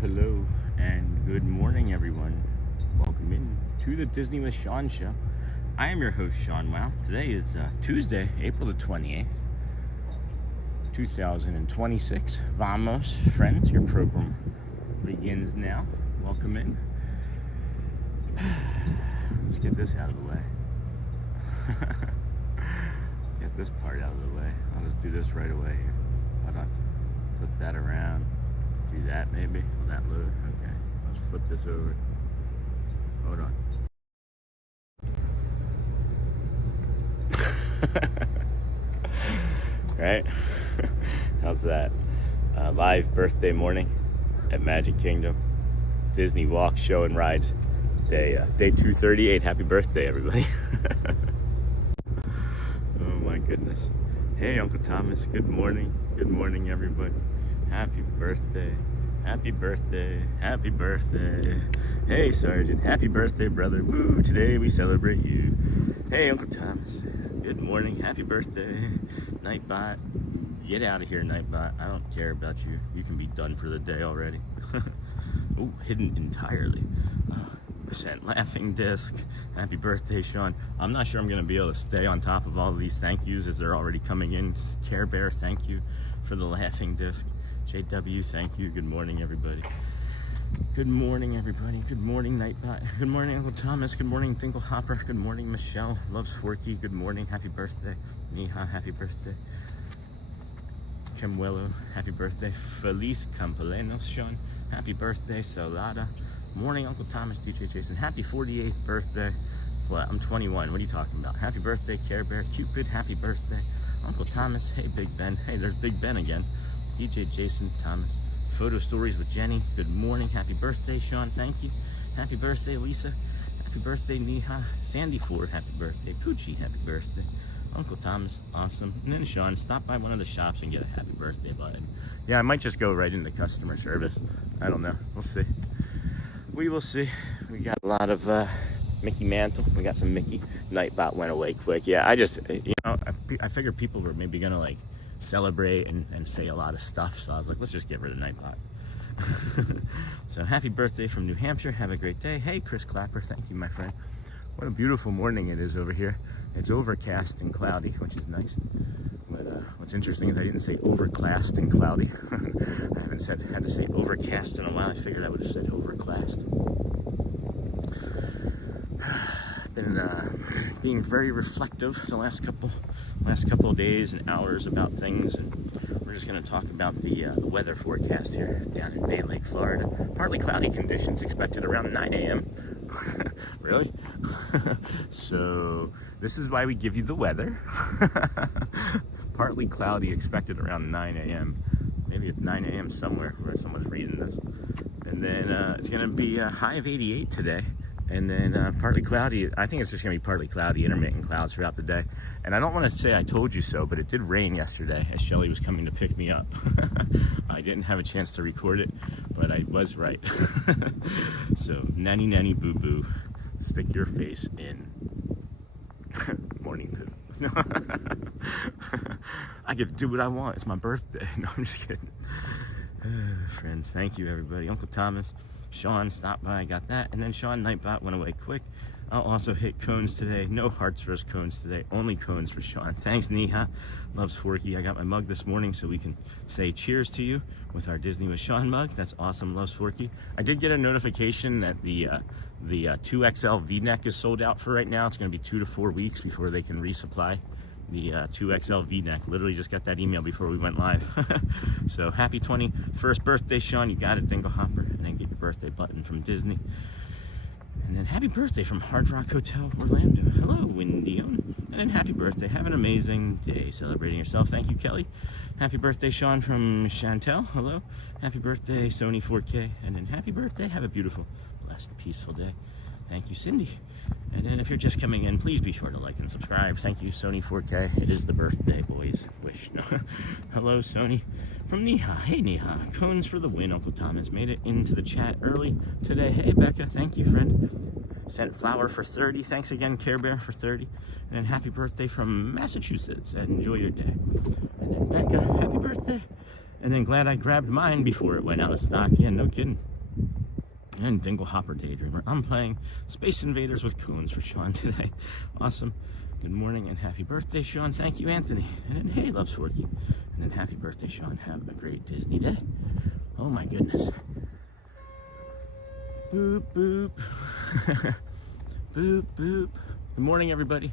Hello, and good morning, everyone. Welcome in to the Disney with Sean show. I am your host, Sean Wow. Today is Tuesday, April the 28th, 2026. Vamos, friends, your program begins now. Welcome in. Let's get this out of the way. Get this part out of the way. I'll just do this right away here. Hold on. Flip that around. Do that maybe. Will that load? Okay. Let's flip this over. Hold on. Right? How's that? Live birthday morning at Magic Kingdom. Disney Walk, Show and Rides. Day 238. Happy birthday, everybody. Oh my goodness. Hey, Uncle Thomas. Good morning. Good morning, everybody. Happy birthday. Happy birthday. Happy birthday. Hey, Sergeant. Happy birthday, brother. Woo, today we celebrate you. Hey, Uncle Thomas. Good morning. Happy birthday. Nightbot. Get out of here, Nightbot. I don't care about you. You can be done for the day already. Oh, hidden entirely. Percent laughing disc. Happy birthday, Sean. I'm not sure I'm going to be able to stay on top of all of these thank yous as they're already coming in. Care Bear, thank you for the laughing disc. JW, thank you. Good morning, everybody. Good morning, everybody. Good morning, Nightbot. Good morning, Uncle Thomas. Good morning, Tinkle Hopper. Good morning, Michelle. Loves Forky. Good morning. Happy birthday. Miha, happy birthday. Kemuelo, happy birthday. Feliz Cumpleaños, Sean. Happy birthday, Solada. Morning, Uncle Thomas, DJ Jason. Happy 48th birthday. What? I'm 21. What are you talking about? Happy birthday, Care Bear. Cupid, happy birthday. Uncle Thomas. Hey, Big Ben. Hey, there's Big Ben again. DJ Jason Thomas. Photo stories with Jenny. Good morning. Happy birthday, Sean. Thank you. Happy birthday, Lisa. Happy birthday, Neha. Sandy Ford. Happy birthday. Poochie. Happy birthday. Uncle Thomas. Awesome. And then Sean, stop by one of the shops and get a happy birthday bud. Yeah, I might just go right into customer service. I don't know. We'll see. We will see. We got a lot of Mickey Mantle. We got some Mickey. Nightbot went away quick. Yeah, I figured people were maybe gonna like celebrate and say a lot of stuff, so I was like, let's just get rid of Nightbot. So happy birthday from New Hampshire. Have a great day. Hey, Chris Clapper. Thank you, my friend. What a beautiful morning it is over here. It's overcast and cloudy, which is nice. But what's interesting is I didn't say overcast and cloudy. I haven't had to say overcast in a while. I figured I would have said overcast. Been being very reflective the last couple of days and hours about things, and we're just going to talk about the weather forecast here down in Bay Lake, Florida. Partly cloudy conditions expected around 9 a.m. Really? So this is why we give you the weather. Partly cloudy expected around 9 a.m. Maybe it's 9 a.m. somewhere where someone's reading this. And then it's going to be a high of 88 today. And then partly cloudy. I think it's just going to be partly cloudy, intermittent clouds throughout the day. And I don't want to say I told you so, but it did rain yesterday as Shelly was coming to pick me up. I didn't have a chance to record it, but I was right. So, nanny nanny boo boo, stick your face in morning poo. I get to do what I want. It's my birthday. No, I'm just kidding. Friends, thank you, everybody. Uncle Thomas. Sean stopped by, got that. And then Sean Nightbot went away quick. I'll also hit cones today. No hearts for us cones today. Only cones for Sean. Thanks, Neha. Loves Forky. I got my mug this morning so we can say cheers to you with our Disney with Sean mug. That's awesome. Loves Forky. I did get a notification that the 2XL V-neck is sold out for right now. It's going to be 2 to 4 weeks before they can resupply the 2XL V-neck. Literally just got that email before we went live. So happy 21st birthday, Sean. You got it, Dingle Hopper. And then get your birthday button from Disney. And then happy birthday from Hard Rock Hotel, Orlando. Hello, Windion. And then happy birthday. Have an amazing day celebrating yourself. Thank you, Kelly. Happy birthday, Sean from Chantel. Hello. Happy birthday, Sony 4K. And then happy birthday. Have a beautiful, blessed, peaceful day. Thank you, Cindy. And then if you're just coming in, please be sure to like and subscribe. Thank you, Sony 4K. It is the birthday, boys. Wish. Hello, Sony. From Neha. Hey, Neha. Cones for the win. Uncle Thomas made it into the chat early today. Hey, Becca. Thank you, friend. Sent flower for 30. Thanks again, Care Bear, for 30. And then happy birthday from Massachusetts. And enjoy your day. And then Becca, happy birthday. And then glad I grabbed mine before it went out of stock. Yeah, no kidding. And Dingle Hopper Daydreamer. I'm playing Space Invaders with cones for Sean today. Awesome. Good morning and happy birthday, Sean. Thank you, Anthony. And then, hey, loves Forky. And then happy birthday, Sean. Have a great Disney day. Oh, my goodness. Boop, boop. Boop, boop. Good morning, everybody.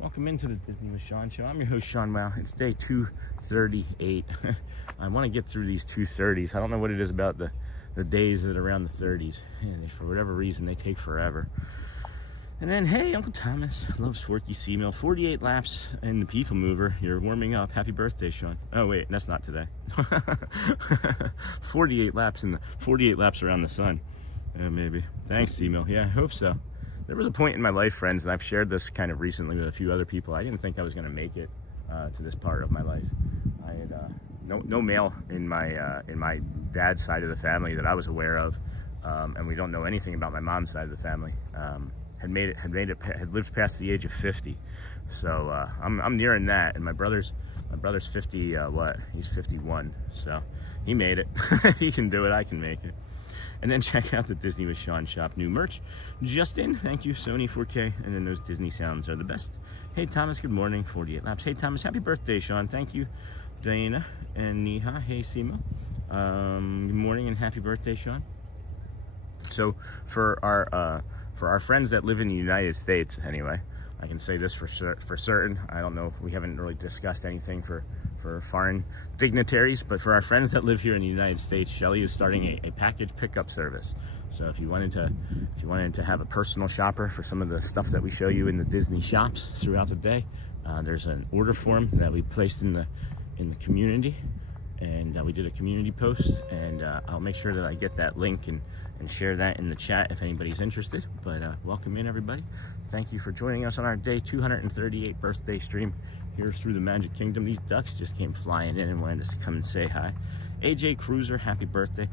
Welcome into the Disney with Sean show. I'm your host, Sean Wow. It's day 238. I want to get through these 230s. I don't know what it is about the days that are around the 30s. Yeah, for whatever reason, they take forever. And then, hey, Uncle Thomas loves Forky Seamill. 48 laps in the People Mover. You're warming up. Happy birthday, Sean. Oh, wait, that's not today. 48 laps in the 48 laps around the sun. Maybe. Thanks, Seamill. Yeah, I hope so. There was a point in my life, friends, and I've shared this kind of recently with a few other people. I didn't think I was going to make it to this part of my life. I had no male in my dad's side of the family that I was aware of, and we don't know anything about my mom's side of the family. Had lived past the age of 50, so I'm nearing that. And my brother's 50. He's 51, so he made it. He can do it. I can make it. And then check out the Disney with Sean shop. New merch just in. Thank you, Sony 4K. And then those Disney sounds are the best. Hey, Thomas, good morning. 48 laps. Hey, Thomas, happy birthday, Sean. Thank you, Diana and Neha. Hey, Sima. Good morning and happy birthday, Sean. So for our friends that live in the United States, anyway, I can say this for certain. I don't know. We haven't really discussed anything for foreign dignitaries, but for our friends that live here in the United States, Shelly is starting a package pickup service. So if you wanted to have a personal shopper for some of the stuff that we show you in the Disney shops throughout the day, there's an order form that we placed in the community, and we did a community post, and I'll make sure that I get that link and share that in the chat if anybody's interested. But welcome in, everybody. Thank you for joining us on our day 238 birthday stream here through the Magic Kingdom. These ducks just came flying in and wanted us to come and say hi. AJ Cruiser, happy birthday.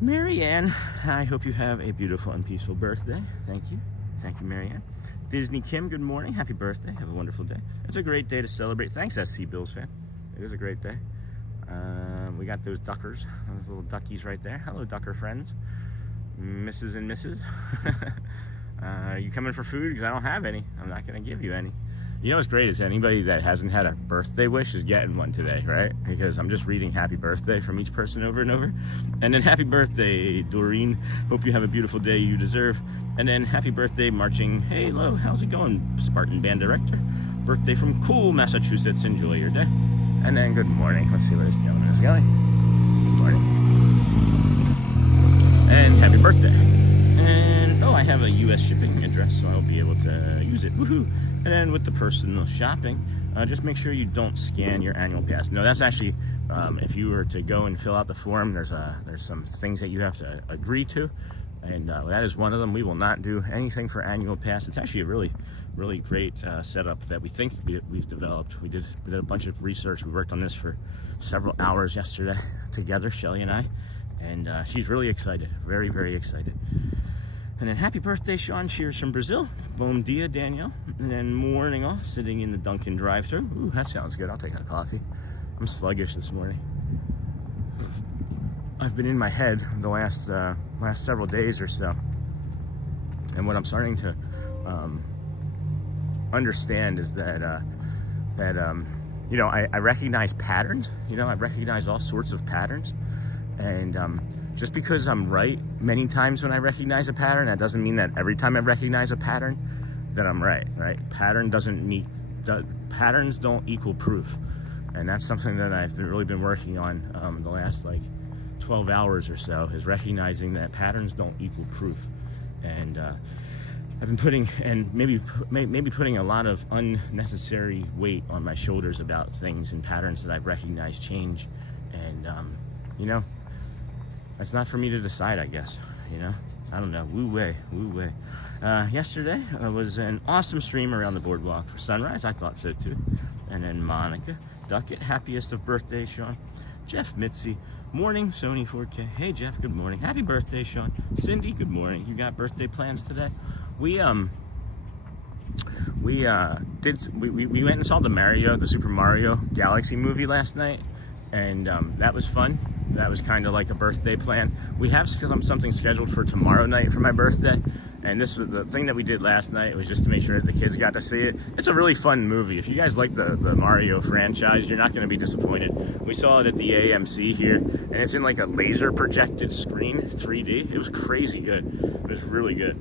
Marianne, I hope you have a beautiful and peaceful birthday. Thank you. Thank you, Marianne. Disney Kim, good morning. Happy birthday. Have a wonderful day. It's a great day to celebrate. Thanks, SC Bills fan. It is a great day. We got those duckers, those little duckies right there. Hello, ducker friends. Mrs. and Mrs. Are you coming for food? Because I don't have any. I'm not going to give you any. You know what's great is anybody that hasn't had a birthday wish is getting one today, right? Because I'm just reading happy birthday from each person over and over. And then happy birthday, Doreen. Hope you have a beautiful day you deserve. And then happy birthday, marching. Hey, hello, how's it going, Spartan Band Director? Birthday from cool Massachusetts. Enjoy your day. And then good morning. Let's see where this gentleman is going. Good morning. And happy birthday. And, oh, I have a U.S. shipping address, so I'll be able to use it. Woohoo. And then with the personal shopping, just make sure you don't scan your annual pass. No, that's actually, if you were to go and fill out the form, there's some things that you have to agree to. And that is one of them. We will not do anything for annual pass. It's actually a really, really great setup that we think we've developed. We did a bunch of research. We worked on this for several hours yesterday together, Shelly and I. And she's really excited, very, very excited. And then happy birthday, Sean. Cheers from Brazil. Bom dia, Danielle. And then morning all, sitting in the Dunkin' drive-thru. Ooh, that sounds good. I'll take a coffee. I'm sluggish this morning. I've been in my head the last several days or so, and what I'm starting to understand is that you know, I recognize patterns. You know, I recognize all sorts of patterns, and just because I'm right many times when I recognize a pattern, that doesn't mean that every time I recognize a pattern that I'm right. Patterns don't equal proof, and that's something that I've really been working on the last like 12 hours or so, is recognizing that patterns don't equal proof. And I've been putting, and maybe putting a lot of unnecessary weight on my shoulders about things and patterns that I've recognized change. And you know, that's not for me to decide, I guess. You know, I don't know. Woo wei. Yesterday was an awesome stream around the boardwalk for sunrise. I thought so too. And then Monica Duckett, happiest of birthdays, Sean. Jeff Mitzi, morning. Sony 4K. Hey Jeff, good morning. Happy birthday, Sean. Cindy, good morning. You got birthday plans today? We went and saw the Super Mario Galaxy movie last night, and that was fun. That was kind of like a birthday plan. We have something scheduled for tomorrow night for my birthday, and this was the thing that we did last night. It was just to make sure that the kids got to see it. It's a really fun movie. If you guys like the Mario franchise, you're not going to be disappointed. We saw it at the AMC here, and it's in like a laser projected screen, 3D. It was crazy good. It was really good.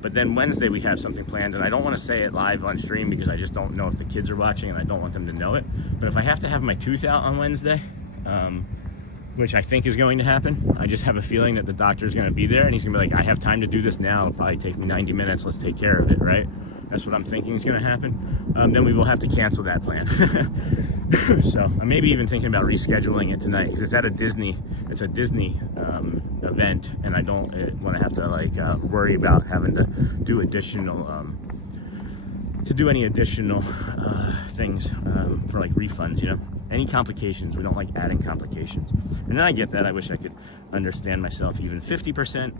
But then Wednesday we have something planned, and I don't want to say it live on stream because I just don't know if the kids are watching and I don't want them to know it. But if I have to have my tooth out on Wednesday, which I think is going to happen, I just have a feeling that the doctor's going to be there and he's going to be like, I have time to do this now. It'll probably take me 90 minutes. Let's take care of it, right? That's what I'm thinking is going to happen. Then we will have to cancel that plan. So I'm maybe even thinking about rescheduling it tonight because it's at a Disney event, and I don't want to have to like worry about having to do any additional things for like refunds, you know, any complications. We don't like adding complications. And then I get that. I wish I could understand myself even 50%.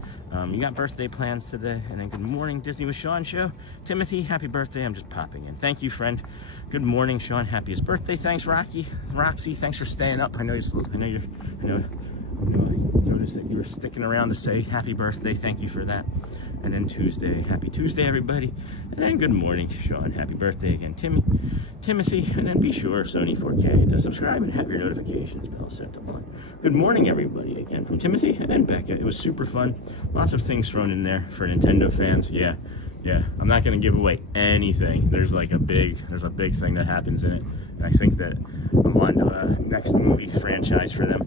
You got birthday plans today? And then good morning, Disney with Sean show. Timothy, happy birthday. I'm just popping in. Thank you, friend. Good morning, Sean. Happiest birthday. Thanks, Roxy, thanks for staying up. I noticed that you were sticking around to say happy birthday. Thank you for that. And then Tuesday, happy Tuesday, everybody. And then good morning, Sean. Happy birthday again, Timothy. And then be sure, Sony 4K, to subscribe and have your notifications bell set to on. Good morning, everybody, again from Timothy and then Becca. It was super fun. Lots of things thrown in there for Nintendo fans. Yeah. I'm not going to give away anything. There's a big thing that happens in it. And I think that I'm on to the next movie franchise for them.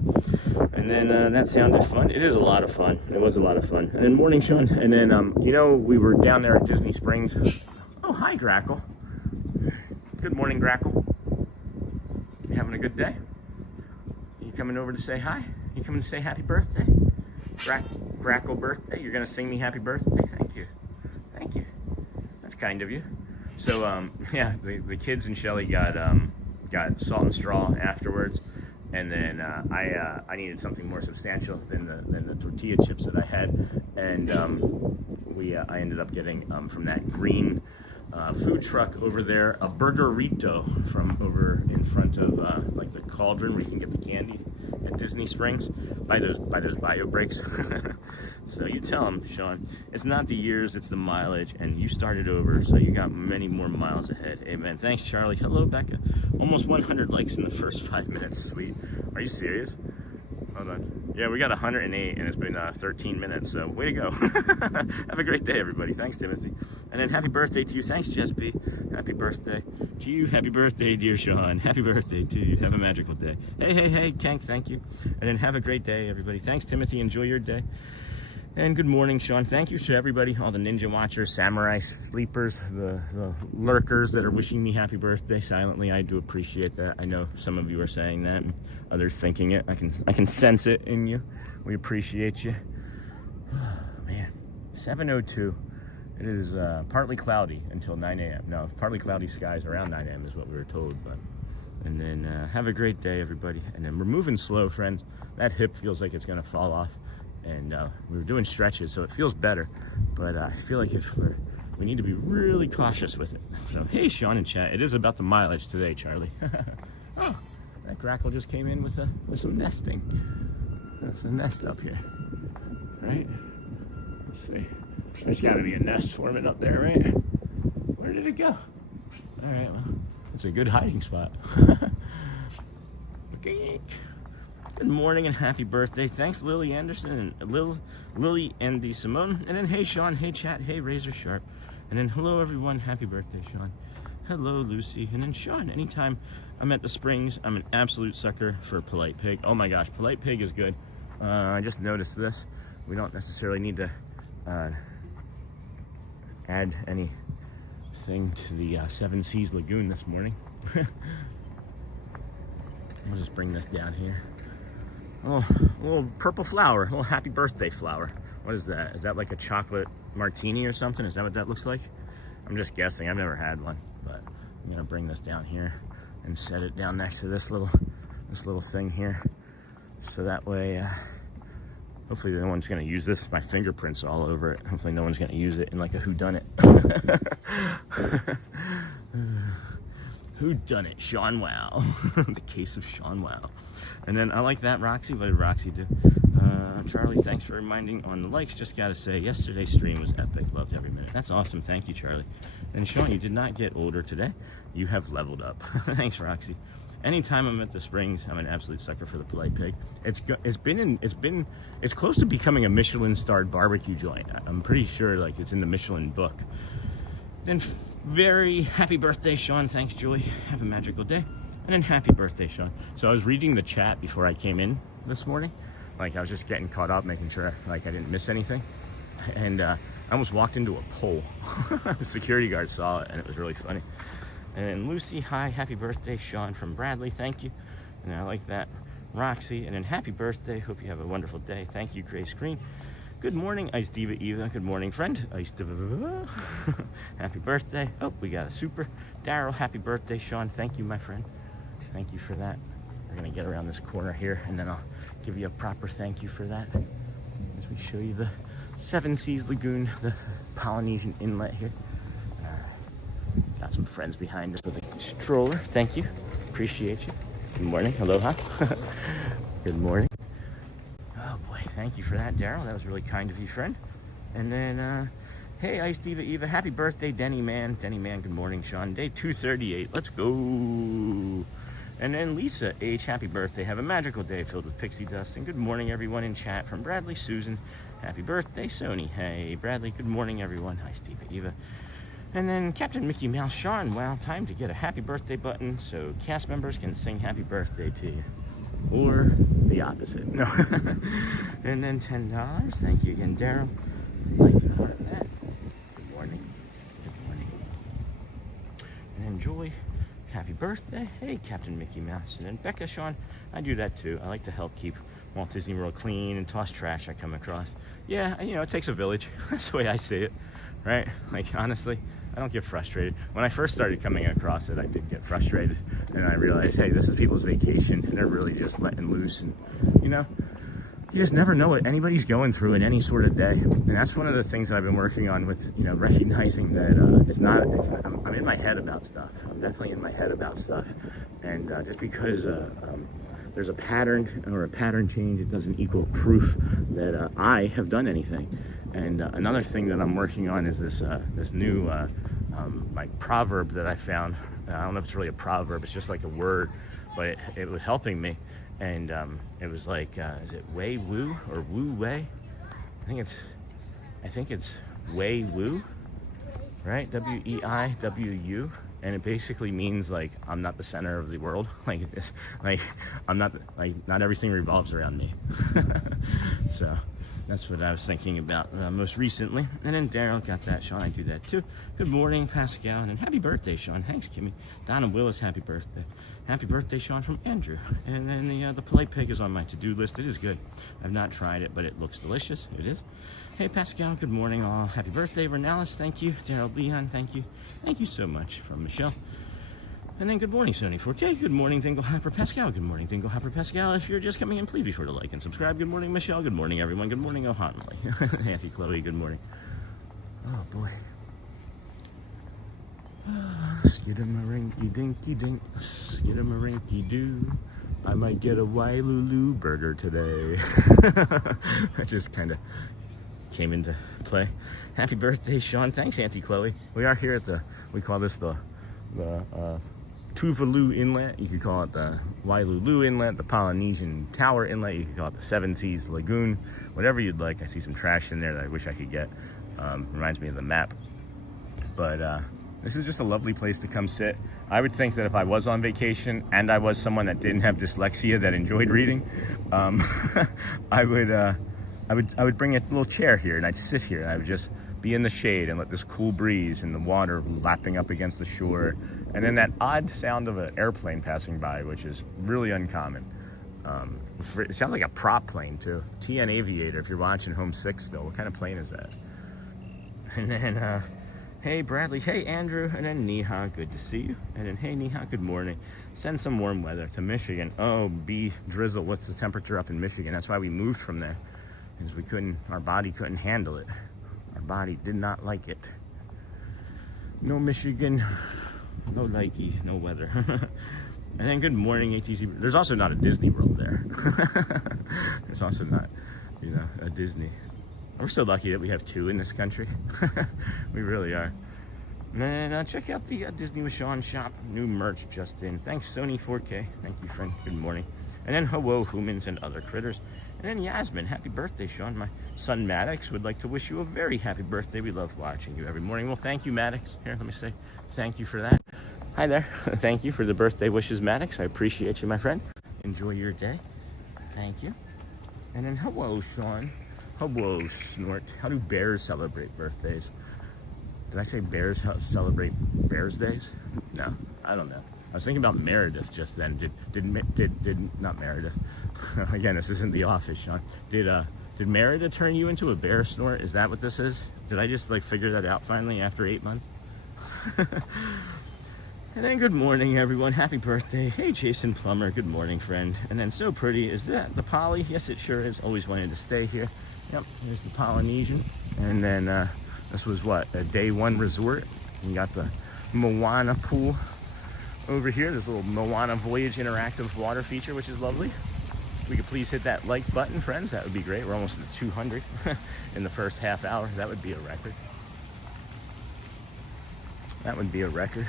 And then that sounded fun. It is a lot of fun. It was a lot of fun. And then morning, Sean. And then, you know, we were down there at Disney Springs. Oh, hi, Grackle. Good morning, Grackle. You having a good day? You coming over to say hi? You coming to say happy birthday? Grackle birthday? You're going to sing me happy birthday? Thank you. Thank you. That's kind of you. So, yeah, the kids and Shelly got salt and straw afterwards. And then I needed something more substantial than the tortilla chips that I had, and I ended up getting from that green food truck over there a burgerito from over in front of like the cauldron where you can get the candy at Disney Springs by those bio breaks. So you tell them, Sean, it's not the years, it's the mileage, and you started over, so you got many more miles ahead. Amen. Thanks, Charlie. Hello, Becca. Almost 100 likes in the first 5 minutes. Sweet. Are you serious? Hold on. Yeah, we got 108, and it's been 13 minutes, so way to go. Have a great day, everybody. Thanks, Timothy. And then happy birthday to you. Thanks, Jess B. Happy birthday to you. Happy birthday, dear Sean. Happy birthday to you. Have a magical day. Hey, Kank, thank you. And then have a great day, everybody. Thanks, Timothy. Enjoy your day. And good morning, Sean. Thank you to everybody, all the Ninja Watchers, Samurai Sleepers, the lurkers that are wishing me happy birthday silently. I do appreciate that. I know some of you are saying that, and others thinking it. I can sense it in you. We appreciate you. Oh, man, 7:02. It is partly cloudy until 9 a.m. No, partly cloudy skies around 9 a.m. is what we were told. And then have a great day, everybody. And then we're moving slow, friends. That hip feels like it's going to fall off. And we were doing stretches, so it feels better. But I feel like we need to be really cautious with it. So, hey, Sean in chat. It is about the mileage today, Charlie. Oh, that Grackle just came in with some nesting. There's a nest up here, right? Let's see. There's got to be a nest forming up there, right? Where did it go? All right, well, it's a good hiding spot. Okay. Good morning and happy birthday. Thanks, Lily Anderson and Lily and the Simone. And then, hey, Sean. Hey, chat. Hey, Razor Sharp. And then, hello, everyone. Happy birthday, Sean. Hello, Lucy. And then, Sean, anytime I'm at the Springs, I'm an absolute sucker for Polite Pig. Oh, my gosh. Polite Pig is good. I just noticed this. We don't necessarily need to add anything to the Seven Seas Lagoon this morning. I'll just bring this down here. Oh, a little purple flower, a little happy birthday flower. What is that? Is that like a chocolate martini or something? Is that what that looks like? I'm just guessing. I've never had one, but I'm gonna bring this down here and set it down next to this little thing here, so that way, hopefully no one's gonna use this. My fingerprints all over it. Hopefully no one's gonna use it in like a whodunit. Whodunit, Sean Wow. The case of Sean Wow. And then I like that, Roxy. What did Roxy do? Charlie, thanks for reminding on the likes. Just gotta say, yesterday's stream was epic. Loved every minute. That's awesome. Thank you, Charlie. And Sean, you did not get older today. You have leveled up. Thanks, Roxy. Anytime I'm at the Springs, I'm an absolute sucker for the Polite Pig. It's close to becoming a Michelin-starred barbecue joint. I'm pretty sure like it's in the Michelin book. Then very happy birthday, Sean. Thanks, Julie. Have a magical day. And then happy birthday, Sean. So I was reading the chat before I came in this morning. Like I was just getting caught up, making sure like I didn't miss anything. And I almost walked into a pole. The security guard saw it and it was really funny. And then Lucy, hi, happy birthday, Sean from Bradley. Thank you. And I like that. Roxy, and then happy birthday. Hope you have a wonderful day. Thank you, Grace Green. Good morning, Ice Diva Eva. Good morning, friend. Ice Diva. Happy birthday. Oh, we got a super. Daryl, happy birthday, Sean. Thank you, my friend. Thank you for that. We're gonna get around this corner here and then I'll give you a proper thank you for that as we show you the Seven Seas Lagoon, the Polynesian inlet here. Got some friends behind us with a stroller. Thank you. Appreciate you. Good morning. Aloha. Good morning. Oh boy, thank you for that, Daryl. That was really kind of you, friend. And then, hey, Ice Diva Eva, happy birthday, Denny Man. Denny Man, good morning, Sean. Day 238. Let's go. And then Lisa H, happy birthday. Have a magical day filled with pixie dust. And good morning, everyone in chat from Bradley, Susan. Happy birthday, Sony. Hey, Bradley, good morning, everyone. Hi, Steve Eva. And then Captain Mickey Mouse, Sean. Wow, time to get a happy birthday button so cast members can sing happy birthday to you. Or the opposite. No. And then $10. Thank you again, Daryl. Like you heard that. Good morning. Good morning. And then Julie. Happy birthday. Hey, Captain Mickey Mouse. And then Becca, Sean, I do that too. I like to help keep Walt Disney World clean and toss trash I come across. Yeah, you know, it takes a village. That's the way I see it, right? Like, honestly, I don't get frustrated. When I first started coming across it, I did get frustrated. And I realized, hey, this is people's vacation, and they're really just letting loose. And, you know, you just never know what anybody's going through in any sort of day. And that's one of the things that I've been working on with, you know, recognizing that I'm in my head about stuff. I'm definitely in my head about stuff. And just because there's a pattern or a pattern change, it doesn't equal proof that I have done anything. And another thing that I'm working on is this new like proverb that I found. I don't know if it's really a proverb, it's just like a word, but it was helping me. And it was like, is it Wei Wu or Wu Wei? I think it's Wei Wu, right? W-E-I-W-U. And it basically means like, I'm not the center of the world. Like, it's, like, I'm not, like, not everything revolves around me. So that's what I was thinking about most recently. And then Daryl got that. Sean, I do that too. Good morning, Pascal. And happy birthday, Sean. Thanks, Kimmy. Donna Willis, happy birthday. Happy birthday, Sean, from Andrew. And then the Polite Pig is on my to-do list. It is good. I've not tried it, but it looks delicious. It is. Hey, Pascal, good morning, all. Happy birthday, Reynolds. Thank you. Daryl Leon, thank you. Thank you so much from Michelle. And then good morning, Sony 4K. Good morning, Dingle Hopper Pascal. Good morning, Dingle Hopper Pascal. If you're just coming in, please be sure to like and subscribe. Good morning, Michelle. Good morning, everyone. Good morning, O'Hanley. Nancy Chloe, good morning. Oh, boy. Skidamarinky dinky dink, skidamarinky doo. I might get a Wailulu burger today. That just kind of came into play. Happy birthday, Sean. Thanks, Auntie Chloe. We are here at we call this the Tuvalu Inlet. You could call it the Wailulu Inlet, the Polynesian Tower Inlet. You could call it the Seven Seas Lagoon, whatever you'd like. I see some trash in there that I wish I could get. Reminds me of the map. But this is just a lovely place to come sit. I would think that if I was on vacation and I was someone that didn't have dyslexia that enjoyed reading, I would bring a little chair here and I'd sit here and I would just be in the shade and let this cool breeze and the water lapping up against the shore, and then that odd sound of an airplane passing by, which is really uncommon. It sounds like a prop plane too. TN Aviator, if you're watching Homesick still. What kind of plane is that? And then, hey Bradley, hey Andrew, and then Neha, good to see you. And then hey Neha, good morning. Send some warm weather to Michigan. Oh, drizzle, what's the temperature up in Michigan? That's why we moved from there, because our body couldn't handle it. Our body did not like it. No Michigan, no likey, no weather. And then good morning, ATC. There's also not a Disney World there. There's also not, a Disney. We're so lucky that we have two in this country. We really are. And then check out the Disney with Sean shop. New merch just in. Thanks, Sony 4K. Thank you, friend. Good morning. And then hello, humans and other critters. And then Yasmin, happy birthday, Sean. My son Maddox would like to wish you a very happy birthday. We love watching you every morning. Well, thank you, Maddox. Here, let me say thank you for that. Hi there. Thank you for the birthday wishes, Maddox. I appreciate you, my friend. Enjoy your day. Thank you. And then hello, Sean. Hello, Snort. How do bears celebrate birthdays? Did I say bears celebrate Bears Days? No, I don't know. I was thinking about Meredith just then. Did not Meredith. Again, this isn't The Office, Sean. Did Meredith turn you into a bear, Snort? Is that what this is? Did I just figure that out finally after 8 months? And then good morning, everyone. Happy birthday. Hey, Jason Plummer. Good morning, friend. And then so pretty. Is that the Poly? Yes, it sure is. Always wanted to stay here. Yep, here's the Polynesian. And then this was what? A day one resort. You got the Moana pool over here. This little Moana Voyage interactive water feature, which is lovely. If we could please hit that like button, friends, that would be great. We're almost at 200 in the first half hour. That would be a record. That would be a record.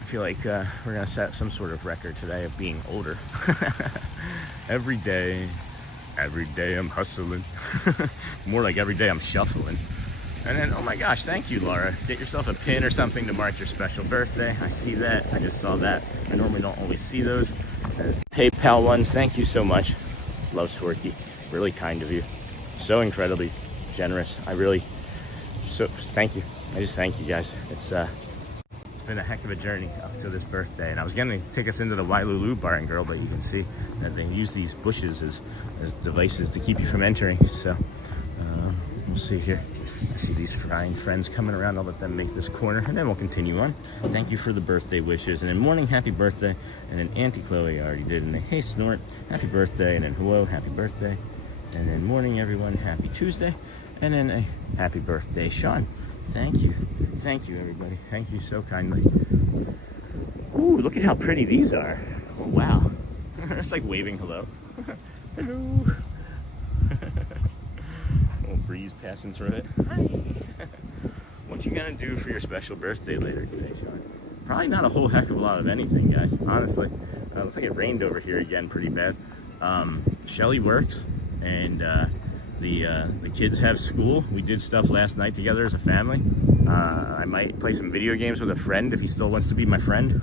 I feel like we're gonna set some sort of record today of being older. Every day I'm hustling. More like every day I'm shuffling. And then, oh my gosh, thank you, Laura. Get yourself a pin or something to mark your special birthday. I see that. I just saw that. I normally don't always see those. There's the PayPal ones. Thank you so much. Love Swerky. Really kind of you. So incredibly generous. Thank you. I just thank you guys. It's been a heck of a journey up to this birthday, and I was gonna take us into the Wailulu Bar and Grill, but you can see that they use these bushes as devices to keep you from entering. So we'll see here. I see these frying friends coming around. I'll let them make this corner, and then we'll continue on. Thank you for the birthday wishes, and then morning happy birthday, and then Auntie Chloe already did, and then hey Snort, happy birthday, and then hello, happy birthday, and then morning everyone, happy Tuesday, and then a happy birthday, Sean. Thank you. Thank you, everybody. Thank you so kindly. Ooh, look at how pretty these are. Oh, wow. It's like waving hello. Hello. Little breeze passing through it. Hi. What you gonna do for your special birthday later today, Sean? Probably not a whole heck of a lot of anything, guys, honestly. Looks like it rained over here again pretty bad. Shelly works, and the kids have school. We did stuff last night together as a family. I might play some video games with a friend if he still wants to be my friend.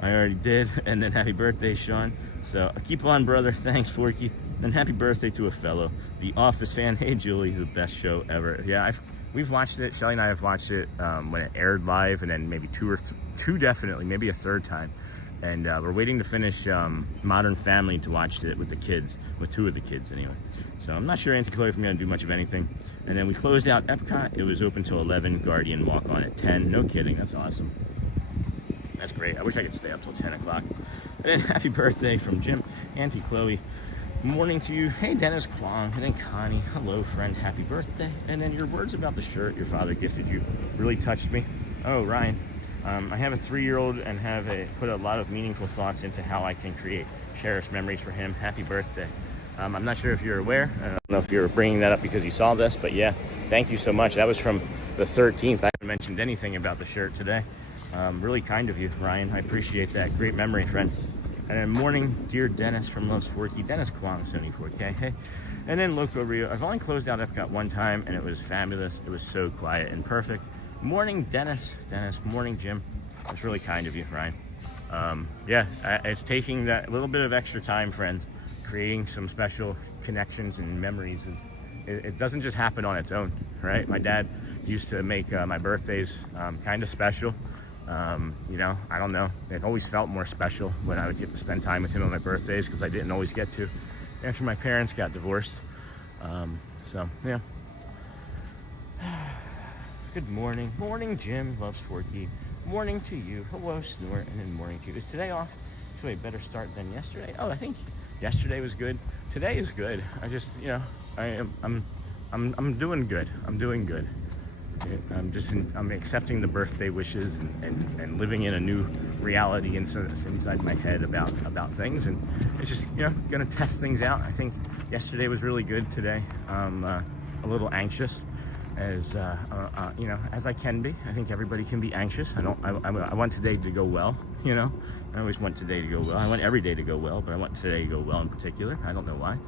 I already did. And then happy birthday, Sean. So keep on, brother. Thanks, Forky. And happy birthday to a fellow, The Office fan. Hey, Julie, the best show ever. Yeah, we've watched it. Shelly and I have watched it when it aired live, and then maybe two definitely, maybe a third time. And we're waiting to finish Modern Family to watch it with the kids, with two of the kids anyway. So I'm not sure, Auntie Chloe, if I'm going to do much of anything. And then we closed out Epcot. It was open till 11, Guardian walk on at 10. No kidding, that's awesome. That's great. I wish I could stay up till 10 o'clock. And then happy birthday from Jim, Auntie Chloe, Morning to you. Hey, Dennis Kwong. And then Connie. Hello, friend. Happy birthday. And then your words about the shirt your father gifted you really touched me. Oh, Ryan. I have a 3-year-old and have put a lot of meaningful thoughts into how I can create cherished memories for him. Happy birthday. I'm not sure if you're aware. I don't know if you're bringing that up because you saw this, but yeah, thank you so much. That was from the 13th. I haven't mentioned anything about the shirt today. Really kind of you, Ryan. I appreciate that. Great memory, friend. And then morning, dear Dennis from Loves 4K. Dennis Kwong, Sony 4K. Hey. And then Loco Rio. I've only closed out Epcot one time, and it was fabulous. It was so quiet and perfect. Morning, Dennis. Dennis. Morning, Jim. That's really kind of you, Ryan. Yeah, it's taking that little bit of extra time, friends. Creating some special connections and memories. It doesn't just happen on its own, right? My dad used to make my birthdays kind of special. You know, I don't know. It always felt more special when I would get to spend time with him on my birthdays because I didn't always get to after my parents got divorced. So, yeah. Good morning. Morning, Jim. Loves 4K. Morning to you. Hello, Snort. And then morning to you. Is today off to a better start than yesterday? Oh, I think yesterday was good. Today is good. I just, you know, I'm doing good. I'm doing good. I'm accepting the birthday wishes and living in a new reality inside my head about things, and it's just, you know, gonna test things out. I think yesterday was really good. Today I'm a little anxious, as you know, as I can be. I think everybody can be anxious. I want today to go well, you know. I always want today to go well. I want every day to go well, but I want today to go well in particular. I don't know why.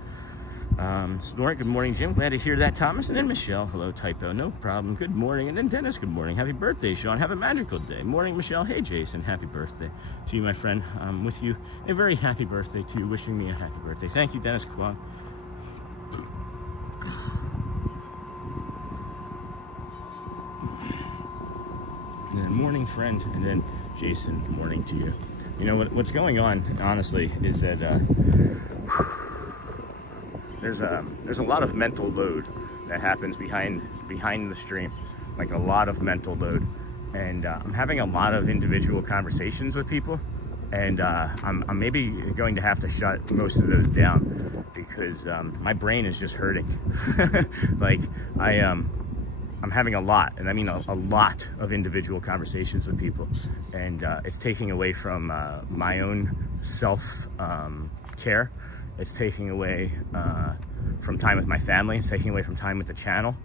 Snort, good morning, Jim. Glad to hear that, Thomas. And then Michelle, hello, typo, no problem. Good morning. And then Dennis, good morning. Happy birthday, Sean. Have a magical day. Morning, Michelle. Hey, Jason. Happy birthday to you, my friend. With you, a very happy birthday to you. Wishing me a happy birthday. Thank you, Dennis Kwong. And then morning, friend. And then Jason, good morning to you. You know what's going on, honestly, is that there's a lot of mental load that happens behind the stream, like a lot of mental load, and I'm having a lot of individual conversations with people, and I'm maybe going to have to shut most of those down because my brain is just hurting. Like I'm having a lot, and I mean a lot of individual conversations with people, and it's taking away from my own self care. It's taking away from time with my family. It's taking away from time with the channel.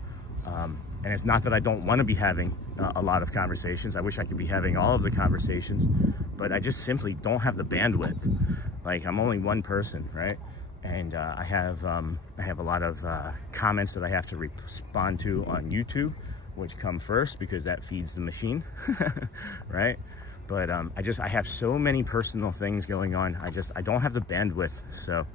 And it's not that I don't want to be having a lot of conversations. I wish I could be having all of the conversations, but I just simply don't have the bandwidth. Like, I'm only one person, right? And I have a lot of comments that I have to respond to on YouTube, which come first because that feeds the machine, right? But I have so many personal things going on. I don't have the bandwidth. So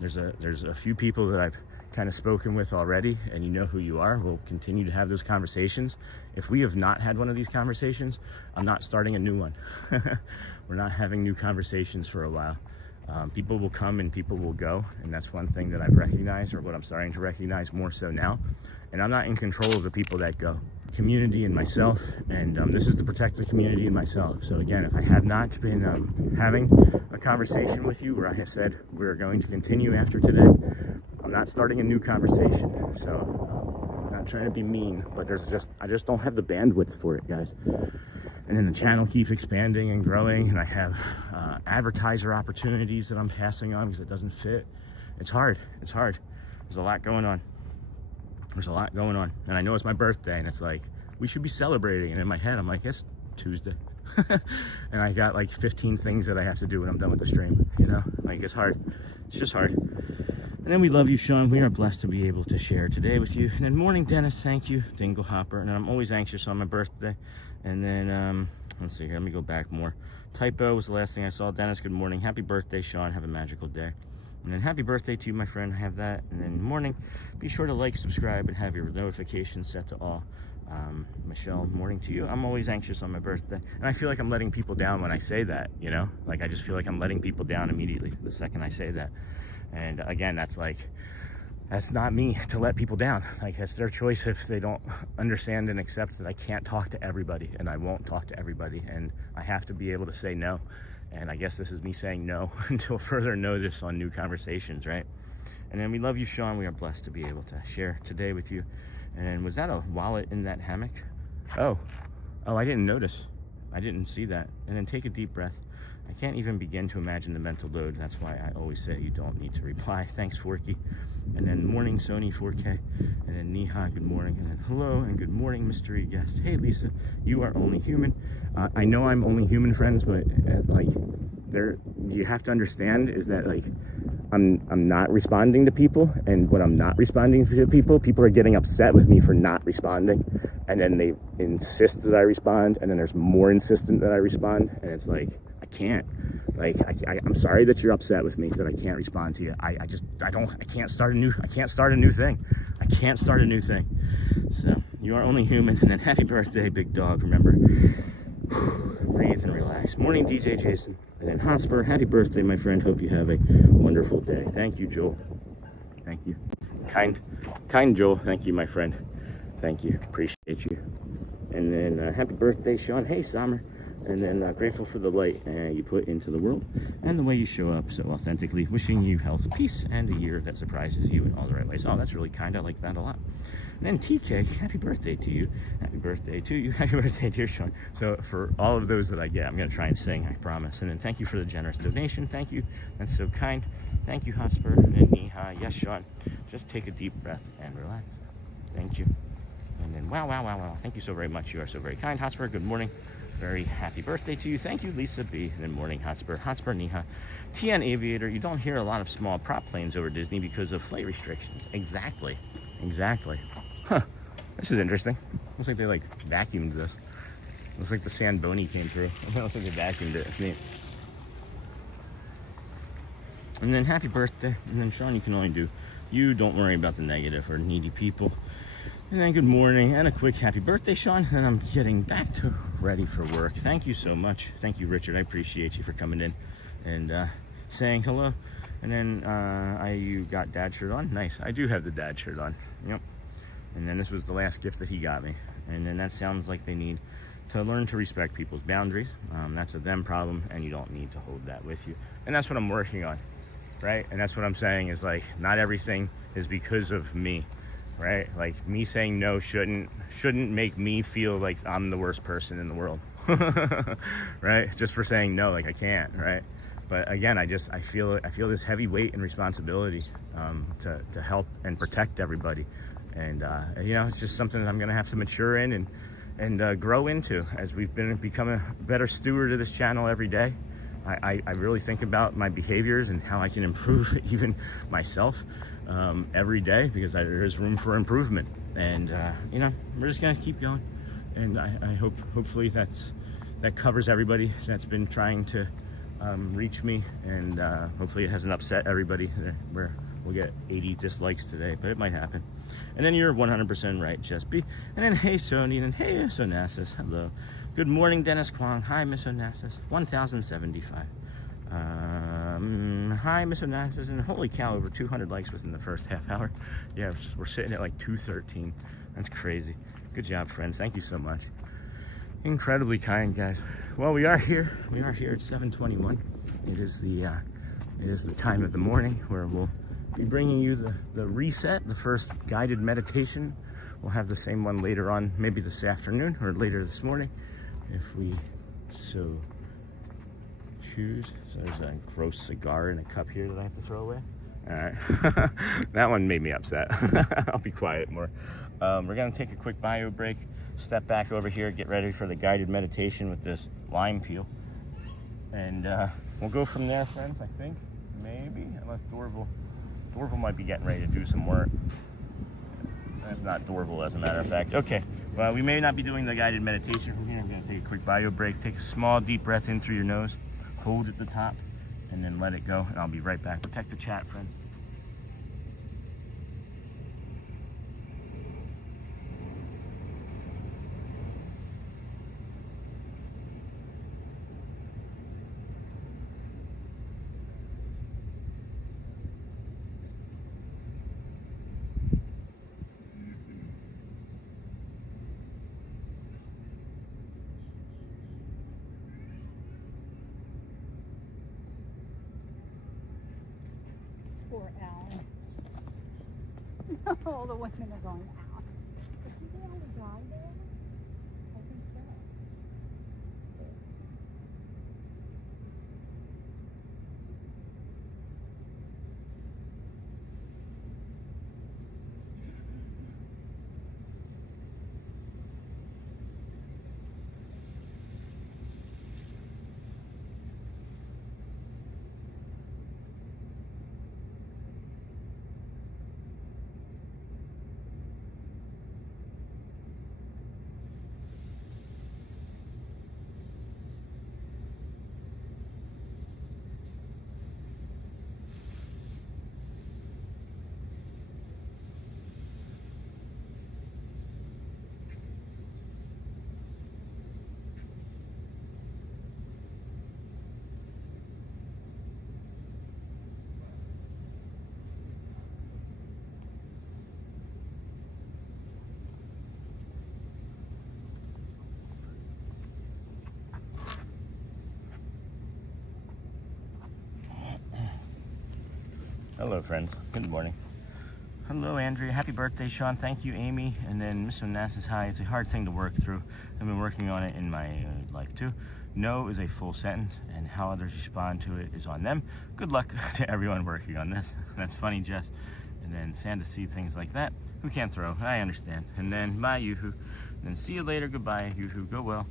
there's a few people that I've kind of spoken with already, and you know who you are. We'll continue to have those conversations. If we have not had one of these conversations, I'm not starting a new one. We're not having new conversations for a while. People will come and people will go, and that's one thing that I've recognized, or what I'm starting to recognize more so now. And I'm not in control of the people that go. Community and myself, and this is to protect the community and myself. So again, if I have not been having a conversation with you where I have said we're going to continue after today, I'm not starting a new conversation. So I'm not trying to be mean, but I just don't have the bandwidth for it, guys. And then the channel keeps expanding and growing, and I have advertiser opportunities that I'm passing on because it doesn't fit. It's hard. It's hard. There's a lot going on. There's a lot going on. And I know it's my birthday, and it's like, we should be celebrating. And in my head, I'm like, it's Tuesday. And I got like 15 things that I have to do when I'm done with the stream, you know? Like, it's hard. It's just hard. And then we love you, Sean. We are blessed to be able to share today with you. And then morning, Dennis, thank you. Dingle Hopper. And then I'm always anxious on my birthday. And then, let's see, let me go back more. Typo was the last thing I saw. Dennis, good morning. Happy birthday, Sean. Have a magical day. And then happy birthday to you, my friend. I have that. And then morning, be sure to like, subscribe, and have your notifications set to all. Michelle, morning to you. I'm always anxious on my birthday. And I feel like I'm letting people down when I say that, you know? Like, I just feel like I'm letting people down immediately the second I say that. And again, that's not me to let people down. Like, that's their choice if they don't understand and accept that I can't talk to everybody, and I won't talk to everybody, and I have to be able to say no. And I guess this is me saying no until further notice on new conversations, right? And then we love you, Sean. We are blessed to be able to share today with you. And was that a wallet in that hammock? Oh, I didn't notice. I didn't see that. And then take a deep breath. I can't even begin to imagine the mental load. That's why I always say you don't need to reply. Thanks, Forky. And then morning, Sony 4K. And then Neha, good morning. And then hello and good morning, mystery guest. Hey, Lisa, you are only human. I know I'm only human, friends, but like, you have to understand is that like, I'm not responding to people, and when I'm not responding to people are getting upset with me for not responding, and then they insist that I respond, and then there's more insistent that I respond, and it's like, I can't. Like, I'm sorry that you're upset with me that I can't respond to you. I can't start a new thing. I can't start a new thing. So you are only human. And then happy birthday, big dog. Remember, breathe and relax. Morning, DJ Jason. And then Hotspur, happy birthday, my friend. Hope you have a wonderful day. Thank you, Joel. Thank you. Kind Joel. Thank you, my friend. Thank you. Appreciate you. And then happy birthday, Sean. Hey, Summer. And then grateful for the light you put into the world and the way you show up so authentically. Wishing you health, peace, and a year that surprises you in all the right ways. Oh, that's really kind. I like that a lot. And then TK, happy birthday to you. Happy birthday to you. Happy birthday, dear Sean. So for all of those that I get, I'm going to try and sing, I promise. And then thank you for the generous donation. Thank you. That's so kind. Thank you, Hotspur. And then Neha. Yes, Sean. Just take a deep breath and relax. Thank you. And then wow. Thank you so very much. You are so very kind. Hotspur, good morning. Very happy birthday to you. Thank you, Lisa B. And then morning, Hotspur. Hotspur, Neha. TN Aviator, you don't hear a lot of small prop planes over Disney because of flight restrictions. Exactly. Huh. This is interesting. Looks like they like vacuumed this. Looks like the Sandboni came through. It looks like they vacuumed it. It's neat. And then happy birthday. And then Sean, you can only do you. Don't worry about the negative or needy people. And then good morning and a quick happy birthday, Sean. And I'm getting back to ready for work. Thank you so much. Thank you, Richard. I appreciate you for coming in and saying hello. And then you got dad shirt on. Nice. I do have the dad shirt on. Yep. And then this was the last gift that he got me. And then that sounds like they need to learn to respect people's boundaries. That's a them problem, and you don't need to hold that with you. And that's what I'm working on, right? And that's what I'm saying is like, not everything is because of me. Right? Like me saying no shouldn't make me feel like I'm the worst person in the world. Right? Just for saying no, like I can't, right? But again, I feel this heavy weight and responsibility to help and protect everybody. And you know, it's just something that I'm gonna have to mature in and grow into as we've become a better steward of this channel every day. I really think about my behaviors and how I can improve even myself every day, because there is room for improvement. And you know, we're just gonna keep going. And I hopefully that covers everybody that's been trying to reach me, and hopefully it hasn't upset everybody. We'll get 80 dislikes today, but it might happen. And then you're 100% right, Jess B. And then hey, Sony, and hey, Miss Onassis. Hello. Good morning, Dennis Kwong. Hi, Miss Onassis. 1075. Hi, Miss Onassis. And holy cow, over 200 likes within the first half hour. Yeah, we're sitting at like 213. That's crazy. Good job, friends. Thank you so much. Incredibly kind, guys. Well, we are here. We are here at 7:21. It is the time of the morning where we'll be bringing you the reset, the first guided meditation. We'll have the same one later on, maybe this afternoon or later this morning, if we so choose. So there's a gross cigar in a cup here that I have to throw away. All right. That one made me upset. I'll be quiet more. We're gonna take a quick bio break, step back over here, get ready for the guided meditation with this lime peel. And we'll go from there, friends, I think. Maybe, unless Dorval might be getting ready to do some work. That's not Dorval, as a matter of fact. Okay, well, we may not be doing the guided meditation from here. I'm gonna take a quick bio break, take a small deep breath in through your nose, hold at the top, and then let it go, and I'll be right back. Protect the chat, friends. Poor Alan. All the women are going out. Did you be able to drive there? I think so. Hello, friends. Good morning. Hello, Andrea. Happy birthday, Sean. Thank you, Amy. And then Miss Onassis, hi. It's a hard thing to work through. I've been working on it in my life, too. No is a full sentence, and how others respond to it is on them. Good luck to everyone working on this. That's funny, Jess. And then sad to see things like that. Who can't throw? I understand. And then bye, Yoo-hoo. And then see you later. Goodbye, Yoo-hoo. Go well.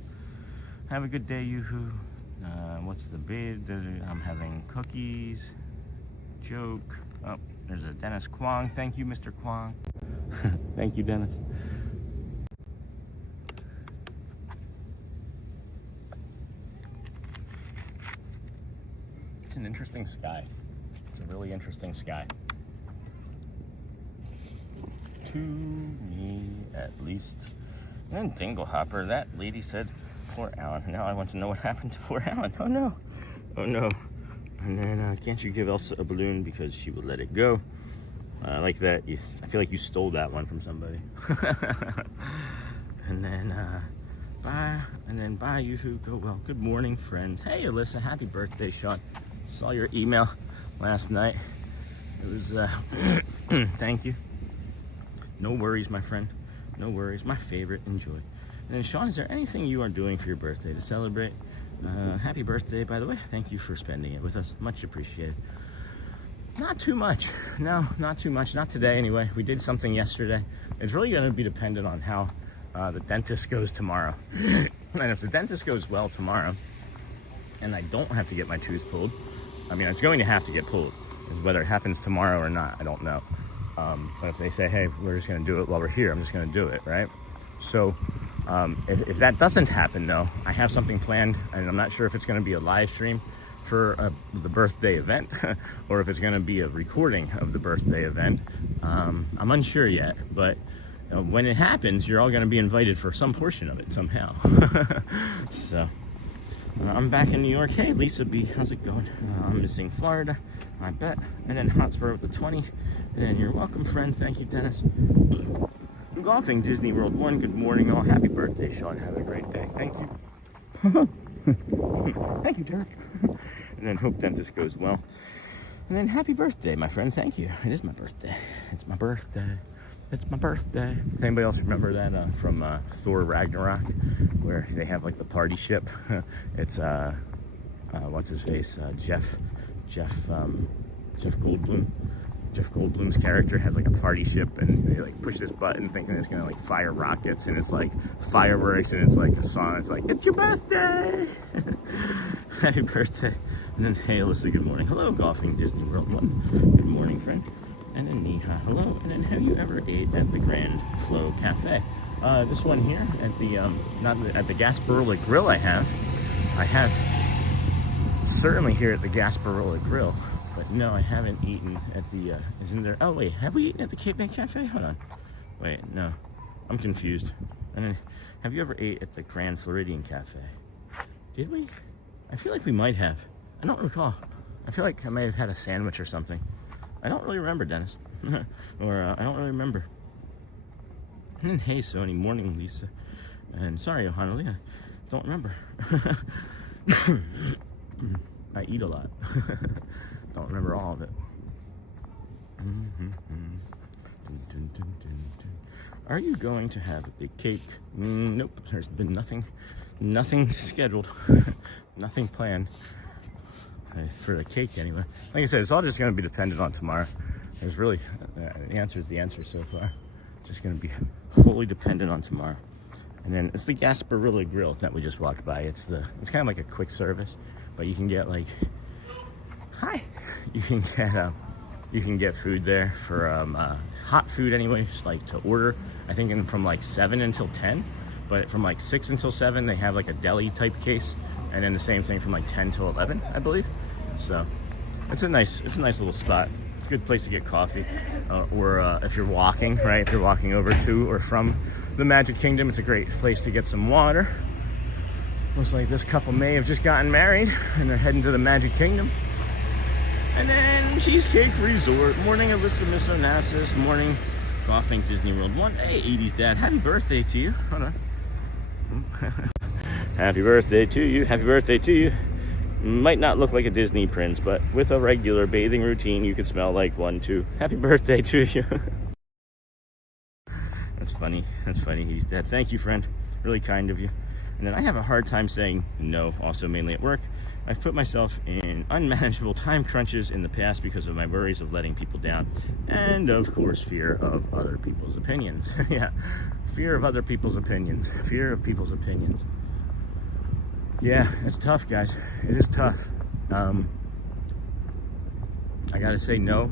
Have a good day, Yoo-hoo. What's the bid? I'm having cookies. Joke. Oh, there's a Dennis Kwong. Thank you, Mr. Kwong. Thank you, Dennis. It's an interesting sky. It's a really interesting sky. To me, at least. And then Dinglehopper, that lady said, poor Alan. Now I want to know what happened to poor Alan. Oh no. Oh no. And then, can't you give Elsa a balloon because she will let it go? I like that. I feel like you stole that one from somebody. And then, bye. And then, bye, Yoo-hoo. Go well. Good morning, friends. Hey, Alyssa. Happy birthday, Sean. Saw your email last night. It was, thank you. No worries, my friend. No worries. My favorite. Enjoy. And then, Sean, is there anything you are doing for your birthday to celebrate? Happy birthday, by the way. Thank you for spending it with us. Much appreciated. Not too much. No, not too much. Not today, anyway. We did something yesterday. It's really going to be dependent on how the dentist goes tomorrow. And if the dentist goes well tomorrow, and I don't have to get my tooth pulled, I mean, it's going to have to get pulled. Whether it happens tomorrow or not, I don't know. But if they say, hey, we're just going to do it while we're here, I'm just going to do it, right? So if that doesn't happen, though, I have something planned, and I'm not sure if it's going to be a live stream for the birthday event or if it's going to be a recording of the birthday event. I'm unsure yet, but when it happens, you're all going to be invited for some portion of it somehow. So I'm back in New York. Hey, Lisa B, how's it going? I'm missing Florida, I bet. And then Hotspur with the 20. And then you're welcome, friend. Thank you, Dennis. Golfing Disney World 1. Good morning, all. Happy birthday, Sean. Have a great day. Thank you. Thank you, Derek. And then hope dentist goes well. And then happy birthday, my friend. Thank you. It is my birthday. It's my birthday. It's my birthday. Does anybody else remember that from Thor Ragnarok, where they have like the party ship? It's what's his face? Jeff Goldblum. Jeff Goldblum's character has like a party ship, and they like push this button thinking it's gonna like fire rockets, and it's like fireworks, and it's like a song. It's like, it's your birthday. Happy birthday. And then hey, Alyssa, good morning. Hello, Golfing Disney World 1. Good morning, friend. And then Neha, hello. And then have you ever ate at the Grand Flow Cafe? This one here at the not at the Gasparilla Grill. I have certainly here at the Gasparilla Grill. But no, I haven't eaten at the, isn't there, oh wait, have we eaten at the Cape May Cafe? Hold on. Wait, no, I'm confused. And then, have you ever ate at the Grand Floridian Cafe? Did we? I feel like we might have. I don't recall. I feel like I may have had a sandwich or something. I don't really remember, Dennis. Or, I don't really remember. And then, hey, Sony, morning, Lisa. And sorry, Johanna, I don't remember. I eat a lot. Don't remember all of it. Are you going to have a cake? Nope, there's been nothing scheduled, nothing planned for the cake anyway. Like I said, it's all just going to be dependent on tomorrow. There's really, the answer is the answer so far. Just going to be wholly dependent on tomorrow. And then it's the Gasparilla Grill that we just walked by. It's kind of like a quick service, but you can get like, you can get food there for hot food anyways, like to order. I think from like 7 until 10, but from like 6 until 7 they have like a deli type case, and then the same thing from like 10 till 11, I believe. So it's a nice little spot. Good place to get coffee, or if you're walking, right? If you're walking over to or from the Magic Kingdom, it's a great place to get some water. Looks like this couple may have just gotten married and they're heading to the Magic Kingdom. And then Cheesecake Resort, morning Alyssa Miss Onassis, morning Golfing Disney World 1. Hey, 80s Dad, happy birthday to you. Hold on. Happy birthday to you, happy birthday to you. Might not look like a Disney prince, but with a regular bathing routine, you could smell like one too. Happy birthday to you. That's funny, he's dead. Thank you, friend, really kind of you. And then I have a hard time saying no, also mainly at work. I've put myself in unmanageable time crunches in the past because of my worries of letting people down. And of course, fear of other people's opinions. Yeah, fear of other people's opinions. Fear of people's opinions. Yeah, it's tough, guys. It is tough. I gotta say no.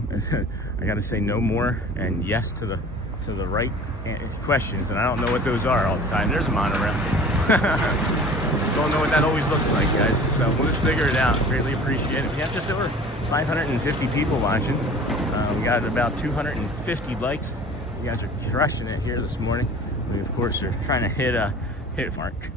I gotta say no more and yes to the right questions, and I don't know what those are all the time. There's a monorail. Don't know what that always looks like, guys. So we'll just figure it out. Greatly appreciate it. We have just over 550 people watching. We got about 250 likes. You guys are crushing it here this morning. We of course are trying to hit mark.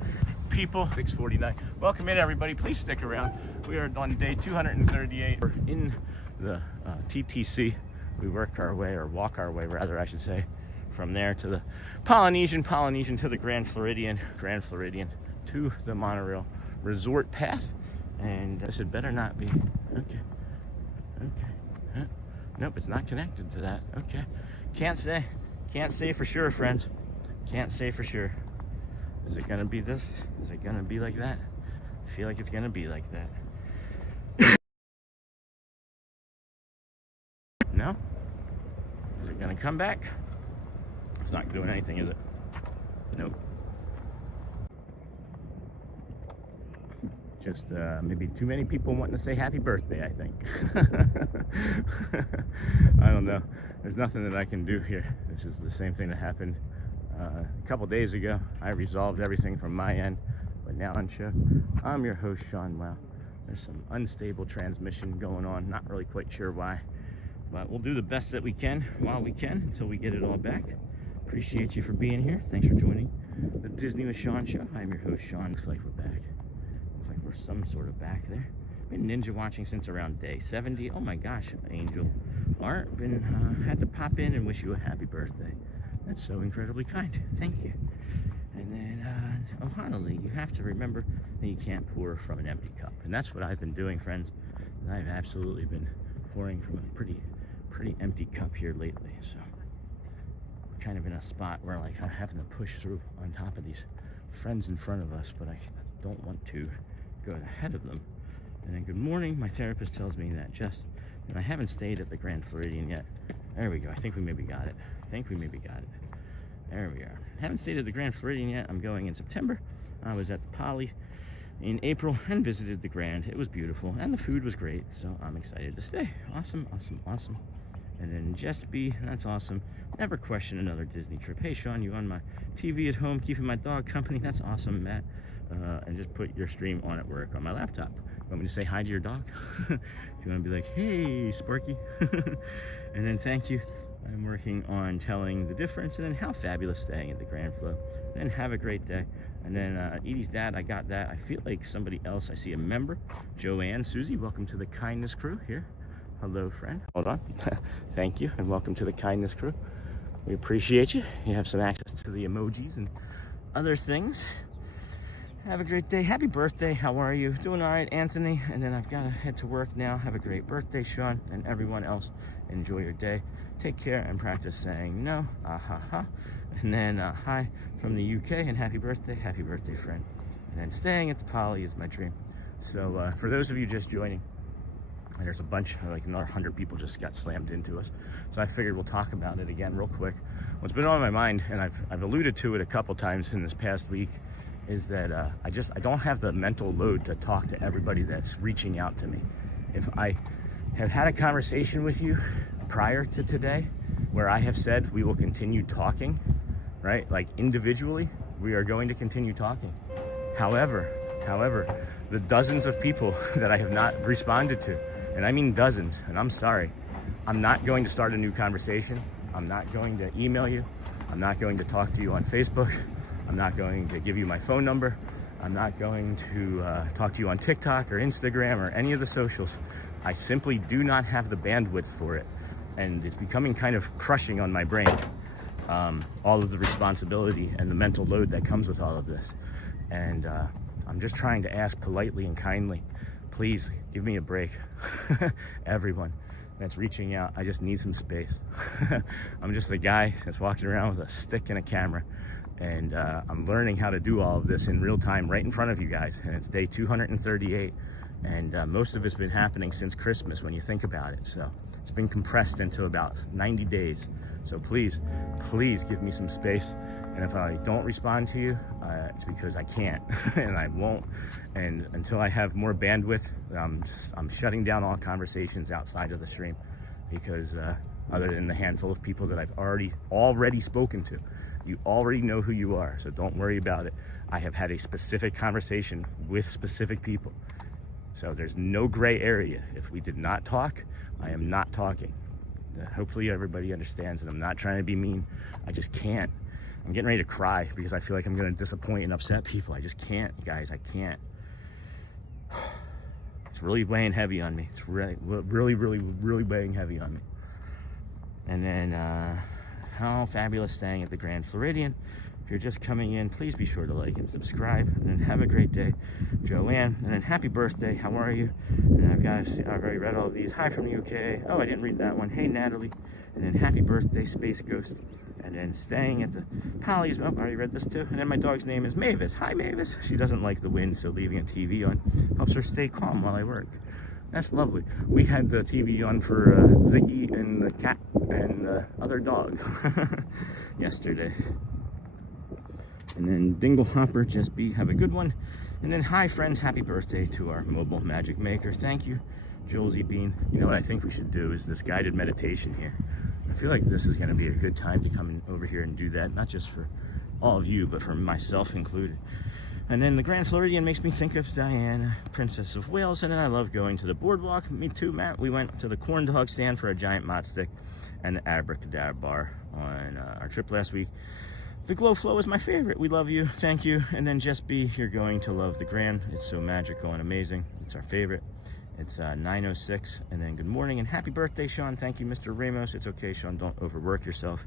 People 649. Welcome in, everybody. Please stick around. We are on day 238. We're in the TTC. We walk our way, rather I should say, from there to the Polynesian to the Grand Floridian to the monorail resort path. And this had better not be. Okay. Huh? Nope, it's not connected to that. Okay. Can't say for sure, friends. Can't say for sure. Is it gonna be this? Is it gonna be like that? I feel like it's gonna be like that. No? Is it gonna come back? It's not doing anything, is it? Nope. Just maybe too many people wanting to say happy birthday, I think. I don't know. There's nothing that I can do here. This is the same thing that happened a couple days ago. I resolved everything from my end, but now on show, I'm your host, Sean. Wow, there's some unstable transmission going on. Not really quite sure why, but we'll do the best that we can while we can until we get it all back. Appreciate you for being here. Thanks for joining the Disney with Sean show. I'm your host, Sean. Looks like we're back. Looks like we're some sort of back there. Been ninja watching since around day 70. Oh my gosh, Angel. Art, had to pop in and wish you a happy birthday. That's so incredibly kind. Thank you. And then, Ohana, you have to remember that you can't pour from an empty cup. And that's what I've been doing, friends. And I've absolutely been pouring from a pretty empty cup here lately. So we're kind of in a spot where like I'm having to push through on top of these friends in front of us, but I don't want to go ahead of them. And then good morning. My therapist tells me that and I haven't stayed at the Grand Floridian yet. There we go. I think we maybe got it. There we are. Haven't stayed at the Grand Floridian yet. I'm going in September. I was at the Poly in April and visited the Grand. It was beautiful and the food was great, so I'm excited to stay. Awesome. And then Just Be, that's awesome. Never question another Disney trip. Hey Sean, you on my TV at home keeping my dog company? That's awesome, Matt. And just put your stream on at work on my laptop. Want me to say hi to your dog? If you want to be like, hey Sparky. And then thank you. I'm working on telling the difference and then how fabulous staying at the Grand Flo. Then have a great day. And then Edie's dad, I got that. I feel like somebody else, I see a member. Joanne, Susie, welcome to the Kindness Crew here. Hello, friend. Hold on. Thank you and welcome to the Kindness Crew. We appreciate you. You have some access to the emojis and other things. Have a great day. Happy birthday. How are you? Doing all right, Anthony? And then I've got to head to work now. Have a great birthday, Sean, and everyone else. Enjoy your day. Take care and practice saying no. Ha. And then hi from the UK and happy birthday, friend. And then staying at the Poly is my dream. So for those of you just joining, and there's a bunch, like another 100 people just got slammed into us. So I figured we'll talk about it again real quick. What's been on my mind, and I've alluded to it a couple times in this past week, is that I don't have the mental load to talk to everybody that's reaching out to me. If I have had a conversation with you prior to today, where I have said we will continue talking, right? Like individually, we are going to continue talking. However, the dozens of people that I have not responded to, and I mean dozens, and I'm sorry, I'm not going to start a new conversation. I'm not going to email you. I'm not going to talk to you on Facebook. I'm not going to give you my phone number. I'm not going to talk to you on TikTok or Instagram or any of the socials. I simply do not have the bandwidth for it. And it's becoming kind of crushing on my brain, all of the responsibility and the mental load that comes with all of this. And I'm just trying to ask politely and kindly, please give me a break. Everyone that's reaching out, I just need some space. I'm just a guy that's walking around with a stick and a camera. And I'm learning how to do all of this in real time right in front of you guys. And it's day 238. And most of it's been happening since Christmas when you think about it. So it's been compressed into about 90 days. So please give me some space. And if I don't respond to you, it's because I can't and I won't. And until I have more bandwidth, I'm shutting down all conversations outside of the stream, because other than the handful of people that I've already spoken to, you already know who you are, so don't worry about it. I have had a specific conversation with specific people. So there's no gray area. If we did not talk, I am not talking. Hopefully everybody understands, and I'm not trying to be mean. I just can't. I'm getting ready to cry because I feel like I'm going to disappoint and upset people. I just can't, guys. I can't. It's really weighing heavy on me. It's really weighing heavy on me. And then, how fabulous staying at the Grand Floridian. If you're just coming in, please be sure to like and subscribe. And then have a great day, Joanne. And then happy birthday. How are you? And I've already read all of these. Hi from the UK. Oh, I didn't read that one. Hey, Natalie. And then happy birthday, Space Ghost. And then staying at the Polly's. Oh, I already read this too. And then my dog's name is Mavis. Hi, Mavis. She doesn't like the wind, so leaving a TV on helps her stay calm while I work. That's lovely. We had the TV on for Ziggy and the cat and the other dog yesterday. And then Dingle Hopper, just be, have a good one. And then hi friends, happy birthday to our mobile magic maker. Thank you, Joelzy Bean. You know what I think we should do is this guided meditation here. I feel like this is going to be a good time to come over here and do that, not just for all of you, but for myself included. And then the Grand Floridian makes me think of Diana, Princess of Wales. And then I love going to the boardwalk. Me too, Matt. We went to the corn dog stand for a giant mott stick and the Abracadabra bar on our trip last week. The Glow Flow is my favorite. We love you. Thank you. And then Just Be, you're going to love the Grand. It's so magical and amazing. It's our favorite. It's 9:06. And then good morning and happy birthday, Sean. Thank you, Mr. Ramos. It's okay, Sean. Don't overwork yourself.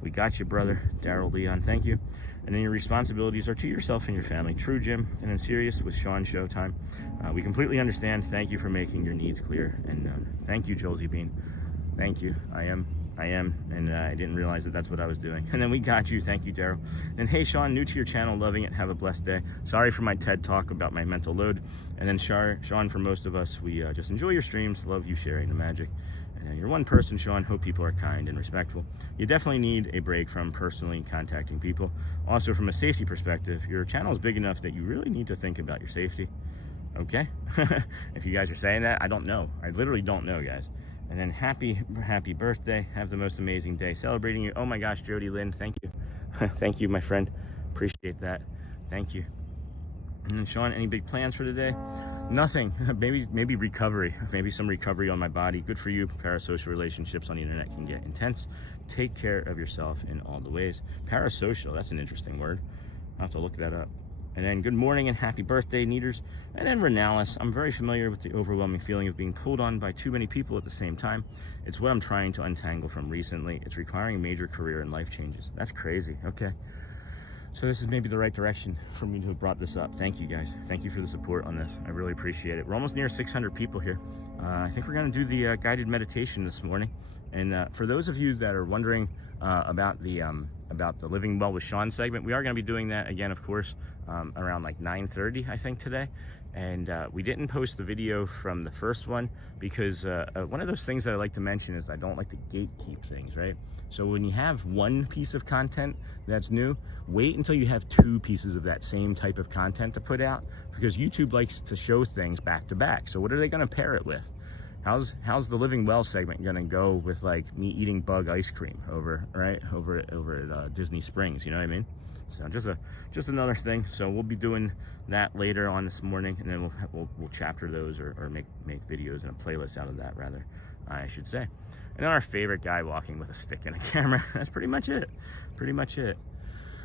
We got you, brother. Daryl Leon, thank you. And then your responsibilities are to yourself and your family. True, Jim. And then Serious with Sean Showtime. We completely understand. Thank you for making your needs clear. And thank you, Joelzy Bean. Thank you. I am. And I didn't realize that that's what I was doing. And then we got you. Thank you, Daryl. And hey, Sean, new to your channel, loving it. Have a blessed day. Sorry for my TED talk about my mental load. And then Sean, for most of us, we just enjoy your streams. Love you sharing the magic. And you're one person, Sean. Hope people are kind and respectful. You definitely need a break from personally contacting people. Also, from a safety perspective, your channel is big enough that you really need to think about your safety. Okay? If you guys are saying that, I don't know. I literally don't know, guys. And then happy birthday. Have the most amazing day celebrating you. Oh my gosh, Jody Lynn, thank you. Thank you, my friend. Appreciate that. Thank you. And then Sean, any big plans for today? Nothing. Maybe recovery. Maybe some recovery on my body. Good for you. Parasocial relationships on the internet can get intense. Take care of yourself in all the ways. Parasocial, that's an interesting word. I'll have to look that up. And then good morning and happy birthday, Neaters. And then Renalis, I'm very familiar with the overwhelming feeling of being pulled on by too many people at the same time. It's what I'm trying to untangle from recently. It's requiring major career and life changes. That's crazy. Okay. So this is maybe the right direction for me to have brought this up. Thank you guys. Thank you for the support on this. I really appreciate it. We're almost near 600 people here. I think we're gonna do the guided meditation this morning. And for those of you that are wondering about the Living Well with Sean segment, we are gonna be doing that again, of course, around like 9:30, I think, today. And we didn't post the video from the first one because one of those things that I like to mention is I don't like to gatekeep things, right? So when you have one piece of content that's new, wait until you have 2 pieces of that same type of content to put out, because YouTube likes to show things back to back. So what are they gonna pair it with? How's the Living Well segment gonna go with like me eating bug ice cream over at Disney Springs? You know what I mean? So just another thing. So we'll be doing that later on this morning, and then we'll chapter those or make videos and a playlist out of that, rather, I should say. And our favorite guy walking with a stick and a camera. That's pretty much it.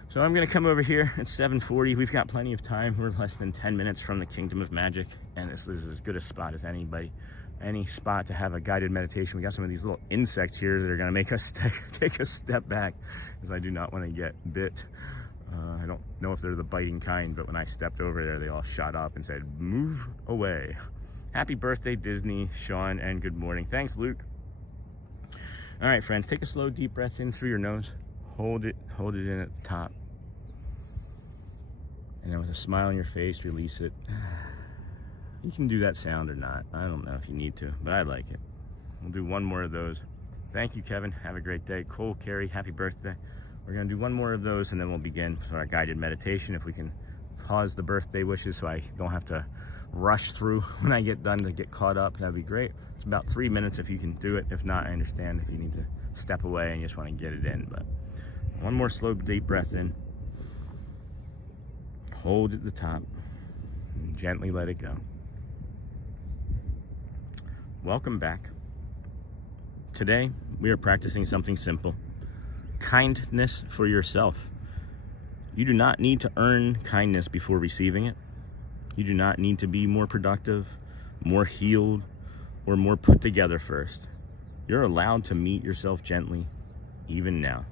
So I'm gonna come over here at 7:40. We've got plenty of time. We're less than 10 minutes from the Kingdom of Magic, and this is as good a spot as any spot to have a guided meditation. We got some of these little insects here that are gonna make us take a step back, because I do not want to get bit. I don't know if they're the biting kind, but when I stepped over there, they all shot up and said, "Move away." Happy birthday, Disney, Sean, and good morning. Thanks, Luke. All right, friends, take a slow, deep breath in through your nose. Hold it in at the top. And then with a smile on your face, release it. You can do that sound or not. I don't know if you need to, but I like it. We'll do one more of those. Thank you, Kevin. Have a great day. Cole, Carrie, happy birthday. We're gonna do one more of those, and then we'll begin with our guided meditation. If we can pause the birthday wishes so I don't have to rush through when I get done to get caught up, that'd be great. It's about 3 minutes if you can do it. If not, I understand if you need to step away and you just want to get it in. But one more slow, deep breath in. Hold at the top and gently let it go. Welcome back. Today, we are practicing something simple. Kindness for yourself. You do not need to earn kindness before receiving it. You do not need to be more productive, more healed, or more put together first. You're allowed to meet yourself gently, even now.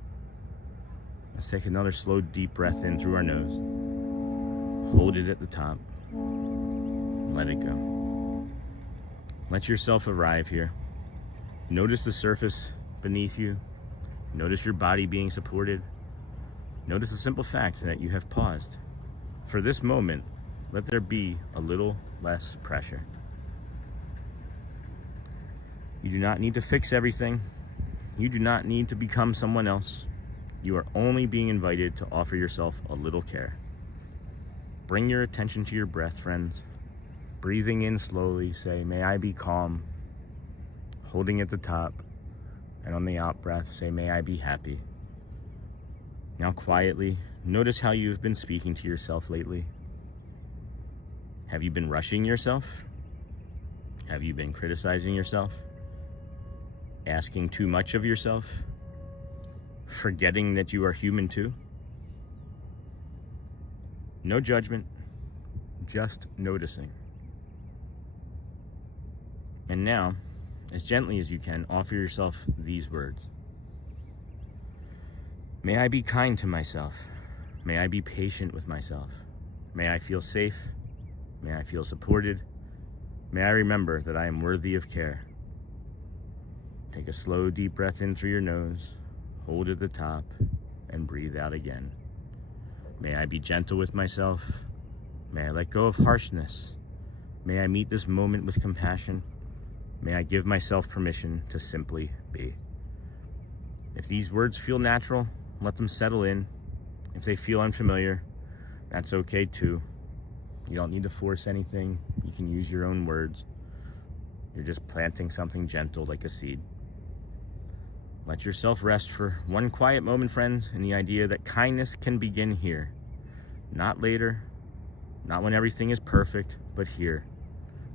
Let's take another slow, deep breath in through our nose. Hold it at the top. Let it go. Let yourself arrive here. Notice the surface beneath you. Notice your body being supported. Notice the simple fact that you have paused. For this moment, let there be a little less pressure. You do not need to fix everything. You do not need to become someone else. You are only being invited to offer yourself a little care. Bring your attention to your breath, friends. Breathing in slowly, say, "May I be calm." Holding at the top. And on the out breath, say, "May I be happy." Now quietly, notice how you've been speaking to yourself lately. Have you been rushing yourself? Have you been criticizing yourself? Asking too much of yourself? Forgetting that you are human too? No judgment, just noticing. And now, as gently as you can, offer yourself these words. May I be kind to myself. May I be patient with myself. May I feel safe. May I feel supported. May I remember that I am worthy of care. Take a slow, deep breath in through your nose, hold at the top, and breathe out again. May I be gentle with myself. May I let go of harshness. May I meet this moment with compassion. May I give myself permission to simply be. If these words feel natural, let them settle in. If they feel unfamiliar, that's okay too. You don't need to force anything. You can use your own words. You're just planting something gentle like a seed. Let yourself rest for one quiet moment, friends, in the idea that kindness can begin here. Not later, not when everything is perfect, but here,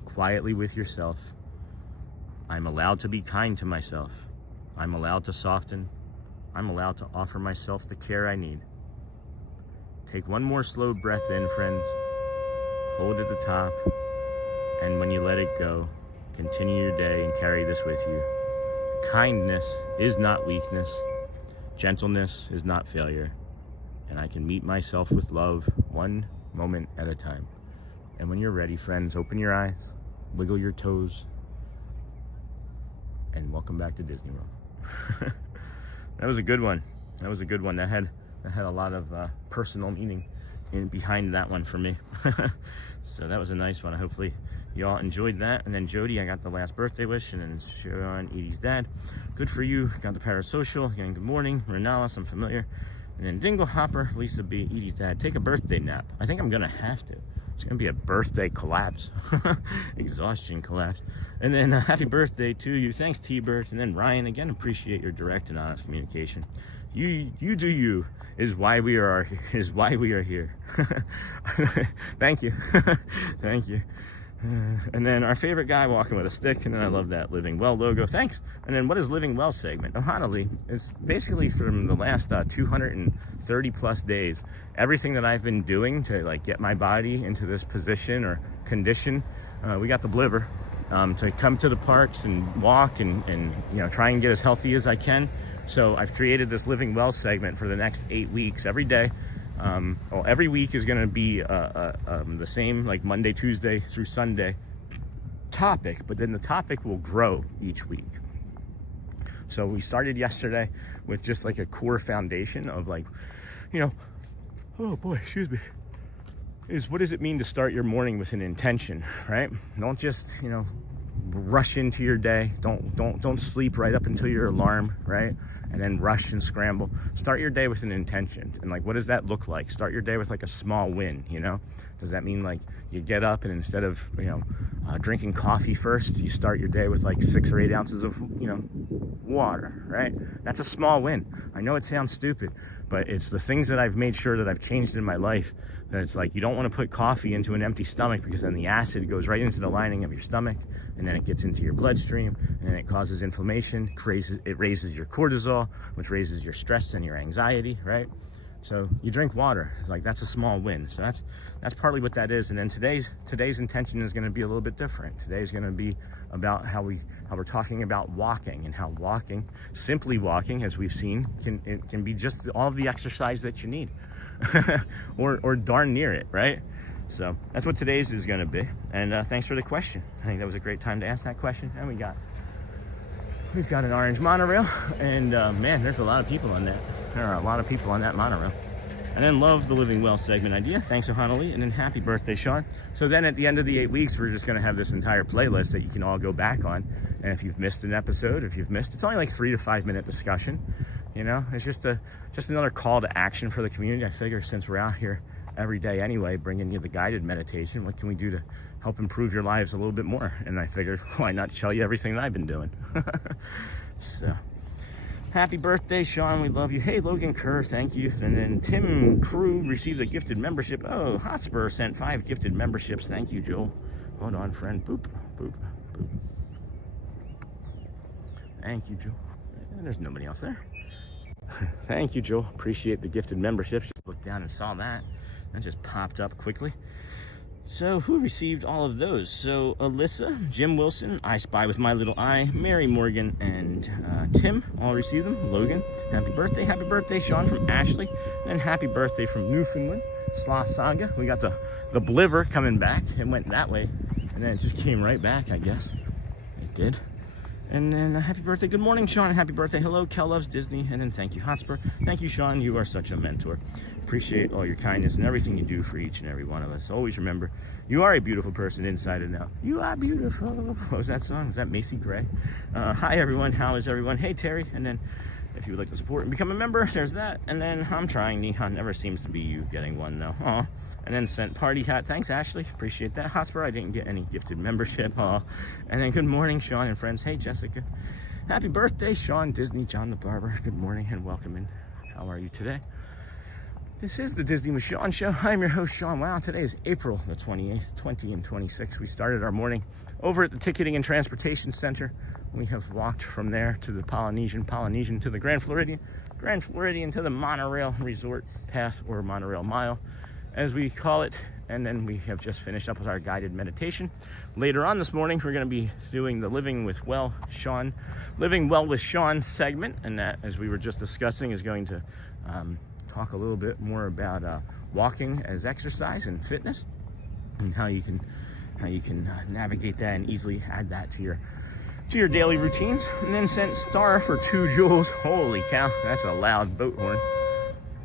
quietly with yourself. I'm allowed to be kind to myself. I'm allowed to soften. I'm allowed to offer myself the care I need. Take one more slow breath in, friends. Hold at the top, and when you let it go, continue your day and carry this with you. Kindness is not weakness. Gentleness is not failure. and I can meet myself with love one moment at a time. And when you're ready, friends, open your eyes, wiggle your toes, and welcome back to Disney World. That was a good one. That was a good one. That had a lot of personal meaning behind that one for me. So that was a nice one. Hopefully you all enjoyed that. And then Jody, I got the last birthday wish, and then Sean, Edie's dad. Good for you. Got the parasocial. Again, good morning. Renalis, I'm familiar. And then Dingle Hopper, Lisa B, Edie's dad. Take a birthday nap. I think I'm gonna have to. It's gonna be a birthday collapse. Exhaustion collapse. And then happy birthday to you. Thanks, T-Bert. And then Ryan, again, appreciate your direct and honest communication. You do you is why we are here. Thank you. Thank you. And then our favorite guy walking with a stick, and then I love that Living Well logo. Thanks. And then what is Living Well segment? Ohana, it's basically from the last 230 plus days, everything that I've been doing to like get my body into this position or condition. We got the bliver to come to the parks and walk and you know, try and get as healthy as I can. So I've created this Living Well segment for the next 8 weeks, every day. Well, every week is going to be the same, like Monday, Tuesday through Sunday topic, but then the topic will grow each week. So we started yesterday with just like a core foundation of like, you know, oh boy, excuse me, is what does it mean to start your morning with an intention, right? Don't just, you know, rush into your day. Don't sleep right up until your alarm, right? And then rush and scramble. Start your day with an intention. And like, what does that look like? Start your day with like a small win, you know? Does that mean like you get up and instead of, you know, drinking coffee first, you start your day with like 6 or 8 ounces of, you know, water, right? That's a small win. I know it sounds stupid, but it's the things that I've made sure that I've changed in my life. That it's like, you don't want to put coffee into an empty stomach, because then the acid goes right into the lining of your stomach, and then it gets into your bloodstream, and then it causes inflammation, it raises your cortisol, which raises your stress and your anxiety, right? So you drink water. It's like, that's a small win. So that's partly what that is. And then today's intention is going to be a little bit different. Today's going to be about how we're talking about walking, and how walking, simply walking, as we've seen, can be just all of the exercise that you need. or darn near it, right? So that's what today's is going to be. And thanks for the question. I think that was a great time to ask that question. And we've got an orange monorail, and man, there's a lot of people on that. There are a lot of people on that monorail. And then love the Living Well segment idea. Thanks, Ohana. And then happy birthday, Sean. So then at the end of the 8 weeks, we're just going to have this entire playlist that you can all go back on. And if you've missed an episode, it's only like 3 to 5 minute discussion. You know, it's just another call to action for the community. I figure since we're out here every day anyway, bringing you the guided meditation, what can we do to help improve your lives a little bit more? And I figured, why not tell you everything that I've been doing? So happy birthday, Sean. We love you. Hey, Logan Kerr, thank you. And then Tim Crew received a gifted membership. Oh, Hotspur sent 5 gifted memberships. Thank you, Joel. Hold on, friend. Boop, boop, boop. Thank you, Joel. There's nobody else there. Thank you, Joel. Appreciate the gifted memberships. Just looked down and saw that. That just popped up quickly. So who received all of those? So Alyssa, Jim Wilson, I Spy with My Little Eye, Mary Morgan, and Tim all received them. Logan, happy birthday. Happy birthday, Sean, from Ashley. And happy birthday from Newfoundland, Sloth Saga. We got the bliver coming back. It went that way, and then it just came right back, I guess. It did. And then happy birthday. Good morning, Sean. And happy birthday. Hello, Kel loves Disney. And then thank you, Hotspur. Thank you, Sean. You are such a mentor. Appreciate all your kindness and everything you do for each and every one of us. Always remember, you are a beautiful person inside and out. You are beautiful. What was that song? Was that Macy Gray? Hi, everyone. How is everyone? Hey, Terry. And then if you would like to support and become a member, there's that. And then I'm trying. Nihon never seems to be you getting one, though. Aw. And then sent party hat. Thanks, Ashley. Appreciate that. Hotspur, I didn't get any gifted membership. Aw. And then good morning, Sean and friends. Hey, Jessica. Happy birthday, Sean Disney, John the Barber. Good morning and welcome in. How are you today? This is the Disney with Sean show. I'm your host, Sean. Wow, today is April the 28th, 2026. We started our morning over at the Ticketing and Transportation Center. We have walked from there to the Polynesian to the Grand Floridian to the monorail resort path, or monorail mile, as we call it. And then we have just finished up with our guided meditation. Later on this morning, we're going to be doing the Living Well with Sean segment. And that, as we were just discussing, is going to talk a little bit more about walking as exercise and fitness, and how you can navigate that and easily add that to your daily routines. And then sent star for 2 jewels. Holy cow, that's a loud boat horn.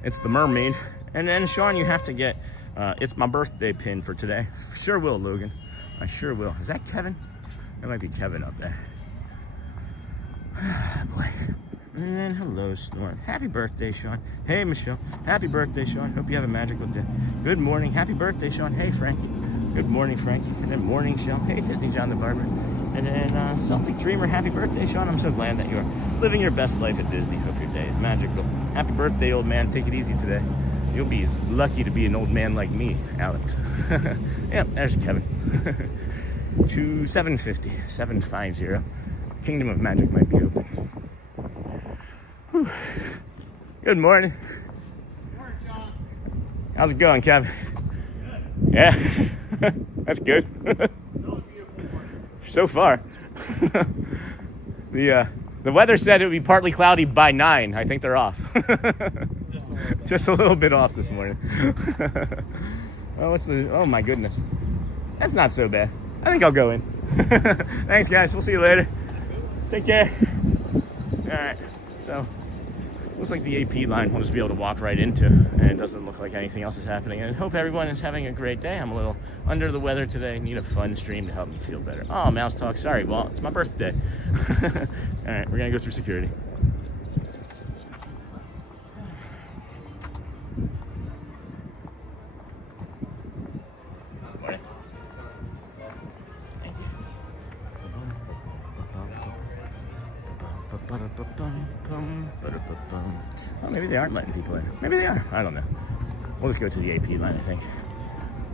It's the mermaid. And then Sean, you have to get it's my birthday pin for today. Sure will, Logan. I sure will. Is that Kevin? That might be Kevin up there. Boy. And then hello, Storm. Happy birthday, Sean. Hey, Michelle. Happy birthday, Sean. Hope you have a magical day. Good morning. Happy birthday, Sean. Hey, Frankie. Good morning, Frankie. And then morning, Sean. Hey, Disney John the Barber. And then Celtic Dreamer. Happy birthday, Sean. I'm so glad that you're living your best life at Disney. Hope your day is magical. Happy birthday, old man. Take it easy today. You'll be lucky to be an old man like me, Alex. Yep, there's Kevin. 750. Kingdom of Magic might be open. Whew. Good morning. Good morning, John. How's it going, Kevin? Good. Yeah, that's good. Really beautiful morning. So far. The weather said it would be partly cloudy by 9. I think they're off. Just a little bit off this morning. Oh my goodness. That's not so bad. I think I'll go in. Thanks, guys. We'll see you later. Take care. All right. So, looks like the AP line we'll just be able to walk right into, and it doesn't look like anything else is happening. And I hope everyone is having a great day. I'm a little under the weather today. Need a fun stream to help me feel better. Oh, Mouse Talk. Sorry, Walt. It's my birthday. All right, we're gonna go through security. Oh, maybe they aren't letting people in. Maybe they are. I don't know. We'll just go to the AP line, I think.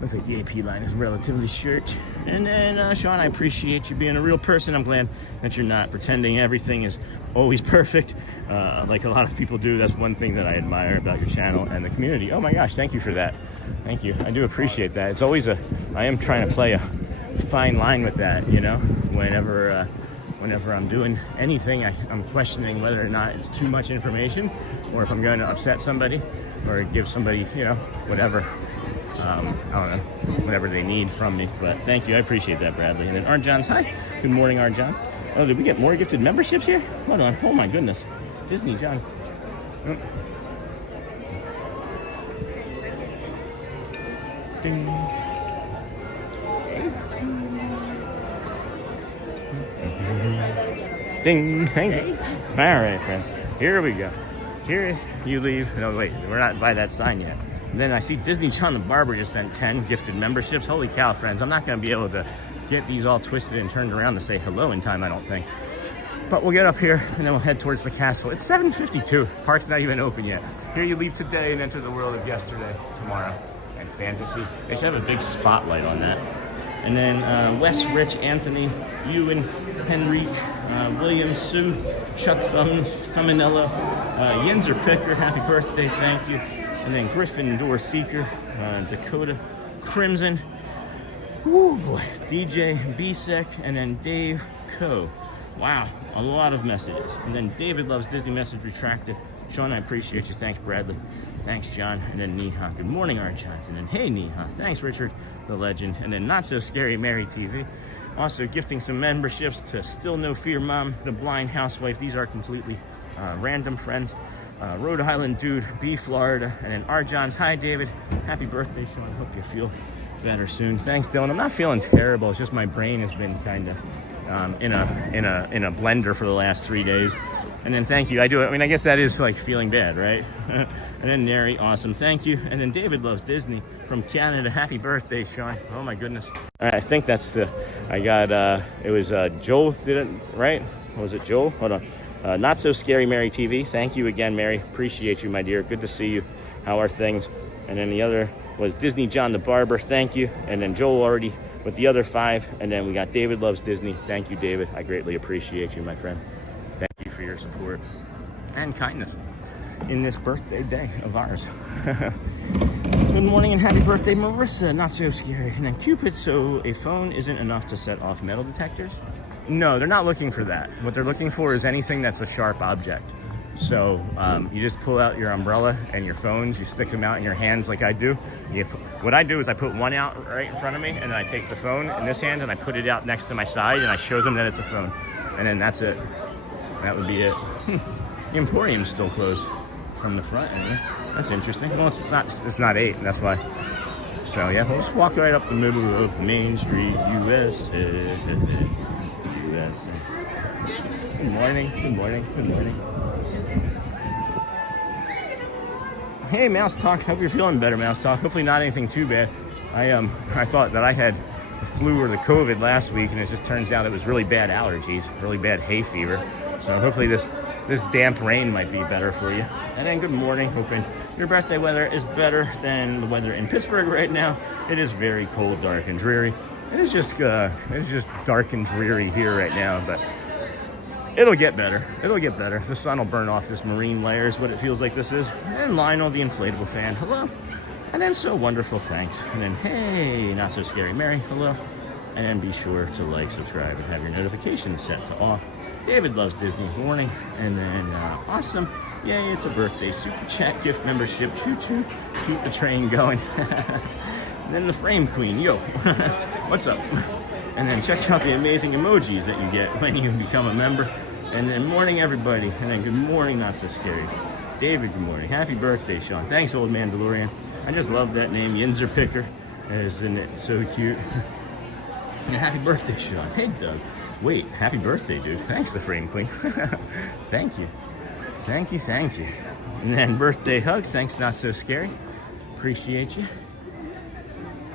Looks like the AP line is relatively short. And then, Sean, I appreciate you being a real person. I'm glad that you're not pretending everything is always perfect, like a lot of people do. That's one thing that I admire about your channel and the community. Oh my gosh, thank you for that. Thank you. I do appreciate that. It's always I am trying to play a fine line with that, you know, whenever I'm doing anything, I'm questioning whether or not it's too much information, or if I'm going to upset somebody or give somebody, you know, whatever, I don't know, whatever they need from me. But thank you, I appreciate that, Bradley. And then Arjan's, hi. Good morning, Arjan. Oh, did we get more gifted memberships here? Hold on, oh my goodness. Disney John. Oh. Ding. Ding, thank you. All right, friends, here we go. Here you leave. No, wait, we're not by that sign yet. And then I see Disney John the Barber just sent 10 gifted memberships. Holy cow, friends. I'm not going to be able to get these all twisted and turned around to say hello in time, I don't think. But we'll get up here and then we'll head towards the castle. It's 7:52. Park's not even open yet. Here you leave today and enter the world of yesterday, tomorrow, and fantasy. They should have a big spotlight on that. And then Wes, Rich, Anthony, Ewan, Henry, William, Sue, Chuck Thumbinello, Yenzer Picker, happy birthday, thank you. And then Griffin Door Seeker, Dakota Crimson, woo boy, DJ Bisek, and then Dave Coe. Wow, a lot of messages. And then David Loves Disney message retracted. Sean, I appreciate you. Thanks, Bradley. Thanks, John. And then Neha. Good morning, Art Johnson. And hey, Neha. Thanks, Richard, the legend. And then Not So Scary Mary TV. Also gifting some memberships to Still No Fear Mom, The Blind Housewife. These are completely random friends. Rhode Island Dude, B Florida. And then Art Johns. Hi, David. Happy birthday, Sean. Hope you feel better soon. Thanks, Dylan. I'm not feeling terrible. It's just my brain has been kind of in a blender for the last 3 days. And then thank you. I do it. I mean, I guess that is like feeling bad, right? And then Neri, awesome. Thank you. And then David Loves Disney from Canada. Happy birthday, Sean. Oh my goodness. All right, I think that's I got, it was Joel, did it, right? Was it Joel? Hold on. Not So Scary Mary TV. Thank you again, Mary. Appreciate you, my dear. Good to see you. How are things? And then the other was Disney John the Barber. Thank you. And then Joel already with the other 5. And then we got David Loves Disney. Thank you, David. I greatly appreciate you, my friend. Thank you for your support and kindness in this birthday day of ours. Good morning and happy birthday, Marissa. Not so scary. And then Cupid, so a phone isn't enough to set off metal detectors? No, they're not looking for that. What they're looking for is anything that's a sharp object. So you just pull out your umbrella and your phones, you stick them out in your hands like I do. What I do is I put one out right in front of me, and then I take the phone in this hand and I put it out next to my side, and I show them that it's a phone. And then that's it. That would be it. The Emporium's still closed from the front. That's interesting. Well, it's not 8, and that's why. So yeah, we'll just walk right up the middle of Main Street, USA. USA. Good morning, good morning, good morning. Hey, Mouse Talk. Hope you're feeling better, Mouse Talk. Hopefully not anything too bad. I thought that I had the flu or the COVID last week, and it just turns out it was really bad allergies, really bad hay fever. So hopefully this damp rain might be better for you. And then good morning. Hoping your birthday weather is better than the weather in Pittsburgh right now. It is very cold, dark, and dreary. It is just dark and dreary here right now, but it'll get better. It'll get better. The sun will burn off this marine layer is what it feels like this is. And Lionel, the inflatable fan, hello. And then So Wonderful, thanks. And then, hey, Not So Scary Mary, hello. And then be sure to like, subscribe, and have your notifications set to all. David Loves Disney, morning. And then, awesome. Yay, it's a birthday. Super chat, gift membership, choo-choo. Keep the train going. And then the Frame Queen, yo. What's up? And then check out the amazing emojis that you get when you become a member. And then morning, everybody. And then good morning, Not So Scary. David, good morning. Happy birthday, Sean. Thanks, old Mandalorian. I just love that name, Yinzer Picker. Isn't it so cute? And happy birthday, Sean. Hey, Doug. Wait, happy birthday, dude. Thanks, the Frame Queen. Thank you. Thank you, thank you. And then birthday hugs. Thanks, Not So Scary. Appreciate you.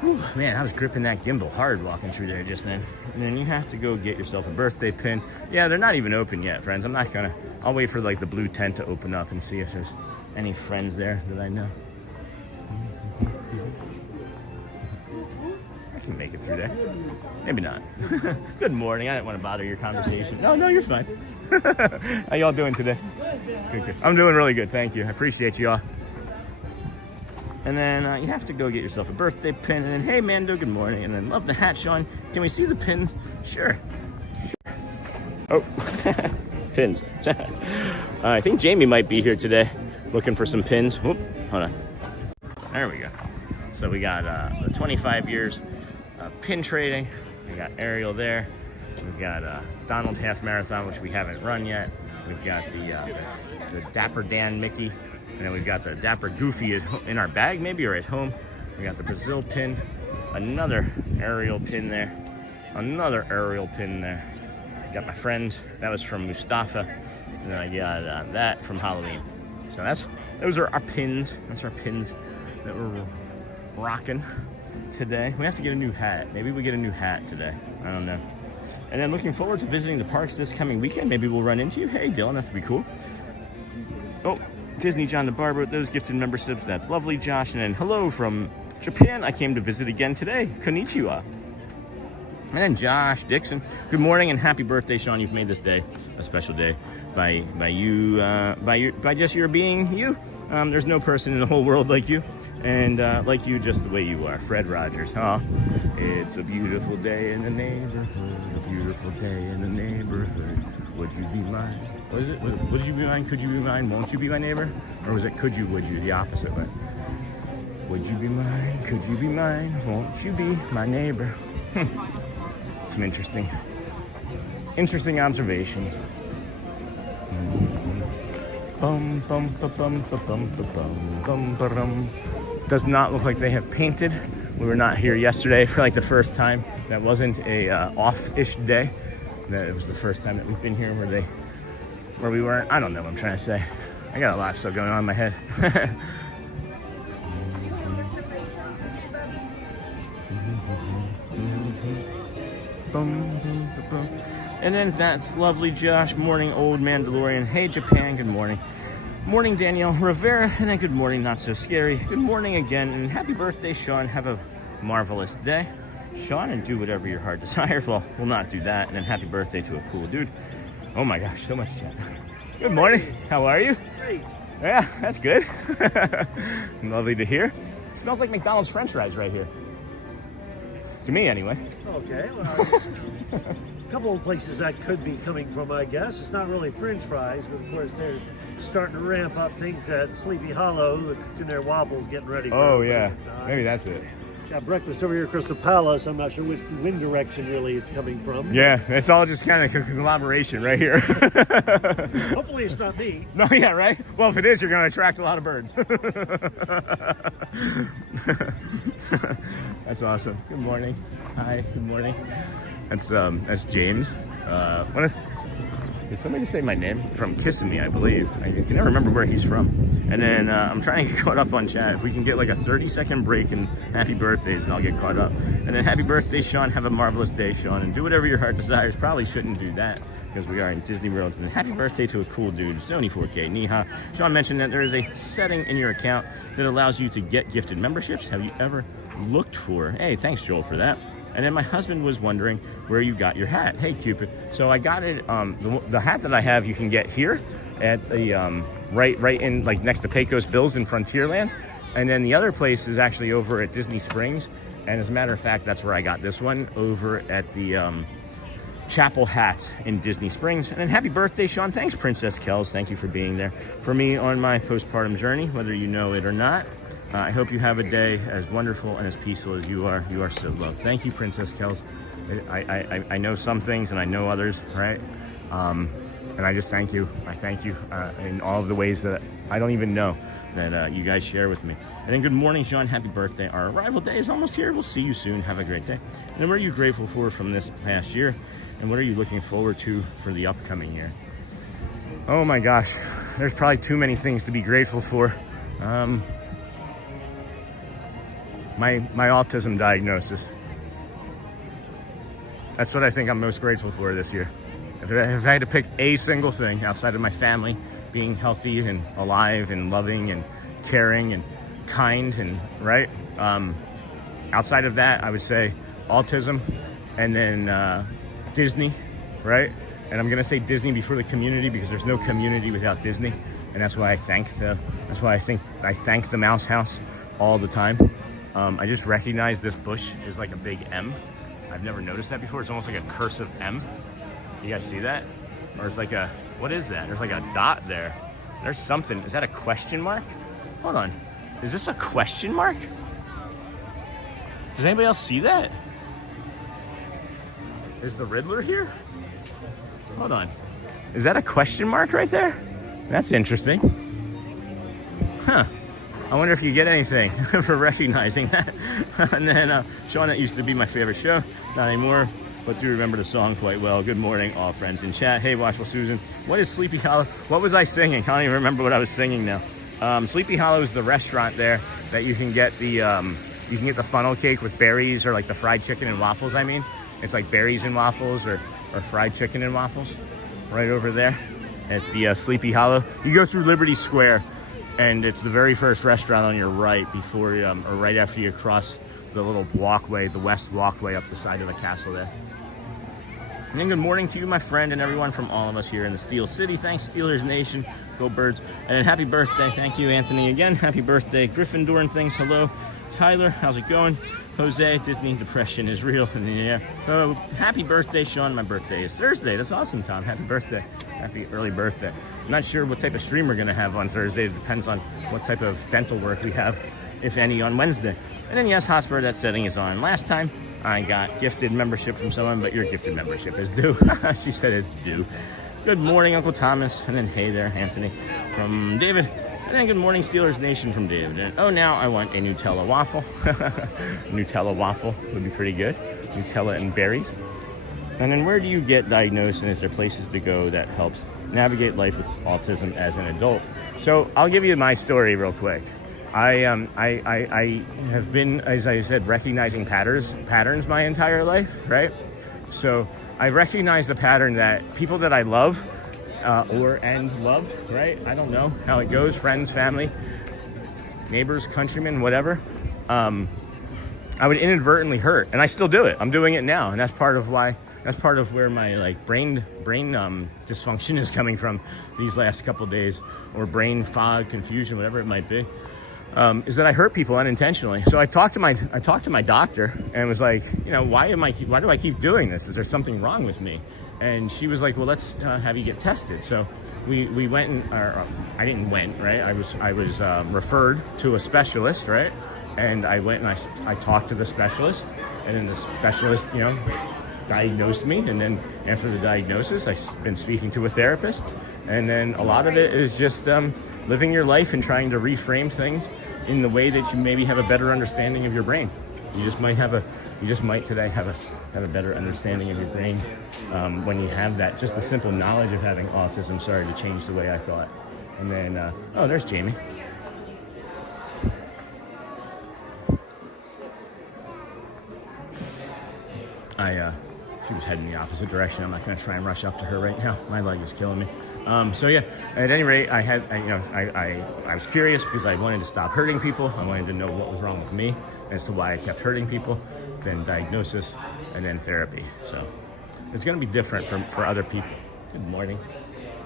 Whew, man, I was gripping that gimbal hard walking through there just then. And then you have to go get yourself a birthday pin. Yeah, they're not even open yet, friends. I'll wait for like the blue tent to open up and see if there's any friends there that I know. I can make it through there. Maybe not. Good morning. I didn't want to bother your conversation. No, you're fine. How y'all doing today? Good. I'm doing really good. Thank you. I appreciate you all. And then you have to go get yourself a birthday pin. And then, hey, Mando, good morning. And then, love the hat, Sean. Can we see the pins? Sure. Oh, pins. I think Jamie might be here today looking for some pins. Whoop, hold on. There we go. So we got the 25 years pin trading. We got Ariel there. We've got Donald Half Marathon, which we haven't run yet. We've got the Dapper Dan Mickey. And then we've got the Dapper Goofy in our bag, maybe, or at home. We got the Brazil pin, another Ariel pin there, another Ariel pin there. Got my friends. That was from Mustafa. And then I got that from Halloween. So those are our pins. That's our pins that we're rocking today. We have to get a new hat. Maybe we get a new hat today. I don't know. And then looking forward to visiting the parks this coming weekend. Maybe we'll run into you. Hey, Dylan, that would be cool. Oh. Disney John the Barber with those gifted memberships. That's lovely, Josh. And then hello from Japan. I came to visit again today. Konnichiwa. And then Josh Dixon. Good morning and happy birthday, Sean. You've made this day a special day by just your being you. There's no person in the whole world like you, and like you just the way you are. Fred Rogers. Oh, it's a beautiful day in the neighborhood. A beautiful day in the neighborhood. Would you be mine? What is it? Would you be mine? Could you be mine? Won't you be my neighbor? Or was it could you, would you? The opposite way. Would you be mine? Could you be mine? Won't you be my neighbor? Some interesting observation. Bum bum ba bum ba bum ba bum bum ba dum. Does not look like they have painted. We were not here yesterday for like the first time. That wasn't a off-ish day. That it was the first time that we've been here where we weren't. I don't know what I'm trying to say. I got a lot of stuff going on in my head. And then that's lovely Josh. Morning, old Mandalorian. Hey, Japan. Good morning. Morning, Danielle Rivera. And then good morning, Not So Scary. Good morning again. And happy birthday, Sean. Have a marvelous day, Sean, and do whatever your heart desires. Well, we'll not do that. And then happy birthday to a cool dude. Oh my gosh, so much chat. Good morning. How are you? Great. Yeah, that's good. Lovely to hear. It smells like McDonald's French fries right here. To me, anyway. Okay, well, a couple of places that could be coming from, I guess. It's not really French fries, but of course starting to ramp up things at Sleepy Hollow. They're cooking their waffles, getting ready. Oh yeah, maybe that's it. Got breakfast over here at Crystal Palace. I'm not sure which wind direction really it's coming from. Yeah, it's all just kind of conglomeration right here. Hopefully it's not me. No, yeah, right? Well, if it is, you're going to attract a lot of birds. That's awesome. Good morning. Hi, good morning. That's James. Did somebody say my name? From Kissing Me, I believe. I can never remember where he's from. And then I'm trying to get caught up on chat. If we can get like a 30-second break and happy birthdays, and I'll get caught up. And then happy birthday, Sean. Have a marvelous day, Sean. And do whatever your heart desires. Probably shouldn't do that because we are in Disney World. And happy birthday to a cool dude, Sony 4K, Niha. Sean mentioned that there is a setting in your account that allows you to get gifted memberships. Have you ever looked for? Hey, thanks, Joel, for that. And then my husband was wondering where you got your hat. Hey, Cupid. So I got it, the hat that I have, you can get here at the, right in, like next to Pecos Bills in Frontierland. And then the other place is actually over at Disney Springs. And as a matter of fact, that's where I got this one, over at the Chapel Hat in Disney Springs. And then happy birthday, Sean. Thanks, Princess Kells. Thank you for being there for me on my postpartum journey, whether you know it or not. I hope you have a day as wonderful and as peaceful as you are. You are so loved. Thank you, Princess Kells. I know some things and I know others, right? And I just thank you. I thank you in all of the ways that I don't even know that you guys share with me. And then good morning, Sean. Happy birthday. Our arrival day is almost here. We'll see you soon. Have a great day. And then what are you grateful for from this past year? And what are you looking forward to for the upcoming year? Oh my gosh, there's probably too many things to be grateful for. My autism diagnosis. That's what I think I'm most grateful for this year. If I had to pick a single thing outside of my family being healthy and alive and loving and caring and kind and right, outside of that, I would say autism, and then Disney, right? And I'm gonna say Disney before the community because there's no community without Disney, and that's why I thank the Mouse House all the time. I just recognize this bush is like a big M. I've never noticed that before. It's almost like a cursive M. You guys see that? Or it's like a, what is that? There's like a dot there. There's something. Is that a question mark? Hold on. Is this a question mark? Does anybody else see that? Is the Riddler here? Hold on. Is that a question mark right there? That's interesting. Huh. I wonder if you get anything for recognizing that. And then, Sean, that used to be my favorite show. Not anymore, but do remember the song quite well. Good morning, all friends in chat. Hey, Watchful Susan. What is Sleepy Hollow? What was I singing? I don't even remember what I was singing now. Sleepy Hollow is the restaurant there that you can get the funnel cake with berries, or like the fried chicken and waffles, I mean. It's like berries and waffles or fried chicken and waffles right over there at the Sleepy Hollow. You go through Liberty Square, and it's the very first restaurant on your right before or right after you cross the little walkway, the west walkway up the side of the castle there. And then good morning to you, my friend, and everyone from all of us here in the Steel City. Thanks, Steelers Nation. Go Birds. And then happy birthday. Thank you, Anthony, again. Happy birthday, Gryffindor and things. Hello, Tyler. How's it going? Jose, Disney depression is real. Yeah. Oh, happy birthday, Sean. My birthday is Thursday. That's awesome, Tom. Happy birthday. Happy early birthday. I'm not sure what type of stream we're going to have on Thursday. It depends on what type of dental work we have, if any, on Wednesday. And then, yes, Hotspur, that setting is on. Last time, I got gifted membership from someone, but your gifted membership is due. She said it's due. Good morning, Uncle Thomas. And then, hey there, Anthony, from David. And then, good morning, Steelers Nation from David. And, oh, now I want a Nutella waffle. Nutella waffle would be pretty good. Nutella and berries. And then, where do you get diagnosed, and is there places to go that helps navigate life with autism as an adult? So I'll give you my story real quick. I have been, as I said, recognizing patterns my entire life, right? So I recognize the pattern that people that I love and loved, right? I don't know how it goes, friends, family, neighbors, countrymen, whatever. I would inadvertently hurt, and I still do it. I'm doing it now, and that's part of where my like brain dysfunction is coming from these last couple of days, or brain fog, confusion, whatever it might be. Is that I hurt people unintentionally. So I talked to my doctor and was like, you know, why do I keep doing this? Is there something wrong with me? And she was like, well, let's have you get tested. So we went and, or I didn't went, right? I was referred to a specialist, right? And I went and I talked to the specialist, and then the specialist, you know, diagnosed me. And then after the diagnosis, I've been speaking to a therapist. And then a lot of it is just living your life and trying to reframe things in the way that you maybe have a better understanding of your brain. You just might today have a better understanding of your brain when you have that, just the simple knowledge of having autism started to change the way I thought. And then, oh, there's Jamie. She was heading the opposite direction. I'm not going to try and rush up to her right now. My leg is killing me. So yeah, at any rate, I was curious because I wanted to stop hurting people. I wanted to know what was wrong with me as to why I kept hurting people. Then diagnosis, and then therapy. So it's going to be different for other people. Good morning.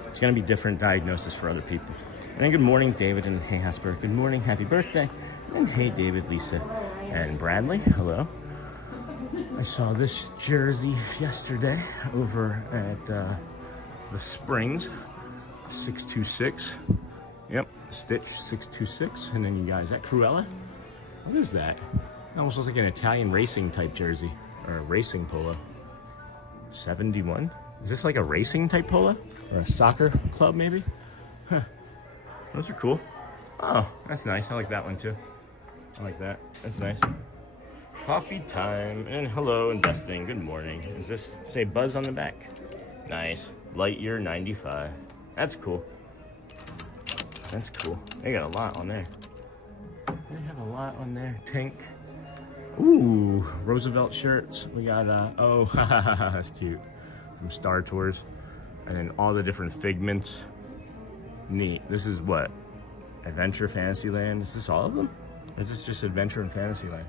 It's going to be different diagnosis for other people. And then good morning, David and hey Hasper. Good morning, happy birthday. And hey, David, Lisa, and Bradley. Hello. I saw this jersey yesterday over at the Springs, 626. Yep, Stitch 626. And then you guys, that Cruella? What is that? It almost looks like an Italian racing type jersey, or a racing polo. 71? Is this like a racing type polo? Or a soccer club maybe? Huh. Those are cool. Oh, that's nice. I like that one too. I like that. That's nice. Coffee time. And hello, investing. Good morning. Does this say Buzz on the back? Nice. Lightyear 95. That's cool. That's cool. They got a lot on there. They have a lot on there. Tank. Ooh, Roosevelt shirts. We got, oh, that's cute. From Star Tours. And then all the different figments. Neat. This is what? Adventure Fantasyland? Is this all of them? Or is this just Adventure and Fantasyland?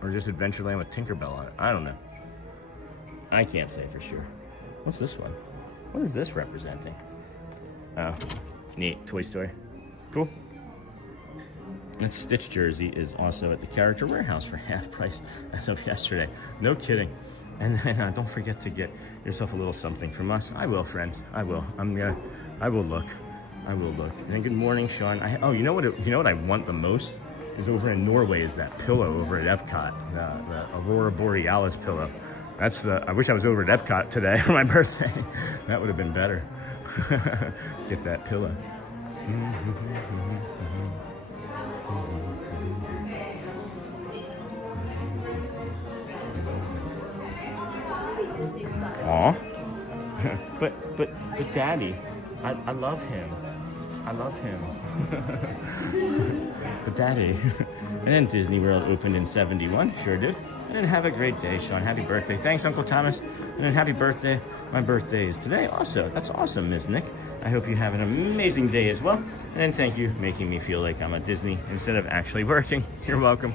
Or just Adventureland with Tinkerbell on it? I don't know. I can't say for sure. What's this one? What is this representing? Oh, neat. Toy Story. Cool. That Stitch jersey is also at the Character Warehouse for half price as of yesterday. No kidding. And then don't forget to get yourself a little something from us. I will, friends. I will. I will look. I will look. And then good morning, Sean. You know what I want the most is over in Norway is that pillow over at Epcot, the Aurora Borealis pillow. I wish I was over at Epcot today for my birthday. That would have been better. Get that pillow. Aw. but Daddy, I love him. I love him. But Daddy. And then Disney World opened in 71. Sure did. And then have a great day, Sean. Happy birthday. Thanks, Uncle Thomas. And then happy birthday. My birthday is today also. That's awesome, Ms. Nick. I hope you have an amazing day as well. And then thank you, making me feel like I'm at Disney instead of actually working. You're welcome.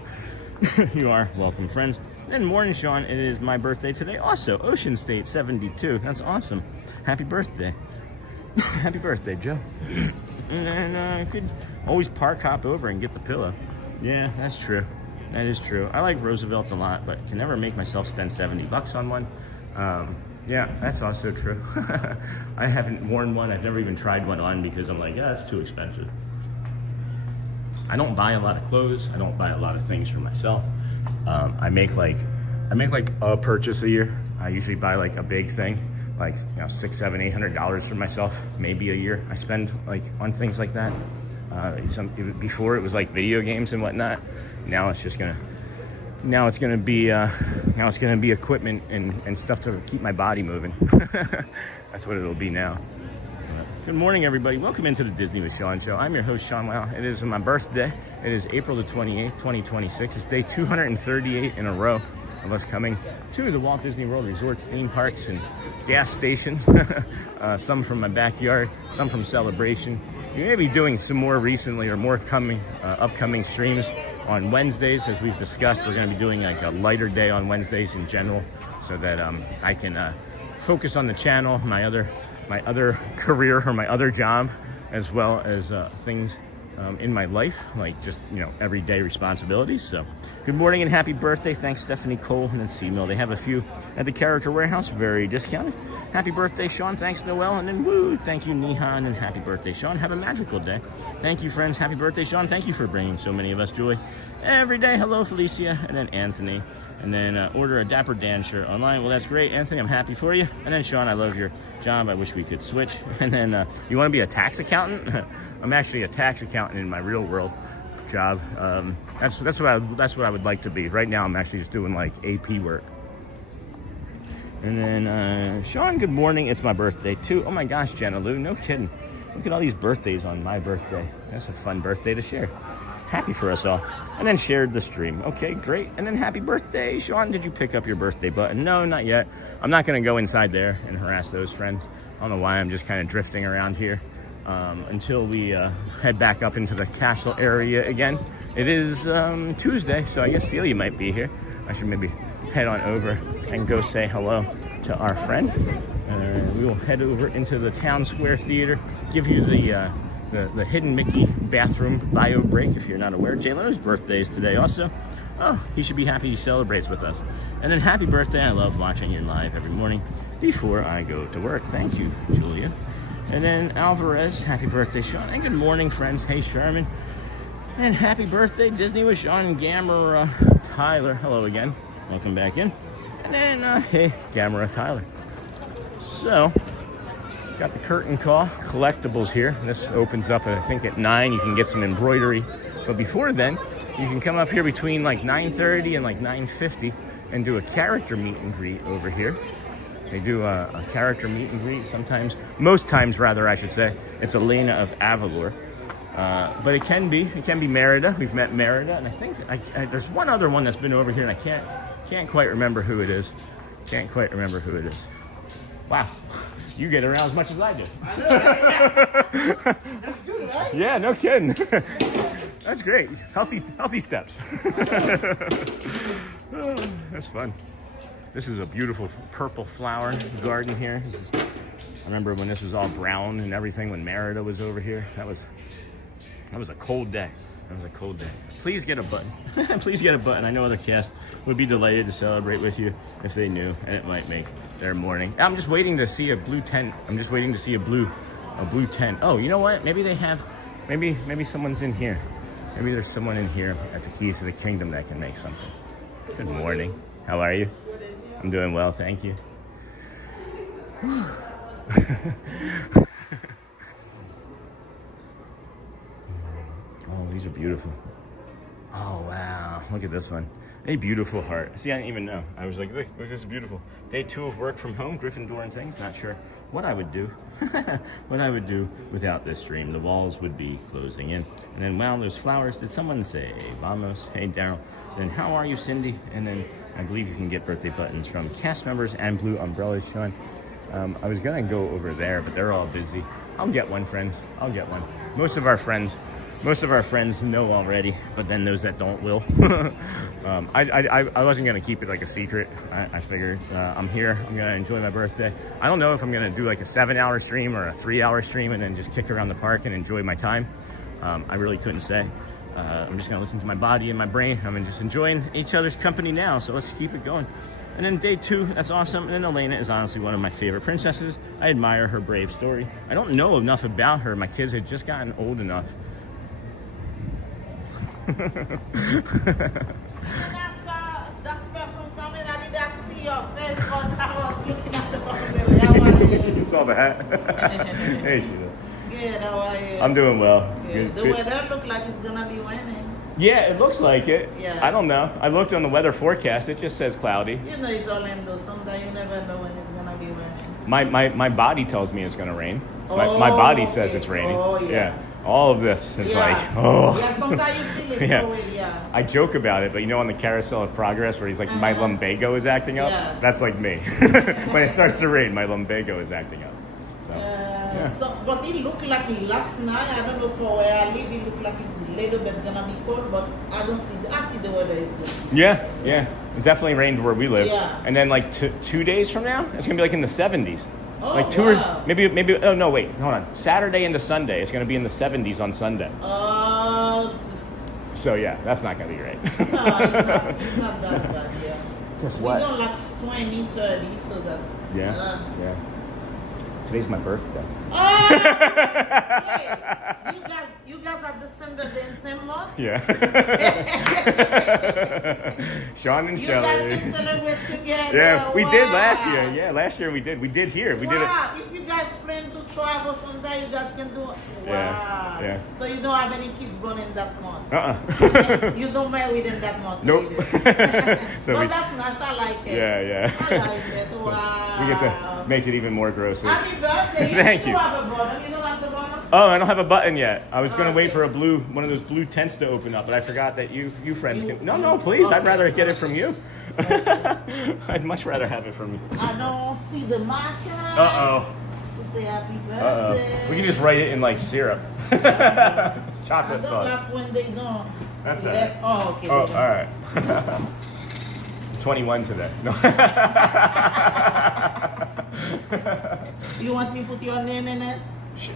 You are welcome, friends. And then morning, Sean. It is my birthday today also. Ocean State 72. That's awesome. Happy birthday. Happy birthday, Joe. And then I could always hop over and get the pillow. Yeah, that's true. That is true. I like Roosevelt's a lot, but can never make myself spend $70 on one. Yeah, that's also true. I haven't worn one. I've never even tried one on because I'm like, yeah, that's too expensive. I don't buy a lot of clothes. I don't buy a lot of things for myself. I make like a purchase a year. I usually buy like a big thing, like $600, $700, $800 for myself, maybe a year. I spend like on things like that. Before it was like video games and whatnot. Now it's gonna be equipment and stuff to keep my body moving. That's what it'll be now. Good morning, everybody. Welcome into the Disney with Sean show. I'm your host, Sean Wow. It is my birthday. It is April the 28th, 2026. It's day 238 in a row of us coming to the Walt Disney World resorts, theme parks, and gas stations. Some from my backyard, some from Celebration. We may be doing some more recently or more upcoming streams on Wednesdays. As we've discussed, we're going to be doing like a lighter day on Wednesdays in general so that I can focus on the channel, my other career or my other job, as well as things in my life, like just, everyday responsibilities. So good morning and happy birthday. Thanks, Stephanie Cole and then C-Mill. They have a few at the Character Warehouse, very discounted. Happy birthday, Sean. Thanks, Noel. And then woo, thank you, Nihan, and happy birthday, Sean. Have a magical day. Thank you, friends. Happy birthday, Sean. Thank you for bringing so many of us joy every day. Hello, Felicia. And then Anthony. And then order a Dapper Dans shirt online. Well, that's great, Anthony. I'm happy for you. And then Sean, I love your job. I wish we could switch. And then you want to be a tax accountant? I'm actually a tax accountant in my real world job. That's what I would like to be. Right now, I'm actually just doing like AP work. And then Sean, good morning. It's my birthday too. Oh my gosh, Jenna Lou, no kidding. Look at all these birthdays on my birthday. That's a fun birthday to share. Happy for us all. And then shared the stream. Okay, great. And then happy birthday, Sean. Did you pick up your birthday button? No, not yet. I'm not going to go inside there and harass those friends. I don't know why. I'm just kind of drifting around here until we head back up into the castle area again. It is Tuesday, so I guess Celia might be here. I should maybe head on over and go say hello to our friend. We will head over into the Town Square Theater, give you the Hidden Mickey bathroom bio break if you're not aware. Jay Leno's birthday is today also. Oh, he should be happy he celebrates with us. And then happy birthday. I love watching you live every morning before I go to work. Thank you, Julia. And then Alvarez, happy birthday, Sean. And good morning, friends. Hey, Sherman. And happy birthday, Disney with Sean and Gamera Tyler. Hello again. Welcome back in. And then, hey, Gamera Tyler. So, got the curtain call, collectibles here. This opens up, I think, at 9. You can get some embroidery. But before then, you can come up here between like 9:30 and like 9:50 and do a character meet and greet over here. They do a character meet and greet sometimes. Most times, rather, I should say. It's Elena of Avalor. But it can be Merida. We've met Merida, and I think there's one other one that's been over here, and I can't quite remember who it is. Wow, you get around as much as I do. That's good, right? Yeah, no kidding. That's great. Healthy steps. Oh, that's fun. This is a beautiful purple flower garden here. I remember when this was all brown and everything when Merida was over here. That was a cold day. Please get a button. Please get a button. I know other cast would be delighted to celebrate with you if they knew, and it might make their morning. I'm just waiting to see a blue tent. A blue tent. Oh, you know what? Maybe they have. Maybe someone's in here. Maybe there's someone in here at the Keys to the Kingdom that can make something. Good morning. How are you? I'm doing well, thank you. Oh, these are beautiful. Oh, wow. Look at this one. A beautiful heart. See, I didn't even know. I was like, look, this is beautiful. Day 2 of work from home, Gryffindor and things. Not sure what I would do. What I would do without this stream. The walls would be closing in. And then, wow, there's flowers. Did someone say, vamos? Hey, Daryl. Then, how are you, Cindy? And then, I believe you can get birthday buttons from cast members and blue umbrellas, Sean. I was going to go over there, but they're all busy. I'll get one, friends. I'll get one. Most of our friends know already, but then those that don't will. I wasn't going to keep it like a secret. I figured I'm here. I'm going to enjoy my birthday. I don't know if I'm going to do like a 7-hour stream or a 3-hour stream and then just kick around the park and enjoy my time. I really couldn't say. I'm just going to listen to my body and my brain. I'm just enjoying each other's company now, so let's keep it going. And then day 2, that's awesome. And then Elena is honestly one of my favorite princesses. I admire her brave story. I don't know enough about her. My kids had just gotten old enough. You saw the hat? Hey, Sheila. Good, how are you? I'm doing well. Good. The weather looks like it's gonna be raining. Yeah, it looks like it. Yeah. I don't know. I looked on the weather forecast. It just says cloudy. You know it's Orlando. Sometimes you never know when it's gonna be raining. My body tells me it's gonna rain. My body says it's raining. Oh, yeah. All of this is like, Yeah, sometimes you feel it. Yeah. Yeah. I joke about it, but you know on the Carousel of Progress where he's like, my lumbago is acting up? Yeah. That's like me. When it starts to rain, my lumbago is acting up. So, yeah. But it looked like last night, I don't know for where I live, it looked like it's a little bit gonna be cold, but I see the weather is good. Yeah. It definitely rained where we live. Yeah. And then like 2 days from now, it's gonna be like in the 70s. Oh, Like two wow. or maybe. Oh no, wait, hold on. Saturday into Sunday, it's going to be in the 70s on Sunday. So yeah, that's not going to be great. No, it's not that bad, yeah. Guess We what? don't like 20, 30, so that's... Yeah. Yeah. Today's my birthday. Oh! Wait, you guys are December the same month? Yeah. Sean and You Shelley. guys can celebrate together. Yeah, we did Wow. last year. Yeah, last year we did. We did here. We did it. Wow, if you guys plan to travel someday, you guys can do it. Wow. Yeah, yeah. So you don't have any kids born in that month? You don't marry in that month? Nope. Either. So Well, we, that's nice. I like it. yeah, yeah. I like it. Wow. We get to make it even more grosser. Happy birthday. Thank you. You have a bottom. You don't have the bottom? Oh, I don't have a button yet. I was gonna wait for one of those blue tents to open up, but I forgot that you friends can. No, please. I'd rather get it from you. I'd much rather have it from you. I don't see the marker. Uh-oh. To say happy Uh-oh. birthday. We can just write it in like syrup. I Chocolate don't sauce. like when they don't. That's all left. Oh, okay. Oh, all right. 21 today. No. You want me to put your name in it?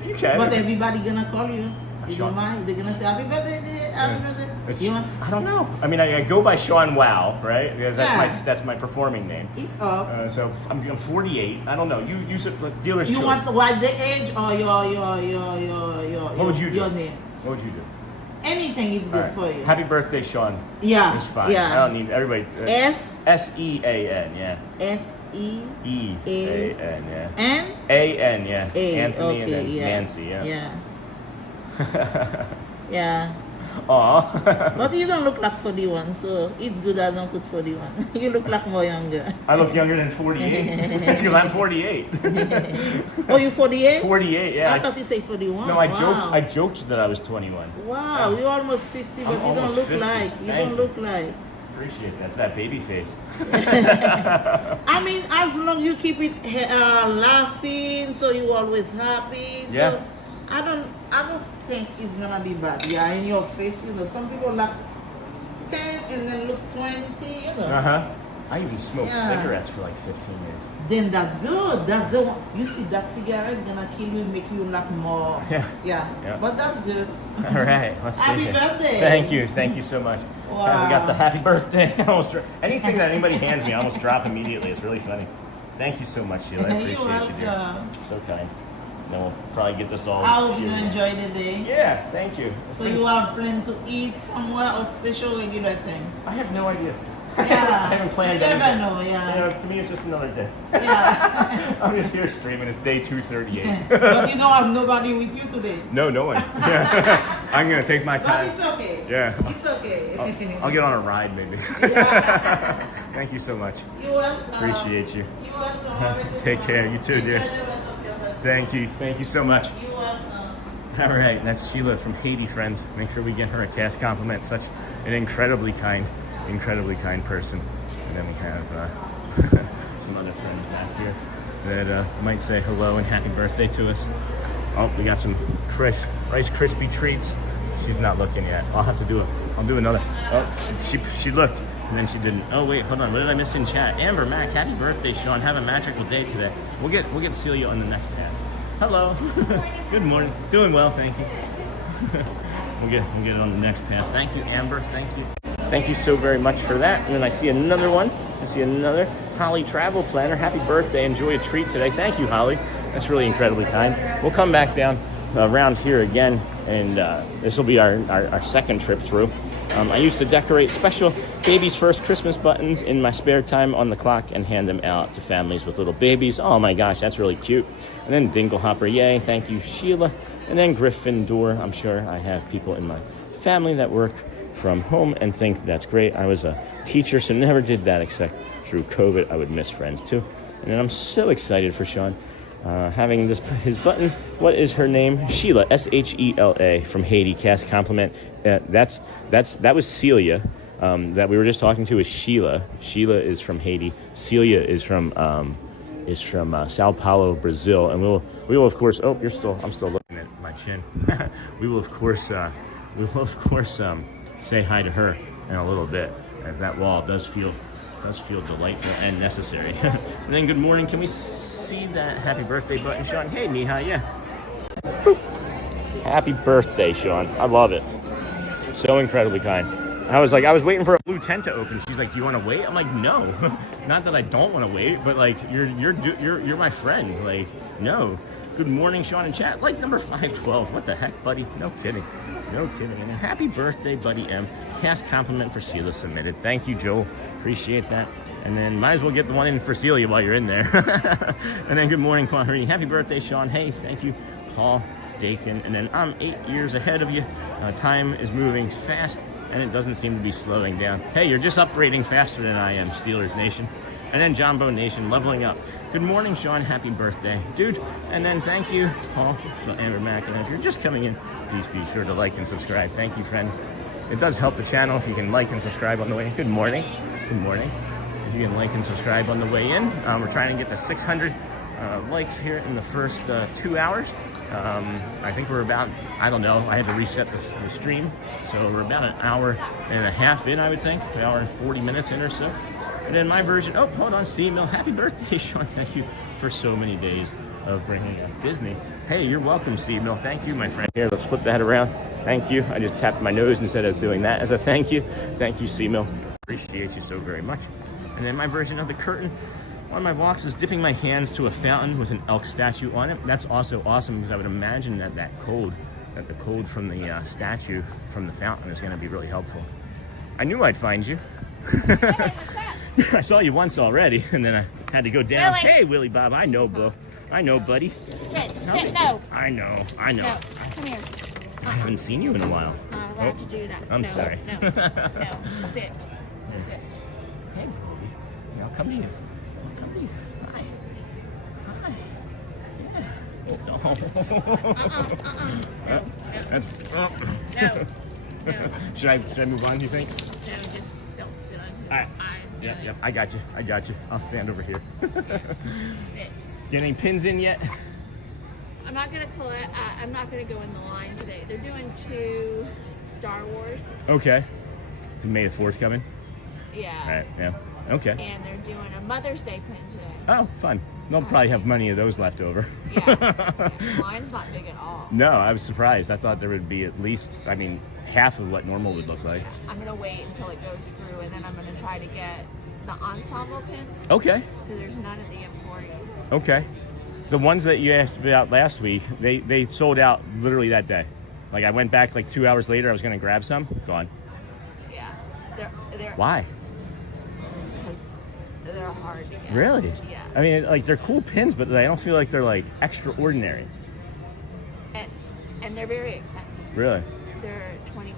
You can. But everybody gonna call you. You Sean. don't mind? They're gonna say happy birthday, happy birthday. It's- You want? I don't know. I mean, I go by Sean Wow, right? Because Yeah. that's my performing name. It's up. So I'm 48. I don't know. You said dealer's You choice. want what the age or your What would you do? your name? What would you do? Anything is All good right. for you. Happy birthday, Sean. Yeah. It's fine. Yeah. I don't need everybody. S-E-A-N, yeah. S-E-A-N, E-A-N, yeah. A-N, yeah. A. Anthony Okay, and then yeah. Nancy, yeah. Yeah. Aw. But you don't look like 41, so it's good I don't put 41. You look like more younger. I look younger than 48. Because I'm 48. Oh, you 48? 48, yeah. I thought you say 41. No, I Wow. joked that I was 21. Wow, you're almost 50, but I'm you don't almost look 50. like. You Thank don't you. look like. Appreciate that. It's that baby face. I mean, as long you keep it laughing, so you always happy. So Yeah. I don't think it's gonna be bad. Yeah, in your face, you know. Some people like 10 and then look 20, you know. Uh-huh. I even smoked Yeah. cigarettes for like 15 years. Then that's good. That's the one. You see, that cigarette gonna kill you, make you look more. Yeah. Yeah. Yeah. But that's good. All right, let's see. Happy here. birthday. Thank you so much. Wow. We got the happy birthday. I almost anything that anybody hands me, I almost drop immediately. It's really funny. Thank you so much, Sheila. I You're appreciate you, dear. welcome. So kind. Then we'll probably get this all. I hope to you enjoy the day. Yeah, thank you. So you have planned to eat somewhere or special regular thing? I have no idea. Yeah. I haven't planned You never anything. know, yeah. You know, to me, it's just another day. Yeah. I'm just here streaming. It's day 238. But you don't have nobody with you today. No one. Yeah. I'm gonna take my But time. it's okay. Yeah. It's okay. I'll get on a ride, maybe. Yeah. Thank you so much. You're welcome. Appreciate you. You're welcome. Have a good Take one. care. You too, dear. Enjoy the rest of your birthday. Thank you. Thank you so much. You're welcome. All right, that's Sheila from Haiti, friend. Make sure we get her a cast compliment. Such an incredibly kind person. And then we have some other friends back here that might say hello and happy birthday to us. Oh, we got some Rice Krispie treats. She's not looking yet. I'll have to do it. I'll do another. Oh, she looked and then she didn't. Oh wait, hold on. What did I miss in chat? Amber, Mac, happy birthday, Sean. Have a magical day today. We'll get Celia on the next pass. Hello. Good morning. Doing well, thank you. We'll get it on the next pass. Thank you, Amber. Thank you. Thank you so very much for that. And then I see another one. I see another Holly Travel Planner. Happy birthday. Enjoy a treat today. Thank you, Holly. That's really incredibly kind. We'll come back down around here again, and this will be our second trip through. I used to decorate special Baby's First Christmas buttons in my spare time on the clock and hand them out to families with little babies. Oh my gosh, that's really cute. And then Dingle Hopper, yay. Thank you, Sheila. And then Gryffindor. I'm sure I have people in my family that work from home and think that's great. I was a teacher, so never did that except through COVID. I would miss friends too. And then I'm so excited for Sean having his button. What is her name? Sheila, S-H-E-L-A from Haiti. Cast compliment. That was Celia that we were just talking to. Is Sheila. Sheila is from Haiti. Celia is from Sao Paulo, Brazil. And we will of course. Oh, I'm still looking at my chin. we will of course say hi to her in a little bit, as that wall does feel does feel delightful and necessary. And then good morning. Can we see that happy birthday button, Sean? Hey, Neha, yeah. Boop. Happy birthday, Sean. I love it. So incredibly kind. I was waiting for a blue tent to open. She's like, do you want to wait? I'm like, no. Not that I don't want to wait, but like, you're my friend. Like, no. Good morning, Sean in chat. Like number 512. What the heck, buddy? No kidding. No kidding. And happy birthday, Buddy M. Cast compliment for Celia submitted. Thank you, Joel. Appreciate that. And then might as well get the one in for Celia while you're in there. And then good morning, Quantarini. Happy birthday, Sean. Hey, thank you, Paul Dakin. And then I'm 8 years ahead of you. Time is moving fast, and it doesn't seem to be slowing down. Hey, you're just upgrading faster than I am, Steelers Nation. And then Jumbo Nation, leveling up. Good morning, Sean. Happy birthday, dude. And then thank you, Paul, Amber Mack. And if you're just coming in, please be sure to like and subscribe. Thank you, friends. It does help the channel if you can like and subscribe on the way in. Good morning. Good morning. If you can like and subscribe on the way in. We're trying to get to 600 likes here in the first 2 hours. I think we're about, I don't know, I had to reset the stream. So we're about an hour and a half in, I would think. An hour and 40 minutes in or so. And then my version, oh, hold on, C-Mill. Happy birthday, Sean. Thank you for so many days of bringing us Disney. Hey, you're welcome, C-Mill. Thank you, my friend. Here, let's flip that around. Thank you. I just tapped my nose instead of doing that as a thank you. Thank you, C-Mill. Appreciate you so very much. And then my version of the curtain. One of my walks is dipping my hands to a fountain with an elk statue on it. That's also awesome because I would imagine that the code from the statue from the fountain is going to be really helpful. I knew I'd find you. Hey, what's that? I saw you once already, and then I had to go down. Willie. Hey, Willie Bob. I know, Bo. I know, buddy. Sit, no. I know. No, come here. I haven't seen you in a while. I'm not allowed to do that. I'm no, sorry. No, sit. Sit. Hey, Bobby. Now come here. Come here. Hi. Hi. Yeah. That's. No. No. Should I move on? Do you think? No, just don't sit on his All right. eyes. Yep. I got you. I'll stand over here. Sit. Get any pins in yet? I'm not gonna collect. I'm not gonna go in the line today. They're doing 2 Star Wars. Okay. May the 4th coming? Yeah. All right. Yeah. Okay. And they're doing a Mother's Day pin today. Oh, fun. They'll probably have many of those left over. Yeah. Mine's not big at all. No, I was surprised. I thought there would be at least, half of what normal would look like. Yeah. I'm gonna wait until it goes through, and then I'm gonna try to get the ensemble pins. Okay. Because there's none at the Emporium. Okay. The ones that you asked about last week, they sold out literally that day. Like I went back like 2 hours later, I was gonna grab some, gone. Yeah. They're Why? Because they're hard to get. Really? Yeah. I mean, like they're cool pins, but I don't feel like they're like extraordinary. And they're very expensive. Really? They're $24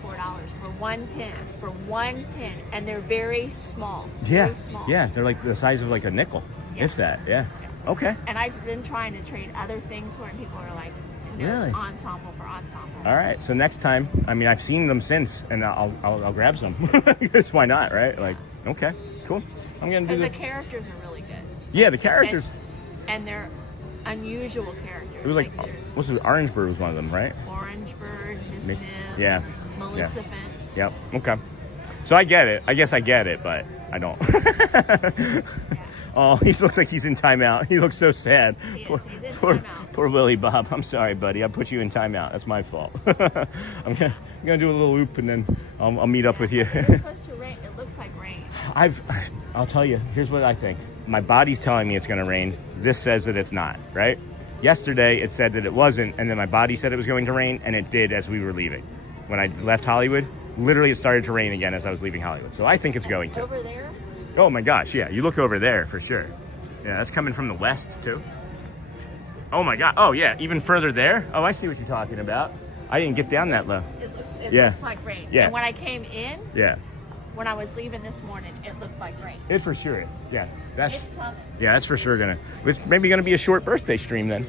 for one pin, and they're very small. Yeah. Very small. Yeah, they're like the size of like a nickel, Yeah. if that. Yeah. Okay. And I've been trying to trade other things where people are like, no, Really? ensemble for ensemble. All right. So next time, I've seen them since, and I'll grab some. Because why not, right? Like, okay, cool. I'm gonna do Because the the characters are really good. Yeah, the characters. And they're unusual characters. It was like, they're what's the Orange Bird was one of them, right? Orange Bird, Miss Miss- Nim, yeah. Maleficent. Yep. Okay. So I get it. I guess I get it, but I don't. Yeah. Oh, he looks like he's in timeout. He looks so sad. He is. Poor, He's in poor, timeout. poor Willie Bob. I'm sorry, buddy. I put you in timeout. That's my fault. I'm gonna do a little loop and then I'll meet up with you. It's supposed to rain. It looks like rain. I'll tell you. Here's what I think. My body's telling me it's gonna rain. This says that it's not. Right? Yesterday it said that it wasn't, and then my body said it was going to rain, and it did as we were leaving. When I left Hollywood, literally it started to rain again as I was leaving Hollywood. So I think it's going to. Over there? Oh my gosh, yeah. You look over there for sure. Yeah, that's coming from the west too. Oh my god. Oh yeah, even further there. Oh, I see what you're talking about. I didn't get down that low. It Yeah. looks like rain. Yeah. And when I came in, Yeah. when I was leaving this morning, it looked like rain. It for sure. Yeah. It's coming. Yeah, that's for sure gonna. It's maybe gonna be a short birthday stream then.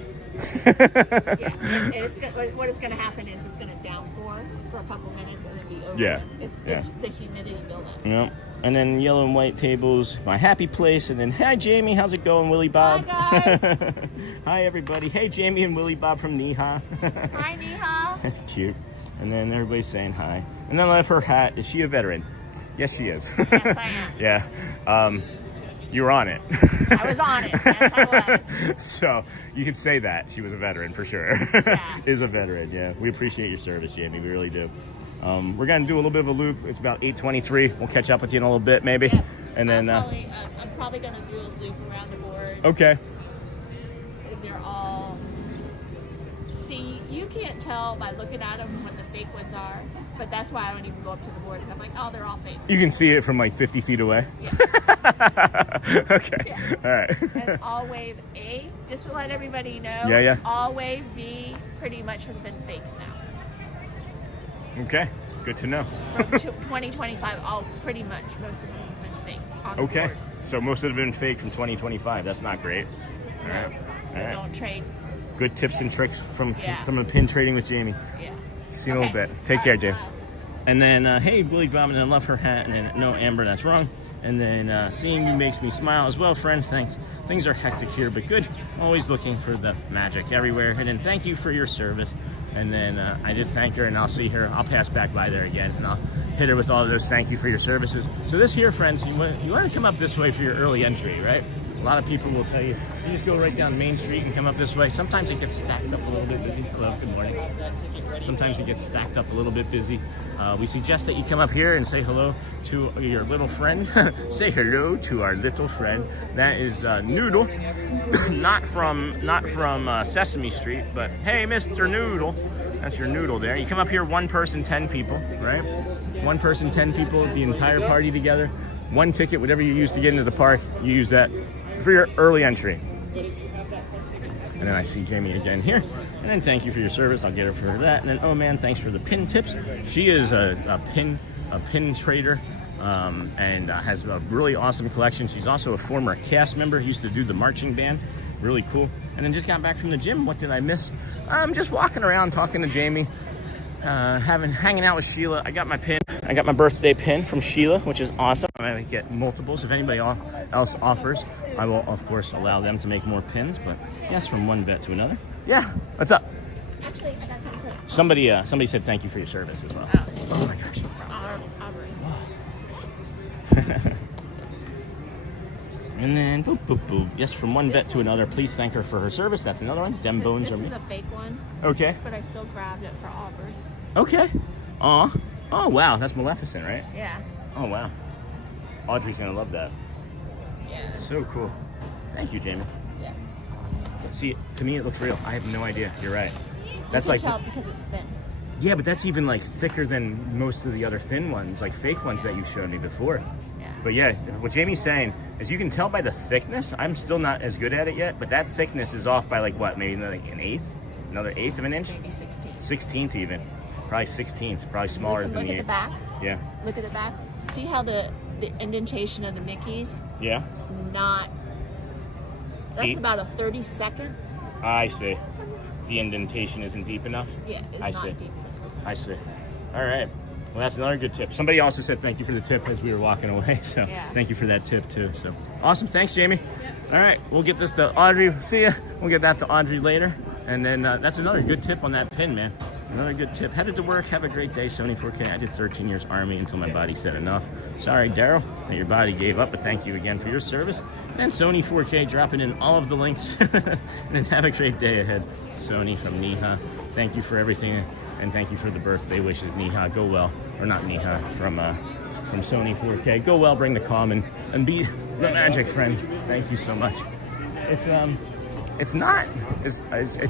Yeah. And it's what is going to happen is it's going to downpour for a couple minutes and then be over. Yeah. It's the humidity buildup. Yep. And then yellow and white tables, my happy place, and then hi Jamie, how's it going, Willie Bob? Hi, guys. Hi everybody. Hey Jamie and Willie Bob from Neha. Hi, Neha. That's cute. And then everybody's saying hi. And then I love her hat. Is she a veteran? Yes, she is. Yes, I am. Yeah. You were on it. I was on it. Yes, I was. So you can say that she was a veteran for sure. Yeah. Is a veteran. Yeah. We appreciate your service, Jamie. We really do. We're gonna do a little bit of a loop. It's about 8:23. We'll catch up with you in a little bit, maybe. Yep. And then. I'm probably gonna do a loop around the boards. Okay. They're all. See, you can't tell by looking at them what the fake ones are, but that's why I don't even go up to the boards. I'm like, oh, they're all fake. You can see it from like 50 feet away. Yeah. Okay. Yeah. All right. And all wave A, just to let everybody know. Yeah. All wave B pretty much has been fake now. Okay. Good to know. From 2025, all pretty much most of them have been fake on the Okay. boards. So most of it have been fake from 2025. That's not great. All right. So All right. don't trade. Good tips and tricks from Yeah. the pin trading with Jamie. Yeah. See you in a little Okay. bit. Take All care, right, Jay. bye. And then, hey, Billy Grobman, I love her hat. And then, no, Amber, that's wrong. And then, seeing you makes me smile as well, friend. Thanks. Things are hectic here, but good. Always looking for the magic everywhere. And then, thank you for your service. And then, I did thank her, and I'll see her. I'll pass back by there again, and I'll hit her with all of those thank you for your services. So this here, friends, you want to come up this way for your early entry, right? A lot of people will tell you, you just go right down Main Street and come up this way. Sometimes it gets stacked up a little bit busy. Hello, good morning. Sometimes it gets stacked up a little bit busy. We suggest that you come up here and say hello to your little friend. Say hello to our little friend. That is Noodle, not from Sesame Street, but hey, Mr. Noodle. That's your Noodle there. You come up here, one person, 10 people, right? One person, 10 people, the entire party together. One ticket, whatever you use to get into the park, you use that for your early entry. And then I see Jamie again here. And then thank you for your service. I'll get her for that. And then, oh man, thanks for the pin tips. She is a pin trader and has a really awesome collection. She's also a former cast member. Used to do the marching band. Really cool. And then just got back from the gym. What did I miss? I'm just walking around talking to Jamie. Hanging out with Sheila. I got my pin. I got my birthday pin from Sheila, which is awesome. I'm gonna get multiples. If anybody else offers, I will of course allow them to make more pins. But yes, from one vet to another. Yeah. What's up? Actually, I got something for Somebody said thank you for your service as well. Oh my gosh. Aubrey. And then boop boop boop. Yes, from one vet to another. Please thank her for her service. That's another one. Dem bones This are me. is a fake one, Okay. but I still grabbed it for Aubrey. Okay. Aw. Oh wow, that's Maleficent, right? Yeah. Oh wow. Audrey's gonna love that. Yeah. So cool. Thank you, Jamie. Yeah. See, to me it looks real. I have no idea. You're right. That's you like, can tell because it's thin. yeah, but that's even like thicker than most of the other thin ones, like fake ones that you showed me before. Yeah. But yeah, what Jamie's saying is you can tell by the thickness. I'm still not as good at it yet, but that thickness is off by like what, maybe like an eighth? Another eighth of an inch? Maybe 16. 16th even. Probably 16th, probably smaller Look than the at the eighth. back. Yeah. Look at the back. See how the indentation of the Mickeys? Yeah. Not. That's Deep? about a 32nd. I see. The indentation isn't deep enough? Yeah, it's I not see. deep enough. I see. All right. Well, that's another good tip. Somebody also said thank you for the tip as we were walking away. So Yeah. thank you for that tip too. So awesome. Thanks, Jamie. Yep. All right. We'll get this to Audrey. See ya. We'll get that to Audrey later. And then that's another good tip on that pin, man. Another good tip. Headed to work. Have a great day. 74K. I did 13 years Army until my body said enough. Sorry, Daryl, that your body gave up, but thank you again for your service. And Sony 4K dropping in all of the links. And then have a great day ahead. Sony from Neha. Thank you for everything. And thank you for the birthday wishes, Neha. Go well. Or not Neha, from Sony 4K. Go well, bring the calm, and be the magic, friend. Thank you so much. It's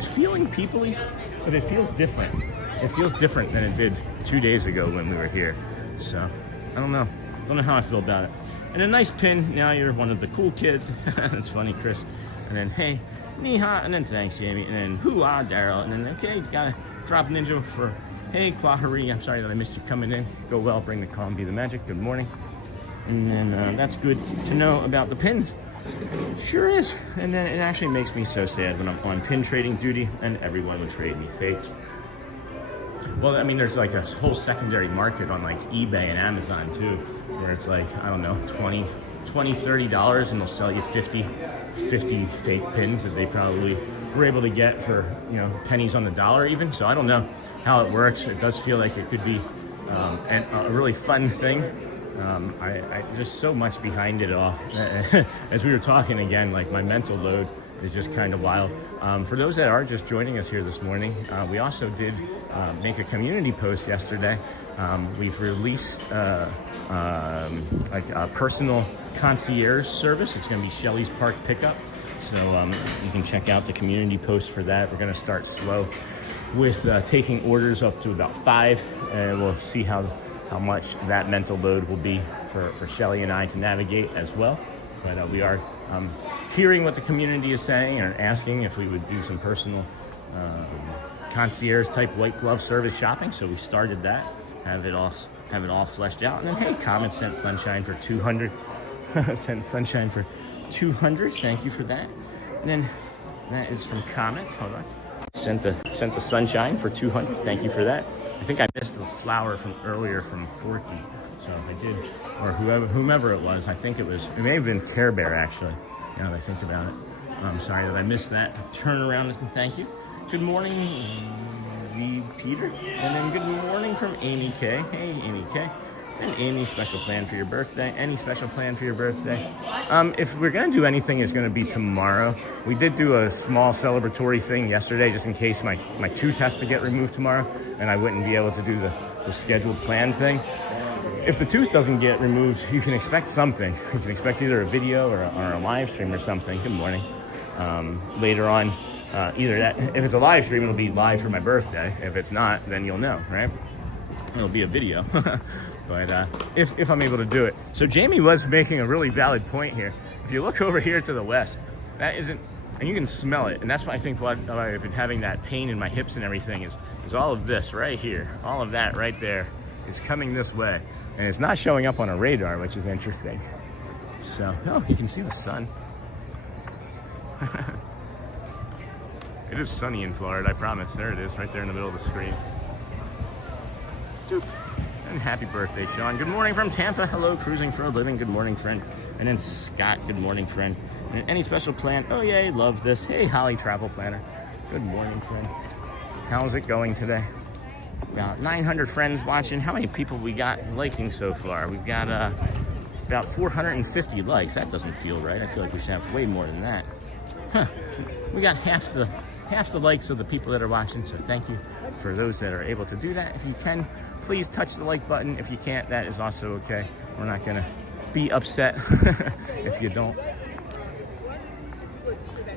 feeling peoply, but it feels different. It feels different than it did 2 days ago when we were here. So, I don't know. Don't know how I feel about it. And a nice pin. Now you're one of the cool kids. That's funny, Chris. And then, hey, Neha. And then thanks, Jamie. And then, hoo-ah, Daryl. And then, okay, gotta drop ninja for, hey, Clahari. I'm sorry that I missed you coming in. Go well, bring the calm, be the magic. Good morning. And then that's good to know about the pins. Sure is. And then it actually makes me so sad when I'm on pin trading duty and everyone would trade me fakes. Well, I mean, there's like a whole secondary market on like eBay and Amazon too, where it's like, I don't know, $20, $30 and they'll sell you 50 fake pins that they probably were able to get for, you know, pennies on the dollar even. So I don't know how it works. It does feel like it could be a really fun thing. just so much behind it all. As we were talking again, like my mental load is just kind of wild. For those that are just joining us here this morning, we also did make a community post yesterday. We've released like a personal concierge service. It's going to be Shelley's Park pickup. So you can check out the community post for that. We're going to start slow with taking orders up to about 5, and we'll see how much that mental load will be for Shelley and I to navigate as well. But we are hearing what the community is saying and asking if we would do some personal concierge type white glove service shopping. So we started that, have it all fleshed out. And then hey, Comet sent sunshine for 200. Sent sunshine for 200. Thank you for that. And then that is from Comet. Hold on. Sent the sunshine for 200. Thank you for that. I think I missed the flower from earlier from Forky. So if I did, or whomever it was, I think it may have been Care Bear actually, now that I think about it. I'm sorry that I missed that. Turn around and thank you. Good morning, Peter. And then good morning from Amy K. Hey, Amy K. And Amy, special plan for your birthday. Any special plan for your birthday? If we're going to do anything, it's going to be tomorrow. We did do a small celebratory thing yesterday just in case my tooth has to get removed tomorrow and I wouldn't be able to do the scheduled plan thing. If the tooth doesn't get removed, you can expect something. You can expect either a video or a live stream or something. Good morning. Later on, either that. If it's a live stream, it'll be live for my birthday. If it's not, then you'll know, right? It'll be a video. But if I'm able to do it. So Jamie was making a really valid point here. If you look over here to the west, that isn't, and you can smell it. And that's why I think why I've been having that pain in my hips and everything is all of this right here. All of that right there is coming this way. And it's not showing up on a radar, which is interesting. So, oh, you can see the sun. It is sunny in Florida, I promise. There it is, right there in the middle of the screen. Doop. And happy birthday, Sean. Good morning from Tampa. Hello, cruising for a living. Good morning, friend. And then Scott, good morning, friend. And any special plan? Oh, yay, love this. Hey, Holly, travel planner. Good morning, friend. How's it going today? About 900 friends watching. How many people we got liking so far? We've got about 450 likes. That doesn't feel right. I feel like we should have way more than that. Huh. We got half the likes of the people that are watching, so thank you for those that are able to do that. If you can, please touch the like button. If you can't, that is also okay. We're not gonna be upset if you don't.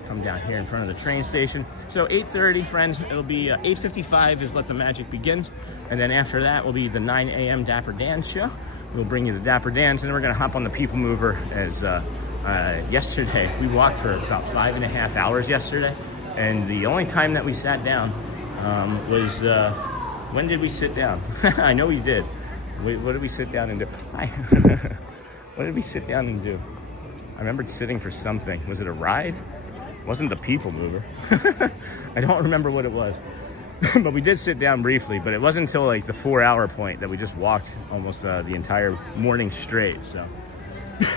Come down here in front of the train station. So 8:30, friends, it'll be 8:55 is Let the Magic Begins. And then after that will be the 9 a.m. Dapper Dans show. We'll bring you the Dapper Dans, and then we're gonna hop on the People Mover as yesterday. We walked for about 5.5 hours yesterday. And the only time that we sat down was, when did we sit down? I know we did. What did we sit down and do? Hi. What did we sit down and do? I remembered sitting for something. Was it a ride? It wasn't the People Mover. I don't remember what it was. But we did sit down briefly, but it wasn't until like the 4-hour point that we just walked almost the entire morning straight. So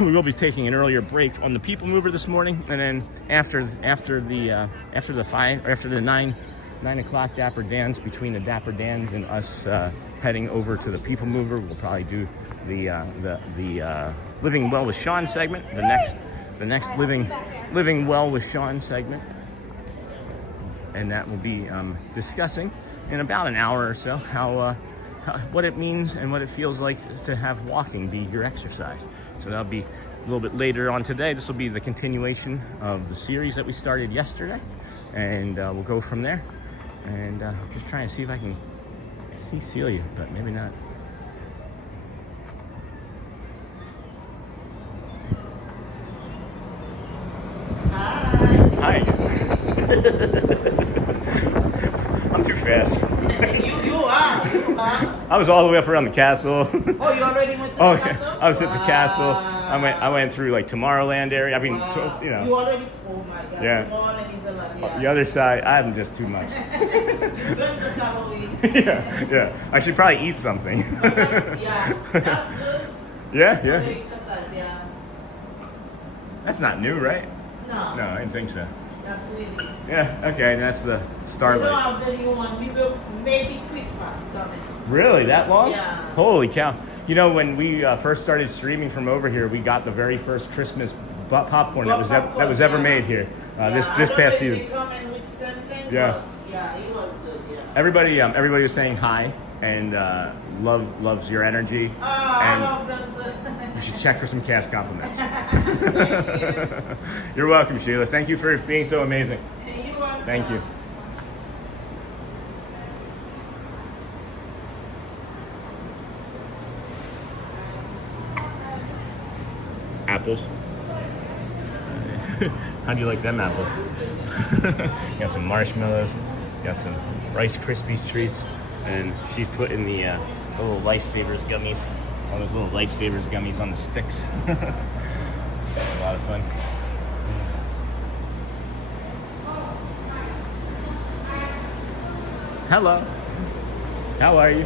we will be taking an earlier break on the People Mover this morning, and then after the 9 o'clock Dapper Dans, between the Dapper Dans and us heading over to the People Mover, we'll probably do the Living Well with Sean segment, the next Living Well with Sean segment, and that will be discussing in about an hour or so what it means and what it feels like to have walking be your exercise. So that'll be a little bit later on today. This will be the continuation of the series that we started yesterday, and we'll go from there. And just trying to see if I can see Celia, but maybe not. Hi. I'm too fast. You are. I was all the way up around the castle. Oh, you already went to Oh, the castle? I was at the castle. I went through like Tomorrowland area. I mean, you know. You already, oh my God. Yeah. Tomorrowland is a lot, yeah. The other side, I'm just too much. You've been to Halloween. Yeah. I should probably eat something. Yeah, that's good. Yeah. For the exercise, yeah. That's not new, right? No, No, I didn't think so. that's what it is. Yeah, okay, and that's the We don't Starlight. have the new one. Maybe Christmas coming. Really, that long? Yeah. Holy cow. You know, when we first started streaming from over here, we got the very first Christmas popcorn that was ever made here. This past season. They come in with something, Yeah. but yeah, it was good. Yeah. Everybody was saying hi and loves your energy. I And love them. you should check for some cast compliments. You're welcome, Sheila. Thank you for being so amazing. Thank you. Apples. How do you like them apples? Got some marshmallows, got some Rice Krispies treats, and she's putting the little Lifesavers gummies, all those little Lifesavers gummies on the sticks. That's a lot of fun. Hello. How are you?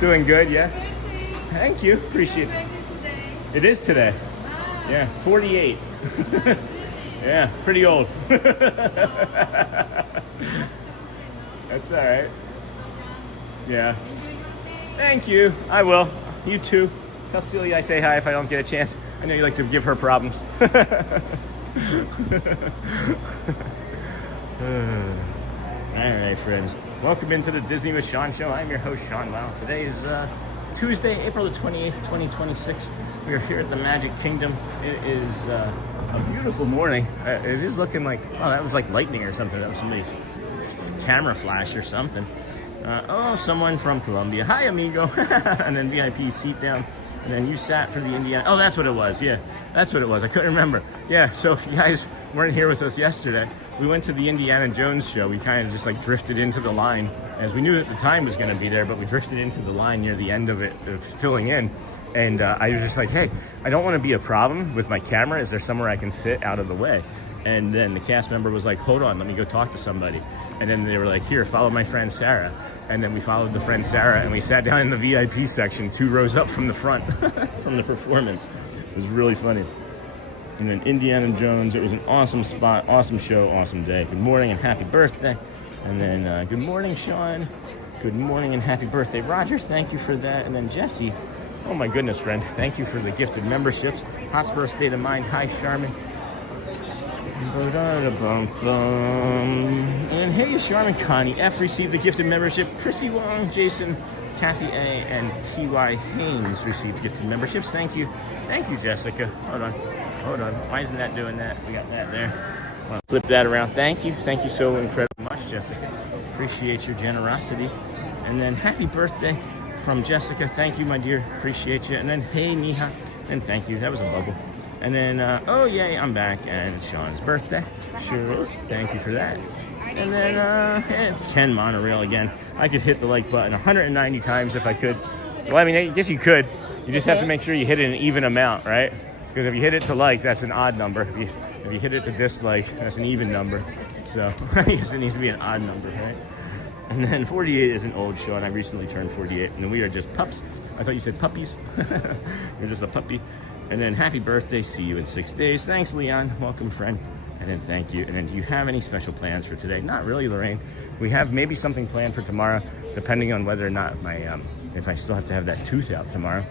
Doing good, yeah? Thank you. Appreciate it. It is today. Yeah, 48. Yeah, pretty old. That's all right. Yeah. Thank you. I will. You too. Tell Celia I say hi if I don't get a chance. I know you like to give her problems. All right, friends. Welcome into the Disney with Sean show. I'm your host, Sean Wow. Today is Tuesday, April the 28th, 2026. We are here at the Magic Kingdom. It is a beautiful morning. It is looking like, oh, that was like lightning or something. That was somebody's camera flash or something. Oh, someone from Colombia. Hi, amigo. And then VIP seat down. And then you sat for the Indiana. Oh, that's what it was. Yeah, that's what it was. I couldn't remember. Yeah, so if you guys weren't here with us yesterday, we went to the Indiana Jones show. We kind of just like drifted into the line as we knew that the time was going to be there, but we drifted into the line near the end of it, filling in. And I was just like, hey, I don't want to be a problem with my camera. Is there somewhere I can sit out of the way? And then the cast member was like, hold on, let me go talk to somebody. And then they were like, here, follow my friend Sarah. And then we followed the friend Sarah and we sat down in the VIP section, 2 rows up from the front from the performance. It was really funny. And then Indiana Jones, it was an awesome spot, awesome show, awesome day. Good morning and happy birthday. And then good morning, Sean. Good morning and happy birthday, Roger. Thank you for that. And then Jesse, oh my goodness, friend. Thank you for the gifted memberships. Hotspur State of Mind. Hi, Charmin. And hey, Charmin Connie F received the gifted membership. Chrissy Wong, Jason, Kathy A, and T.Y. Haynes received gifted memberships. Thank you. Thank you, Jessica. Hold on. Why isn't that doing that? We got that there. I'll flip that around. Thank you. Thank you so incredibly much, Jessica. Appreciate your generosity. And then happy birthday from Jessica. Thank you, my dear. Appreciate you. And then hey, Neha. And thank you. That was a bubble. And then, oh yay, I'm back. And it's Sean's birthday. Sure is. Thank you for that. And then, it's Ken Monorail again. I could hit the like button 190 times if I could. Well, I mean, I guess you could. You just have to make sure you hit it an even amount, right? Because if you hit it to like, that's an odd number. If you hit it to dislike, that's an even number. So I guess it needs to be an odd number, right? And then 48 is an old show, and I recently turned 48, and we are just pups. I thought you said puppies. You're just a puppy. And then happy birthday, see you in 6 days. Thanks, Leon. Welcome, friend. And then thank you. And then do you have any special plans for today? Not really, Lorraine. We have maybe something planned for tomorrow, depending on whether or not my, if I still have to have that tooth out tomorrow.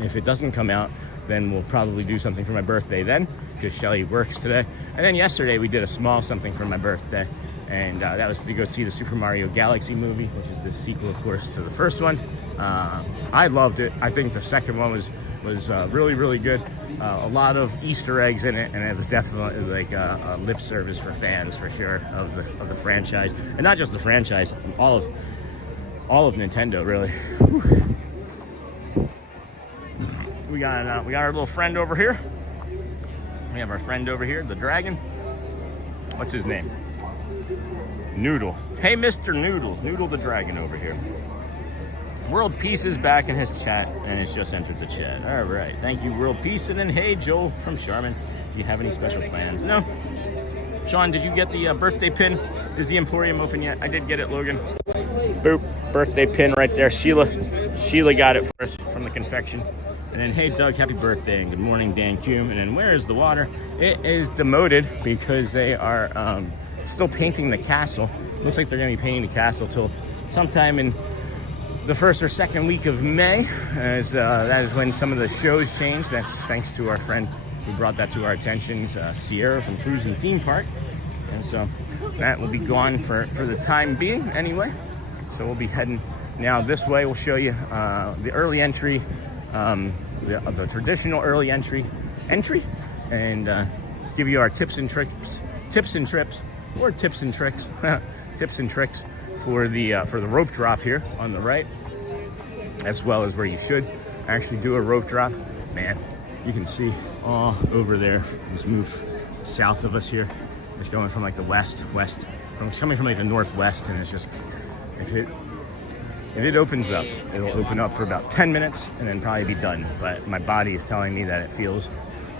If it doesn't come out, then we'll probably do something for my birthday then, because Shelly works today. And then yesterday we did a small something for my birthday, and that was to go see the Super Mario Galaxy movie, which is the sequel, of course, to the first one. I loved it. I think the second one was really, really good. A lot of Easter eggs in it, and it was definitely like a lip service for fans, for sure, of the franchise, and not just the franchise, all of Nintendo, really. Whew. We got our little friend over here. We have our friend over here, the dragon. What's his name? Noodle. Hey, Mr. Noodle. Noodle the dragon over here. World Peace is back in his chat, and it's just entered the chat. All right. Thank you, World Peace. And then, hey, Joel from Charmin. Do you have any special plans? No. Sean, did you get the birthday pin? Is the Emporium open yet? I did get it, Logan. Boop. Birthday pin right there. Sheila got it for us from the confection. And then, hey, Doug, happy birthday, and good morning, Dan Kuhn. And then, where is the water? It is demoted because they are still painting the castle. Looks like they're going to be painting the castle till sometime in the first or second week of May, as that is when some of the shows change. That's thanks to our friend who brought that to our attention, Sierra from Cruising Theme Park. And so that will be gone for the time being anyway. So we'll be heading now this way. We'll show you the early entry, the traditional early entry, and give you our tips and tricks for the rope drop here on the right, as well as where you should actually do a rope drop. Man, you can see all over there. Let's move south of us here. It's going from like the west, it's coming from like the northwest, and it's just, if it opens up, it'll open up for about 10 minutes and then probably be done. But my body is telling me that it feels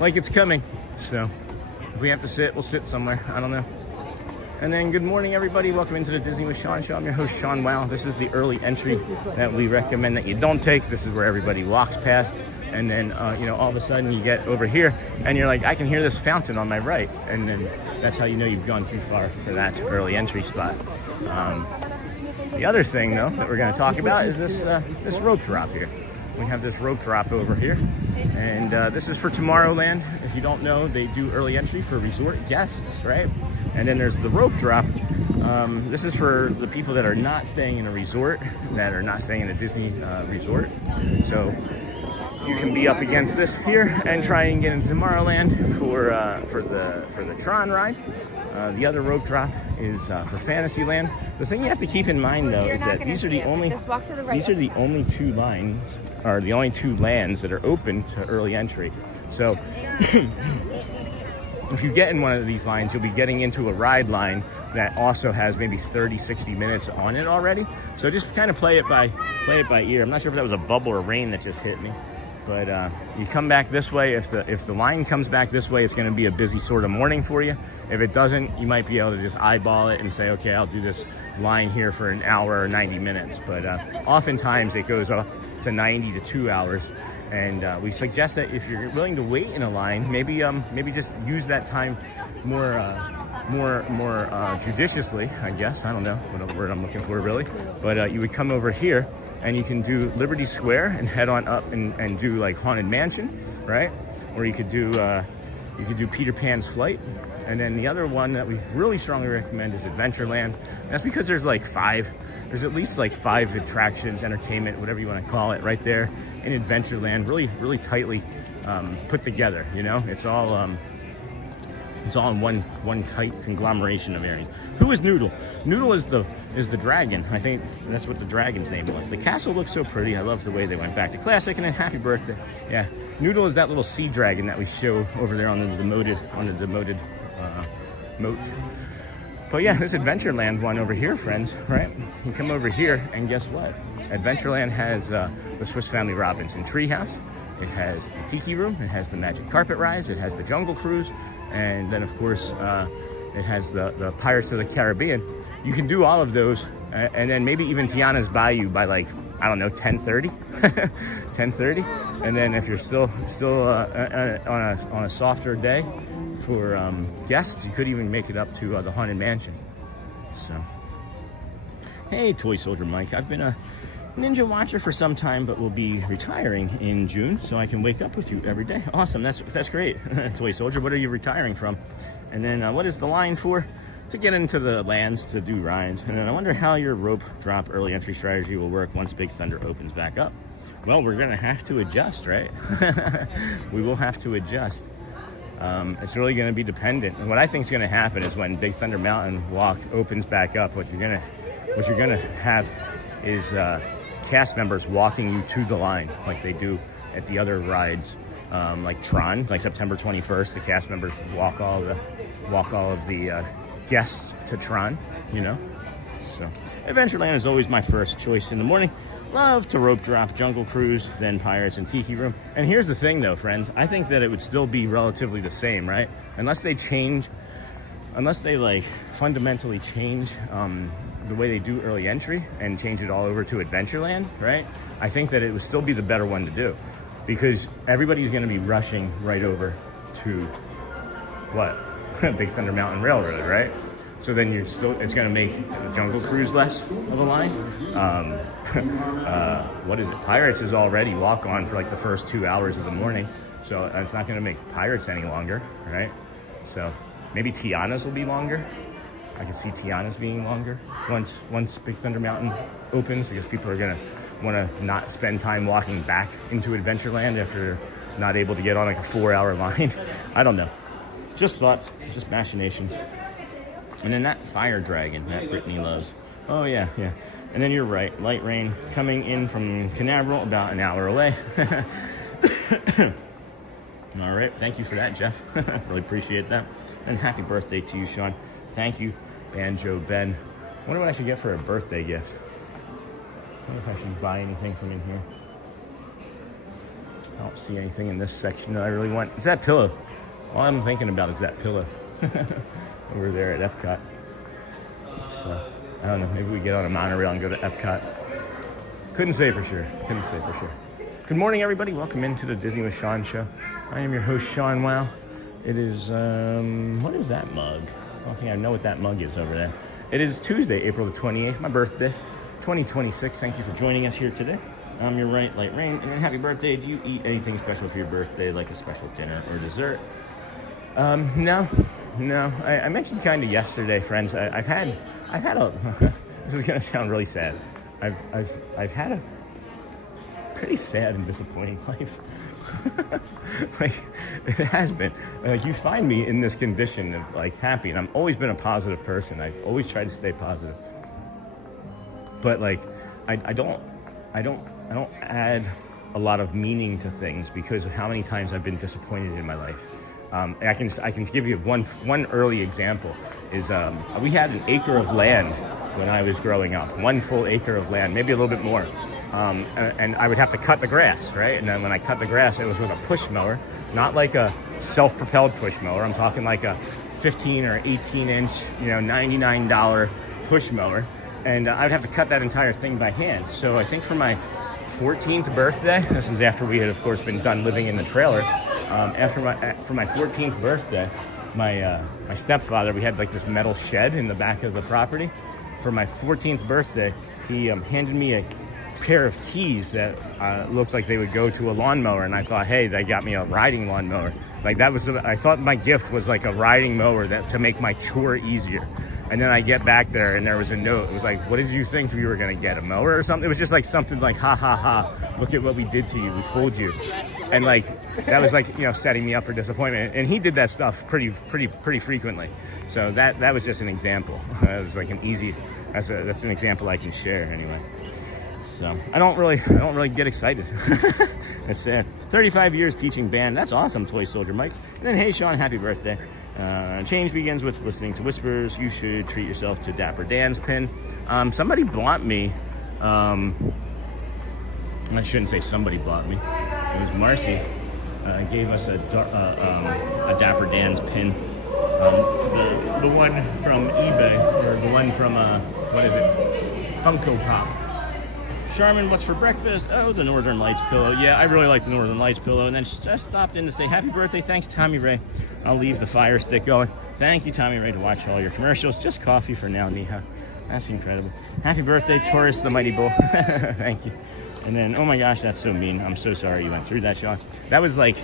like it's coming. So if we have to sit, we'll sit somewhere. I don't know. And then good morning, everybody. Welcome into the Disney with Sean Show. I'm your host, Sean Wow. This is the early entry that we recommend that you don't take. This is where everybody walks past. And then, all of a sudden you get over here and you're like, I can hear this fountain on my right. And then that's how you know you've gone too far for that early entry spot. The other thing, though, that we're going to talk about is this rope drop here. We have this rope drop over here. And this is for Tomorrowland. If you don't know, they do early entry for resort guests, right? And then there's the rope drop. This is for the people that are not staying in a resort, that are not staying in a Disney resort. So you can be up against this here and try and get into Tomorrowland for the Tron ride. The other rope drop is for Fantasyland. The thing you have to keep in mind, though, is that these are the only two lines, or the only two lands that are open to early entry. So if you get in one of these lines, you'll be getting into a ride line that also has maybe 30, 60 minutes on it already. So just kind of play it by ear. I'm not sure if that was a bubble or rain that just hit me. But you come back this way. If the line comes back this way, it's going to be a busy sort of morning for you. If it doesn't, you might be able to just eyeball it and say, okay, I'll do this line here for an hour or 90 minutes. But oftentimes it goes up to 90 to 2 hours. And we suggest that if you're willing to wait in a line, maybe just use that time more judiciously, I guess. I don't know what word I'm looking for, really. But you would come over here, and you can do Liberty Square and head on up and do like Haunted Mansion, right? Or you could do Peter Pan's Flight. And then the other one that we really strongly recommend is Adventureland. And that's because there's at least like five attractions, entertainment, whatever you want to call it, right there in Adventureland, really, really tightly put together. It's all in one tight conglomeration of areas. Who is Noodle? Noodle is the dragon. I think that's what the dragon's name was. The castle looks so pretty. I love the way they went back to classic. And then happy birthday. Yeah, Noodle is that little sea dragon that we show over there on the demoted moat. But yeah, this Adventureland one over here, friends, right? You come over here, and guess what? Adventureland has the Swiss Family Robinson Treehouse. It has the Tiki Room. It has the Magic Carpet Rides. It has the Jungle Cruise. And then, of course, it has the Pirates of the Caribbean. You can do all of those, and then maybe even Tiana's Bayou by, like, I don't know, 10:30? 10:30? And then if you're still on a softer day for guests, you could even make it up to the Haunted Mansion. So, hey, Toy Soldier Mike. I've been a Ninja watcher for some time, but will be retiring in June, so I can wake up with you every day. Awesome, that's great. Toy Soldier, what are you retiring from? And then what is the line for? To get into the lands to do rides. And then I wonder how your rope drop early entry strategy will work once Big Thunder opens back up. Well, we're gonna have to adjust, right? We will have to adjust. It's really gonna be dependent. And what I think is gonna happen is when Big Thunder Mountain Walk opens back up, what you're gonna have is cast members walking you to the line like they do at the other rides, like Tron, like September 21st. The cast members walk all of the guests to Tron, So Adventureland is always my first choice in the morning. Love to rope drop, Jungle Cruise, then Pirates and Tiki Room. And here's the thing, though, friends. I think that it would still be relatively the same, right? Unless they like fundamentally change the way they do early entry and change it all over to Adventureland, right? I think that it would still be the better one to do, because everybody's going to be rushing right over to what? Big Thunder Mountain Railroad, right? So then it's going to make Jungle Cruise less of a line. What is it? Pirates is already walk on for like the first 2 hours of the morning. So it's not going to make Pirates any longer, right? So maybe Tiana's will be longer. I can see Tiana's being longer once Big Thunder Mountain opens, because people are going to want to not spend time walking back into Adventureland after they're not able to get on like a 4-hour line. I don't know. Just thoughts, just machinations. And then that fire dragon that Brittany loves. Oh, yeah. And then you're right. Light rain coming in from Canaveral, about an hour away. All right. Thank you for that, Jeff. Really appreciate that. And happy birthday to you, Sean. Thank you, Banjo Ben. I wonder what I should get for a birthday gift. I wonder if I should buy anything from in here. I don't see anything in this section that I really want. It's that pillow. All I'm thinking about is that pillow. Over there at Epcot. So, I don't know, maybe we get on a monorail and go to Epcot. Couldn't say for sure. Good morning, everybody. Welcome into the Disney with Sean show. I am your host, Sean Wow. It is, what is that mug? I don't think I know what that mug is over there. It is Tuesday, April the 28th, my birthday, 2026. Thank you for joining us here today. You're right, light rain. And then happy birthday. Do you eat anything special for your birthday, like a special dinner or dessert? No. I mentioned kind of yesterday, friends. I've had a. This is gonna sound really sad. I've had a pretty sad and disappointing life. Like, it has been. Like, you find me in this condition of like happy, and I've always been a positive person. I've always tried to stay positive. But like, I don't add a lot of meaning to things because of how many times I've been disappointed in my life. I can give you one early example. Is we had an acre of land when I was growing up, 1 full acre of land, maybe a little bit more, and I would have to cut the grass, right? And then when I cut the grass, it was with a push mower, not like a self-propelled push mower. I'm talking like a 15 or 18 inch, $99 push mower, and I'd have to cut that entire thing by hand. So I think for my 14th birthday, this was after we had, of course, been done living in the trailer. For my 14th birthday, my stepfather, we had like this metal shed in the back of the property. For my 14th birthday, he handed me a pair of keys that looked like they would go to a lawnmower, and I thought, hey, they got me a riding lawnmower. Like that was I thought my gift was like a riding mower to make my chore easier. And then I get back there and there was a note. It was like, what did you think we were gonna get, a mower or something? It was just like something like, ha ha ha, look at what we did to you, we fooled you. And like, that was like, setting me up for disappointment. And he did that stuff pretty frequently. So that was just an example. It was like that's an example I can share anyway. So I don't really get excited. It's sad. 35 years teaching band. That's awesome, Toy Soldier Mike. And then, hey Sean, happy birthday. Change begins with listening to whispers. You should treat yourself to Dapper Dans pin. Somebody bought me. I shouldn't say somebody bought me. It was Marcy. Gave us a Dapper Dans pin. The one from eBay, or the one from Funko Pop. Charmin, what's for breakfast? Oh, the Northern Lights pillow. Yeah, I really like the Northern Lights pillow. And then she just stopped in to say happy birthday. Thanks, Tommy Ray. I'll leave the fire stick going. Thank you, Tommy Ray, to watch all your commercials. Just coffee for now, Neha. That's incredible. Happy birthday, Taurus the Mighty Bull. Thank you. And then, oh my gosh, that's so mean. I'm so sorry you went through that, Sean. That was like,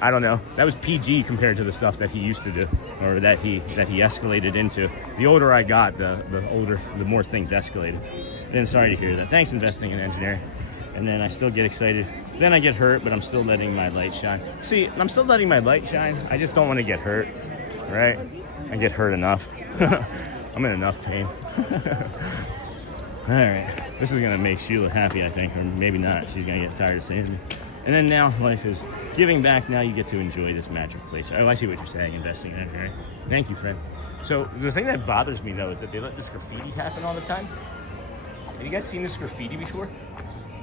I don't know. That was PG compared to the stuff that he used to do, or that he escalated into. The older I got, the more things escalated. Then sorry to hear that. Thanks, investing in engineering. And then I still get excited. Then I get hurt, but I'm still letting my light shine. See, I'm still letting my light shine. I just don't want to get hurt, right? I get hurt enough. I'm in enough pain. All right. This is going to make Sheila happy, I think, or maybe not. She's going to get tired of saying it. And then now life is giving back. Now you get to enjoy this magic place. Oh, I see what you're saying, investing in engineering. Thank you, friend. So the thing that bothers me, though, is that they let this graffiti happen all the time. Have you guys seen this graffiti before?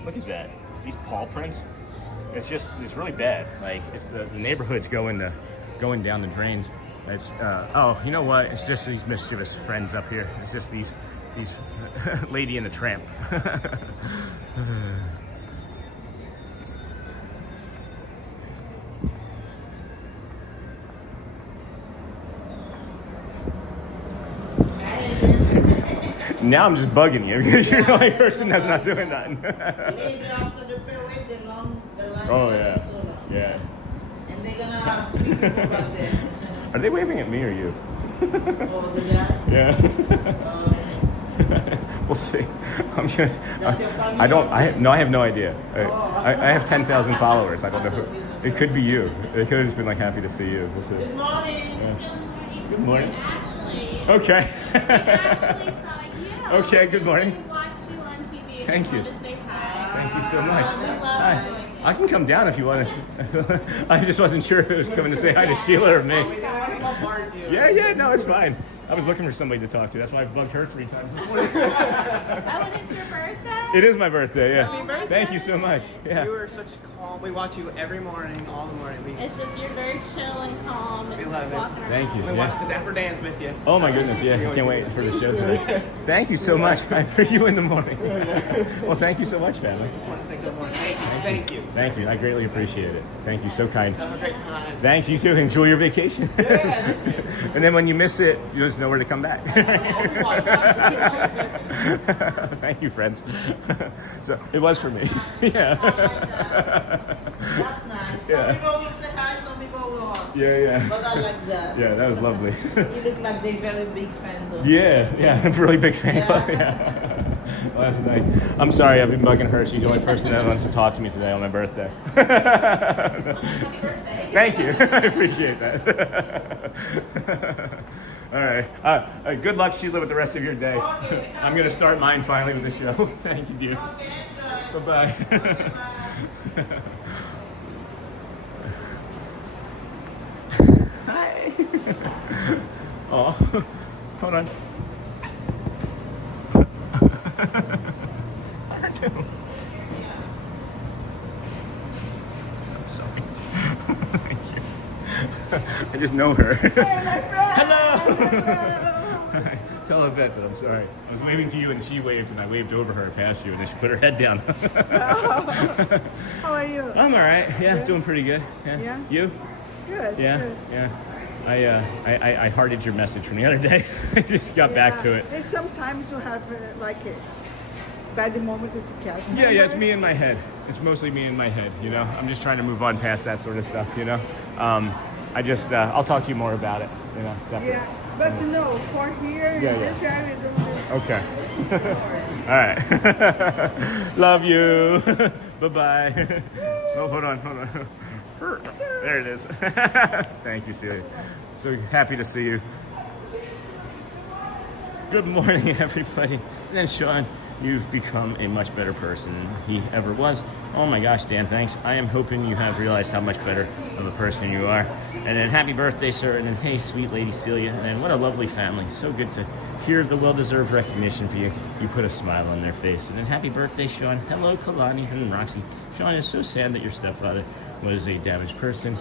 Look at that. These paw prints. It's really bad. Like, it's the neighborhood's going down the drains. It's oh, you know what? It's just these mischievous friends up here. It's just these Lady and the Tramp. Now I'm just bugging you because you're the only person that's not doing nothing. Maybe after the parade, the line Oh, will yeah. be so long. Yeah. And they're gonna have people back there. Are they waving at me or you? Oh, the guy? Yeah. Uh, We'll see. I'm gonna. That's your family? I have no idea. I have 10,000 followers. I don't know who. It could be you. It could have just been like happy to see you. We'll see. Good morning. Good morning. Actually, Okay. we actually saw you. Okay, good morning. We watched you on TV. Thank Just you. wanted to say hi. Thank you so much. We love Hi. you. I can come down if you want to. I just wasn't sure if it was coming to say hi to Sheila or me. Yeah, no, it's fine. I was looking for somebody to talk to. That's why I bugged her 3 times this morning. Oh, and it's your birthday? It is my birthday, yeah. Happy birthday. Thank you so much. Yeah. You are such calm. We watch you every morning, all the morning. It's just you're very chill and calm. And We love it. walking around. Thank you. We Yeah. watch the Dapper Dans with you. Oh my goodness, yeah. I can't wait for the show today. Thank you so much. I heard you in the morning. Well, thank you so much, family. Just want to say good morning. Thank you. Thank you. I greatly appreciate it. Thank you. So kind. Have a great time. Thanks, you too. Enjoy your vacation. And then when you miss it, you just know where to come back. Thank you, friends. So it was for me. Yeah. That's nice. Some Yeah. people will say hi, some people will not. Yeah. But I like that. Yeah, that was lovely. You look like they're very big fan though. Yeah, I'm a really big fan. Yeah. Yeah. Well, that's nice. I'm sorry, I've been bugging her. She's the only person that wants to talk to me today on my birthday. Happy birthday. Thank you. I appreciate that. All right. Good luck, Sheila, with the rest of your day. Okay. I'm going to start mine finally with the show. Thank you, dear. Okay, enjoy. Bye-bye. Hi. Oh, hold on. I'm sorry. Thank you. I just know her. Hello. Tell her that I'm sorry. I was waving to you and she waved and I waved over her past you and then she put her head down. How are you? I'm all right. Yeah, doing pretty good. Yeah? You? Good. Yeah, Good. yeah. I hearted your message from the other day. I just got back to it. And sometimes you have like a bad moment with the cast. Yeah, it's me in my head. It's mostly me in my head, you know? I'm just trying to move on past that sort of stuff, you know? I'll talk to you more about it, you know? separate. Yeah, but you know, for here, Yeah, in this area, we don't Okay. All right. Love you. Bye-bye. Oh, hold on. There it is. Thank you, Celia. So happy to see you. Good morning, everybody. And then, Sean, you've become a much better person than he ever was. Oh my gosh, Dan, thanks. I am hoping you have realized how much better of a person you are. And then happy birthday, sir. And then, hey, sweet lady Celia. And then what a lovely family. So good to hear the well-deserved recognition for you. You put a smile on their face. And then happy birthday, Sean. Hello, Kalani and Roxy. Sean, it's so sad that your stepfather was a damaged person,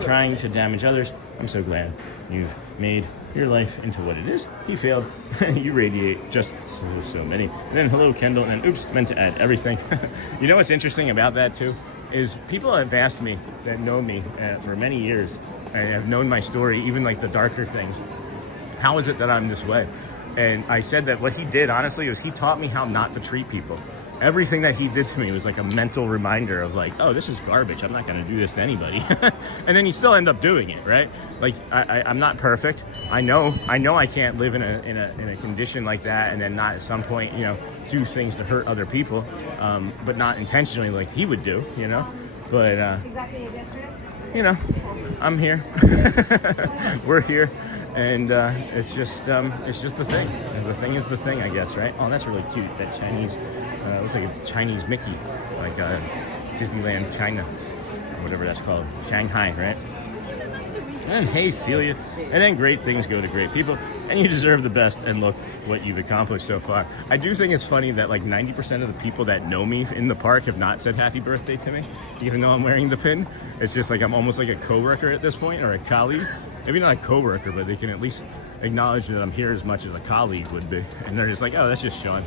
trying to damage others. I'm so glad you've made your life into what it is. He failed. You radiate just so many. And then hello, Kendall. And then oops, meant to add everything. You know what's interesting about that too is people have asked me that know me for many years and have known my story, even like the darker things. How is it that I'm this way? And I said that what he did, honestly, was he taught me how not to treat people. Everything that he did to me was like a mental reminder of like, oh, this is garbage. I'm not going to do this to anybody. And then you still end up doing it, right? Like I'm not perfect. I know I can't live in a condition like that and then not at some point, you know, do things to hurt other people, but not intentionally like he would do, you know. But you know, I'm here. We're here. And it's just the thing. And the thing is the thing, I guess, right? Oh, that's really cute. That Chinese, looks like a Chinese Mickey, like Disneyland China, or whatever that's called. Shanghai, right? And hey, Celia. And then great things go to great people. And you deserve the best. And look what you've accomplished so far. I do think it's funny that like 90% of the people that know me in the park have not said happy birthday to me, even though I'm wearing the pin. It's just like I'm almost like a coworker at this point, or a colleague. Maybe not a coworker, but they can at least acknowledge that I'm here as much as a colleague would be. And they're just like, oh, that's just Sean.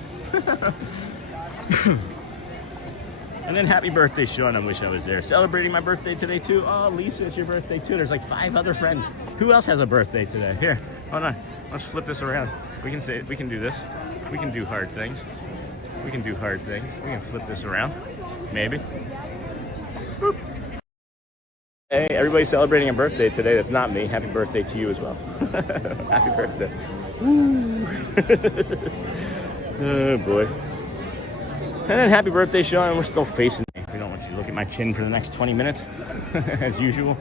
And then happy birthday, Sean. I wish I was there. Celebrating my birthday today, too. Oh, Lisa, it's your birthday, too. There's like 5 other friends. Who else has a birthday today? Here, hold on. Let's flip this around. We can do this. We can do hard things. We can do hard things. We can flip this around. Maybe. Boop. Hey, everybody's celebrating a birthday today. That's not me. Happy birthday to you as well. Happy birthday. Woo. Oh boy. And then happy birthday, Sean. We're still facing me. We don't want you to look at my chin for the next 20 minutes, as usual.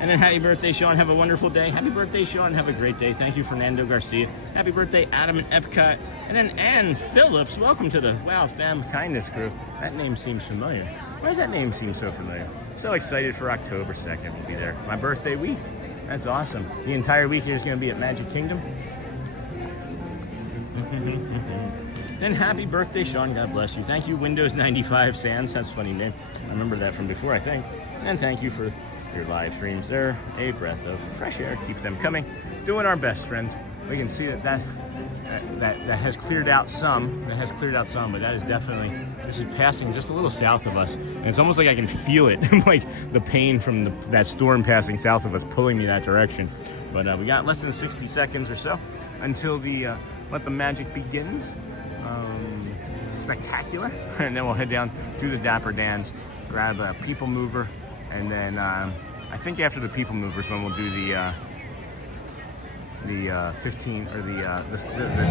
And then happy birthday, Sean. Have a wonderful day. Happy birthday, Sean. Have a great day. Thank you, Fernando Garcia. Happy birthday, Adam and Epcot. And then Ann Phillips. Welcome to the Wow Fam Kindness Crew. That name seems familiar. Why does that name seem so familiar? So excited for October 2nd. We'll be there. My birthday week. That's awesome. The entire week is going to be at Magic Kingdom. Then happy birthday, Sean. God bless you. Thank you, Windows 95 Sands. That's a funny name. I remember that from before, I think. And thank you for your live streams. They're a breath of fresh air. Keep them coming. Doing our best, friends. We can see that has cleared out some. That has cleared out some, but that is definitely, this is passing just a little south of us. And it's almost like I can feel it, like the pain from that storm passing south of us, pulling me that direction. But we got less than 60 seconds or so until the let the magic begins. Spectacular. And then we'll head down through the Dapper Dans, grab a people mover, and then I think after the people movers when we'll do the 15 or the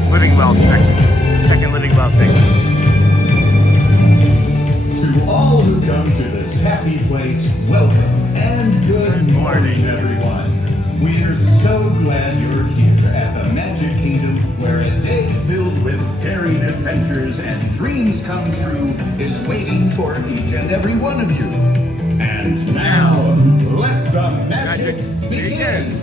living well section, the second living well section. To all who come to this happy place, welcome and good morning, everyone. We are so glad you're here at the Magic Kingdom, where a day filled with daring adventures and dreams come true is waiting for each and every one of you. And now, let the magic begin.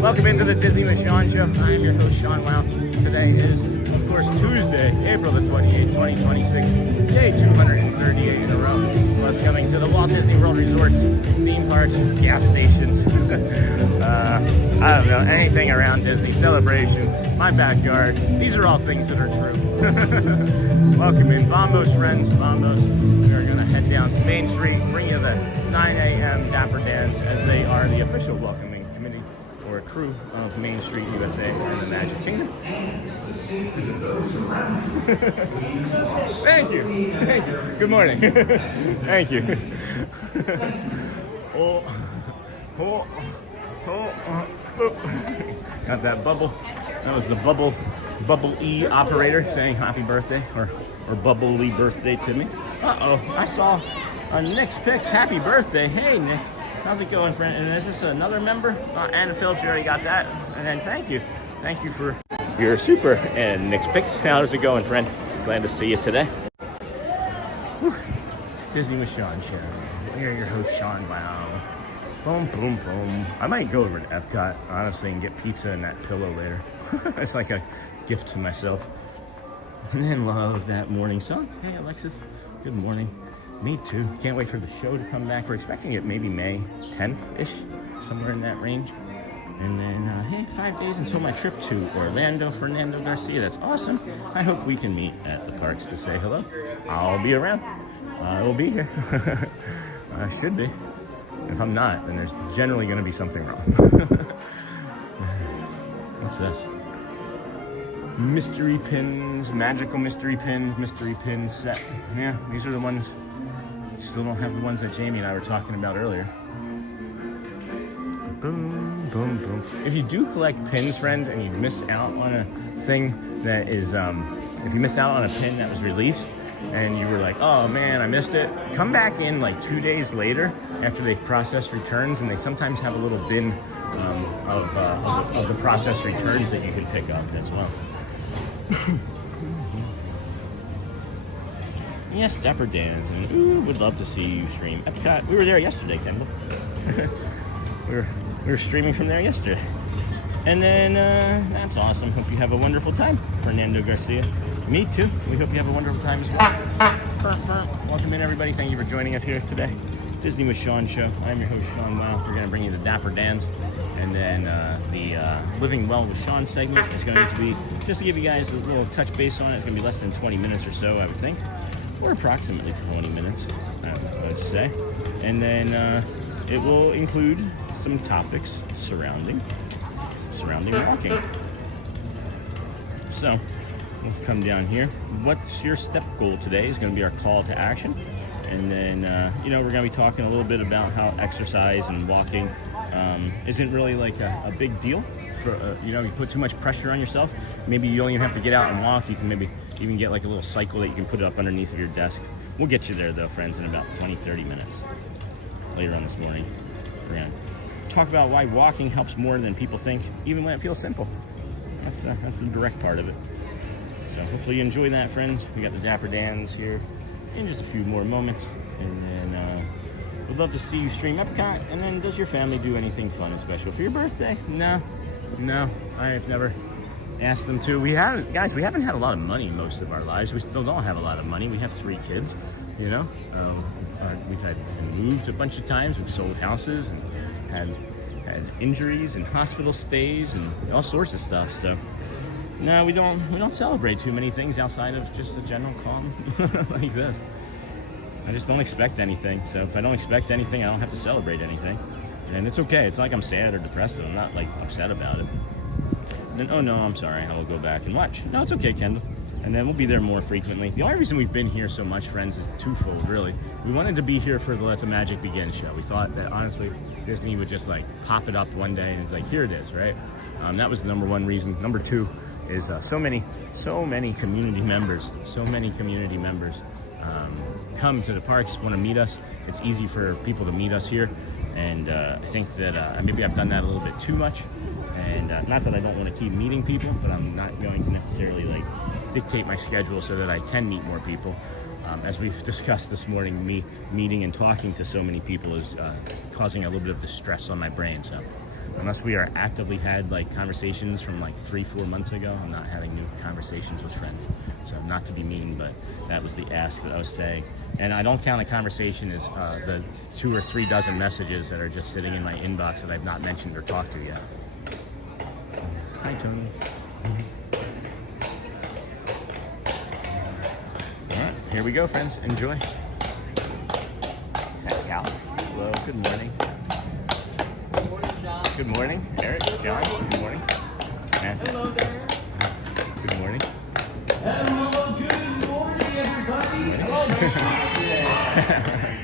Welcome into the Disney with Sean show. I am your host, Sean Wow. Today is, of course, Tuesday, April the 28th, 2026, day 238 in a row. Plus coming to the Walt Disney World resorts, theme parks, gas stations. I don't know, anything around Disney, celebration, my backyard. These are all things that are true. Welcome in, Bombos friends, Bombos. We are going to head down Main Street, bring you the 9 a.m. Dapper Dans, as they are the official welcoming committee or crew of Main Street USA and the Magic Kingdom. Thank you. Thank you. Good morning. Thank you. Got that bubble. That was the bubble E operator saying happy birthday or bubbly birthday to me. Uh-oh, I saw Nick's Picks. Happy birthday. Hey, Nick. How's it going, friend? And is this another member? Anna Phillips, you already got that. And then thank you. Thank you for your super and Nick's Picks. How's it going, friend? Glad to see you today. Whew. Disney with Sean show. We're your host, Sean Wow. Boom, boom, boom. I might go over to Epcot, honestly, and get pizza and that pillow later. It's like a gift to myself. And then love that morning song. Hey, Alexis. Good morning. Me too. Can't wait for the show to come back. We're expecting it maybe May 10th-ish, somewhere in that range. And then, hey, 5 days until my trip to Orlando, Fernando Garcia. That's awesome. I hope we can meet at the parks to say hello. I'll be around. I will be here. I should be. If I'm not, then there's generally going to be something wrong. What's this? Mystery pins, magical mystery pin set. Yeah, these are the ones. Still don't have the ones that Jamie and I were talking about earlier. Boom, boom, boom. If you do collect pins, friend, and you miss out on a thing that is, if you miss out on a pin that was released, and you were like, oh man, I missed it, come back in like 2 days later after they've processed returns, and they sometimes have a little bin of the processed returns that you can pick up as well. Yes, Dapper Dans, and ooh, would love to see you stream Epcot. We were there yesterday, Kendall. we were streaming from there yesterday. And then, that's awesome. Hope you have a wonderful time, Fernando Garcia. Me too. We hope you have a wonderful time as well. Welcome in, everybody. Thank you for joining us here today. Disney with Sean show. I'm your host, Sean Wow. We're going to bring you the Dapper Dans, and then the Living Well with Sean segment is going to be, just to give you guys a little touch base on it, it's going to be less than 20 minutes or so, I would think, or approximately 20 minutes, I would say. And then it will include some topics surrounding walking. So we'll come down here. What's your step goal today is going to be our call to action. And then, we're going to be talking a little bit about how exercise and walking isn't really like a big deal. For you put too much pressure on yourself. Maybe you don't even have to get out and walk. You can maybe even get like a little cycle that you can put up underneath of your desk. We'll get you there though, friends, in about 20-30 minutes. Later on this morning, we're going to talk about why walking helps more than people think, even when it feels simple. That's the direct part of it. So hopefully you enjoy that, friends. We got the Dapper Dans here in just a few more moments, and then we'd love to see you stream Epcot. And then, does your family do anything fun and special for your birthday? No, I've never asked them to. We haven't had a lot of money most of our lives. We still don't have a lot of money. We have 3 kids, we've had moved a bunch of times. We've sold houses and had injuries and hospital stays and all sorts of stuff. So no, we don't celebrate too many things outside of just a general calm like this. I just don't expect anything. So if I don't expect anything, I don't have to celebrate anything. And it's okay. It's not like I'm sad or depressed. I'm not like upset about it. And then, oh no, I'm sorry. I will go back and watch. No, it's okay, Kendall. And then we'll be there more frequently. The only reason we've been here so much, friends, is twofold, really. We wanted to be here for the Let the Magic Begin show. We thought that, honestly, Disney would just like pop it up one day and like, here it is, right? That was the number one reason. Number two is so many community members come to the parks, want to meet us. It's easy for people to meet us here. And I think that maybe I've done that a little bit too much. And not that I don't want to keep meeting people, but I'm not going to necessarily like dictate my schedule so that I can meet more people. As we've discussed this morning, me meeting and talking to so many people is causing a little bit of distress on my brain. So unless we are actively had like conversations from like 3-4 months ago, I'm not having new conversations with friends. So not to be mean, but that was the ask that I was saying. And I don't count a conversation as the 2 or 3 dozen messages that are just sitting in my inbox that I've not mentioned or talked to yet. Hi, Tony. All right, here we go, friends. Enjoy. Is that Cal? Hello, good morning. Good morning, Sean. Good morning, Eric, John. Good morning. Matthew. Hello there. Good morning. Hello, good morning, everybody. Hello,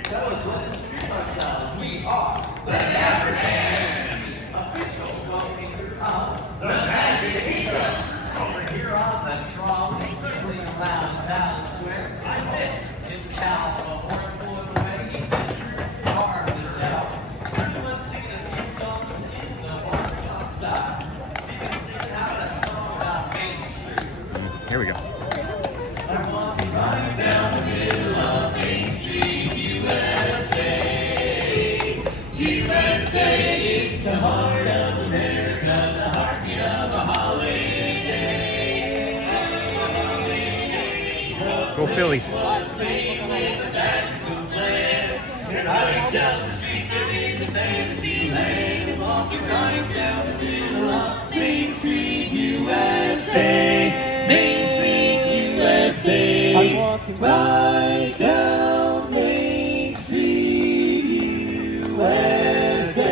Tell us what introduce ourselves. We are the Dapper Dans, official walking of the Magic Kingdom. Over here on the trolley, circling around Town Square. And this is Cal, a horse pulling away. He's the true star of the show. Everyone's singing a few songs in the barbershop style. You can sing out a song about Main Street. Here we go. I'm walking right down the middle of Main Street, USA. USA is the heart of America, the heartbeat of a holiday. Go Phillies. Was made with a magical plan. And right down the street there is a fancy land. I'm walking right down the middle of Main Street, USA. Main Street, USA. I'm walking right down Main Street, USA.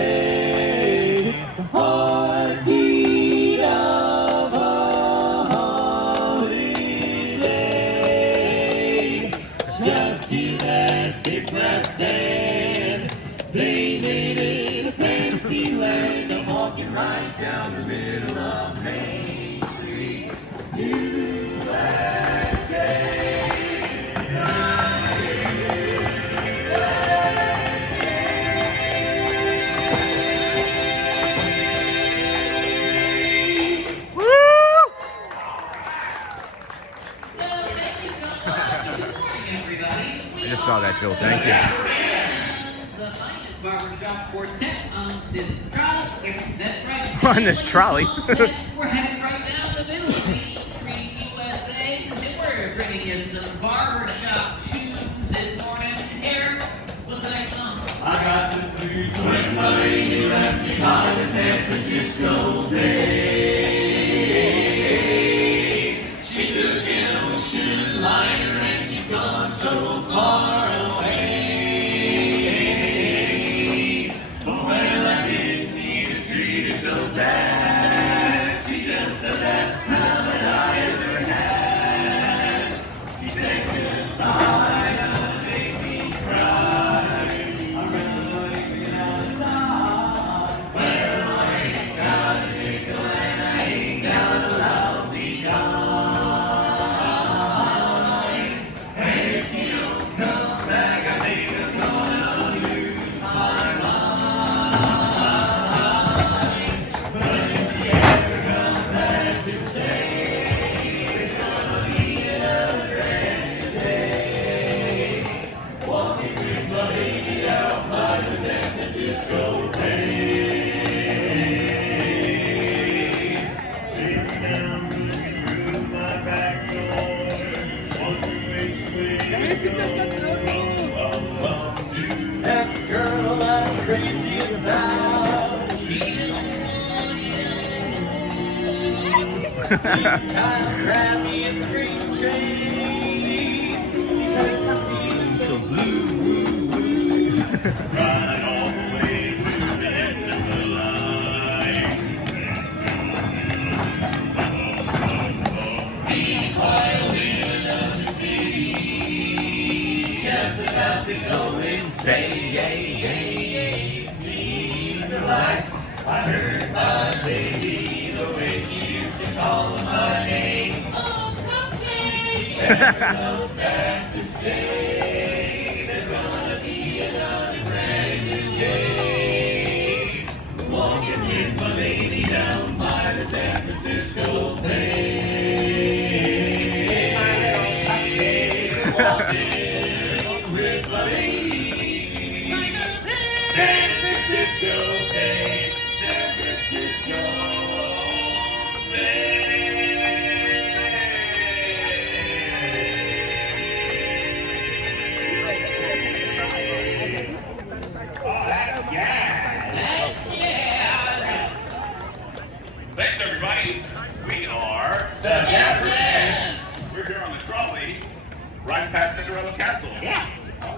It's the heartbeat of a holiday. Just hear that big brass band. They made it a fancy land. I'm walking right down the middle of Main Street, USA. I just saw that, Joel. Thank you. The finest barbershop quartet on this trolley. That's right. On this trolley. We're heading right down the middle of Main Street, USA. And we're We're bringing you some barbershop tunes this morning. Eric, what's the next song? I got the blues when my lady left me by the San Francisco Bay. She took an ocean liner and she's gone so far away. Well, I didn't need to treat her so bad. She's just the best time that I ever had. She said goodbye and made me cry. I'm running out of time. Well, I ain't got a nickel and I ain't got a lousy dime. And if you don't come back, I think I'm gonna lose my mind. But if you ever come back to stay, it's gonna be another grand day. Walking with my baby out by the San Francisco Bay. Sitting down through my back door, wondering which way to go. That girl I'm crazy about, I'll grab me a freight train because I'm feeling so blue. Ride all the way to the end of the line. Meanwhile, in another city, just about to go insane. Seems like I heard my baby the way she used to call my name. Oh, cupcake! Never comes back to stay. There's gonna be another brand new day. Walking with my baby down by the San Francisco Bay. My little cupcake, walking with my baby. San Francisco Bay, San Francisco Bay. Oh, that's yeah. Thanks, everybody. We are the Dapper Dans. We're here on the trolley, right past Cinderella Castle. Yeah.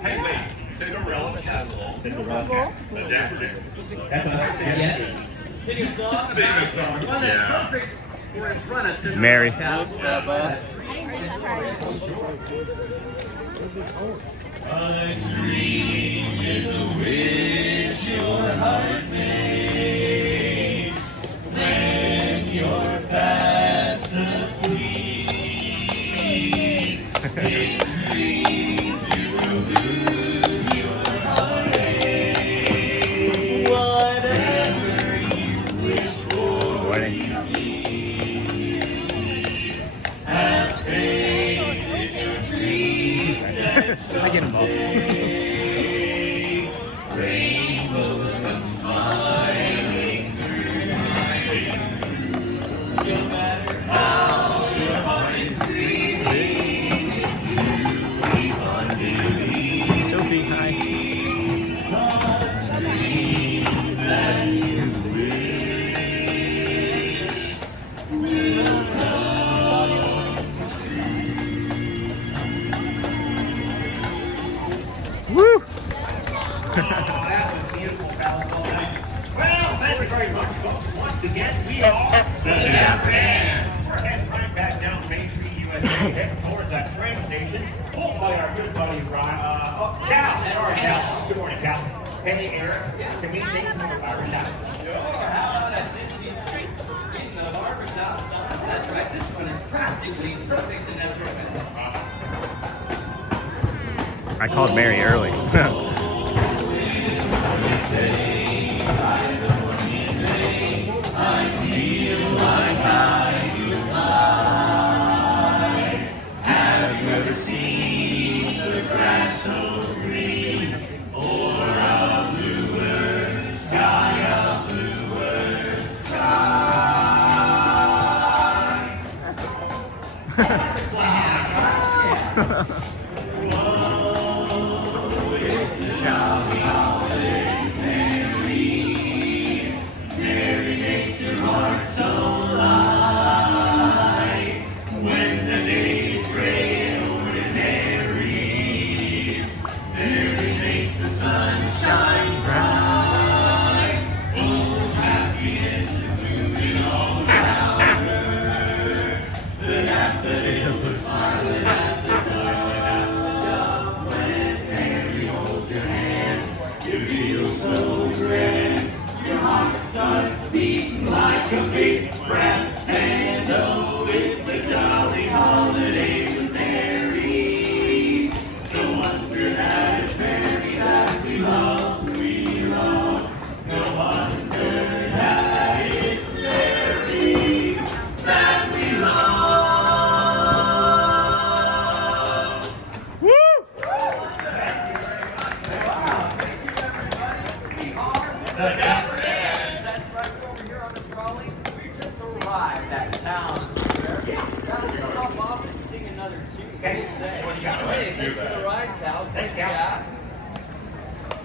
Hey, wait. Cinderella Castle. Cinderella Castle. The Dapper Dans. That's us. Yes. Sing a song. Sing a song. One that's Yeah. perfect. We're in front of Cinderella Mary. Castle. I didn't hear that part. A dream is a wish your heart makes when you're fast asleep. In dreams you will lose your heartaches. Whatever you wish for, have faith in your dreams and someday rainbows come smiling through. No matter how your heart is grieving, if you keep on believing. Sophie, hi. The dream that you wish will come Woo! That was beautiful, California. Well, thank you very much, folks. Once again, we are the Dapper Dans. We're heading right back down Main Street, USA, heading towards that train station, pulled by our good buddy, Cal. Sorry, Cal. Good morning, Cal. Hey, Eric, can we sing some of our barbershop? Sure, how about that 15th Street in the barbershop song? That's right, this one is practically perfect in that perfect. I called Mary early. Have you ever seen the grass so green, or a bluer sky, The Dapper Dans. That's right, we're over here on the trolley. We just arrived at Town Square. Now we'll hop off and sing another tune. What do you say? Hey, thanks for the ride, Cal. Thanks, Cal.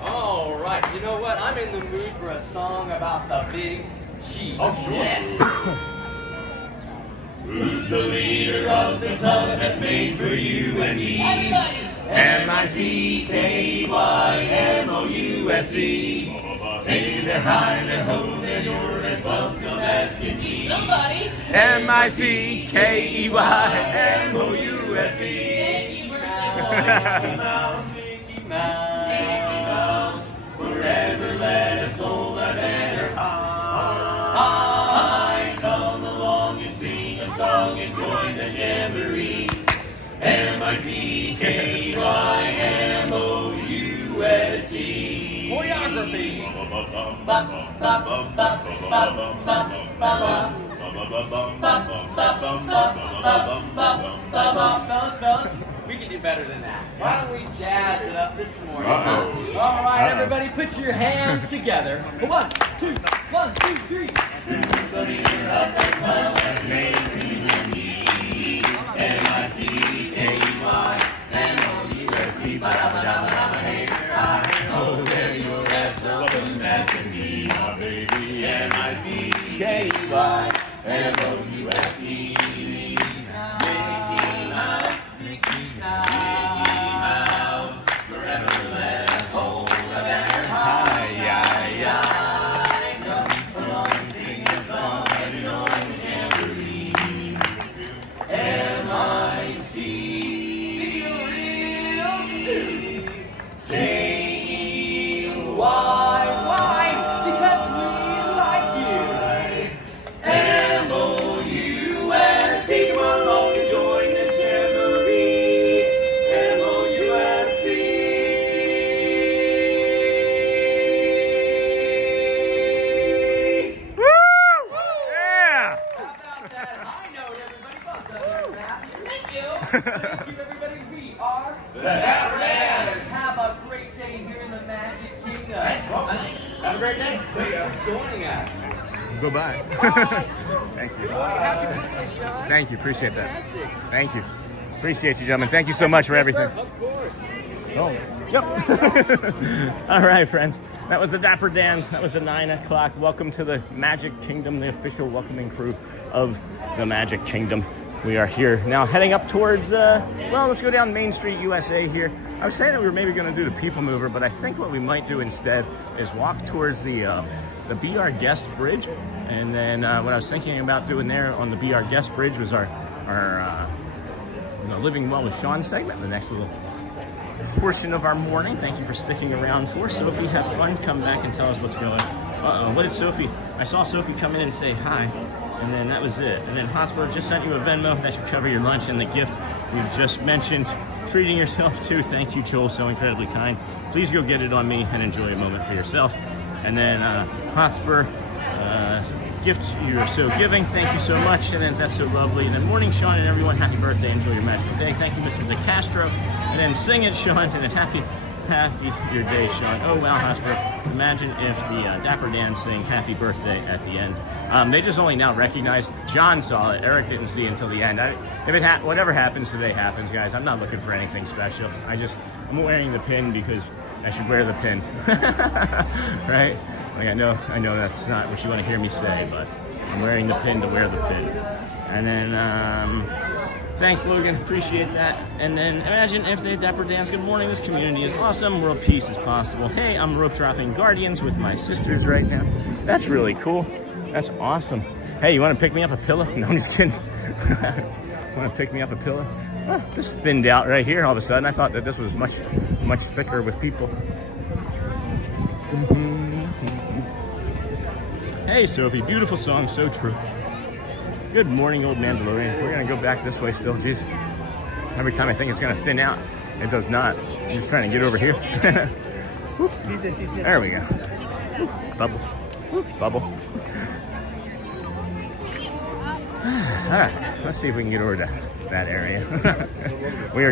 All right, you know what? I'm in the mood for a song about the big cheese. Oh, sure. Yes. Who's the leader of the club that's made for you and me? Everybody! M-I-C-K-E-Y-M-O-U-S-E. Hey, they're high, they're low, they're yours as welcome as can be. Somebody! M-I-C-K-E-Y-M-O-U-S-E. Mickey Mouse, Mickey Mouse. Mickey Mouse, forever let us hold a banner high. Come along and sing a song and join the jamboree. M-I-C-K-E-Y-M-O-U-S-E. Choreography. Fellas, we can do better than that. Why don't we jazz it up this morning? All right, everybody, put your hands together. 1, 2, 1, 2, 3. M-I-C-K-E-Y-M-O-U-S-E. Oh, there you're as welcome as can be, my baby. M-I-C-K-E-Y-M-O-U-S-E. Mickey Mouse, Mickey Mouse, forever let us hold a banner high. Come along and sing a song and join the jamboree. M-I-C. See you real soon. K-E-Y. Why? Because we like you. M-O-U-S-E. Come along and join this jamboree. M-O-U-S-E. Woo! Yeah! How about that high note, everybody? Well done there, Matt. Thank you. Thank you, everybody. We are The Dapper Dans. Have a great day here in the Magic Kingdom. Thanks, folks. Have a great day. Thanks for joining us. Goodbye. Bye. Thank you. Happy birthday, Sean. Thank you. Appreciate that. Fantastic. Thank you. Appreciate you, gentlemen. Thank you so much for everything. Of course. Oh, yep. All right, friends. That was the Dapper Dans. That was the 9 o'clock. Welcome to the Magic Kingdom, the official welcoming crew of the Magic Kingdom. We are here now heading up towards, well, let's go down Main Street USA here. I was saying that we were maybe going to do the People Mover, but I think what we might do instead is walk towards the Be Our Guest Bridge. And then what I was thinking about doing there on the Be Our Guest Bridge was our Living Well with Sean segment, the next little portion of our morning. Thank you for sticking around for. Sophie, have fun. Come back and tell us what's going on. What did Sophie? I saw Sophie come in and say hi, and then that was it. And then Hotspur just sent you a Venmo. That should cover your lunch and the gift you just mentioned. Treating yourself too. Thank you, Joel. So incredibly kind. Please go get it on me and enjoy a moment for yourself. And then Hotspur, gift you're so giving. Thank you so much. And then that's so lovely. And then morning, Sean, and everyone. Happy birthday. Enjoy your magical day. Thank you, Mr. De Castro. And then sing it, Sean. And then happy your day, Sean. Oh, wow, Hotspur. Imagine if the Dapper Dan sing happy birthday at the end. They just only now recognize. John saw it. Eric didn't see it until the end. Whatever happens today happens, guys. I'm not looking for anything special. I'm wearing the pin because I should wear the pin. Right? Like I know that's not what you want to hear me say, but I'm wearing the pin to wear the pin. And then thanks, Logan. Appreciate that. And then imagine if they Dapper Dans. Good morning. This community is awesome. World peace is possible. Hey, I'm rope dropping Guardians with my sisters right now. That's really cool. That's awesome. Hey, you want to pick me up a pillow? No, I'm just kidding. Want to pick me up a pillow? Oh, this thinned out right here all of a sudden. I thought that this was much thicker with people. Hey, Sophie. Beautiful song. So true. Good morning, old Mandalorian. We're going to go back this way still. Jeez. Every time I think it's going to thin out, it does not. I'm just trying to get over here. There we go. Bubble. Bubble. All right. Let's see if we can get over to that area. We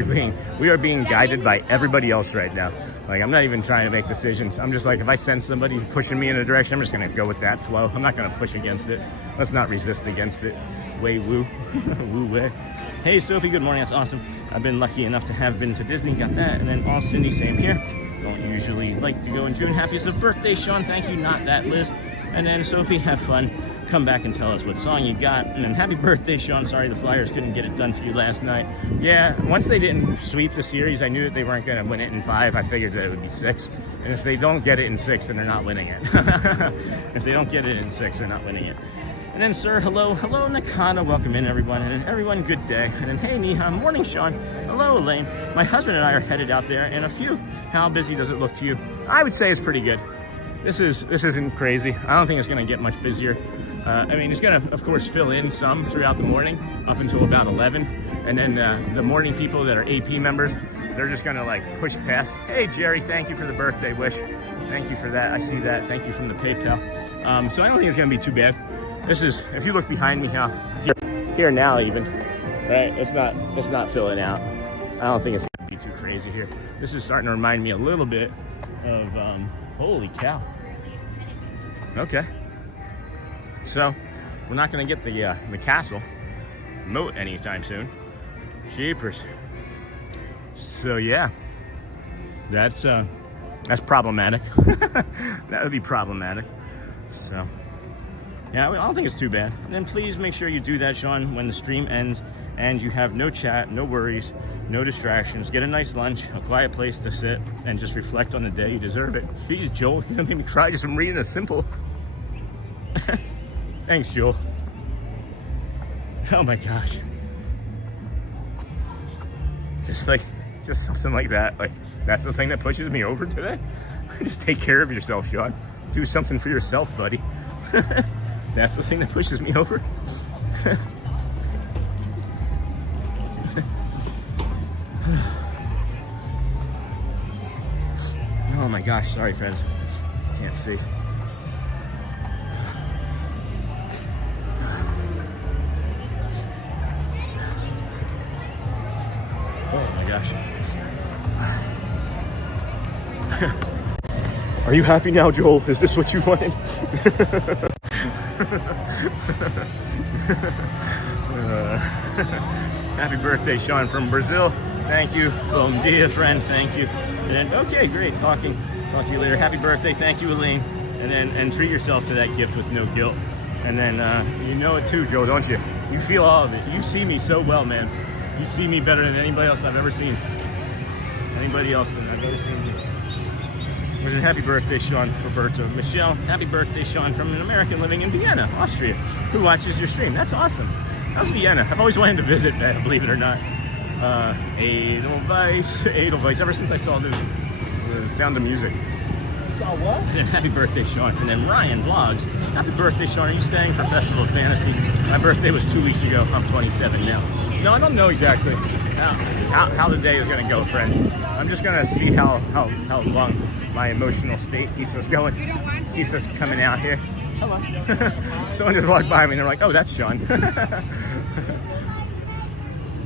are being guided by everybody else right now. Like, I'm not even trying to make decisions. I'm just like, if I sense somebody pushing me in a direction, I'm just gonna go with that flow. I'm not gonna push against it. Let's not resist against it. Way woo, woo way. Hey Sophie, good morning, that's awesome. I've been lucky enough to have been to Disney, got that. And then all Cindy, same here. Don't usually like to go in June. Happiest of birthday, Sean, thank you, not that Liz. And then Sophie, have fun. Come back and tell us what song you got. And then happy birthday, Sean. Sorry the Flyers couldn't get it done for you last night. Yeah, once they didn't sweep the series, I knew that they weren't going to win it in 5. I figured that it would be 6. And if they don't get it in 6, then they're not winning it. If they don't get it in 6, they're not winning it. And then, sir, hello, Nakana. Welcome in, everyone. And then, everyone, good day. And then, hey, Neha. Morning, Sean. Hello, Elaine. My husband and I are headed out there in a few. How busy does it look to you? I would say it's pretty good. This isn't crazy. I don't think it's going to get much busier. I mean, it's going to, of course, fill in some throughout the morning up until about 11. And then the morning people that are AP members, they're just going to, like, push past. Hey, Jerry, thank you for the birthday wish. Thank you for that. I see that. Thank you from the PayPal. So I don't think it's going to be too bad. This is, if you look behind me now, here now even, right? It's not filling out. I don't think it's going to be too crazy here. This is starting to remind me a little bit of, holy cow. Okay. So, we're not going to get the castle moat anytime soon. Jeepers. So yeah, that's problematic. That would be problematic. So, yeah, I don't think it's too bad. And then please make sure you do that, Sean, when the stream ends and you have no chat, no worries, no distractions. Get a nice lunch, a quiet place to sit, and just reflect on the day. You deserve it. Jeez, Joel, you don't make me cry just from reading a simple. Thanks, Joel. Oh my gosh. Just something like that. Like, that's the thing that pushes me over today. Just take care of yourself, Sean. Do something for yourself, buddy. That's the thing that pushes me over. Oh my gosh, sorry friends. Can't see. Oh my gosh. Are you happy now, Joel? Is this what you wanted? Happy birthday, Sean from Brazil. Thank you. Bom dia, friend. Thank you. And okay, great. Talk to you later. Happy birthday. Thank you, Elaine. And treat yourself to that gift with no guilt. And then you know it too, Joe, don't you? You feel all of it. You see me so well, man. You see me better than anybody else I've ever seen. Anybody else than I've ever seen you. And happy birthday, Sean Roberto. Michelle, happy birthday, Sean, from an American living in Vienna, Austria, who watches your stream. That's awesome. How's Vienna? I've always wanted to visit that, believe it or not. Edelweiss, ever since I saw the Sound of Music. Oh, what? And happy birthday, Sean. And then Ryan vlogs. Happy birthday, Sean. Are you staying for Festival of Fantasy? My birthday was 2 weeks ago. I'm 27 now. No, I don't know exactly how the day is going to go, friends. I'm just going to see how long my emotional state keeps us going, keeps us coming out here. Hello. Someone just walked by me and they're like, oh, that's Sean.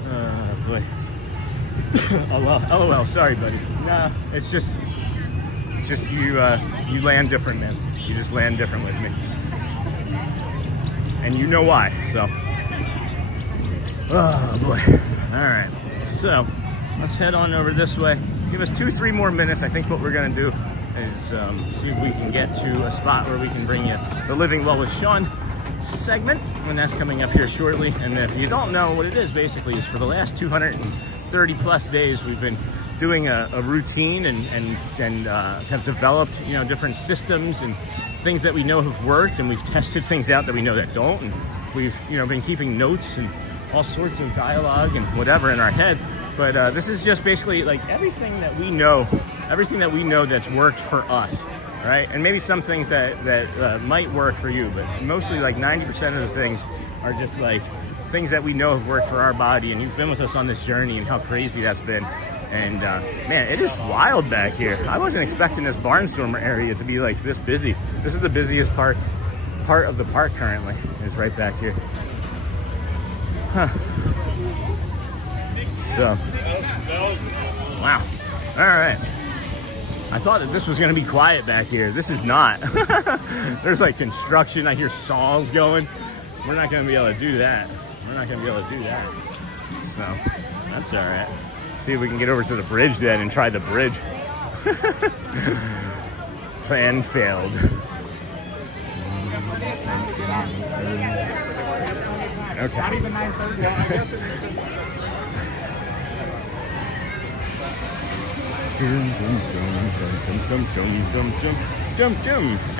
Oh, boy. LOL, sorry, buddy. No, it's just you land different, man. You just land different with me. And you know why, so. Oh, boy. All right, so let's head on over this way. Give us 2-3 more minutes. I think what we're gonna do is see if we can get to a spot where we can bring you the Living Well with Sean segment, and that's coming up here shortly. And if you don't know what it is, basically is for the last 230 plus days we've been doing a routine and have developed, you know, different systems and things that we know have worked, and we've tested things out that we know that don't, and we've, you know, been keeping notes and all sorts of dialogue and whatever in our head. But this is just basically like everything that we know that's worked for us, right? And maybe some things that might work for you, but mostly like 90% of the things are just like things that we know have worked for our body. And you've been with us on this journey and how crazy that's been. And man, it is wild back here. I wasn't expecting this Barnstormer area to be like this busy. This is the busiest part of the park currently, is right back here. Huh. So, wow. All right. I thought that this was gonna be quiet back here. This is not. There's like construction. I hear saws going. We're not gonna be able to do that. We're not gonna be able to do that. So that's all right. See if we can get over to the bridge then and try the bridge. Plan failed. Okay. Not even 9:30. I guess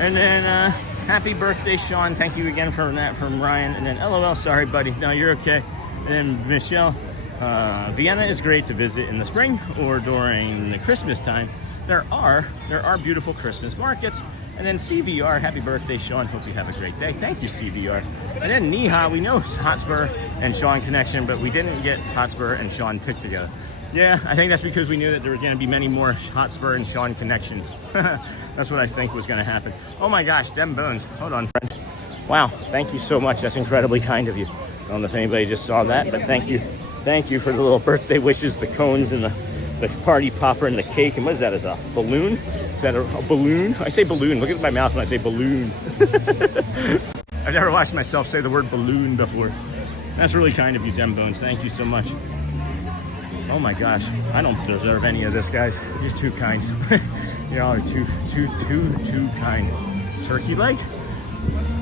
And then happy birthday, Sean. Thank you again for that from Ryan. And then LOL, sorry buddy. No, you're okay. And then Michelle, Vienna is great to visit in the spring or during the Christmas time. There are beautiful Christmas markets. And then CVR, happy birthday, Sean. Hope you have a great day. Thank you, CVR. And then Neha, we know Hotspur and Sean connection, but we didn't get Hotspur and Sean picked together. Yeah, I think that's because we knew that there were going to be many more Hotspur and Sean connections. That's what I think was going to happen. Oh my gosh, Dem Bones. Hold on, friend. Wow, thank you so much. That's incredibly kind of you. I don't know if anybody just saw that, but thank you. Thank you for the little birthday wishes, the cones and the party popper and the cake. And what is that? Is a balloon? Is that a balloon? I say balloon. Look at my mouth when I say balloon. I've never watched myself say the word balloon before. That's really kind of you, Dem Bones. Thank you so much. Oh my gosh, I don't deserve any of this, guys. You're too kind. You're all too kind. Turkey leg,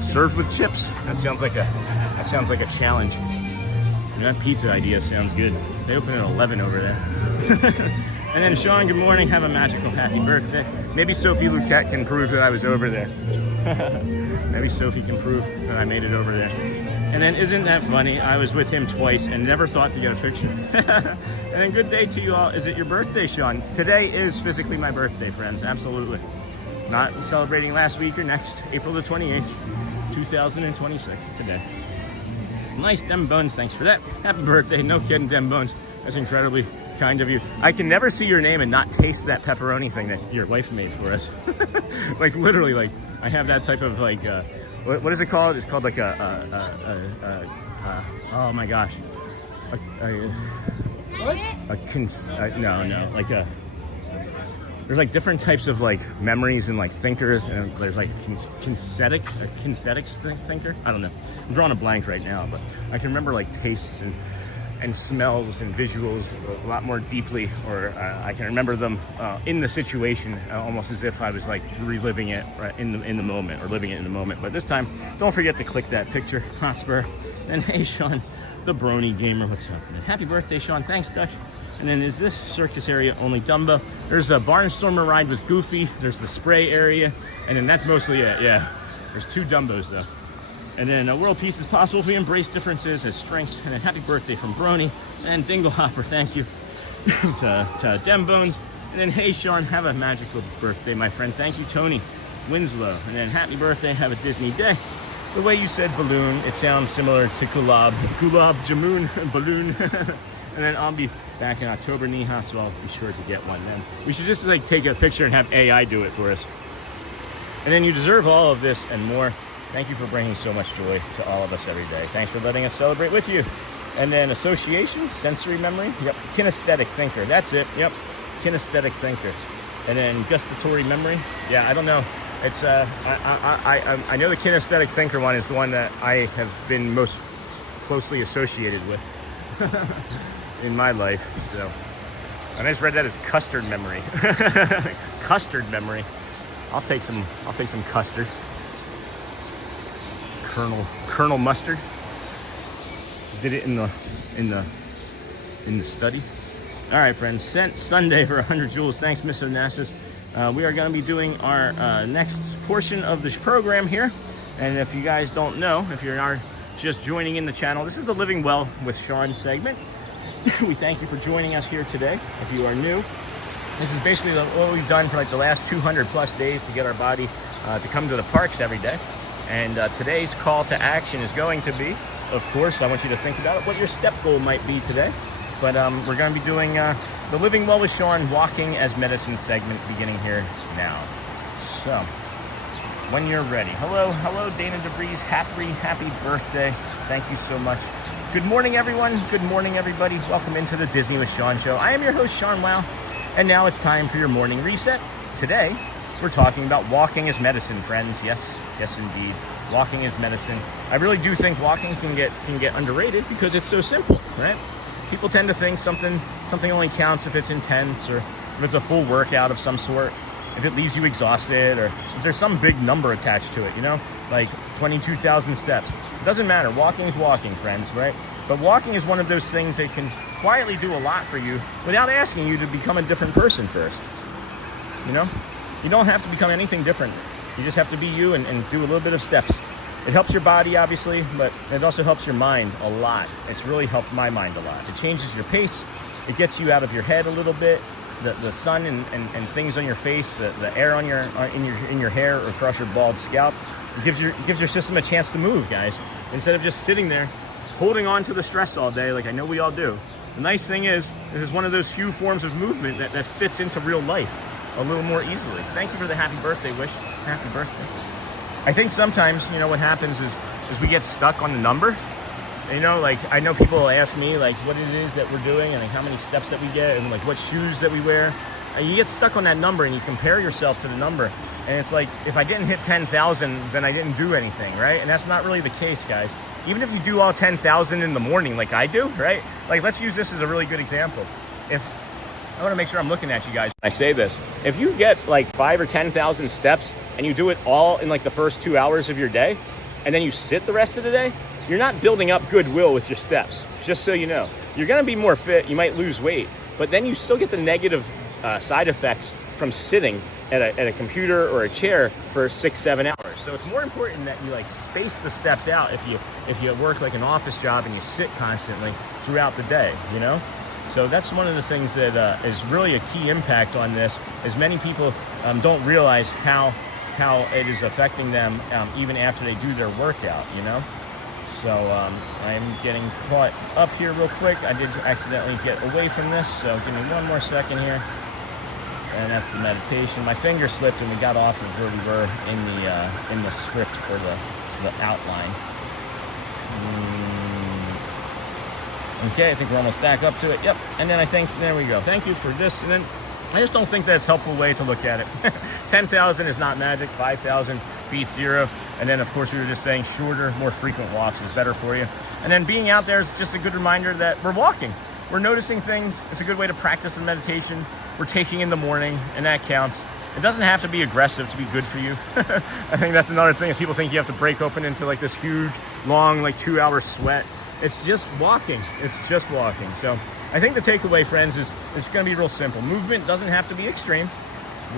served with chips. That sounds like a challenge. And that pizza idea sounds good. They open at 11 over there. And then Sean, good morning. Have a magical happy birthday. Maybe Sophie Luquette can prove that I was over there. Maybe Sophie can prove that I made it over there. And then isn't that funny? I was with him twice and never thought to get a picture. And then good day to you all. Is it your birthday, Sean? Today is physically my birthday, friends. Absolutely. Not celebrating last week or next, April the 28th, 2026 today. Nice, Dem Bones. Thanks for that. Happy birthday. No kidding, Dem Bones. That's incredibly kind of you. I can never see your name and not taste that pepperoni thing that your wife made for us. Like literally, like I have that type of like, what is it called? It's called like oh my gosh. There's like different types of like memories and like thinkers, and there's like kinesthetic thinker. I don't know. I'm drawing a blank right now, but I can remember like tastes and smells and visuals a lot more deeply, or I can remember them in the situation, almost as if I was like reliving it right in the moment, or living it in the moment. But this time, don't forget to click that picture, Hotspur. And hey, Sean, the Brony Gamer, what's up, man? Happy birthday, Sean. Thanks, Dutch. And then is this circus area only Dumbo? There's a Barnstormer ride with Goofy. There's the spray area, and then that's mostly it. Yeah, there's 2 Dumbos though. And then world peace is possible if we embrace differences as strengths. And then happy birthday from Brony and Dinglehopper. Thank you to Dem Bones. And then hey, Sean, have a magical birthday, my friend. Thank you, Tony Winslow. And then happy birthday, have a Disney day. The way you said balloon, it sounds similar to Gulab Jamun balloon. And then I'll be back in October, Neha, so I'll be sure to get one then. We should just like take a picture and have AI do it for us. And then you deserve all of this and more. Thank you for bringing so much joy to all of us every day. Thanks for letting us celebrate with you. And then association, sensory memory. Yep, kinesthetic thinker. That's it. Yep, kinesthetic thinker. And then gustatory memory. Yeah, I don't know. It's I know the kinesthetic thinker one is the one that I have been most closely associated with in my life. So, and I just read that as custard memory. Custard memory. I'll take some custard. Colonel Mustard. Did it in the study. All right, friends. Sent Sunday for 100 joules. Thanks, Miss Onassis. We are going to be doing our next portion of this program here. And if you guys don't know, if you're just joining in the channel, this is the Living Well with Sean segment. We thank you for joining us here today. If you are new, this is basically what we've done for like the last 200 plus days to get our body to come to the parks every day. And today's call to action is going to be, of course, I want you to think about it, what your step goal might be today. But we're going to be doing the Living Well with Sean Walking as Medicine segment beginning here now. So, when you're ready. Hello, Dana DeVries. Happy birthday. Thank you so much. Good morning, everyone. Good morning, everybody. Welcome into the Disney with Sean show. I am your host, Sean Wow. And now it's time for your morning reset. today we're talking about walking as medicine, friends. Yes, yes indeed. Walking as medicine. I really do think walking can get underrated because it's so simple, right? People tend to think something only counts if it's intense or if it's a full workout of some sort, if it leaves you exhausted, or if there's some big number attached to it, you know, like 22,000 steps. It doesn't matter. Walking is walking, friends, right? But walking is one of those things that can quietly do a lot for you without asking you to become a different person first. You know, you don't have to become anything different. You just have to be you and do a little bit of steps. It helps your body, obviously, but it also helps your mind a lot. It's really helped my mind a lot. It changes your pace. It gets you out of your head a little bit. The sun and things on your face, the air on in your hair or across your bald scalp, it gives your system a chance to move, guys. Instead of just sitting there holding on to the stress all day, like I know we all do. The nice thing is, this is one of those few forms of movement that fits into real life a little more easily. Thank you for the happy birthday wish. Happy birthday. I think sometimes, you know, what happens is we get stuck on the number. You know, like I know people ask me like what it is that we're doing and like how many steps that we get and like what shoes that we wear. And you get stuck on that number and you compare yourself to the number. And it's like, if I didn't hit 10,000, then I didn't do anything, right? And that's not really the case, guys. Even if you do all 10,000 in the morning like I do, right? Like, let's use this as a really good example. If I want to make sure I'm looking at you guys when I say this. If you get like 5,000 or 10,000 steps and you do it all in like the first 2 hours of your day, and then you sit the rest of the day, you're not building up goodwill with your steps, just so you know. You're going to be more fit, you might lose weight, but then you still get the negative side effects from sitting at a computer or a chair for 6-7 hours. So it's more important that you like space the steps out if you work like an office job and you sit constantly throughout the day, you know? So that's one of the things that is really a key impact on this, is many people don't realize how it is affecting them even after they do their workout, you know? So I'm getting caught up here real quick. I did accidentally get away from this, so give me one more second here. And that's the meditation. My finger slipped and we got off of where we were in the script for the outline. Okay, I think we're almost back up to it. Yep, and then I think, there we go. Thank you for this. And then I just don't think that's a helpful way to look at it. 10,000 is not magic. 5,000 beats 0. And then, of course, we were just saying shorter, more frequent walks is better for you. And then being out there is just a good reminder that we're walking. We're noticing things. It's a good way to practice the meditation. We're taking in the morning, and that counts. It doesn't have to be aggressive to be good for you. I think that's another thing, is people think you have to break open into like this huge, long, like 2-hour sweat. It's just walking. It's just walking. So I think the takeaway, friends, is it's going to be real simple. Movement doesn't have to be extreme.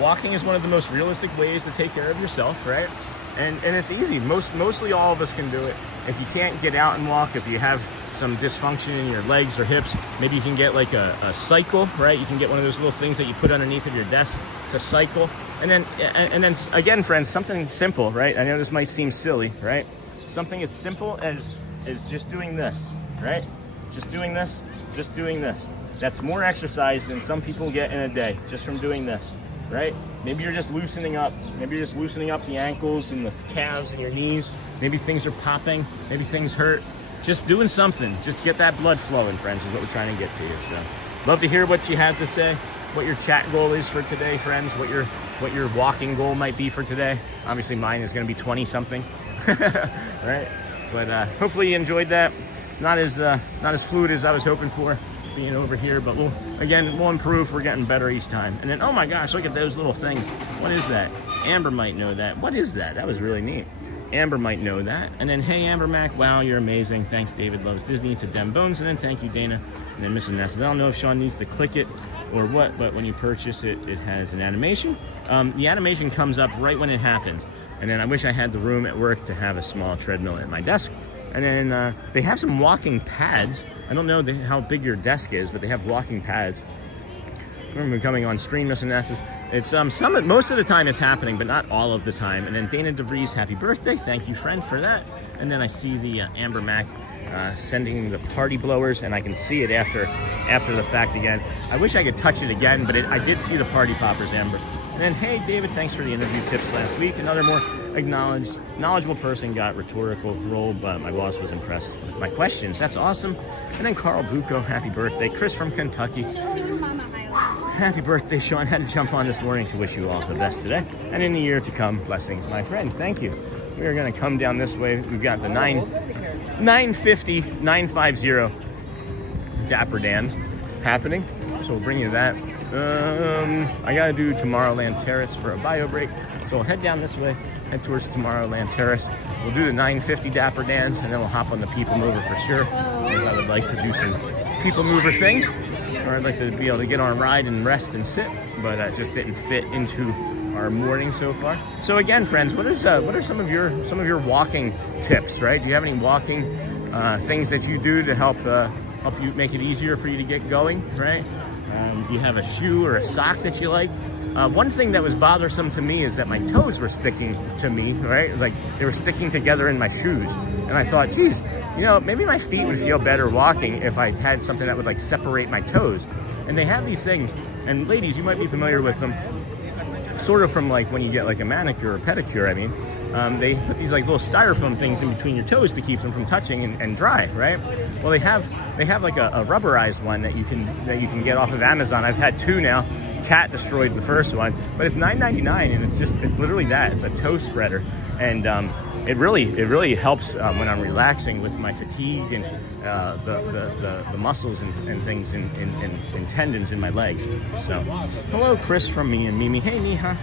Walking is one of the most realistic ways to take care of yourself, right? And it's easy. Mostly all of us can do it. If you can't get out and walk, if you have some dysfunction in your legs or hips, maybe you can get like a cycle, right? You can get one of those little things that you put underneath of your desk to cycle. And then again, friends, something simple, right? I know this might seem silly, right? Something as simple as just doing this, right? Just doing this, just doing this. That's more exercise than some people get in a day just from doing this, right? Maybe you're just loosening up. Maybe you're just loosening up the ankles and the calves and your knees. Maybe things are popping. Maybe things hurt. Just doing something. Just get that blood flowing, friends, is what we're trying to get to you. So, love to hear what you have to say, what your chat goal is for today, friends, what your walking goal might be for today. Obviously, mine is going to be 20-something, right? But hopefully you enjoyed that. Not as fluid as I was hoping for, being over here, but we'll improve. We're getting better each time. And then, oh my gosh, look at those little things. What is that? Amber might know that. What is that? That was really neat. Amber might know that. And then, hey, Amber Mac, wow, you're amazing. Thanks, David Loves Disney, to Dem Bones. And then thank you, Dana. And then Mr. Ness. I don't know if Sean needs to click it or what, but when you purchase it, it has an animation. The animation comes up right when it happens. And then I wish I had the room at work to have a small treadmill at my desk. And then they have some walking pads. I don't know how big your desk is, but they have walking pads. Remember coming on stream, Mr. Nessus. It's most of the time it's happening, but not all of the time. And then Dana DeVries, happy birthday. Thank you, friend, for that. And then I see the Amber Mac sending the party blowers, and I can see it after the fact again. I wish I could touch it again, but I did see the party poppers, Amber. And then, hey, David, thanks for the interview tips last week. Another more knowledgeable person got rhetorical role, but my boss was impressed with my questions. That's awesome. And then Carl Bucco, happy birthday. Chris from Kentucky. Happy birthday, Sean. Had to jump on this morning to wish you all the best today. And in the year to come, blessings, my friend. Thank you. We are going to come down this way. We've got the 950 Dapper Dans happening. So we'll bring you that. I got to do Tomorrowland Terrace for a bio break. So we'll head down this way, head towards Tomorrowland Terrace. We'll do the 950 Dapper Dans, and then we'll hop on the People Mover for sure. Because I would like to do some People Mover things. Or I'd like to be able to get on a ride and rest and sit, but it just didn't fit into our morning so far. So again, friends, what are some of your walking tips, right? Do you have any walking things that you do to help you make it easier for you to get going, right? Do you have a shoe or a sock that you like? One thing that was bothersome to me is that my toes were sticking to me, right? Like they were sticking together in my shoes. And I thought, geez, maybe my feet would feel better walking if I had something that would like separate my toes. And they have these things, and ladies, you might be familiar with them, sort of from like when you get like a manicure or pedicure, I mean. They put these like little styrofoam things in between your toes to keep them from touching and dry, right? Well, they have like a rubberized one that you can get off of Amazon. I've had two now. Cat destroyed the first one, but it's $9.99, and it's literally that. It's a toe spreader, and it really helps when I'm relaxing with my fatigue and the muscles and things and tendons in my legs. So, hello, Chris from me and Mimi. Hey, Neha.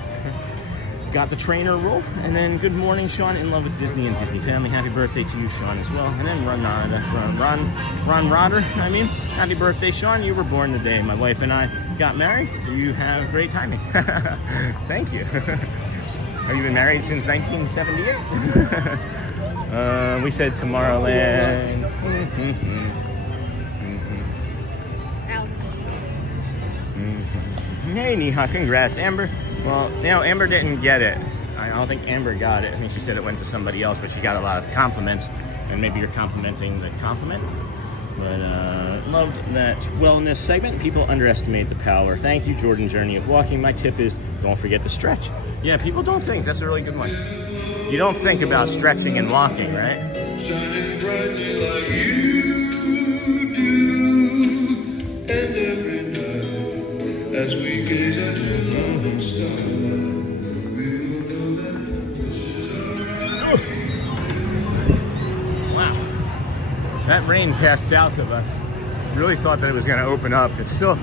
Got the trainer roll, and then good morning, Sean. In love with Disney and Disney family. Happy birthday to you, Sean, as well. And then Ron Rodder. Happy birthday, Sean. You were born the day my wife and I got married. You have great timing. Thank you. Have you been married since 1978? We said Tomorrowland. Hey, Neha, congrats, Amber. Well, Amber didn't get it. I don't think Amber got it. I think she said it went to somebody else, but she got a lot of compliments, and maybe you're complimenting the compliment. But loved that wellness segment. People underestimate the power. Thank you, Jordan Journey of Walking. My tip is don't forget to stretch. Yeah, people don't think. That's a really good one. You don't think about stretching and walking, right? Shining brightly like you do, and every night as we gaze at your loving star, we'll know that Wow. That rain passed south of us. Really thought that it was going to open up. It's still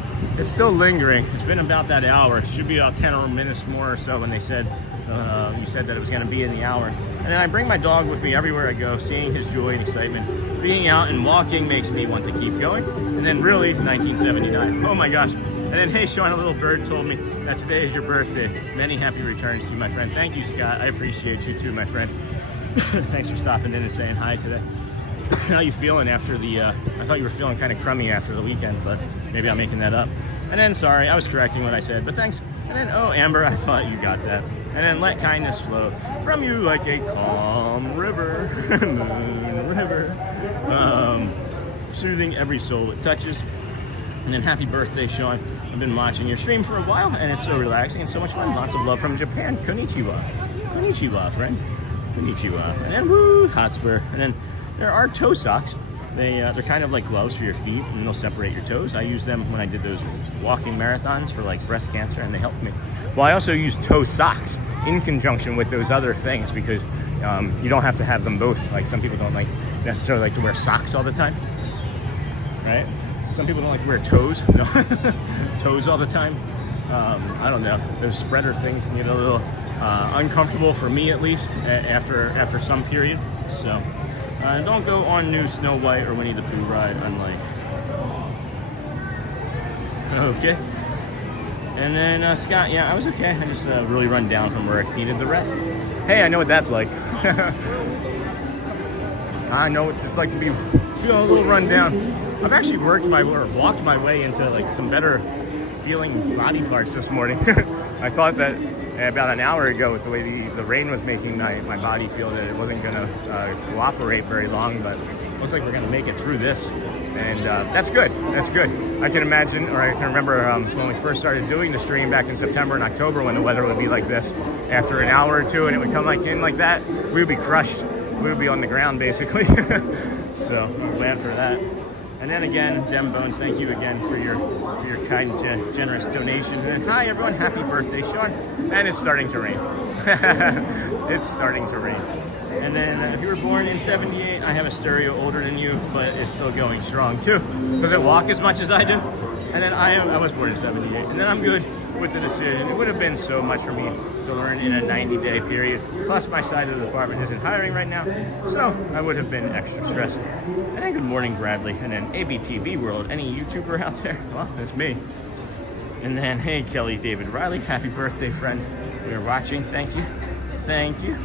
lingering. It's been about that hour. It should be about 10 minutes more or so when they said you said that it was going to be in the hour. And then I bring my dog with me everywhere I go, seeing his joy and excitement. Being out and walking makes me want to keep going. And then really, 1979. Oh my gosh. And then, hey, Sean, a little bird told me that today is your birthday. Many happy returns to you, my friend. Thank you, Scott. I appreciate you too, my friend. Thanks for stopping in and saying hi today. How you feeling after the, I thought you were feeling kind of crummy after the weekend, but maybe I'm making that up. And then, sorry, I was correcting what I said, but thanks. And then, oh, Amber, I thought you got that. And then, let kindness flow from you like a calm river, moon river, soothing every soul it touches. And then, happy birthday, Sean. I've been watching your stream for a while, and it's so relaxing and so much fun. Lots of love from Japan. Konnichiwa. Konnichiwa, friend. Konnichiwa. And then, woo, Hotspur. And then, there are toe socks. They're kind of like gloves for your feet, and they'll separate your toes. I use them when I did those walking marathons for like breast cancer, and they helped me. Well, I also use toe socks in conjunction with those other things because you don't have to have them both. Like some people don't necessarily like to wear socks all the time, right? Some people don't like to wear toes, no, toes all the time. I don't know. Those spreader things can get a little uncomfortable for me, at least after some period. So. Don't go on new Snow White or Winnie the Pooh ride, unlike. Okay. And then Scott, yeah, I was okay. I just really run down from work, needed the rest. Hey, I know what that's like. I know what it's like to be feeling a little run down. I've actually walked my way into like some better feeling body parts this morning. I thought that about an hour ago, with the way the rain was making my body feel that it wasn't going to cooperate very long, but it looks like we're going to make it through this, and that's good. That's good. I can imagine, or I can remember when we first started doing the stream back in September and October, when the weather would be like this. After an hour or two, and it would come in like that, we would be crushed. We would be on the ground basically. So I'm glad for that. And then again, Dem Bones, thank you again for your kind, generous donation. And hi everyone, happy birthday, Sean. And it's starting to rain. It's starting to rain. And then if you were born in 78, I have a stereo older than you, but it's still going strong too. Does it walk as much as I do? And then I was born in 78, and then I'm good with the decision. It would have been so much for me to learn in a 90-day period. Plus my side of the department isn't hiring right now, so I would have been extra stressed. And then good morning, Bradley. And then ABTV World, any YouTuber out there? Well, that's me. And then, hey, Kelly David Riley, happy birthday, friend. You're watching, thank you. Thank you.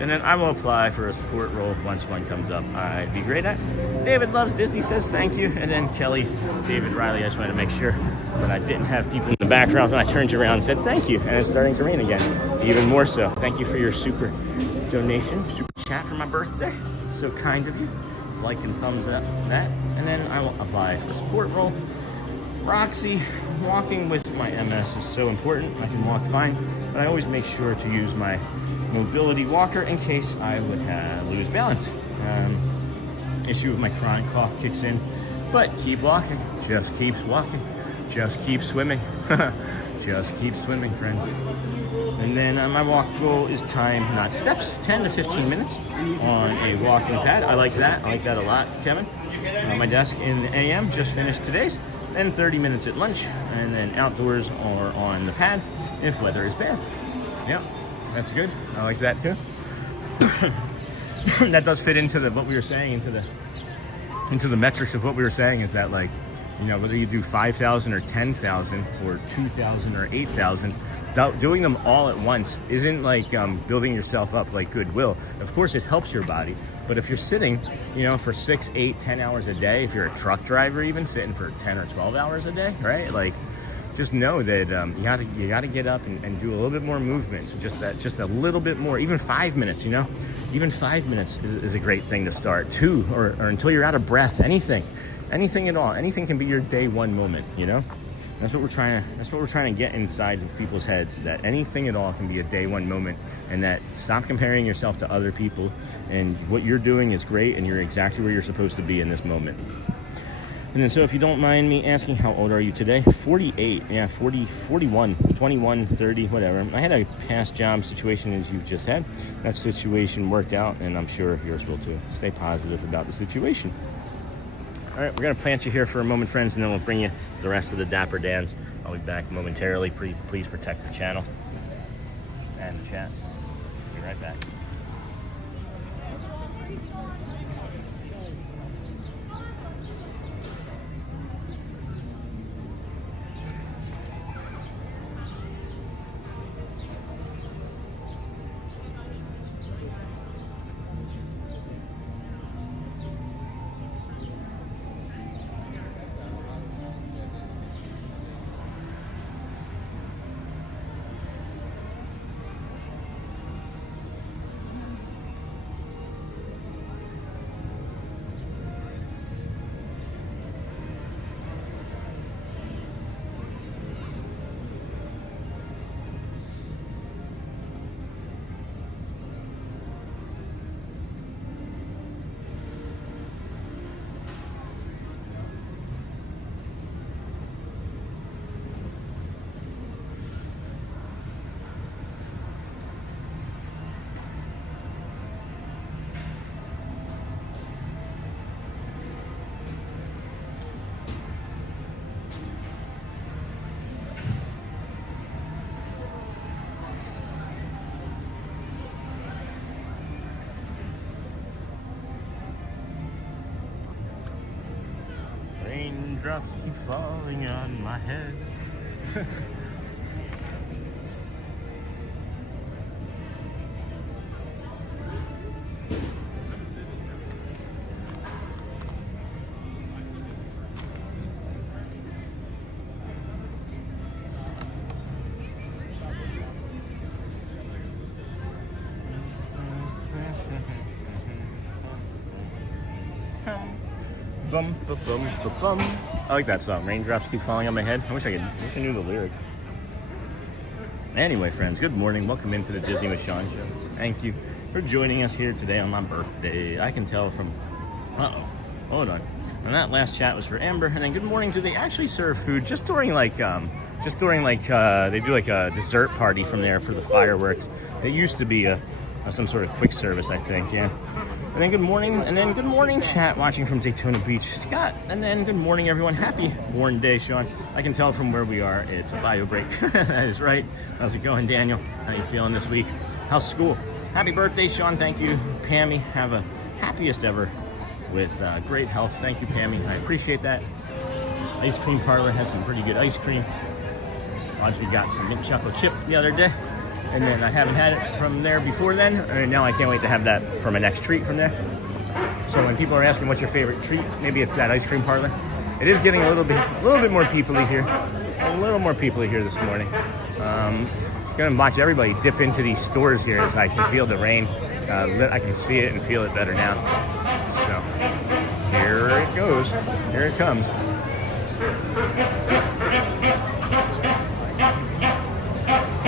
And then I will apply for a support role once one comes up. I'd be great at. David Loves Disney says thank you. And then Kelly David Riley, I just wanted to make sure that I didn't have people in the background when I turned around and said thank you. And it's starting to rain again, even more so. Thank you for your super donation, super chat for my birthday. So kind of you. Like and thumbs up that. And then I will apply for a support role. Roxy, walking with my MS is so important. I can walk fine, but I always make sure to use my mobility walker in case I would lose balance. Issue with my chronic cough kicks in, but keep walking, just keep walking, just keep swimming, just keep swimming, friends. And then my walk goal is time, not steps, 10 to 15 minutes on a walking pad. I like that a lot, Kevin. On my desk in the AM, just finished today's, then 30 minutes at lunch, and then outdoors or on the pad if weather is bad. Yep. That's good. I like that too. That does fit into what we were saying, into the metrics of what we were saying, is that, like, you know, whether you do 5,000 or 10,000 or 2,000 or 8,000, doing them all at once isn't like building yourself up like goodwill. Of course, it helps your body, but if you're sitting, you know, for 6, 8, 10 hours a day, if you're a truck driver, even sitting for 10 or 12 hours a day, right? Like, just know that you got to get up and do a little bit more movement, just a little bit more, even 5 minutes, you know, even 5 minutes is a great thing to start. 2 or until you're out of breath. Anything at all. Anything can be your day one moment, you know. That's what we're trying to get inside of people's heads, is that anything at all can be a day one moment, and that stop comparing yourself to other people, and what you're doing is great, and you're exactly where you're supposed to be in this moment. And then, so if you don't mind me asking, how old are you today? 48, yeah, 40, 41, 21, 30, whatever. I had a past job situation as you've just had. That situation worked out, and I'm sure yours will too. Stay positive about the situation. All right, we're gonna plant you here for a moment, friends, and then we'll bring you the rest of the Dapper Dans. I'll be back momentarily. Please protect the channel and the chat. Be right back. Raindrops keep falling on my head. Bum, ba, bum, ba, bum. I like that song. Raindrops keep falling on my head. I wish I knew the lyrics. Anyway, friends, good morning. Welcome into the Disney with Sean show. Thank you for joining us here today on my birthday. I can tell from, hold on. And that last chat was for Amber. And then good morning. Do they actually serve food just during like they do like a dessert party from there for the fireworks? It used to be some sort of quick service, I think. Yeah. And then good morning, chat watching from Daytona Beach, Scott. And then good morning, everyone. Happy Born Day, Sean. I can tell from where we are, it's a bio break. That is right. How's it going, Daniel? How you feeling this week? How's school? Happy birthday, Sean. Thank you, Pammy. Have a happiest ever with great health. Thank you, Pammy. I appreciate that. This ice cream parlor has some pretty good ice cream. Audrey got some mint chocolate chip the other day. And then I haven't had it from there before then. And now I can't wait to have that for my next treat from there. So when people are asking what's your favorite treat, maybe it's that ice cream parlor. It is getting a little bit more people-y here. A little more people-y here this morning. Gonna watch everybody dip into these stores here as I can feel the rain. I can see it and feel it better now. So here it goes. Here it comes.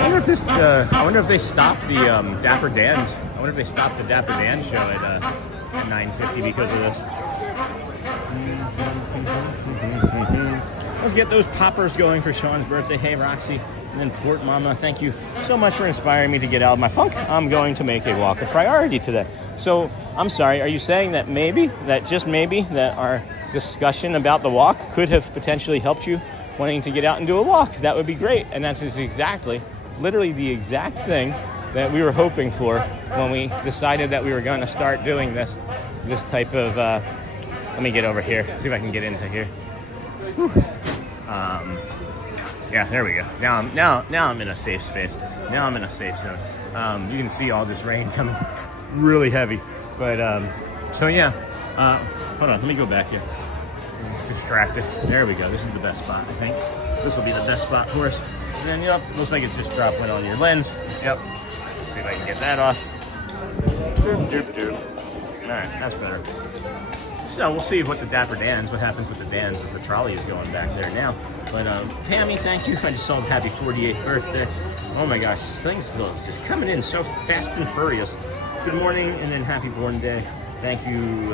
I wonder if they stopped the Dapper Dans. I wonder if they stopped the Dapper Dans show at 9:50 because of this. Let's get those poppers going for Sean's birthday. Hey, Roxy. And then Port Mama, thank you so much for inspiring me to get out of my funk. I'm going to make a walk a priority today. So, I'm sorry, are you saying that just maybe, that our discussion about the walk could have potentially helped you wanting to get out and do a walk? That would be great. And that's literally the exact thing that we were hoping for when we decided that we were going to start doing this type of, let me get over here, see if I can get into here. Whew. Yeah, there we go. Now I'm in a safe space. Now I'm in a safe zone. You can see all this rain coming really heavy. But, so yeah, hold on, let me go back here. Distracted. There we go. This is the best spot, I think. This will be the best spot for us. And then, yep, looks like it's just dropped one on your lens. Yep. Let's see if I can get that off. Doop, doop, doop. All right, that's better. So we'll see what happens with the Dans as the trolley is going back there now. But Pammy, thank you. I just saw happy 48th birthday. Oh my gosh, things are just coming in so fast and furious. Good morning, and then happy born day. Thank you,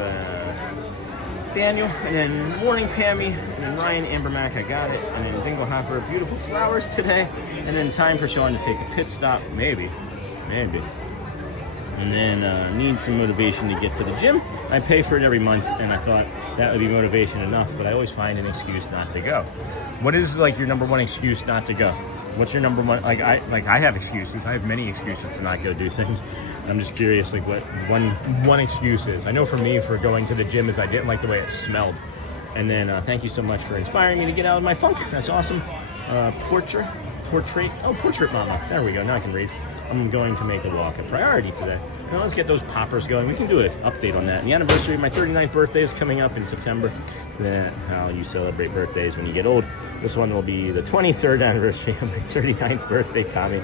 Daniel, and then morning Pammy, and then Ryan Ambermack, I got it, and then Dingle Hopper, beautiful flowers today, and then time for Sean to take a pit stop, maybe, and then need some motivation to get to the gym. I pay for it every month, and I thought that would be motivation enough, but I always find an excuse not to go. What is like your number one excuse not to go? What's your number one? I have excuses. I have many excuses to not go do things. I'm just curious, like what one excuse is. I know for me, for going to the gym, is I didn't like the way it smelled. And then thank you so much for inspiring me to get out of my funk. That's awesome. Portrait. Oh, Portrait Mama. There we go. Now I can read. I'm going to make a walk a priority today. Now let's get those poppers going. We can do an update on that. And the anniversary of my 39th birthday is coming up in September. How you celebrate birthdays when you get old. This one will be the 23rd anniversary of my 39th birthday, Tommy.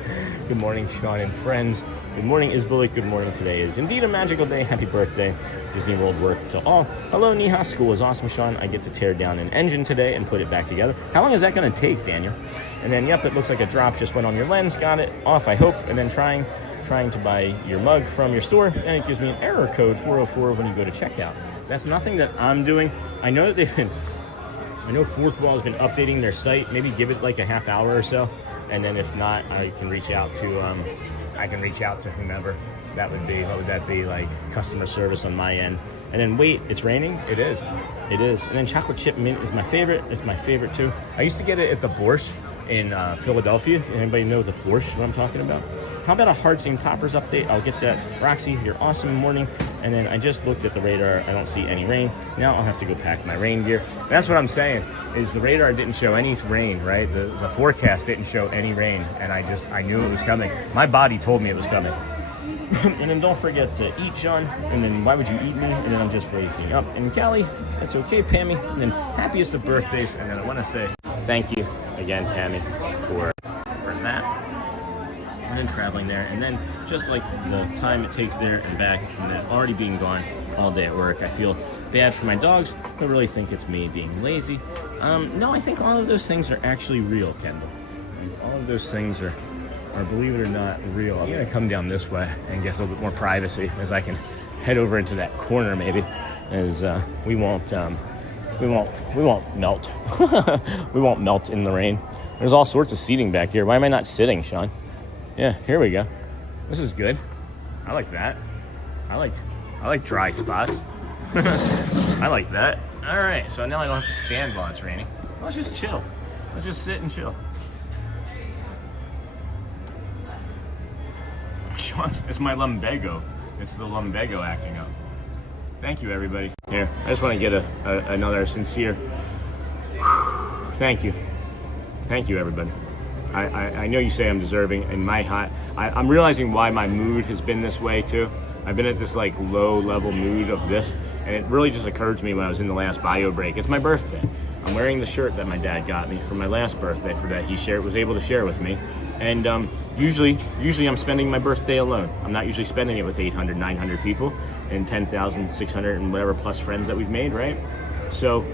Good morning, Sean and friends. Good morning, Isbulik. Good morning. Today is indeed a magical day. Happy birthday. Disney World work to all. Hello, Niha. School is awesome, Sean. I get to tear down an engine today and put it back together. How long is that going to take, Daniel? And then, yep, it looks like a drop just went on your lens. Got it off, I hope. And then trying to buy your mug from your store, and it gives me an error code 404 when you go to checkout. That's nothing that I'm doing. I know that I know Fourth Wall has been updating their site. Maybe give it like a half hour or so, and then if not, I can reach out to whomever that would be. What would that be? Like customer service on my end. And then wait, it's raining? It is. And then chocolate chip mint is my favorite. It's my favorite too. I used to get it at the Borscht in Philadelphia. Anybody know the Borscht, what I'm talking about? How about a Hearts and Poppers update? I'll get that. Roxy, your awesome morning. And then I just looked at the radar. I don't see any rain. Now I'll have to go pack my rain gear. And that's what I'm saying, is the radar didn't show any rain, right? The forecast didn't show any rain. And I knew it was coming. My body told me it was coming. And then don't forget to eat, Sean. And then why would you eat me? And then I'm just waking up. And Callie, that's okay, Pammy. And then happiest of birthdays. And then I want to say thank you again, Pammy, for that. And then traveling there. And then just like the time it takes there and back, and then already being gone all day at work, I feel bad for my dogs. I really think it's me being lazy. No, I think all of those things are actually real, Kendall. All of those things are, believe it or not, real. I'm gonna come down this way and get a little bit more privacy as I can head over into that corner maybe, as we won't We won't melt. We won't melt in the rain. There's all sorts of seating back here. Why am I not sitting, Sean? Yeah, here we go. This is good. I like that. I like dry spots. I like that. All right, so now I don't have to stand while it's raining. Let's just chill. Let's just sit and chill. Sean, it's my lumbago. It's the lumbago acting up. Thank you, everybody. Here, I just want to get another sincere thank you. Thank you, everybody. I know you say I'm deserving, and I'm realizing why my mood has been this way too. I've been at this like low level mood of this, and it really just occurred to me when I was in the last bio break. It's my birthday. I'm wearing the shirt that my dad got me for my last birthday, for that he was able to share with me. And usually I'm spending my birthday alone. I'm not usually spending it with 800, 900 people and 10,600 and whatever plus friends that we've made, right? So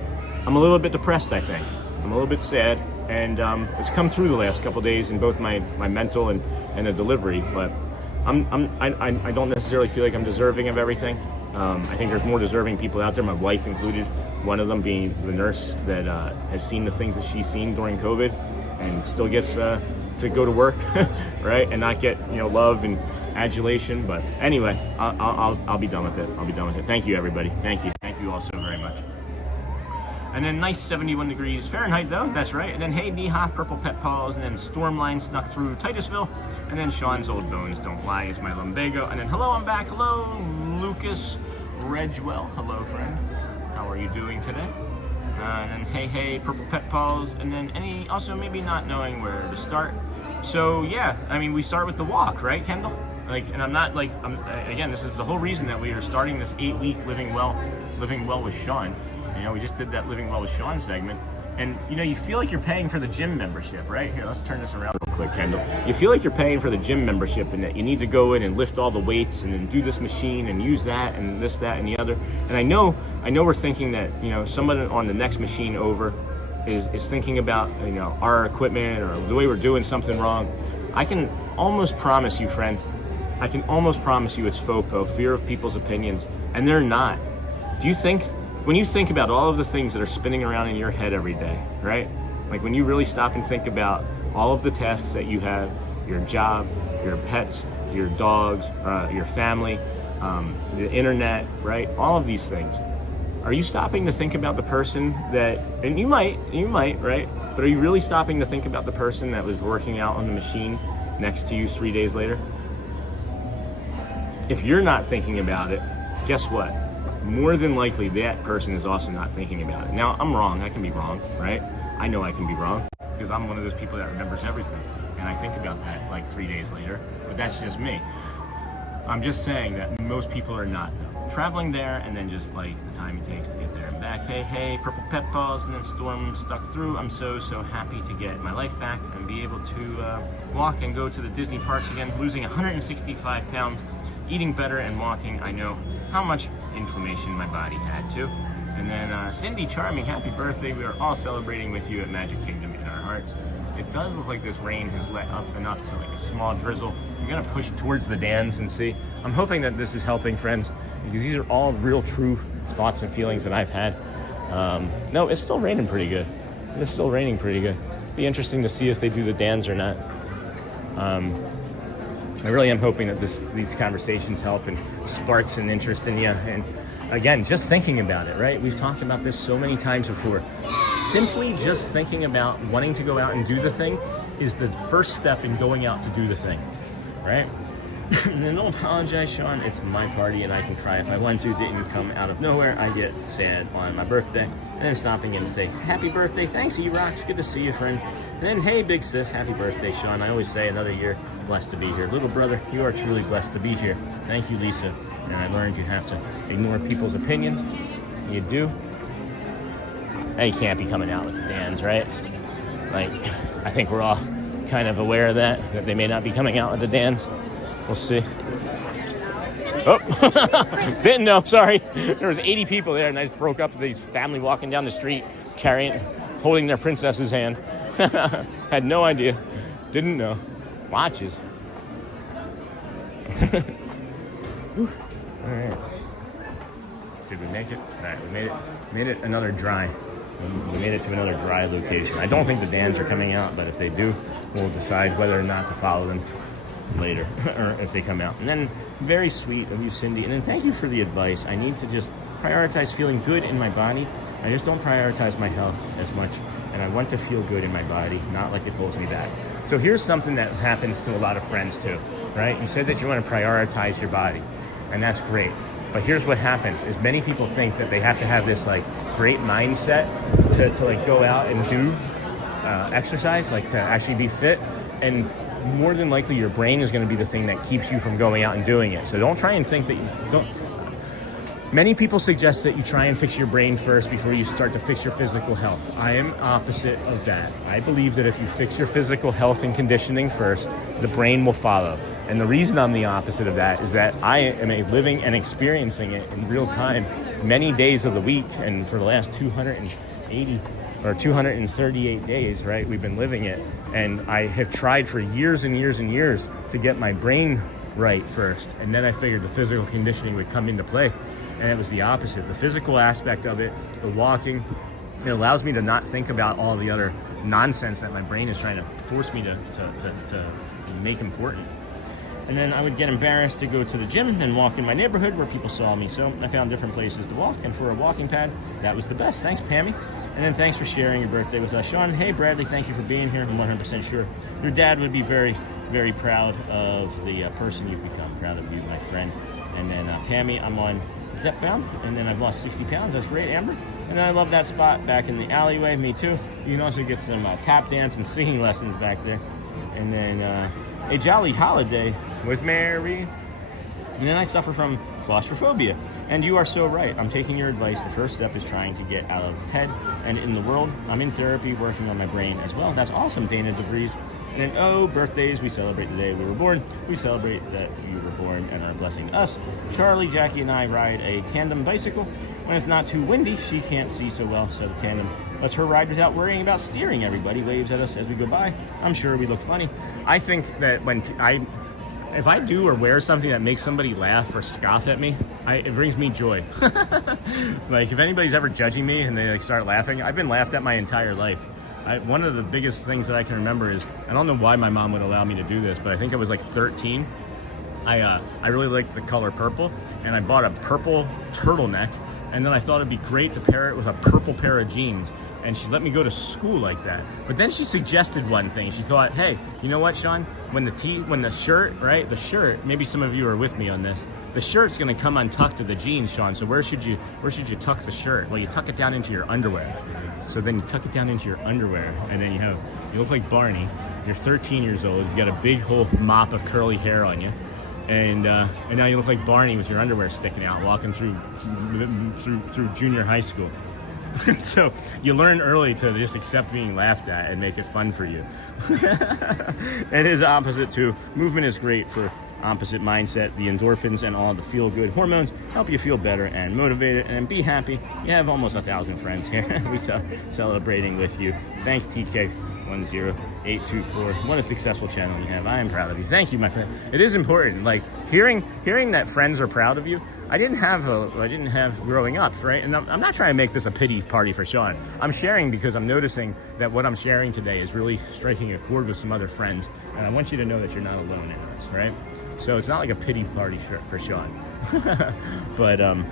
I'm a little bit depressed, I think. I'm a little bit sad, and it's come through the last couple days in both my mental and the delivery. But I don't necessarily feel like I'm deserving of everything. I think there's more deserving people out there, my wife included. One of them being the nurse that has seen the things that she's seen during COVID, and still gets to go to work, right, and not get love and adulation. But anyway, I'll be done with it. I'll be done with it. Thank you, everybody. Thank you all so very much. And then nice 71 degrees Fahrenheit, though. That's right. And then hey, Neha, Purple Pet Paws, and then Stormline snuck through Titusville, and then Sean's old bones don't lie is my lumbago. And then hello, I'm back. Hello, Lucas Redgewell. Hello, friend. How are you doing today? And then hey, Purple Pet Paws, and then also maybe not knowing where to start. So yeah, I mean, we start with the walk, right, Kendall? And I'm not again, this is the whole reason that we are starting this 8-week living well with Sean. We just did that Living Well with Sean segment, and you feel like you're paying for the gym membership, right? Here, let's turn this around real quick, Kendall. You feel like you're paying for the gym membership, and that you need to go in and lift all the weights and then do this machine and use that and this, that, and the other. And I know we're thinking that someone on the next machine over is thinking about our equipment or the way we're doing something wrong. I can almost promise you, friends, it's FOPO, fear of people's opinions, and they're not. Do you think? When you think about all of the things that are spinning around in your head every day, right? Like when you really stop and think about all of the tasks that you have, your job, your pets, your dogs, your family, the internet, right? All of these things. Are you stopping to think about the person that, and you might, right? But are you really stopping to think about the person that was working out on the machine next to you 3 days later? If you're not thinking about it, guess what? More than likely that person is also not thinking about it. Now, I'm wrong. I can be wrong, right? I know I can be wrong because I'm one of those people that remembers everything. And I think about that like 3 days later, but that's just me. I'm just saying that most people are not traveling there, and then just like the time it takes to get there and back. Hey, Purple Pet Paws, and then Storm stuck through. I'm so happy to get my life back and be able to walk and go to the Disney parks again, losing 165 pounds, eating better and walking. I know how much inflammation my body had too. And then Cindy Charming, happy birthday. We are all celebrating with you at Magic Kingdom in our hearts. It does look like this rain has let up enough to like a small drizzle. I'm gonna push towards the Dans and see. I'm hoping that this is helping, friends, because these are all real true thoughts and feelings that I've had. No, it's still raining pretty good. It's still raining pretty good. Be interesting to see if they do the Dans or not. I really am hoping that these conversations help and sparks an interest in you. And again, just thinking about it, right? We've talked about this so many times before. Simply just thinking about wanting to go out and do the thing is the first step in going out to do the thing, right? And don't apologize, Sean. It's my party and I can cry if I want to. Didn't come out of nowhere. I get sad on my birthday. And then stopping in and say, happy birthday. Thanks, E-Rocks. Good to see you, friend. And then, hey, big sis. Happy birthday, Sean. I always say another year. Blessed to be here. Little brother, you are truly blessed to be here. Thank you, Lisa. And I learned you have to ignore people's opinions. You do. And you can't be coming out with the Dans, right? Like, I think we're all kind of aware of that they may not be coming out with the Dans. We'll see. Oh, didn't know, sorry. There was 80 people there and I just broke up these family walking down the street, holding their princess's hand. Had no idea. Didn't know. Watches. All right. Did we make it? All right, we made it another dry. We made it to another dry location. I don't think the Dans are coming out, but if they do, we'll decide whether or not to follow them later, or if they come out. And then, very sweet of you, Cindy. And then thank you for the advice. I need to just prioritize feeling good in my body. I just don't prioritize my health as much, and I want to feel good in my body, not like it holds me back. So here's something that happens to a lot of friends too, right? You said that you want to prioritize your body, and that's great. But here's what happens is many people think that they have to have this like great mindset to like go out and do exercise, like to actually be fit. And more than likely your brain is going to be the thing that keeps you from going out and doing it. So don't try and think that you don't. Many people suggest that you try and fix your brain first before you start to fix your physical health. I am opposite of that. I believe that if you fix your physical health and conditioning first, the brain will follow. And the reason I'm the opposite of that is that I am living and experiencing it in real time many days of the week. And for the last 280 or 238 days, right, we've been living it. And I have tried for years and years and years to get my brain right first. And then I figured the physical conditioning would come into play. And it was the opposite. The physical aspect of it, the walking, it allows me to not think about all the other nonsense that my brain is trying to force me to make important. And then I would get embarrassed to go to the gym and walk in my neighborhood where people saw me. So I found different places to walk, and for a walking pad, that was the best. Thanks, Pammy. And then thanks for sharing your birthday with us. Sean, hey, Bradley, thank you for being here. I'm 100% sure your dad would be very, very proud of the person you've become. Proud of you, my friend. And then Pammy, I'm on Zepbound, and then I've lost 60 pounds. That's great, Amber. And then I love that spot back in the alleyway. Me too. You can also get some tap dance and singing lessons back there. And then a jolly holiday with Mary. And then I suffer from claustrophobia. And you are so right. I'm taking your advice. The first step is trying to get out of head and in the world. I'm in therapy, working on my brain as well. That's awesome, Dana DeVries. And then, oh, birthdays, we celebrate the day we were born. We celebrate that you were born and are blessing us. Charlie, Jackie, and I ride a tandem bicycle. When it's not too windy, she can't see so well, so the tandem lets her ride without worrying about steering. Everybody waves at us as we go by. I'm sure we look funny. I think that if I do or wear something that makes somebody laugh or scoff at me, it brings me joy. Like, if anybody's ever judging me and they like start laughing, I've been laughed at my entire life. One of the biggest things that I can remember is, I don't know why my mom would allow me to do this, but I think I was like 13. I really liked the color purple, and I bought a purple turtleneck, and then I thought it'd be great to pair it with a purple pair of jeans. And she let me go to school like that. But then she suggested one thing. She thought, hey, you know what, Sean? When the shirt, right? The shirt, maybe some of you are with me on this. The shirt's gonna come untucked to the jeans, Sean. So where should you tuck the shirt? Well, you tuck it down into your underwear. So then you tuck it down into your underwear, and then you look like Barney. You're 13 years old. You got a big whole mop of curly hair on you. And now you look like Barney with your underwear sticking out, walking through junior high school. So you learn early to just accept being laughed at and make it fun for you. It is opposite too. Movement is great for opposite mindset. The endorphins and all the feel-good hormones help you feel better and motivated, and be happy. You have almost 1,000 friends here. We're celebrating with you. Thanks, TK10824. What a successful channel you have. I am proud of you. Thank you, my friend. It is important. Like hearing that friends are proud of you. I didn't have growing up, right? And I'm not trying to make this a pity party for Sean. I'm sharing because I'm noticing that what I'm sharing today is really striking a chord with some other friends, and I want you to know that you're not alone in this, right? So it's not like a pity party for Sean. But the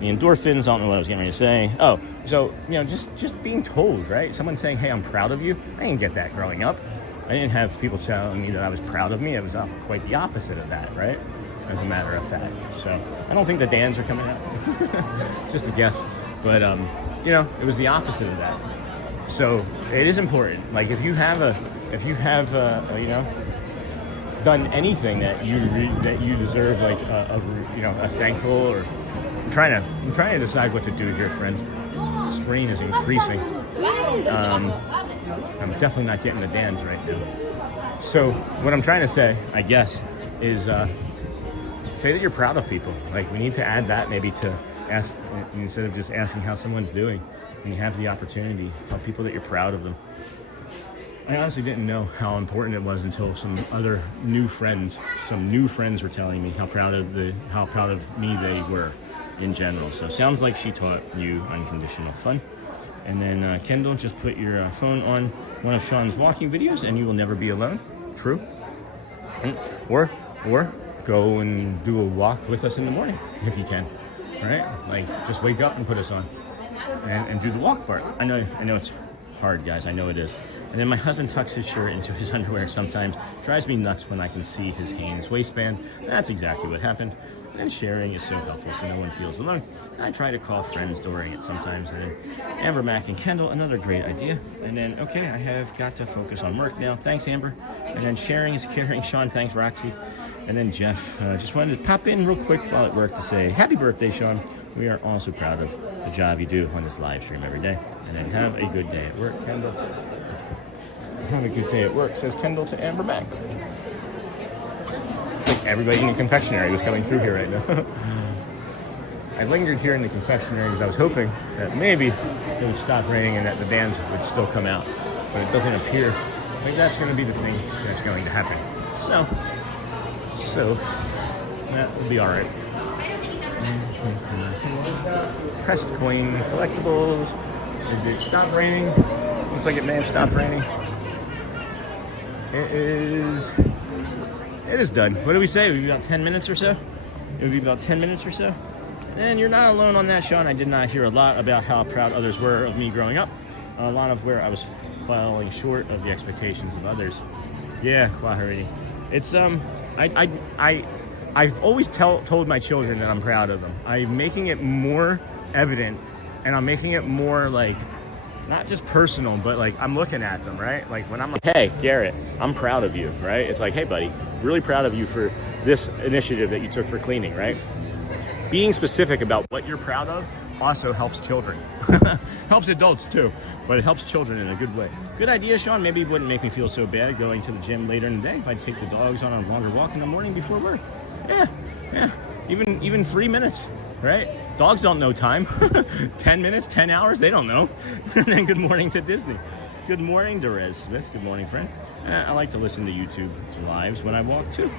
endorphins, I don't know what I was getting ready to say. Oh, so just being told, right? Someone saying, hey, I'm proud of you. I didn't get that growing up. I didn't have people telling me that I was proud of me. It was quite the opposite of that, right? As a matter of fact. So I don't think the Dans are coming out. Just a guess. But it was the opposite of that. So it is important. Like if you have done anything that you deserve, like a thankful, or I'm trying to decide what to do here, friends. This rain is increasing. I'm definitely not getting the Dans right now. So what I'm trying to say, I guess, is say that you're proud of people. Like we need to add that maybe to ask, instead of just asking how someone's doing. When you have the opportunity, tell people that you're proud of them. I honestly didn't know how important it was until some new friends were telling me how proud of me they were in general. So sounds like she taught you unconditional fun. And then Kendall, just put your phone on one of Sean's walking videos and you will never be alone. True. Or go and do a walk with us in the morning if you can, right? Like just wake up and put us on and do the walk part. I know it's hard, guys. I know it is. And then my husband tucks his shirt into his underwear sometimes. Drives me nuts when I can see his Hanes waistband. That's exactly what happened. And sharing is so helpful so no one feels alone. I try to call friends during it sometimes. And then Amber, Mac, and Kendall, another great idea. And then, okay, I have got to focus on work now. Thanks, Amber. And then sharing is caring. Sean, thanks, Roxy. And then Jeff, just wanted to pop in real quick while at work to say happy birthday, Sean. We are all so proud of the job you do on this live stream every day. And then have a good day at work, Kendall. Have a good day at work, says Kendall to Amber Mac. I think everybody in the confectionery was coming through here right now. I lingered here in the confectionery because I was hoping that maybe it would stop raining and that the bands would still come out. But it doesn't appear like that's going to be the thing that's going to happen. So that will be all right. Pressed coin collectibles. Did it stop raining? Looks like it may have stopped raining. It is done. What do we say? Maybe about 10 minutes or so? It would be about 10 minutes or so. And you're not alone on that, Sean. I did not hear a lot about how proud others were of me growing up. A lot of where I was falling short of the expectations of others. Yeah, Kwahari. It's I've always told my children that I'm proud of them. I'm making it more evident, and I'm making it more like not just personal, but like I'm looking at them, right? Like when I'm like, hey, Garrett, I'm proud of you, right? It's like, hey, buddy, really proud of you for this initiative that you took for cleaning, right? Being specific about what you're proud of also helps children. Helps adults too, but it helps children in a good way. Good idea, Sean. Maybe it wouldn't make me feel so bad going to the gym later in the day if I take the dogs on a longer walk in the morning before work. Yeah. Even 3 minutes, right? Dogs don't know time. 10 minutes, 10 hours, they don't know. And then good morning to Disney. Good morning, Derez Smith. Good morning, friend. I like to listen to YouTube lives when I walk too.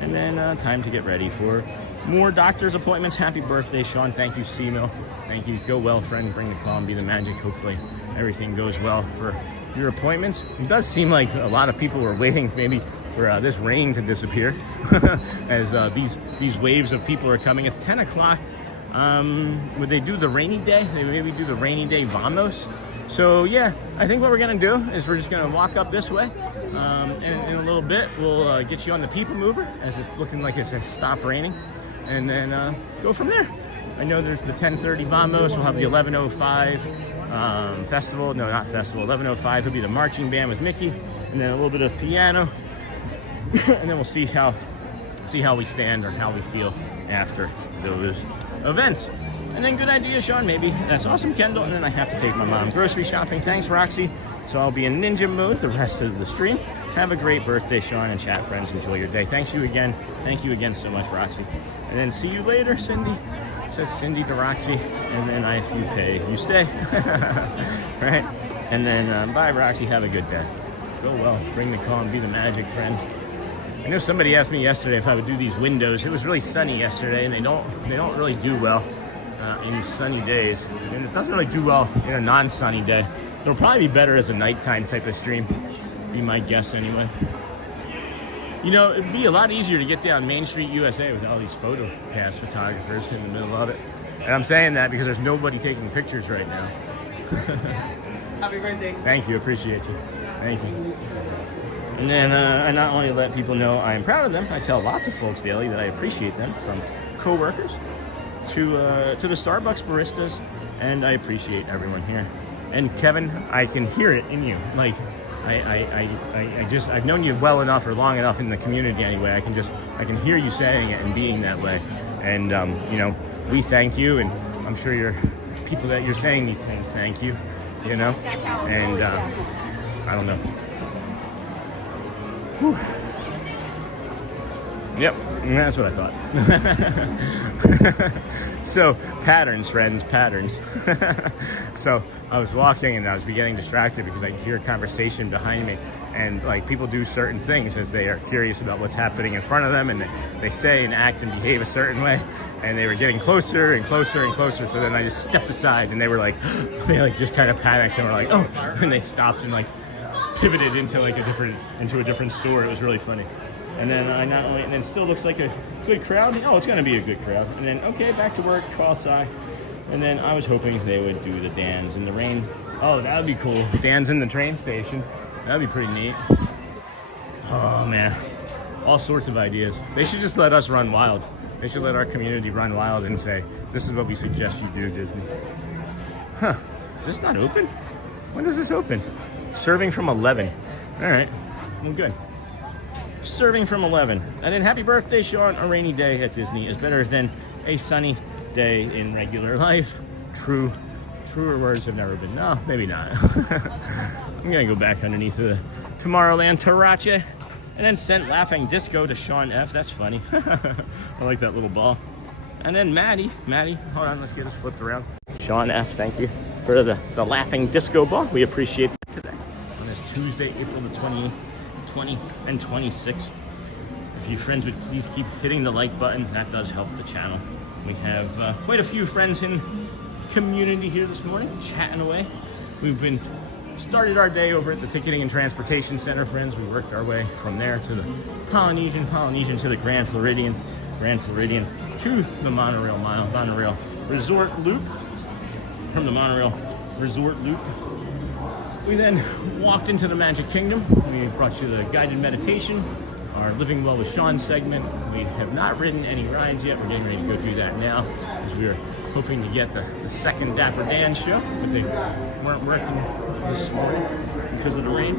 And then time to get ready for more doctor's appointments. Happy birthday, Sean. Thank you, C-Mill. Thank you. Go well, friend. Bring the calm, be the magic. Hopefully everything goes well for your appointments. It does seem like a lot of people were waiting maybe for this rain to disappear as these waves of people are coming. It's 10 o'clock. Would they do the rainy day? They maybe do the rainy day vamos. So yeah, I think what we're gonna do is we're just gonna walk up this way. And in a little bit, we'll get you on the people mover as it's looking like it's stopped raining, and then go from there. I know there's the 10:30 vamos. We'll have the 11:05 festival. No, not festival. 11:05 will be the marching band with Mickey, and then a little bit of piano, and then we'll see how we stand or how we feel after those events. And then good idea, Sean. Maybe that's awesome, Kendall. And then I have to take my mom grocery shopping. Thanks, Roxy. So I'll be in ninja mode the rest of the stream. Have a great birthday, Sean, and chat friends. Enjoy your day. Thank you again so much, Roxy. And then see you later, Cindy. Says Cindy to Roxy. And then if you pay, you stay. Right? And then bye, Roxy. Have a good day. Go well. Bring the calm. Be the magic, friend. I know somebody asked me yesterday if I would do these windows. It was really sunny yesterday, and they don't really do well in sunny days. And it doesn't really do well in a non-sunny day. It'll probably be better as a nighttime type of stream. Be my guess anyway. You know, it'd be a lot easier to get down Main Street USA with all these photo pass photographers in the middle of it. And I'm saying that because there's nobody taking pictures right now. Happy birthday. Thank you, appreciate you. Thank you. And then I not only let people know I am proud of them, I tell lots of folks daily that I appreciate them, from co-workers to the Starbucks baristas, and I appreciate everyone here. And Kevin, I can hear it in you. Like, I've known you well enough or long enough in the community anyway. I can hear you saying it and being that way. And you know, we thank you, and I'm sure your people that you're saying these things thank you. You know, and I don't know. Whew. Yep, that's what I thought. So, patterns, friends, patterns. So, I was walking and I was getting distracted because I could hear a conversation behind me. And like people do certain things as they are curious about what's happening in front of them, and they say and act and behave a certain way. And they were getting closer and closer and closer. So then I just stepped aside, and they were like, they like just kind of panicked and were like, oh, and they stopped and like pivoted into like a different store. It was really funny. And then and then still looks like a good crowd. Oh, it's gonna be a good crowd. And then okay, back to work, cross eye. And then I was hoping they would do the Dans in the rain. Oh, that would be cool. Dans in the train station. That'd be pretty neat. Oh man, all sorts of ideas. They should just let us run wild. They should let our community run wild and say, this is what we suggest you do, Disney. Huh, is this not open? When does this open? Serving from 11. All right, well good. Serving from 11. And then happy birthday, Sean. A rainy day at Disney is better than a sunny day in regular life. Truer words have never been. No, maybe not. I'm gonna go back underneath the Tomorrowland Tarache and then sent laughing disco to Sean F. That's funny. I like that little ball. And then Maddie, hold on, let's get this flipped around. Sean F, thank you for the laughing disco ball. We appreciate that today. On this Tuesday, April the 28th, 20 and 26. If you friends would please keep hitting the like button, that does help the channel. We have quite a few friends in community here this morning, chatting away. We've started our day over at the Ticketing and Transportation Center, friends. We worked our way from there to the Polynesian to the Grand Floridian to the monorail resort loop. From the monorail resort loop, we then walked into the Magic Kingdom. We brought you the guided meditation, our Living Well with Sean segment. We have not ridden any rides yet. We're getting ready to go do that now, as we are hoping to get the second Dapper Dans show, but they weren't working this morning because of the rain.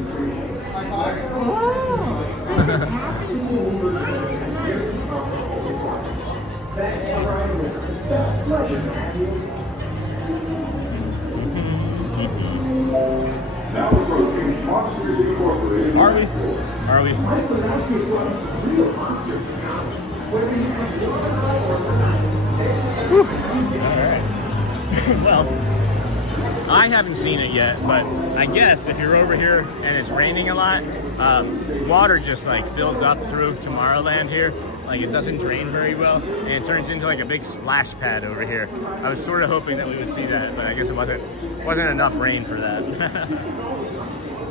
Now approaching Monsters Incorporated. Are we? Whew. All right. Well, I haven't seen it yet, but I guess if you're over here and it's raining a lot, water just like fills up through Tomorrowland here. Like it doesn't drain very well, and it turns into like a big splash pad over here. I was sort of hoping that we would see that, but I guess it wasn't enough rain for that.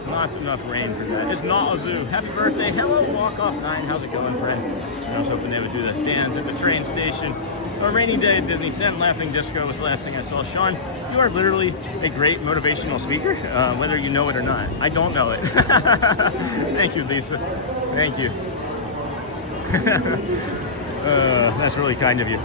Not enough rain for that. It's not a zoo. Happy birthday. Hello, Walk Off 9. How's it going, friend? I was hoping they would do the Dans at the train station. A rainy day at Disney. Sent laughing disco was the last thing I saw. Sean, you are literally a great motivational speaker, whether you know it or not. I don't know it. Thank you, Lisa. Thank you. That's really kind of you.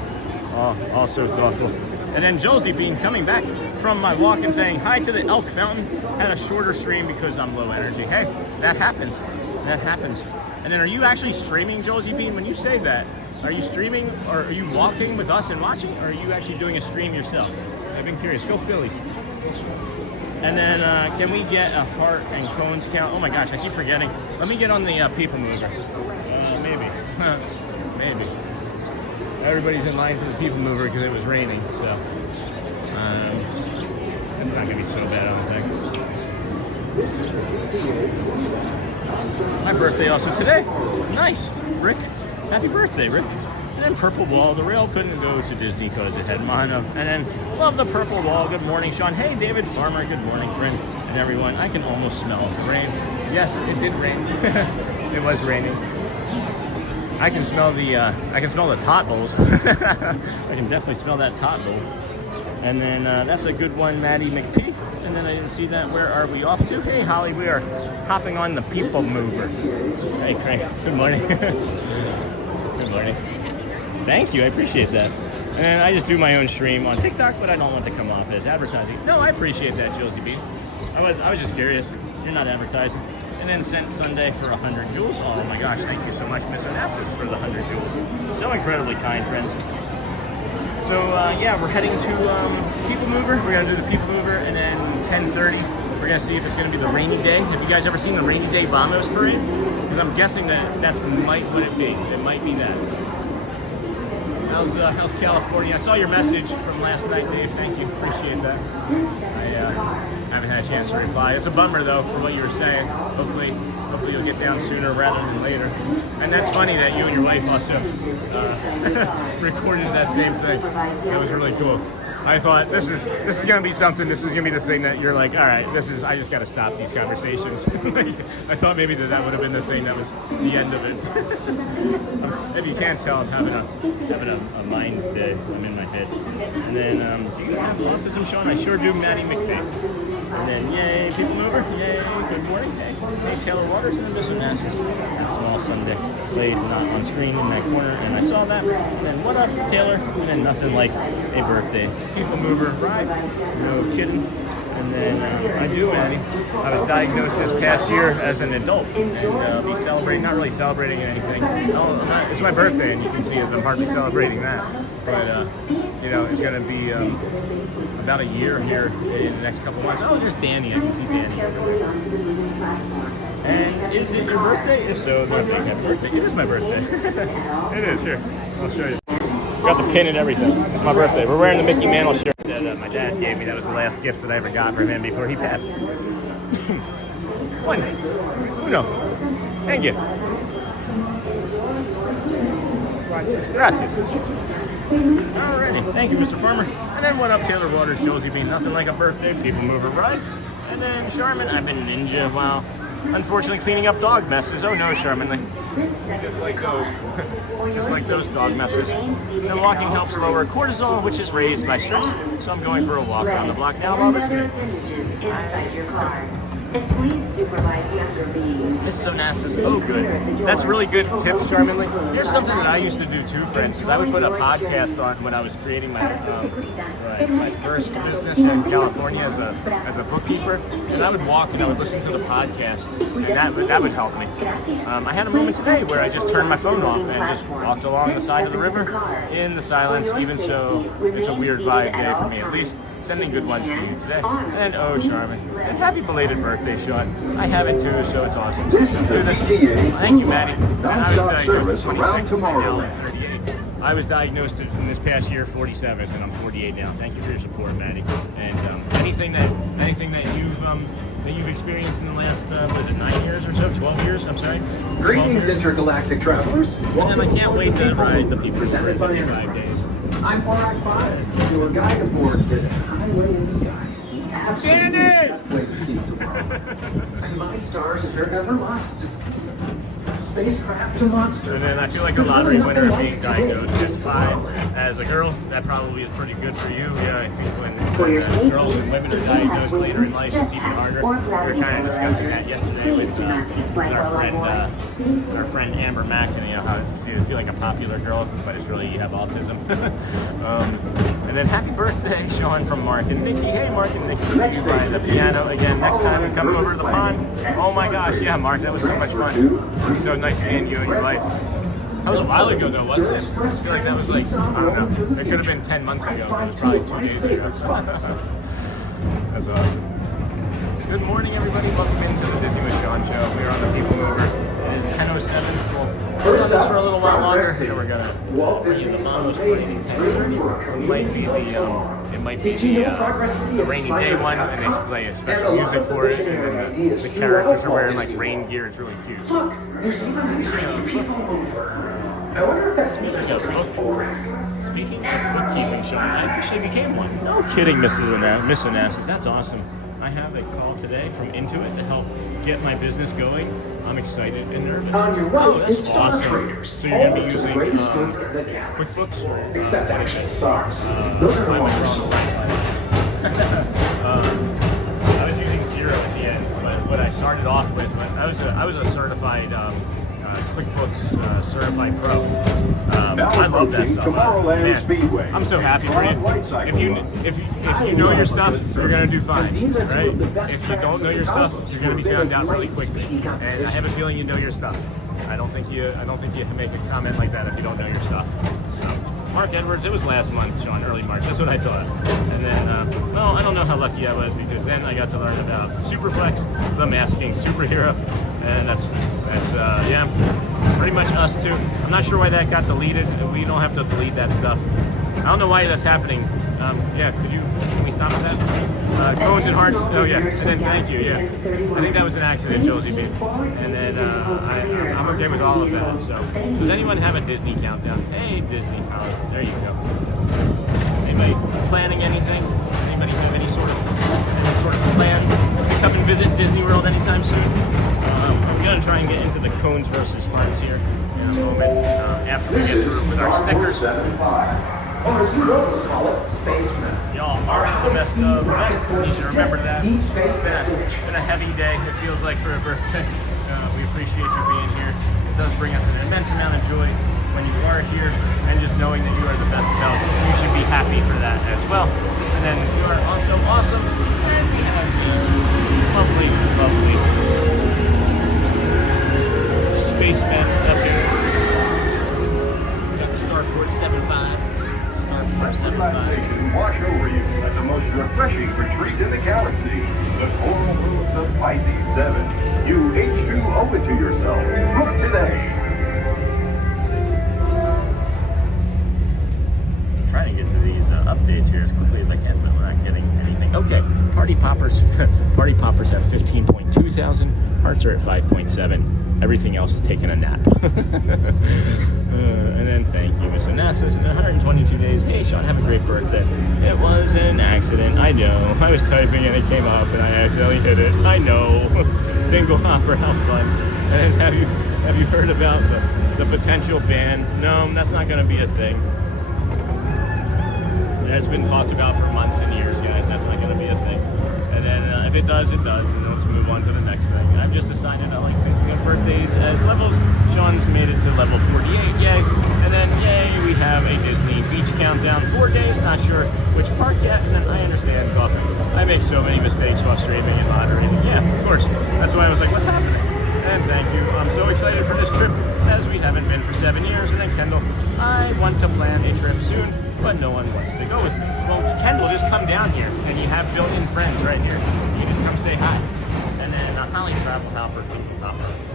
All so thoughtful. And then Josie Bean coming back from my walk and saying hi to the elk fountain. Had a shorter stream because I'm low energy. Hey, that happens. That happens. And then are you actually streaming, Josie Bean? When you say that, are you streaming or are you walking with us and watching, or are you actually doing a stream yourself? I've been curious. Go Phillies. And then can we get a heart and cones count? Oh my gosh, I keep forgetting. Let me get on the people mover. Maybe. Maybe. Everybody's in line for the people mover because it was raining, so it's not gonna be so bad, I don't think. My birthday also today. Nice, Rick. Happy birthday, Rick. And then Purple Wall. The rail couldn't go to Disney because it had mono. And then love the Purple Wall. Good morning, Sean. Hey, David Farmer. Good morning, friend, and everyone. I can almost smell rain. Yes, it did rain. It was raining. I can smell the tot bowls. I can definitely smell that tot bowl. And then that's a good one, Maddie McP. And then I didn't see that. Where are we off to? Hey, Holly, we are hopping on the people mover. Hey, Craig. Good morning. Good morning. Thank you. I appreciate that. And I just do my own stream on TikTok, but I don't want to come off as advertising. No, I appreciate that, Josie B. I was just curious. You're not advertising. And then sent Sunday for 100 jewels. Oh my gosh, thank you so much, Miss Onassis, for the 100 jewels. So incredibly kind, friends. So yeah, we're heading to People Mover. We're gonna do the People Mover, and then 10:30, we're gonna see if it's gonna be the rainy day. Have you guys ever seen the rainy day Vamos parade? Because I'm guessing that's might what it be. It might be that. How's California? I saw your message from last night, Dave. Thank you. Appreciate that. I haven't had a chance to reply. It's a bummer though for what you were saying. Hopefully you'll get down sooner rather than later. And that's funny that you and your wife also recorded that same thing. That was really cool. I thought this is gonna be something. This is gonna be the thing that you're like, all right, I just gotta stop these conversations. I thought maybe that would have been the thing that was the end of it. If you can't tell, I'm having a mind day. I'm in my head. And then, do you have autism, Sean? I sure do, Maddie McVeigh. And then, yay, people mover, yay, good morning, hey, Taylor Waters and Mr. Masses. That small Sunday played not on screen in that corner, and I saw that. And then, what up, Taylor? And then nothing like a birthday. People mover, right? No kidding. And then I do, Maddie. I was diagnosed this past year as an adult, and I'll be celebrating, not really celebrating anything. It's my birthday, and you can see it, I'm hardly celebrating that. But, you know, it's going to be about a year here in the next couple months. Oh, there's Danny. I can see Danny. And is it your birthday? If so, then happy birthday. It is my birthday. It is. Here, I'll show you. Got the pin and everything. It's my birthday. We're wearing the Mickey Mantle shirt that my dad gave me. That was the last gift that I ever got from him before he passed. One. Uno. Thank you. Gracias. Alrighty. Thank you, Mr. Farmer. And then what up, Taylor Waters, Josie Bean. Nothing like a birthday. People move it right. And then Charmin. I've been ninja. Wow. Unfortunately, cleaning up dog messes. Oh no, Charmin. Just like those. Just like those dog messes. And walking helps lower cortisol, which is raised by stress. So I'm going for a walk around the block now while listening. Inside your car. And please supervise younger beings. It's so nasty. Oh, good. That's really good tip, Charmin. Here's something that I used to do too, friends. Is I would put a podcast on when I was creating my first business in California as a bookkeeper, and I would walk and I would listen to the podcast, and that would help me. I had a moment today where I just turned my phone off and just walked along the side of the river in the silence. Even so, it's a weird vibe day for me, at least. Sending good ones to you today. And oh, Charmin. And happy belated birthday, Sean. I have it too, so it's awesome. This is the TDA. Thank you, Maddie. Non-stop service around tomorrow. I was diagnosed in this past year, 47, and I'm 48 now. Thank you for your support, Maddie. And anything that you've experienced in the last, 9 years or so, 12 years? I'm sorry. Greetings, intergalactic travelers. And then I can't wait to ride the people presented by 55 days. I'm Borak 5, your guide aboard this highway in the sky. The absolute best way to see tomorrow. And my stars, if there ever was to see spacecraft to monster. And then I feel like a lottery winner being diagnosed as 5 as a girl. That probably is pretty good for you. Yeah, I think when girls and women are diagnosed later in life, it's even harder. We were kind of discussing that yesterday with our friend Amber Mack, and you know how you feel like a popular girl, but it's really you have autism. And then happy birthday, Sean, from Mark and Nikki. Hey, Mark and Nikki, see you by the piano again next time you come over to the pond. Oh my gosh, yeah, Mark, that was so much fun. So nice seeing you and your wife. That was a while ago though, wasn't it? I feel like that was like, I don't know, it could have been 10 months ago, but it was probably 2 days ago. That's awesome. Good morning, everybody. Welcome into the Disney with John show. We're on the People Mover. It's 10:07. We'll do this for a little while longer. Here we're gonna. Walt Disney World. It might be the rainy day one, and they play a special music for it. And then the characters are wearing like rain gear. It's really cute. Look, there's even a tiny people mover. I wonder if that's Speaking of bookkeeping, Sean, I officially became one. No kidding, Miss Onassis. That's awesome. I have a call today from Intuit to help get my business going. I'm excited and nervous. On your right that's is Star awesome. Traders. So you're going to be using QuickBooks? Except actual stars. Those are the ones. I was using Xero at the end, but what I started off with, I was a certified QuickBooks certified pro. I love that stuff. Tomorrowland Speedway. I'm so happy for you. If you know your stuff, you're gonna do fine, right? If you don't know your stuff, you're gonna be found out really quickly. And I have a feeling you know your stuff. I don't think you can make a comment like that if you don't know your stuff. So, Mark Edwards, it was last month, Sean, early March. That's what I thought. And then, well, I don't know how lucky I was because then I got to learn about Superflex, the masking superhero. And that's yeah, pretty much us too. I'm not sure why that got deleted. We don't have to delete that stuff. I don't know why that's happening. Yeah, can we stop with that? Cones and hearts. Oh yeah, and then thank you. Yeah, I think that was an accident, Josie B. And then I'm okay with all of that. So, does anyone have a Disney countdown? Hey, Disney. Oh, there you go. Anybody planning anything? Anybody have any sort of plans to come and visit Disney World anytime soon? I'm gonna try and get into the cones versus hearts here in a moment after we get through with our stickers. Or as you locals call it, spacemen. Y'all are the best of the best. You should remember that. Deep space It's been a heavy day, it feels like, for a birthday. We appreciate you being here. It does bring us an immense amount of joy when you are here, and just knowing that you are the best of health. You should be happy for that as well. And then you are also awesome, and we have these lovely, lovely spacemen up here. We got the Starport 75. Relaxation wash over you at the most refreshing retreat in the galaxy. The coral rooms of Pisces 7. You H2 owe it to yourself. Book today. I'm trying to get to these updates here as quickly as I can, but we're not getting anything. Okay, Party Poppers have 15.2 thousand. Hearts are at 5.7. Everything else is taking a nap. And then thank you, Miss Onassis. In 122 days. Hey, Sean, have a great birthday. It was an accident. I know. I was typing and it came up and I accidentally hit it. I know. Dingle Hopper, how fun. And have you heard about the potential ban? No, that's not going to be a thing. It's been talked about for months and years, guys. That's not going to be a thing. And then if it does, it does. And let's move on to the next thing. I've just decided I like thinking of birthdays as levels. Sean's made it to level 48, yay. And then, yay, we have a Disney Beach countdown. 4 days, not sure which park yet. And then I understand, Goffin. I make so many mistakes while streaming and moderating. Yeah, of course. That's why I was like, what's happening? And thank you. I'm so excited for this trip, as we haven't been for 7 years. And then Kendall, I want to plan a trip soon, but no one wants to go with me. Well, Kendall, just come down here, and you have built-in friends right here. You just come say hi. And then Holly Travel Hopper.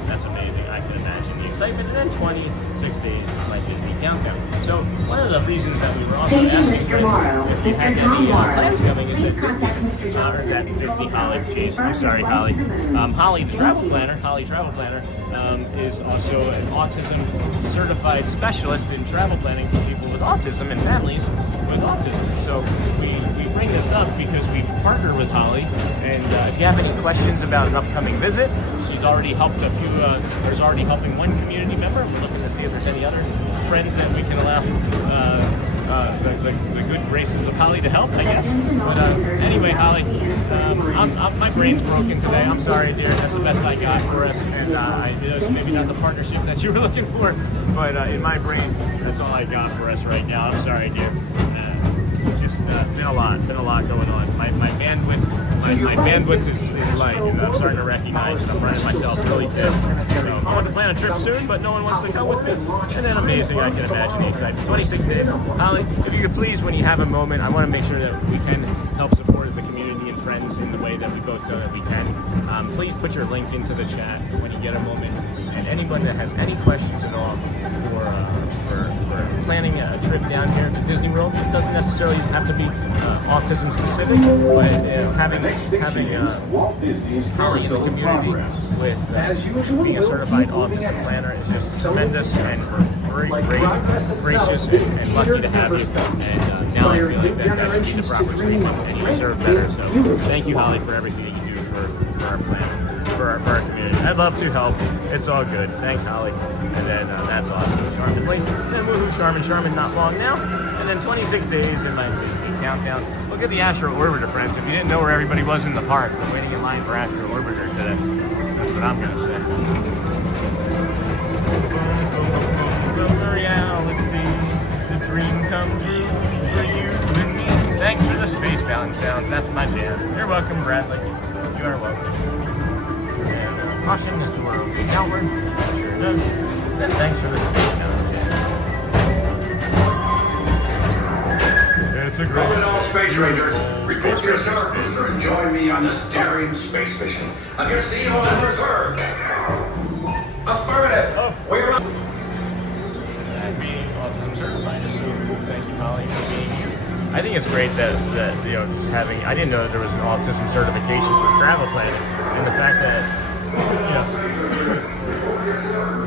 That's amazing. I can imagine the excitement. And then 26 days is my Disney countdown. So one of the reasons that we were also asking friends if you had any plans coming is that Disney Holly. Jeez, I'm sorry, Holly. Holly, the travel planner, is also an autism certified specialist in travel planning for people with autism and families with autism. So we bring this up because we've partnered with Holly, and if you have any questions about an upcoming visit, she's already helped a few, there's already helping one community member. We're looking to see if there's any other friends that we can allow the good graces of Holly to help, I guess. But anyway, Holly, my brain's broken today. I'm sorry, dear. That's the best I got for us, and it's maybe not the partnership that you were looking for, but in my brain, that's all I got for us right now. I'm sorry, dear. It's just been a lot going on. My bandwidth is like, I'm starting to recognize that I'm running myself really thin. So I want to plan a trip soon, but no one wants to come with me. And then amazing, I can imagine the excitement. 26 days. Holly, if you could please, when you have a moment, I want to make sure that we can help support the community and friends in the way that we both know that we can. Please put your link into the chat when you get a moment. And anyone that has any questions at all for planning a trip down here to Disney World, it doesn't necessarily have to be autism specific, but having Walt Disney's Holly in the community with being a certified autism planner is just tremendous, and we're very gracious and lucky to have you. And now I feel like that should be the proper statement, and you deserve better. So thank you, Holly, for everything that you do for our plan. For our community. I'd love to help. It's all good. Thanks, Holly. And then that's awesome. Charmin Blake. And then woohoo, Charmin not long now. And then 26 days in my Disney countdown. Look at the Astro Orbiter, friends. If you didn't know where everybody was in the park, we're waiting in line for Astro Orbiter today. That's what I'm gonna say. Reality, it's a dream come true for you and me. Thanks for the space balance sounds. That's my jam. You're welcome, Bradley. You are welcome. Caution, Mr. World leads outward. Sure does. And thanks for the space balance. It's a great Calling all space rangers. Report to your star cruiser and join me on this daring space mission against the evil in reserve. Affirmative. We're on. Being autism certified is so cool. Thank you, Holly, for being you. I think it's great that you know, just having. I didn't know that there was an autism certification for travel planning, and the fact that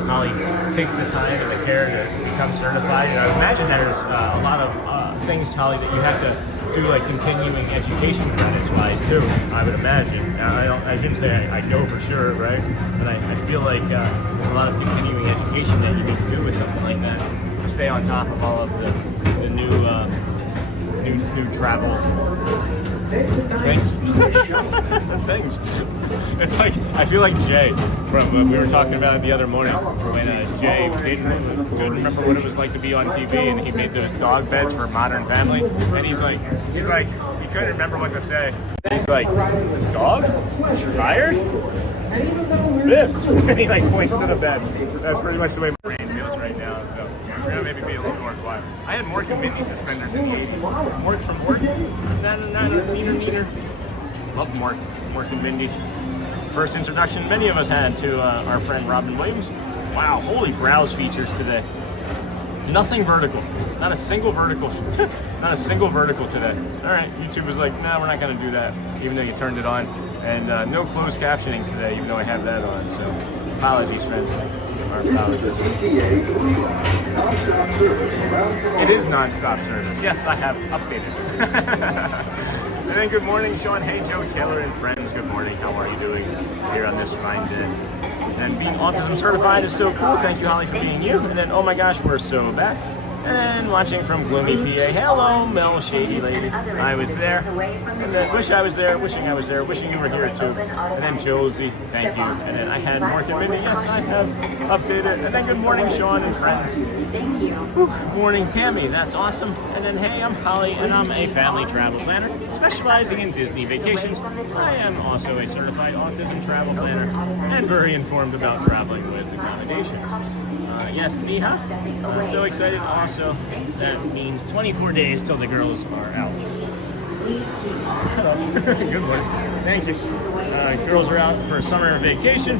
Holly takes the time and the care to become certified. And I imagine there's a lot of things, Holly, that you have to do, like continuing education credits wise too. I would imagine. I shouldn't say I know for sure, right? But I feel like there's a lot of continuing education that you need to do with something like that to stay on top of all of the new travel things. It's like, I feel like Jay from we were talking about it the other morning when Jay couldn't remember what it was like to be on TV, and he made those dog beds for Modern Family, and he's like he couldn't remember what to say. He's like, dog? Tired? This? And he like points to the bed. That's pretty much the way my brain feels right now. So we're gonna maybe be a little more quiet. I had Mork and Mindy suspenders in the 80s. Mork from Mork. Neater. Love Mork and Mindy. First introduction many of us had to our friend Robin Williams. Wow, holy browse features today. Nothing vertical. Not a single vertical. Not a single vertical today. All right, YouTube was like, no, we're not going to do that, even though you turned it on. And no closed captioning today, even though I have that on. So apologies, friends. Our apologies. It is non-stop service. Yes, I have updated. And then good morning, Sean. Hey, Joe Taylor and friends. Good morning. How are you doing here on this fine day? And being autism certified is so cool. Thank you, Holly, for being you. And then, oh my gosh, we're so back. And watching from gloomy PA. Hello, Mel Shady Lady. I was there. And then wishing I was there. Wishing you were here too. And then Josie, thank you. And then I had Mork and Mindy. Yes, I have updated. And then good morning, Sean and friends. Thank you. Morning, Pammy. That's awesome. And then hey, I'm Holly, and I'm a family travel planner specializing in Disney vacations. I am also a certified autism travel planner and very informed about traveling with accommodations. Yes, Neha. So excited. Also, that means 24 days till the girls are out. Good morning. Thank you. Girls are out for summer vacation.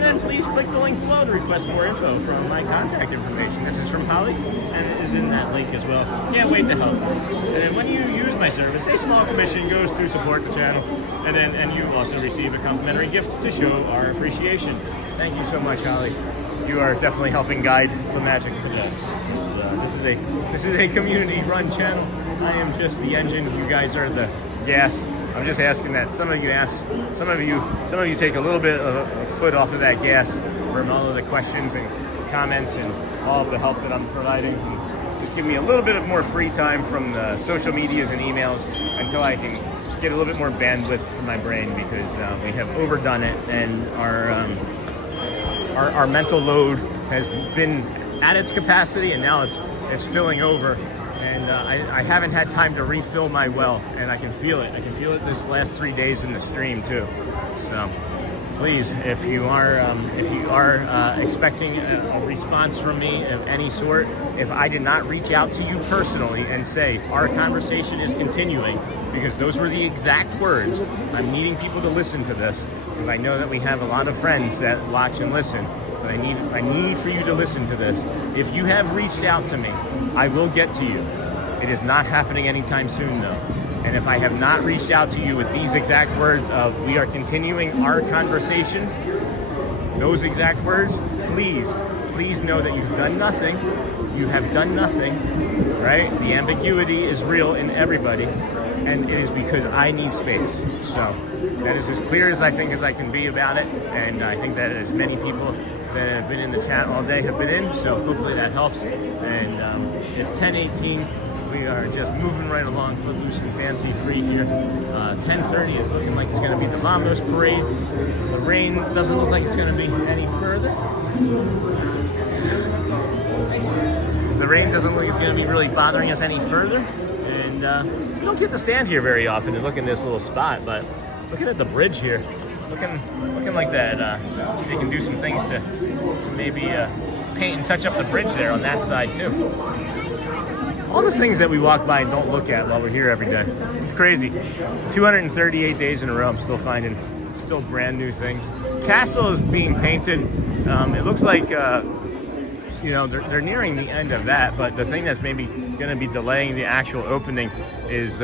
And please click the link below to request more info from my contact information. This is from Holly, and it is in that link as well. Can't wait to help. And then when you use my service, a small commission goes to support the channel, and you also receive a complimentary gift to show our appreciation. Thank you so much, Holly. You are definitely helping guide the magic today. This is a community-run channel. I am just the engine. You guys are the gas. I'm just asking that. Some of you take a little bit of a foot off of that gas from all of the questions and comments and all of the help that I'm providing. And just give me a little bit of more free time from the social medias and emails until I can get a little bit more bandwidth for my brain, because we have overdone it, and our mental load has been at its capacity, and now it's filling over. And I haven't had time to refill my well, and I can feel it. I can feel it this last 3 days in the stream too. So please, if you are expecting a response from me of any sort, if I did not reach out to you personally and say our conversation is continuing, because those were the exact words, I'm needing people to listen to this, because I know that we have a lot of friends that watch and listen. But I need for you to listen to this. If you have reached out to me, I will get to you. It is not happening anytime soon, though. And if I have not reached out to you with these exact words of we are continuing our conversation, those exact words, please know that you've done nothing. You have done nothing, right? The ambiguity is real in everybody, and it is because I need space. So that is as clear as I think as I can be about it, and I think that as many people that have been in the chat all day have been in, so hopefully that helps. And it's 10:18. We are just moving right along, footloose and fancy free here. 10:30 is looking like it's going to be the Vamos Parade. The rain doesn't look like it's going to be any further. The rain doesn't look like it's going to be really bothering us any further. And we don't get to stand here very often and look in this little spot, but looking at the bridge here, looking like that, they can do some things to maybe paint and touch up the bridge there on that side too. All the things that we walk by and don't look at while we're here every day. It's crazy. 238 days in a row, I'm still finding brand new things. Castle is being painted. It looks like, you know, they're nearing the end of that, but the thing that's maybe going to be delaying the actual opening is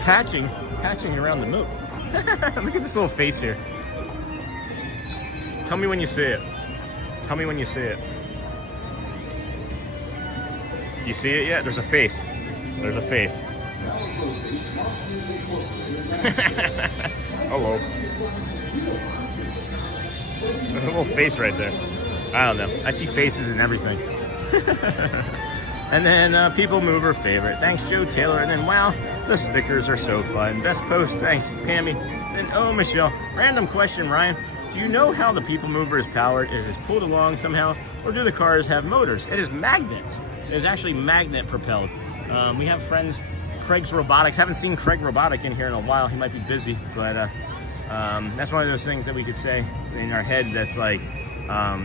patching around the moat. Look at this little face here. Tell me when you see it. Tell me when you see it. You see it yet? There's a face. There's a face. Hello. There's a little face right there. I don't know. I see faces and everything. And then People Mover favorite. Thanks, Joe Taylor. And then, wow, the stickers are so fun. Best post. Thanks, Pammy. And oh, Michelle. Random question, Ryan. Do you know how the People Mover is powered? It is pulled along somehow, or do the cars have motors? It is magnets. It is actually magnet propelled. We have friends, Craig's Robotics. Haven't seen Craig Robotic in here in a while. He might be busy, but that's one of those things that we could say in our head that's like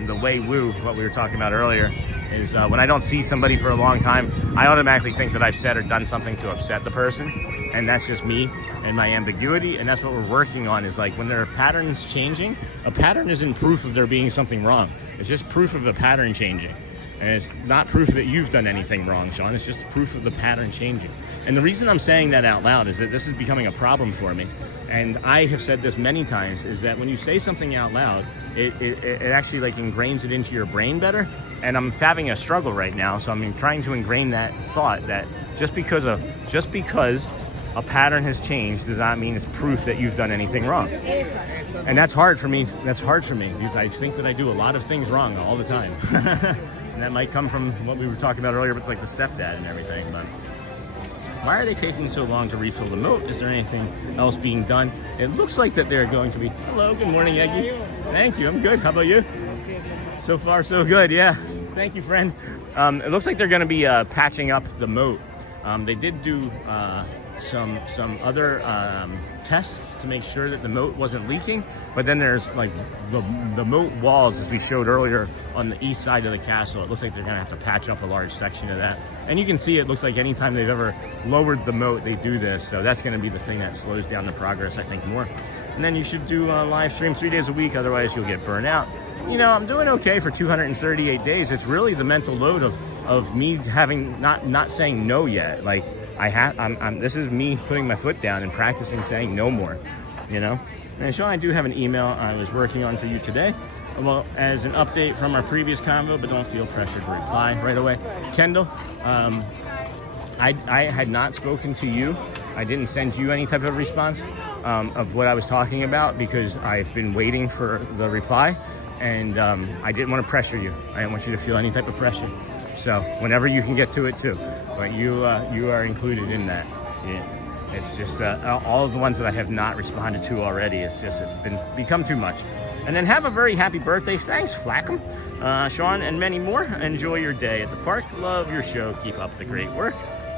the way woo, what we were talking about earlier, is when I don't see somebody for a long time, I automatically think that I've said or done something to upset the person. And that's just me and my ambiguity. And that's what we're working on, is like when there are patterns changing, a pattern isn't proof of there being something wrong. It's just proof of the pattern changing. And it's not proof that you've done anything wrong, Sean. It's just proof of the pattern changing. And the reason I'm saying that out loud is that this is becoming a problem for me. And I have said this many times, is that when you say something out loud, it actually like ingrains it into your brain better. And I'm having a struggle right now, so I'm trying to ingrain that thought that just because a pattern has changed does not mean it's proof that you've done anything wrong. And that's hard for me. That's hard for me because I think that I do a lot of things wrong all the time. And that might come from what we were talking about earlier with like the stepdad and everything. But why are they taking so long to refill the moat? Is there anything else being done? It looks like that they're going to be. Hello, good morning, Eggy. Thank you. I'm good. How about you? So far, so good. Yeah. Thank you, friend. It looks like they're going to be patching up the moat. They did do some other tests to make sure that the moat wasn't leaking, but then there's like the moat walls, as we showed earlier, on the east side of the castle. It looks like they're gonna have to patch up a large section of that, and you can see it looks like anytime they've ever lowered the moat, they do this. So that's going to be the thing that slows down the progress, I think, more. And then you should do a live stream 3 days a week, otherwise you'll get burnt out. You know, I'm doing okay for 238 days. It's really the mental load of me having not saying no yet. Like this is me putting my foot down and practicing saying no more, you know. And Sean, I do have an email I was working on for you today, well, as an update from our previous convo, but don't feel pressured to reply right away. Kendall, I had not spoken to you. I didn't send you any type of response of what I was talking about because I've been waiting for the reply, and I didn't want to pressure you. I didn't want you to feel any type of pressure. So whenever you can get to it too, but you are included in that. Yeah. It's just all of the ones that I have not responded to already. It's become too much. And then have a very happy birthday. Thanks, Flackham, Sean, and many more. Enjoy your day at the park. Love your show. Keep up the great work.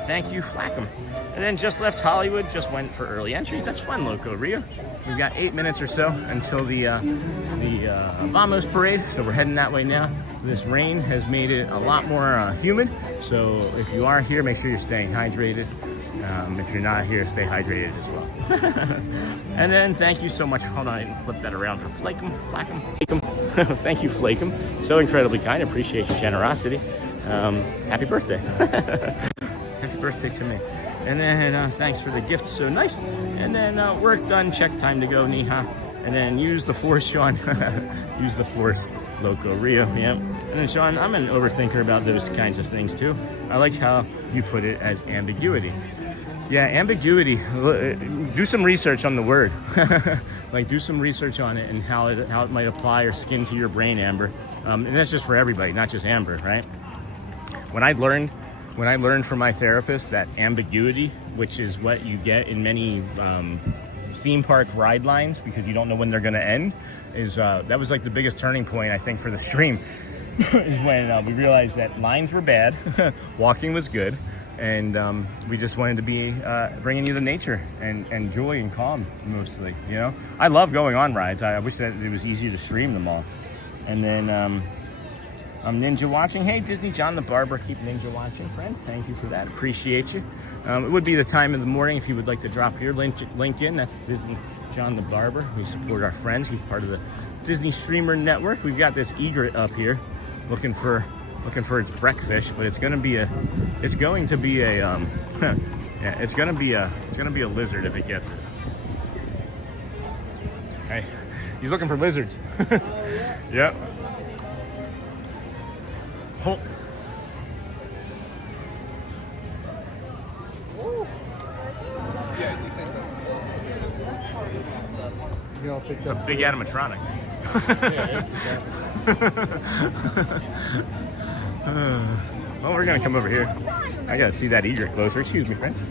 Thank you, Flackham. And then just left Hollywood. Just went for early entry. That's fun, Loco Rio. We've got 8 minutes or so until the Vamos parade. So we're heading that way now. This rain has made it a lot more humid. So if you are here, make sure you're staying hydrated. If you're not here, stay hydrated as well. And then thank you so much. Hold on, I didn't flip that around for Flackham. Thank you, Flackham. So incredibly kind. Appreciate your generosity. Happy birthday. Happy birthday to me. And then thanks for the gift. So nice. And then work done. Check time to go, Niha. And then use the force, Sean. Use the force. Loco Rio, yeah. And then Sean, I'm an overthinker about those kinds of things too. I like how you put it as ambiguity. Yeah, ambiguity. Do some research on the word. Like, do some research on it and how it might apply or skin to your brain, Amber. And that's just for everybody, not just Amber, right? When I learned from my therapist that ambiguity, which is what you get in many theme park ride lines because you don't know when they're going to end, is that was like the biggest turning point, I think, for the stream. Is when we realized that lines were bad, walking was good, and we just wanted to be bringing you the nature and joy and calm mostly, you know. I love going on rides. I wish that it was easier to stream them all. And then I'm Ninja Watching. Hey, Disney John the Barber, keep Ninja Watching, friend. Thank you for that. Appreciate you. It would be the time of the morning if you would like to drop your link in. That's Disney John the Barber. We support our friends. He's part of the Disney Streamer Network. We've got this egret up here, looking for its breakfast, but it's going to be a lizard if it gets it. Hey, he's looking for lizards. Yep. Oh. It's a big animatronic. Well, we're gonna come over here. I gotta see that egret closer. Excuse me, friends.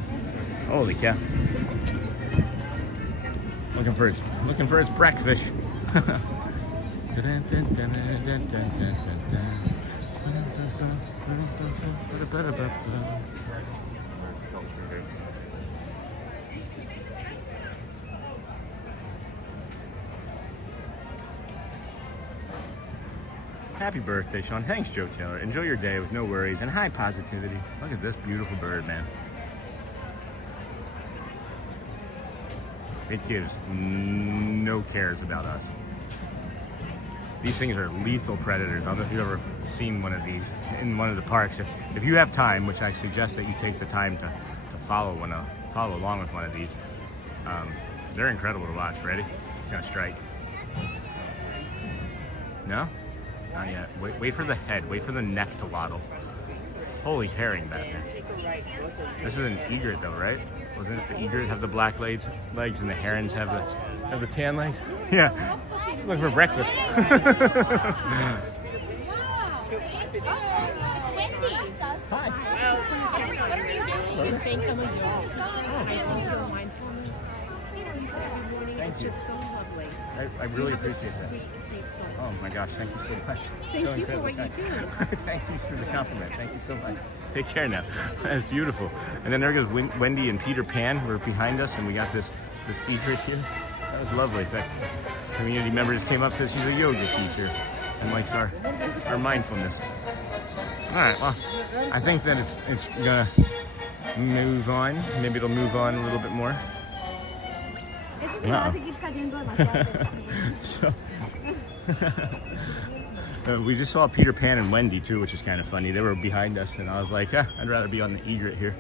Holy cow! Looking for its breakfast. Happy birthday, Sean. Thanks, Joe Taylor. Enjoy your day with no worries and high positivity. Look at this beautiful bird, man. It gives no cares about us. These things are lethal predators. I don't know if you've ever seen one of these in one of the parks. If you have time, which I suggest that you take the time to follow along with one of these, they're incredible to watch. Ready? Gonna strike. No? Not yet. Wait for the head. Wait for the neck to waddle. Holy herring back there. This is an egret though, right? Wasn't it the egret have the black legs and the herons have the tan legs? Yeah. Look for breakfast. Hi. What are you doing? I think I'm a yoga teacher. I think your mindfulness. You say every morning. It's just so lovely. I really appreciate that. Oh my gosh, thank you so much. Thank you for what you do. Thank you for the compliment. Thank you so much. Take care now. That's beautiful. And then there goes Wendy and Peter Pan who are behind us, and we got this egret here. That was lovely. In fact, a community member just came up and says she's a yoga teacher and likes our mindfulness. All right, well, I think that it's gonna move on. Maybe it'll move on a little bit more. So, we just saw Peter Pan and Wendy too, which is kind of funny. They were behind us, and I was like, I'd rather be on the egret here.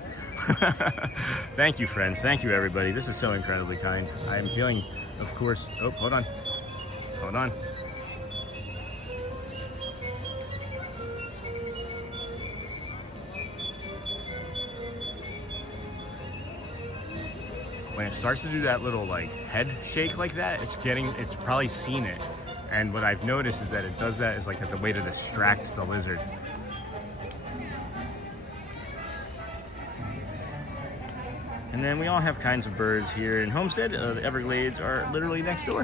Thank you, friends. Thank you, everybody. This is so incredibly kind. I am feeling, of course. Oh, hold on. When it starts to do that little like head shake like that, it's probably seen it. And what I've noticed is that it does that is like as a way to distract the lizard. And then we all have kinds of birds here in Homestead. The Everglades are literally next door.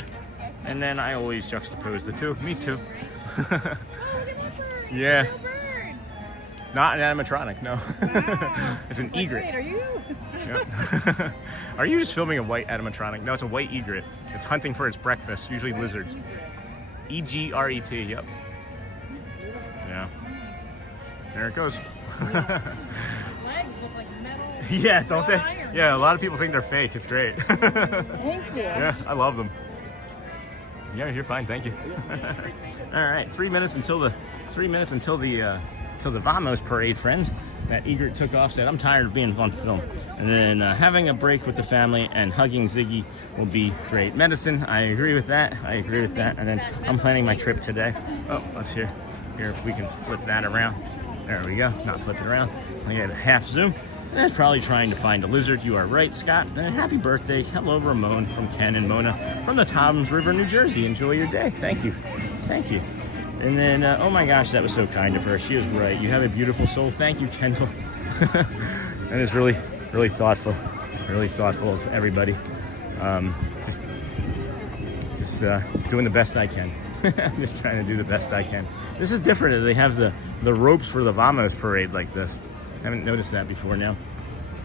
And then I always juxtapose the two. Me too. Oh, look at that bird. Yeah. Bird. Not an animatronic, no. Wow. It's an egret. Wait, are you? Yep. Are you just filming a white animatronic? No, it's a white egret. It's hunting for its breakfast, usually lizards. E-G-R-E-T, yep. Yeah. There it goes. Legs look like metal. Yeah, don't they? Iron. Yeah, a lot of people think they're fake. It's great. Thank you. Yeah, I love them. Yeah, you're fine. Thank you. All right, 3 minutes until the Vamos parade, friends. That egret took off, said, I'm tired of being on film. And then having a break with the family and hugging Ziggy will be great medicine. I agree with that. And then I'm planning my trip today. Oh, let's hear if we can flip that around. There we go. Not flip it around. I got a half zoom. And it's probably trying to find a lizard. You are right, Scott. And happy birthday. Hello, Ramon from Ken and Mona from the Toms River, New Jersey. Enjoy your day. Thank you. And then, oh my gosh, that was so kind of her. She was right. You have a beautiful soul. Thank you, Kendall. That is really, really thoughtful. Really thoughtful of everybody. Just doing the best I can. I'm just trying to do the best I can. This is different. They have the ropes for the Vamos parade like this. I haven't noticed that before now.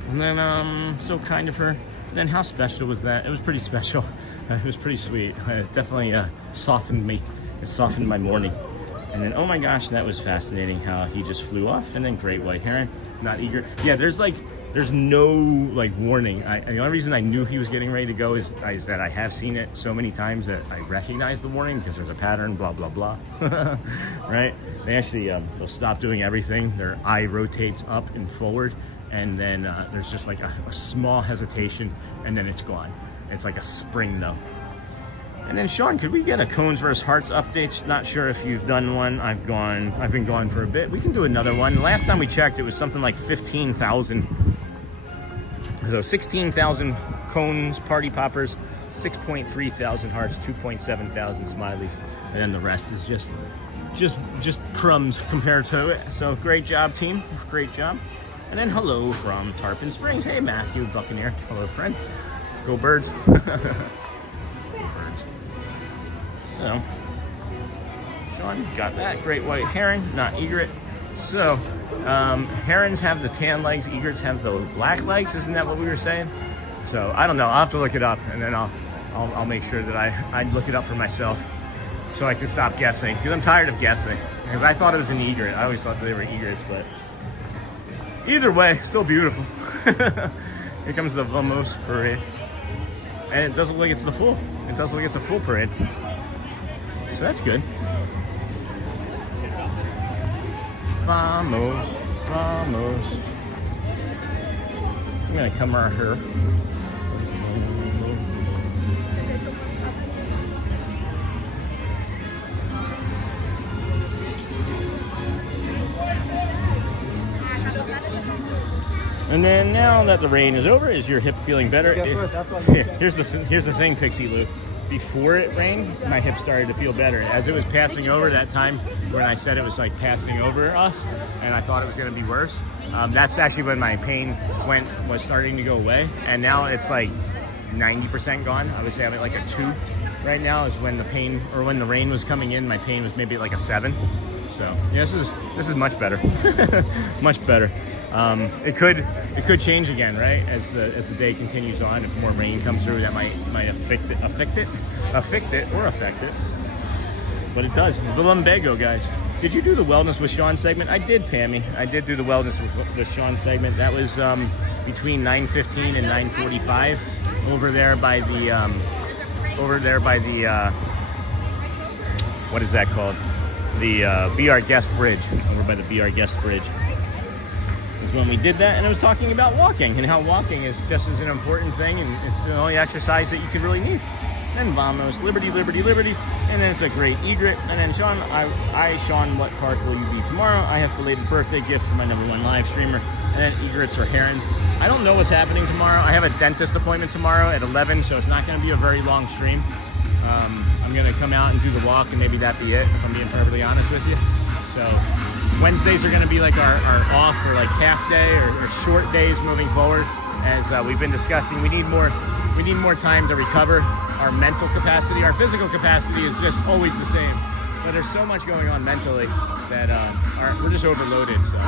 And then, so kind of her. And then how special was that? It was pretty special. It was pretty sweet. It definitely softened me. It softened my morning. And then, oh my gosh, that was fascinating how he just flew off. And then great white heron, not egret. Yeah, there's like there's no like warning. The only reason I knew he was getting ready to go is that I have seen it so many times that I recognize the warning because there's a pattern, blah, blah, blah, right? They actually, they'll stop doing everything. Their eye rotates up and forward, and then there's just like a small hesitation, and then it's gone. It's like a spring though. And then Sean, could we get a Cones vs. Hearts update? Not sure if you've done one. I've been gone for a bit. We can do another one. Last time we checked, it was something like 15,000. So 16,000 cones, party poppers, 6.3 thousand hearts, 2.7 thousand smileys, and then the rest is just crumbs compared to it. So great job, team. Great job. And then hello from Tarpon Springs. Hey, Matthew Buccaneer. Hello, friend. Go Birds. So, Sean got that. Great white heron, not egret. So, herons have the tan legs, egrets have the black legs. Isn't that what we were saying? So, I don't know. I'll have to look it up, and then I'll make sure that I look it up for myself so I can stop guessing. Because I'm tired of guessing. Because I thought it was an egret. I always thought they were egrets, but either way, still beautiful. Here comes the Vamos parade. And it doesn't look like it's the full. It doesn't look like it's a full parade. So that's good. Vamos, vamos. I'm gonna come right here. And then now that the rain is over, is your hip feeling better? Here's the thing, Pixie Lou. Before it rained, my hip started to feel better. As it was passing over that time when I said it was like passing over us and I thought it was gonna be worse, that's actually when my pain was starting to go away. And now it's like 90% gone. I would say I'm at like a 2 right now is when the pain, or when the rain was coming in, my pain was maybe like a 7. So yeah, this is much better, much better. It could change again, right? As the day continues on, if more rain comes through, that might affect it. But it does. The lumbago, guys. Did you do the Wellness with Sean segment? I did, Pammy. I did do the Wellness with Sean segment. That was between 9:15 and 9:45 over there by the what is that called? The Be Our Guest Bridge. Over by the Be Our Guest Bridge. When we did that, and I was talking about walking and how walking is just as an important thing, and it's the only exercise that you could really need. Then Vamos, Liberty, Liberty, Liberty, and then it's a great egret. And then Sean, Sean, what park will you be tomorrow? I have belated birthday gift for my #1 live streamer. And then egrets or herons. I don't know what's happening tomorrow. I have a dentist appointment tomorrow at 11, so it's not going to be a very long stream. I'm going to come out and do the walk, and maybe that be it, if I'm being perfectly honest with you. So Wednesdays are going to be like our off, or like half day or short days moving forward. As we've been discussing, we need more time to recover our mental capacity. Our physical capacity is just always the same, but there's so much going on mentally that we're just overloaded. So.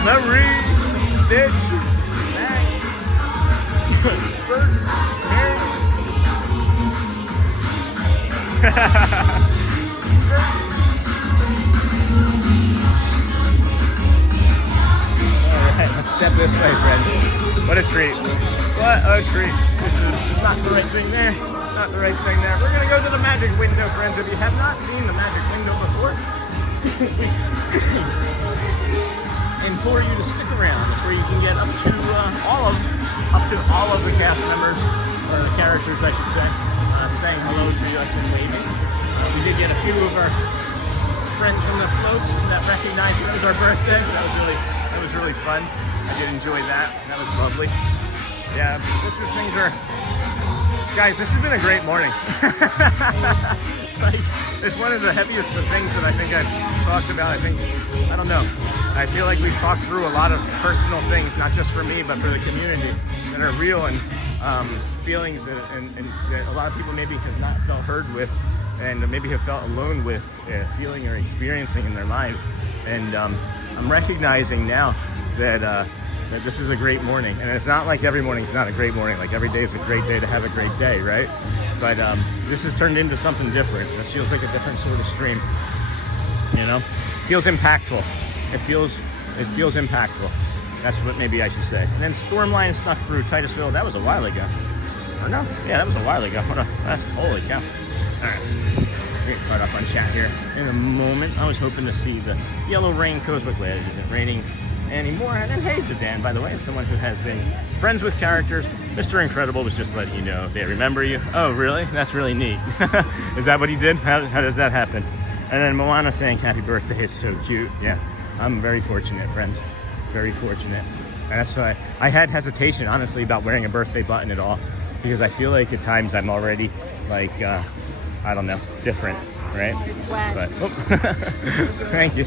Marie, Stitch, Max, Bert, Mary. Alright, let's step this way, friends. What a treat. What a treat. This is not the right thing there. Not the right thing there. We're going to go to the magic window, friends. If you have not seen the magic window before, implore you to stick around. It's where you can get up to all of the cast members, or the characters, I should say, saying hello to us and waving. We did get a few of our friends from the floats that recognized it was our birthday. That was really fun. I did enjoy that. That was lovely. Yeah, guys, this has been a great morning. Like, it's one of the heaviest of things that I think I've talked about. I don't know. I feel like we've talked through a lot of personal things, not just for me, but for the community, that are real and feelings and that a lot of people maybe have not felt heard with, and maybe have felt alone with feeling or experiencing in their lives. And I'm recognizing now that this is a great morning. And it's not like every morning's not a great morning. Like every day is a great day to have a great day, right? But this has turned into something different. This feels like a different sort of stream. You know? It feels impactful. It feels impactful. That's what maybe I should say. And then Stormline snuck through Titusville. That was a while ago. Or no? Yeah, that was a while ago. That's holy cow. All right. We're gonna caught up on chat here in a moment. I was hoping to see the yellow raincoat, but glad it isn't raining anymore. And then hey, Dan, by the way, is someone who has been friends with characters. Mr. Incredible was just letting you know they remember you. Oh, really? That's really neat. Is that what he did? How does that happen? And then Moana saying happy birthday is so cute. Yeah, I'm very fortunate, friends. Very fortunate. And that's why I had hesitation, honestly, about wearing a birthday button at all, because I feel like at times I'm already like, I don't know, different, right? It's wet. But, oh. Thank you.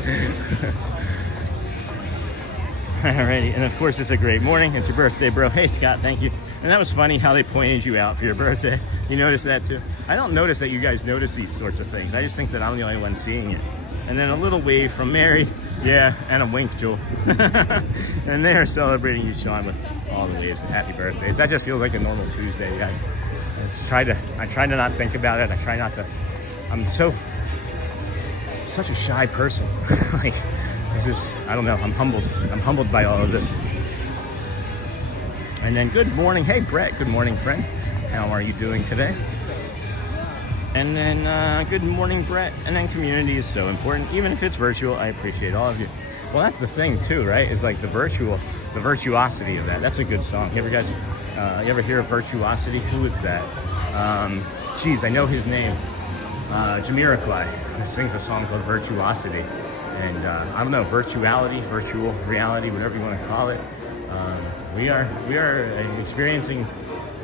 Alrighty, and of course it's a great morning. It's your birthday, bro. Hey, Scott, thank you. And that was funny how they pointed you out for your birthday. You noticed that too? I don't notice that you guys notice these sorts of things. I just think that I'm the only one seeing it. And then a little wave from Mary. Yeah, and a wink, Joel. And they're celebrating you, Sean, with all the waves and happy birthdays. That just feels like a normal Tuesday, guys. I try to not think about it. I try not to. I'm such a shy person. Like, this is, I don't know, I'm humbled. I'm humbled by all of this. And then good morning. Hey, Brett. Good morning, friend. How are you doing today? And then good morning, Brett. And then community is so important. Even if it's virtual, I appreciate all of you. Well, that's the thing too, right? Is like the virtuosity of that. That's a good song. You ever hear of Virtuosity? Who is that? Geez, I know his name. Jamiroquai, who sings a song called Virtuosity. And I don't know, virtuality, virtual reality, whatever you want to call it. We are experiencing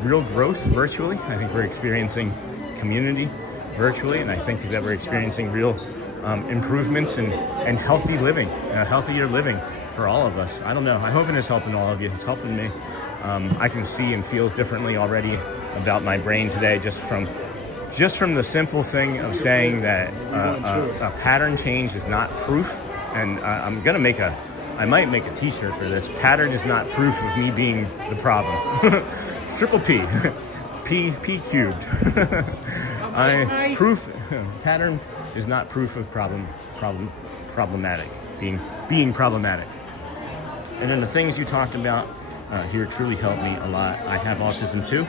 real growth virtually. I think we're experiencing community virtually, and I think that we're experiencing real improvements and healthy living, healthier living for all of us. I don't know. I hope it is helping all of you. It's helping me. I can see and feel differently already about my brain today, just from the simple thing of saying that a pattern change is not proof. And I might make a t-shirt for this. Pattern is not proof of me being the problem. Triple P. P cubed. Pattern is not proof of problematic, being problematic. And then the things you talked about here truly helped me a lot. I have autism too,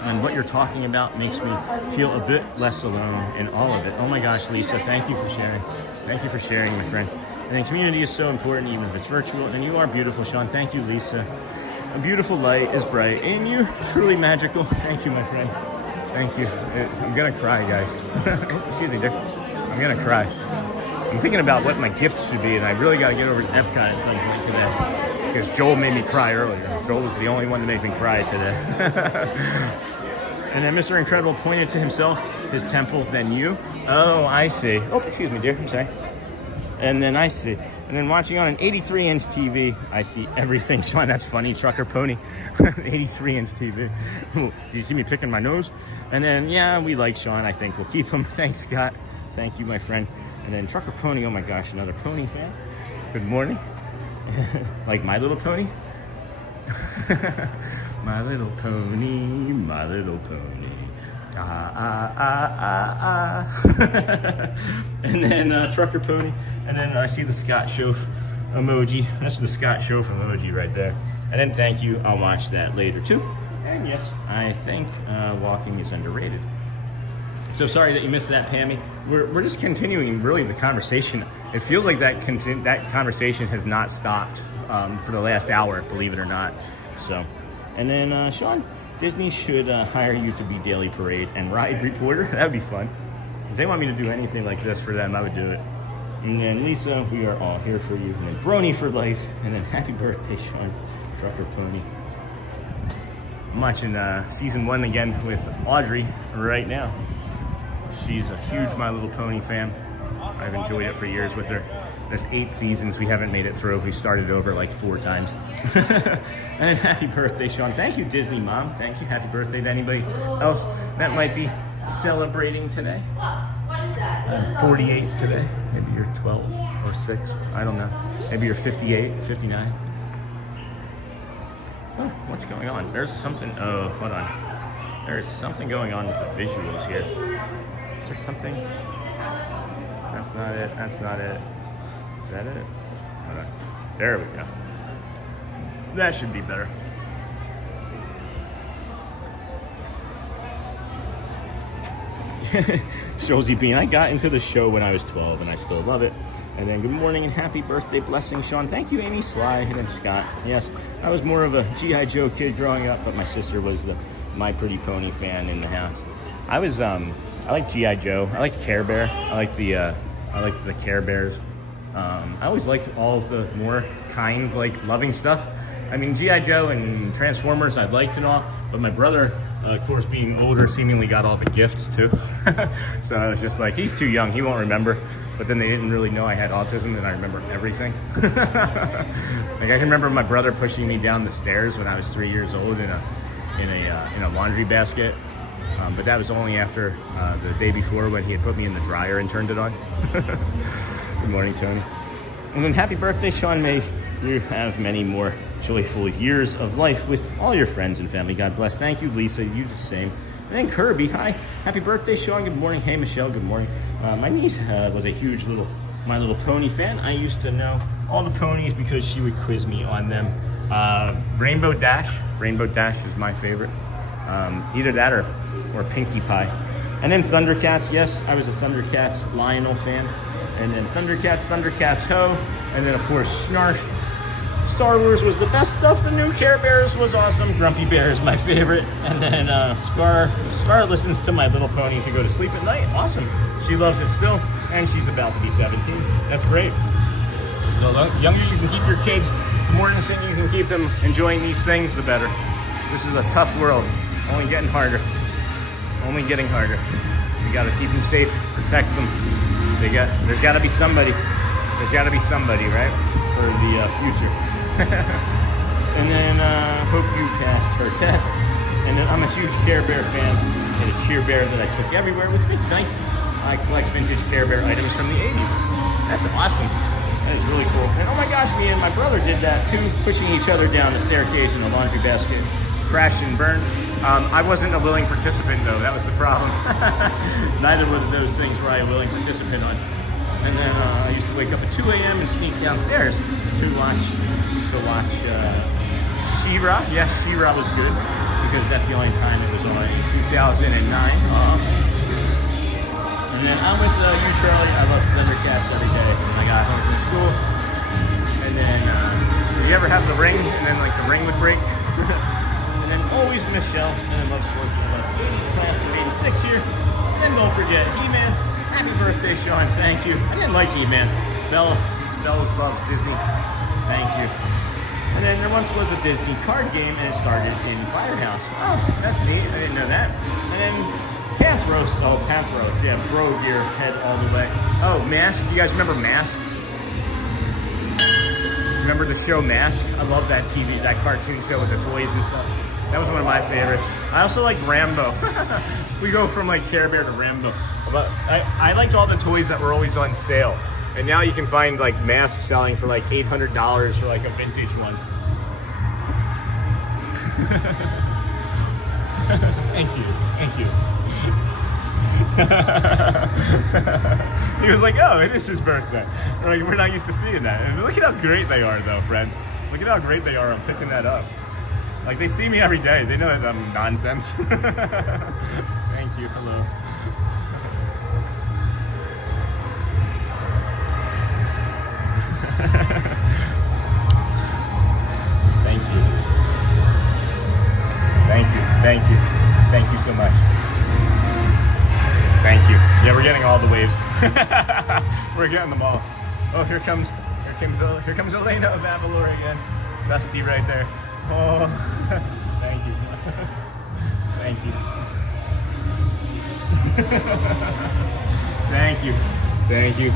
and what you're talking about makes me feel a bit less alone in all of it. Oh my gosh, Lisa, thank you for sharing. Thank you for sharing, my friend. And then community is so important, even if it's virtual. And you are beautiful, Sean. Thank you, Lisa. A beautiful light is bright, and you're truly magical. Thank you, my friend. Thank you. I'm gonna cry, guys. Excuse me, Dick. I'm gonna cry. I'm thinking about what my gift should be, and I really got to get over to Epcot at some point today, because Joel made me cry earlier. Joel was the only one to make me cry today. And then Mr. Incredible pointed to himself, his temple, then you. Oh, I see. Oh, excuse me, dear. I'm sorry. And then I see. And then watching on an 83-inch TV, I see everything. Sean, that's funny. Trucker Pony. 83-inch TV. Do you see me picking my nose? And then, yeah, we like Sean. I think we'll keep him. Thanks, Scott. Thank you, my friend. And then Trucker Pony. Oh, my gosh, another pony fan. Good morning. Like My Little Pony? My little pony, my little pony. And then Trucker Pony. And then I see the Scott Schoaf emoji. That's the Scott Schoaf emoji right there. And then thank you. I'll watch that later too. And yes, I think walking is underrated. So sorry that you missed that, Pammy. We're just continuing really the conversation. It feels like that conversation has not stopped for the last hour, believe it or not. So, and then Sean, Disney should hire you to be Daily Parade and ride reporter. That would be fun. If they want me to do anything like this for them, I would do it. And then Lisa, we are all here for you. And then Brony for life. And then happy birthday, Sean, Trucker Pony. I'm watching season 1 again with Audrey right now. She's a huge My Little Pony fan. I've enjoyed it for years with her. There's 8 seasons we haven't made it through. We started over like 4 times. And then happy birthday, Sean. Thank you, Disney Mom. Thank you. Happy birthday to anybody else that might be celebrating today. I'm 48 today. Maybe you're 12 or 6. I don't know. Maybe you're 58, 59. Oh, what's going on? There's something. Oh, hold on. There's something going on with the visuals here. Is there something? That's not it. That's not it. Is that it? Hold on. There we go. That should be better. Shozy Bean, I got into the show when I was 12 and I still love it. And then good morning and happy birthday, blessing, Sean. Thank you, Amy, Sly, and then Scott. Yes, I was more of a G.I. Joe kid growing up, but my sister was the My Pretty Pony fan in the house. I was, I like G.I. Joe. I like Care Bear. I like the Care Bears. I always liked all the more kind, like loving stuff. I mean, G.I. Joe and Transformers I liked and all, but my brother, of course, being older, seemingly got all the gifts too. So I was just like, he's too young, he won't remember. But then they didn't really know I had autism, and I remember everything. Like I can remember my brother pushing me down the stairs when I was 3 years old in a laundry basket. But that was only after the day before when he had put me in the dryer and turned it on. Good morning, Tony. And then happy birthday, Sean. May you have many more joyful years of life with all your friends and family. God bless. Thank you, Lisa. You the same. And then Kirby, hi. Happy birthday, Sean. Good morning. Hey, Michelle. Good morning. My niece was a huge My Little Pony fan. I used to know all the ponies because she would quiz me on them. Rainbow Dash. Rainbow Dash is my favorite. Either that or Pinkie Pie. And then Thundercats. Yes, I was a Thundercats Lionel fan. And then Thundercats Ho. And then, of course, Snarf. Star Wars was the best stuff. The new Care Bears was awesome. Grumpy Bear is my favorite. And then Scar listens to My Little Pony to go to sleep at night. Awesome. She loves it still. And she's about to be 17. That's great. The younger you can keep your kids, the more innocent you can keep them enjoying these things, the better. This is a tough world. Only getting harder. Only getting harder. We got to keep them safe, protect them. There's got to be somebody. There's got to be somebody, right? For the future. And then hope you passed her test. And then I'm a huge Care Bear fan. And a Cheer Bear that I took everywhere with me. Nice. I collect vintage Care Bear items from the 80s. That's awesome. That is really cool. And oh my gosh, me and my brother did that too, pushing each other down the staircase in the laundry basket. Crash and burn. I wasn't a willing participant though, that was the problem. Neither one of those things were I a willing participant on. And then I used to wake up at 2 a.m. and sneak downstairs to watch She-Ra. Yes, She-Ra was good because that's the only time it was on in 2009. And then I'm with you, Charlie. I love Thundercats every day when I got home from school. And then, you ever have the ring and then like the ring would break? And then always Michelle, and I love working with this class of 86 here. And then don't forget He-Man. Happy birthday, Sean. Thank you. I didn't like He-Man. Bella loves Disney. Thank you. And then there once was a Disney card game, and it started in Firehouse. Oh, that's neat. I didn't know that. And then Panthros. Oh, Panthros. Yeah, bro gear head all the way. Oh, Mask. You guys remember Mask? Remember the show Mask? I love that that cartoon show with the toys and stuff. That was one of my favorites. I also like Rambo. We go from like Care Bear to Rambo. But I liked all the toys that were always on sale. And now you can find like masks selling for like $800 for like a vintage one. Thank you. He was like, oh, it is his birthday. We're not used to seeing that. And look at how great they are though, friends. Look at how great they are on picking that up. Like they see me every day. They know that I'm nonsense. Thank you, hello. Thank you so much. Thank you. Yeah, we're getting all the waves. We're getting them all. Oh, here comes Elena of Avalor again. Dusty right there. Oh, thank you. Thank you.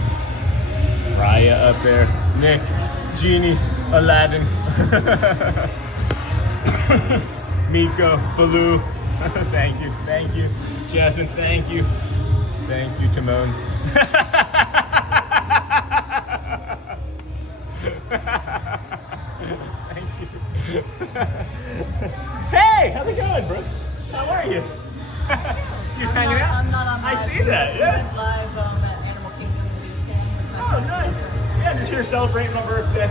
Raya up there. Nick, Genie, Aladdin. Miko, Baloo, thank you. Jasmine, thank you. Timon. Thank you. Hey, how's it going, bro? How are you? You just hanging out? I'm not on I see that, yeah. Live at Animal Kingdom Tuesday. Oh, nice. Yeah, just here celebrating my birthday.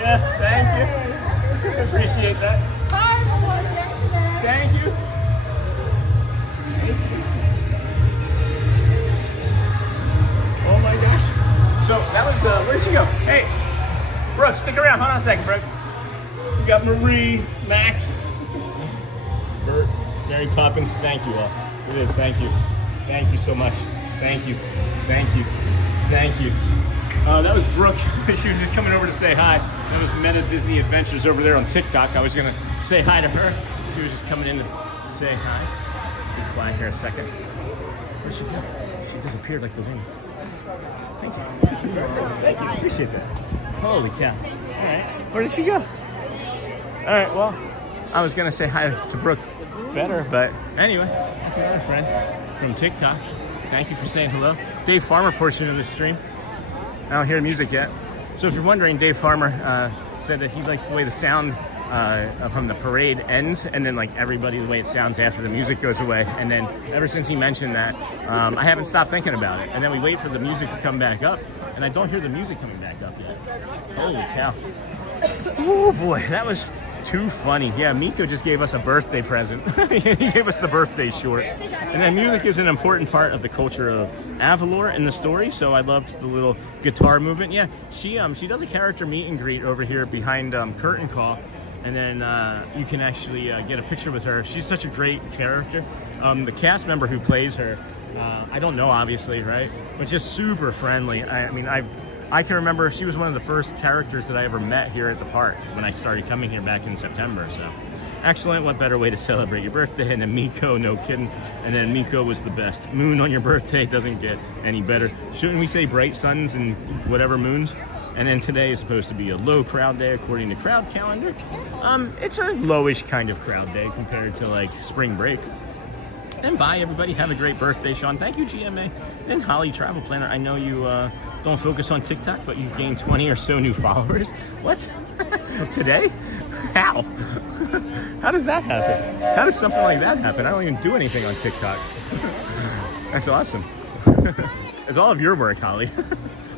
Yeah, thank you. Appreciate that. Thank you. Oh my gosh. So that was, where'd you go? Hey, Brooke, stick around. Hold on a second, Brooke. We got Marie, Max, Bert, Mary Poppins. Thank you all. It is, thank you. Thank you so much. Thank you. That was Brooke. She was just coming over to say hi. That was Meta Disney Adventures over there on TikTok. I was gonna say hi to her. She was just coming in to say hi. Be quiet here a second. Where'd she go? She disappeared like the wind. Thank you. Thank you. Appreciate that. Holy cow. All right. Where did she go? All right. Well, I was gonna say hi to Brooke better, but anyway, that's another friend from TikTok. Thank you for saying hello. Dave Farmer portion of the stream. I don't hear music yet. So if you're wondering, Dave Farmer said that he likes the way the sound from the parade ends, and then like everybody, the way it sounds after the music goes away. And then ever since he mentioned that, I haven't stopped thinking about it. And then we wait for the music to come back up, and I don't hear the music coming back up yet. Holy cow. Oh boy, that was too funny. Yeah, Miko just gave us a birthday present. He gave us the birthday short. And then music is an important part of the culture of Avalor in the story, so I loved the little guitar movement. Yeah, she does a character meet and greet over here behind Curtain Call, and then you can actually get a picture with her. She's such a great character. The cast member who plays her, I don't know obviously, right? But just super friendly. I can remember she was one of the first characters that I ever met here at the park when I started coming here back in September. So excellent. What better way to celebrate your birthday? And then Miko, no kidding. And then Miko was the best. Moon on your birthday doesn't get any better. Shouldn't we say bright suns and whatever moons? And then today is supposed to be a low crowd day according to crowd calendar. It's a lowish kind of crowd day compared to like spring break. And bye everybody. Have a great birthday, Sean. Thank you, GMA. And Holly Travel Planner. I know you don't focus on TikTok, but you've gained 20 or so new followers. What? Today? How? How does that happen? How does something like that happen? I don't even do anything on TikTok. That's awesome. It's all of your work, Holly.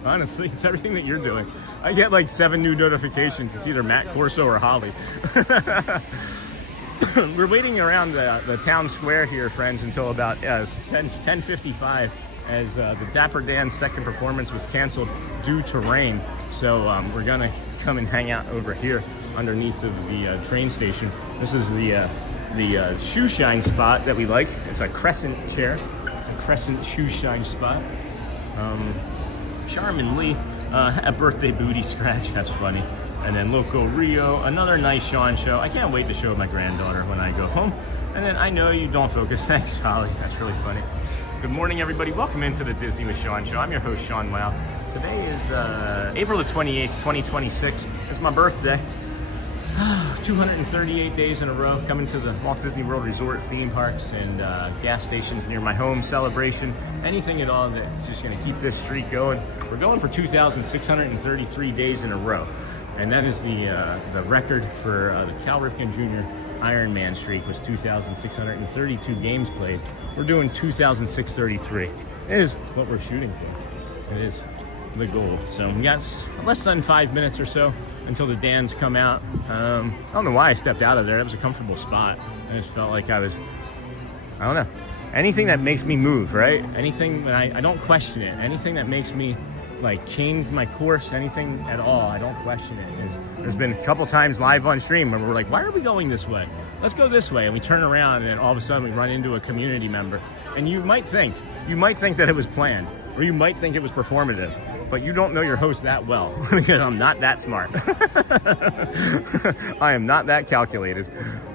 Honestly, it's everything that you're doing. I get like 7 new notifications. It's either Matt Corso or Holly. We're waiting around the town square here, friends, until about 10:55. As the Dapper Dans second performance was canceled due to rain. So we're gonna come and hang out over here underneath of the train station. This is the shoe shine spot that we like. It's a crescent chair. It's a crescent shoe shine spot. Charmin Lee, a birthday booty scratch, that's funny. And then Loco Rio, another nice Sean show. I can't wait to show my granddaughter when I go home. And then I know you don't focus. Thanks, Holly. That's really funny. Good morning, everybody. Welcome into the Disney with Sean show. I'm your host, Sean Wow. Today is April the 28th, 2026. It's my birthday. 238 days in a row coming to the Walt Disney World Resort theme parks and gas stations near my home, celebration, anything at all that's just going to keep this streak going. We're going for 2,633 days in a row, and that is the record for the Cal Ripken Jr. Ironman streak was 2,632 games played. We're doing 2,633. It is what we're shooting for. It is the goal. So we got less than 5 minutes or so until the Dans come out. I don't know why I stepped out of there. That was a comfortable spot. I just felt like I don't know. Anything that makes me move, right? Anything, I don't question it. Anything that makes me like change my course, anything at all, I don't question it. There's been a couple times live on stream where we're like, why are we going this way? Let's go this way. And we turn around and all of a sudden we run into a community member. And you might think that it was planned, or you might think it was performative, but you don't know your host that well, because I'm not that smart. I am not that calculated.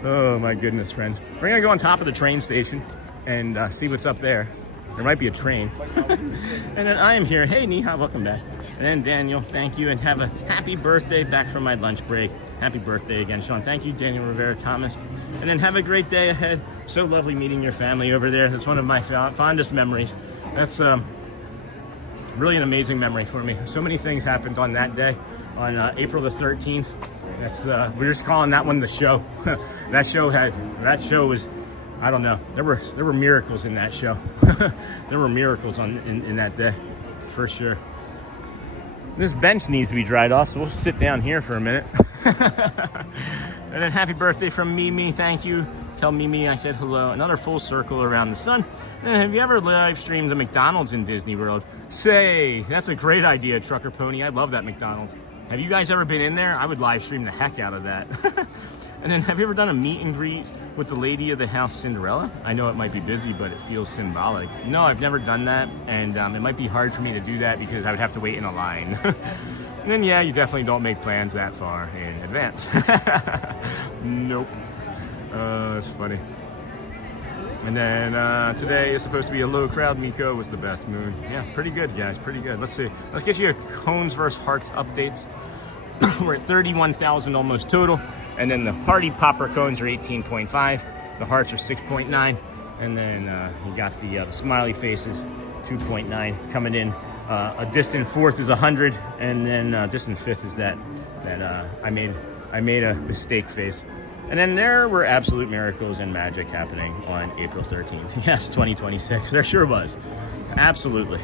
Oh my goodness, friends. We're gonna go on top of the train station and see what's up there. There might be a train. And then I am here. Hey, Neha, welcome back. And then Daniel, thank you, and have a happy birthday back from my lunch break. Happy birthday again, Sean. Thank you, Daniel Rivera Thomas. And then have a great day ahead. So lovely meeting your family over there. That's one of my fondest memories. That's really an amazing memory for me. So many things happened on that day, on April the 13th. That's we're just calling that one the show. That show was, I don't know. There were miracles in that show. There were miracles in that day, for sure. This bench needs to be dried off, so we'll sit down here for a minute. And then happy birthday from Mimi. Thank you. Tell Mimi I said hello. Another full circle around the sun. And have you ever live streamed the McDonald's in Disney World? Say, that's a great idea, Trucker Pony. I love that McDonald's. Have you guys ever been in there? I would live stream the heck out of that. And then have you ever done a meet and greet with the lady of the house, Cinderella? I know it might be busy, but it feels symbolic. No, I've never done that, and it might be hard for me to do that because I would have to wait in a line. And then, yeah, you definitely don't make plans that far in advance. Nope. That's funny. And then today is supposed to be a low crowd. Miko was the best mood. Yeah, pretty good, guys, pretty good. Let's see. Let's get you a Cones vs. Hearts updates. We're at 31,000 almost total. And then the Hearty Popper Cones are 18.5. The Hearts are 6.9. And then you got the smiley faces, 2.9 coming in. A distant fourth is 100. And then distant fifth is that I made a mistake face. And then there were absolute miracles and magic happening on April 13th. Yes, 2026. There sure was. Absolutely.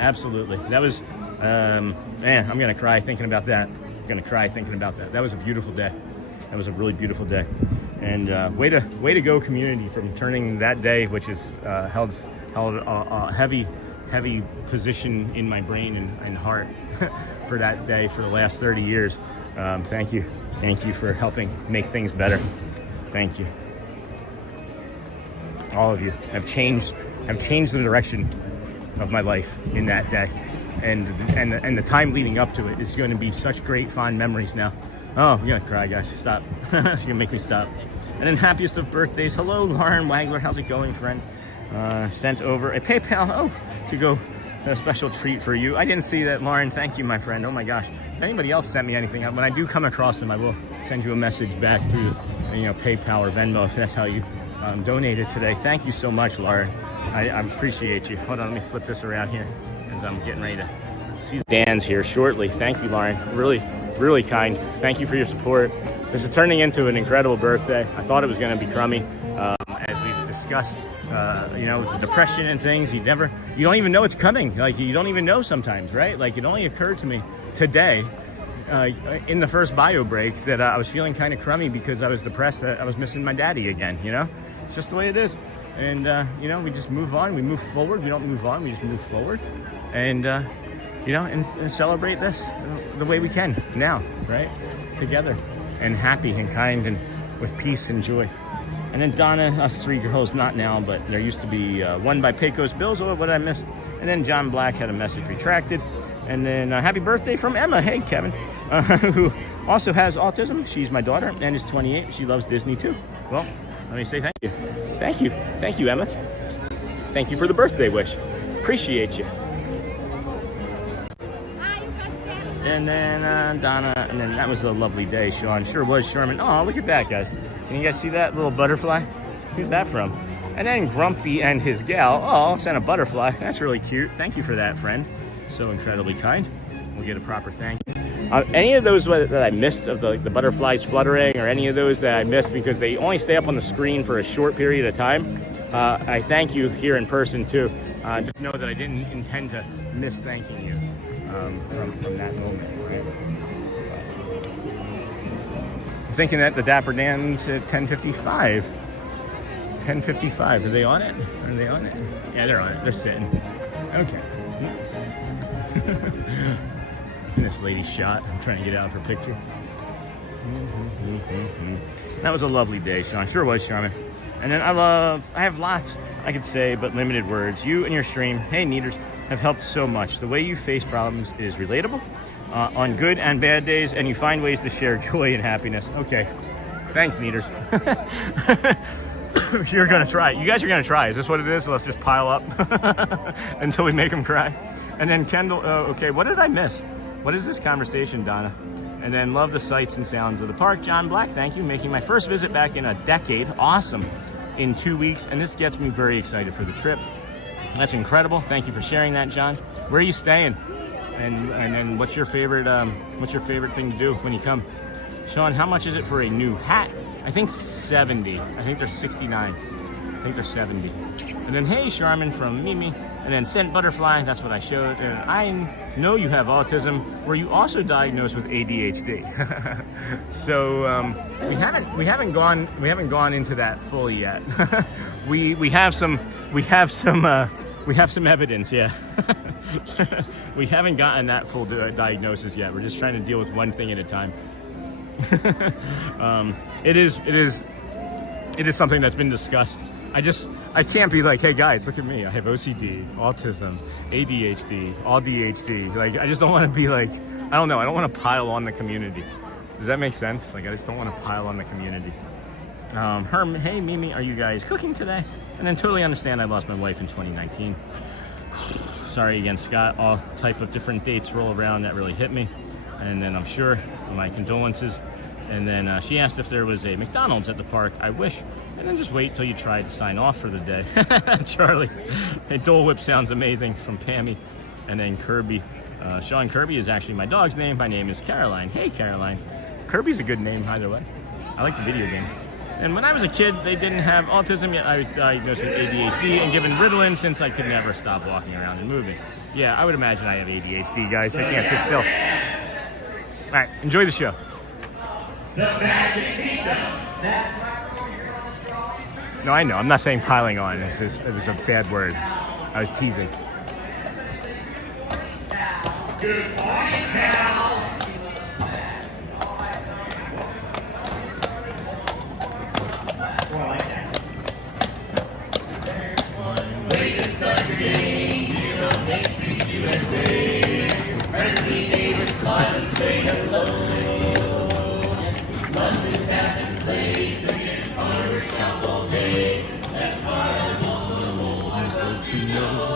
Absolutely. That was, man, I'm going to cry thinking about that. I'm going to cry thinking about that. That was a beautiful day. That was a really beautiful day. And way to go, community, from turning that day, which is held a heavy position in my brain and heart for that day for the last 30 years. Thank you. Thank you for helping make things better. Thank you. All of you have changed the direction of my life in that day. And the time leading up to it is going to be such great, fond memories now. Oh, I'm going to cry, guys. Stop. You're going to make me stop. And then happiest of birthdays. Hello, Lauren Wagler. How's it going, friend? Sent over a PayPal. To go a special treat for you. I didn't see that, Lauren. Thank you, my friend. Oh, my gosh. If anybody else sent me anything, when I do come across them, I will send you a message back through, PayPal or Venmo if that's how you donated today. Thank you so much, Lauren. I appreciate you. Hold on, let me flip this around here as I'm getting ready to see the Dans here shortly. Thank you, Lauren. Really, really kind. Thank you for your support. This is turning into an incredible birthday. I thought it was going to be crummy, as we've discussed. With the depression and things, you don't even know it's coming. Like, you don't even know sometimes, right? Like, it only occurred to me today, in the first bio break, that I was feeling kind of crummy because I was depressed that I was missing my daddy again, It's just the way it is. And, we just move on. We move forward. We don't move on. We just move forward. And, and celebrate this the way we can now, right? Together. And happy and kind and with peace and joy. And then Donna, us three girls, not now, but there used to be one by Pecos Bills. Oh, what did I miss? And then John Black had a message retracted. And then happy birthday from Emma. Hey, Kevin, who also has autism. She's my daughter and is 28. She loves Disney too. Well, let me say thank you. Thank you. Thank you, Emma. Thank you for the birthday wish. Appreciate you. And then Donna And then that was a lovely day, Sean. Sure was, Sherman. Oh, look at that, guys. Can you guys see that little butterfly? Who's that from? And then Grumpy and his gal. Oh, sent a butterfly. That's really cute. Thank you for that, friend. So incredibly kind. We'll get a proper thank you. Any of those that I missed of the butterflies fluttering, or any of those that I missed because they only stay up on the screen for a short period of time, I thank you here in person too. Just know that I didn't intend to miss thanking you from that moment. I'm thinking that the Dapper Dans at 10:55. 10:55. Are they on it? Are they on it? Yeah, they're on it. They're sitting. Okay. And this lady's shot. I'm trying to get out of her picture. That was a lovely day, Sean. Sure was, Charmin. And then I have lots I could say, but limited words. You and your stream, hey Neaters, have helped so much. The way you face problems is relatable on good and bad days, and you find ways to share joy and happiness. Okay. Thanks, Neaters. You're gonna try. You guys are gonna try. Is this what it is? Let's just pile up until we make them cry. And then Kendall, okay, what did I miss? What is this conversation, Donna? And then love the sights and sounds of the park. John Black, thank you. Making my first visit back in a decade. Awesome. In 2 weeks, and this gets me very excited for the trip. That's incredible. Thank you for sharing that, John. Where are you staying? And then what's your favorite thing to do when you come? Sean, how much is it for a new hat? I think 70. I think they're 69. I think they're 70. And then, hey, Charmin from Mimi. And then Scent Butterfly, that's what I showed. And I know you have autism. Were you also diagnosed with ADHD? So we haven't gone into that fully yet. we have some evidence, yeah. We haven't gotten that full diagnosis yet. We're just trying to deal with one thing at a time. It is something that's been discussed. I can't be like, hey guys, look at me. I have OCD, autism, ADHD, all DHD. Like, I just don't want to be like, I don't know. I don't want to pile on the community. Does that make sense? Like, I just don't want to pile on the community. Herm, hey Mimi, are you guys cooking today? And then totally understand I lost my wife in 2019. Sorry again, Scott. All type of different dates roll around that really hit me. And then I'm sure my condolences. And then she asked if there was a McDonald's at the park. I wish. And then just wait till you try to sign off for the day. Charlie. Hey, Dole Whip sounds amazing from Pammy. And then Kirby. Sean Kirby is actually my dog's name. My name is Caroline. Hey, Caroline. Kirby's a good name, either way. I like the video game. And when I was a kid, they didn't have autism yet. I was diagnosed with ADHD and given Ritalin since I could never stop walking around and moving. Yeah, I would imagine I have ADHD, guys. I can't sit still. All right, enjoy the show. No, I know. I'm not saying piling on. It's just, it was a bad word. I was teasing. Good morning, pal. Way to start your day here on Main Street, USA. Friendly neighbors smile and say hello. London's happy place again, farmers shop all day. That's why I want to know.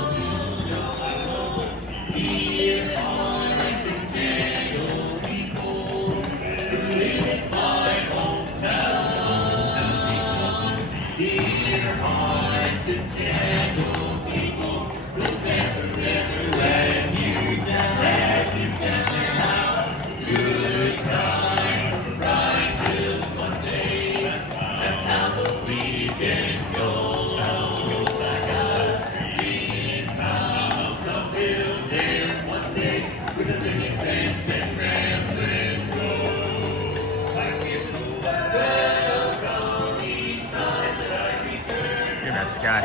Dear hearts and candle people who live in my hometown. Dear hearts and candle people who never let you down. Let you down and out. Good time from Friday till Monday. That's how the weekend goes. Guy.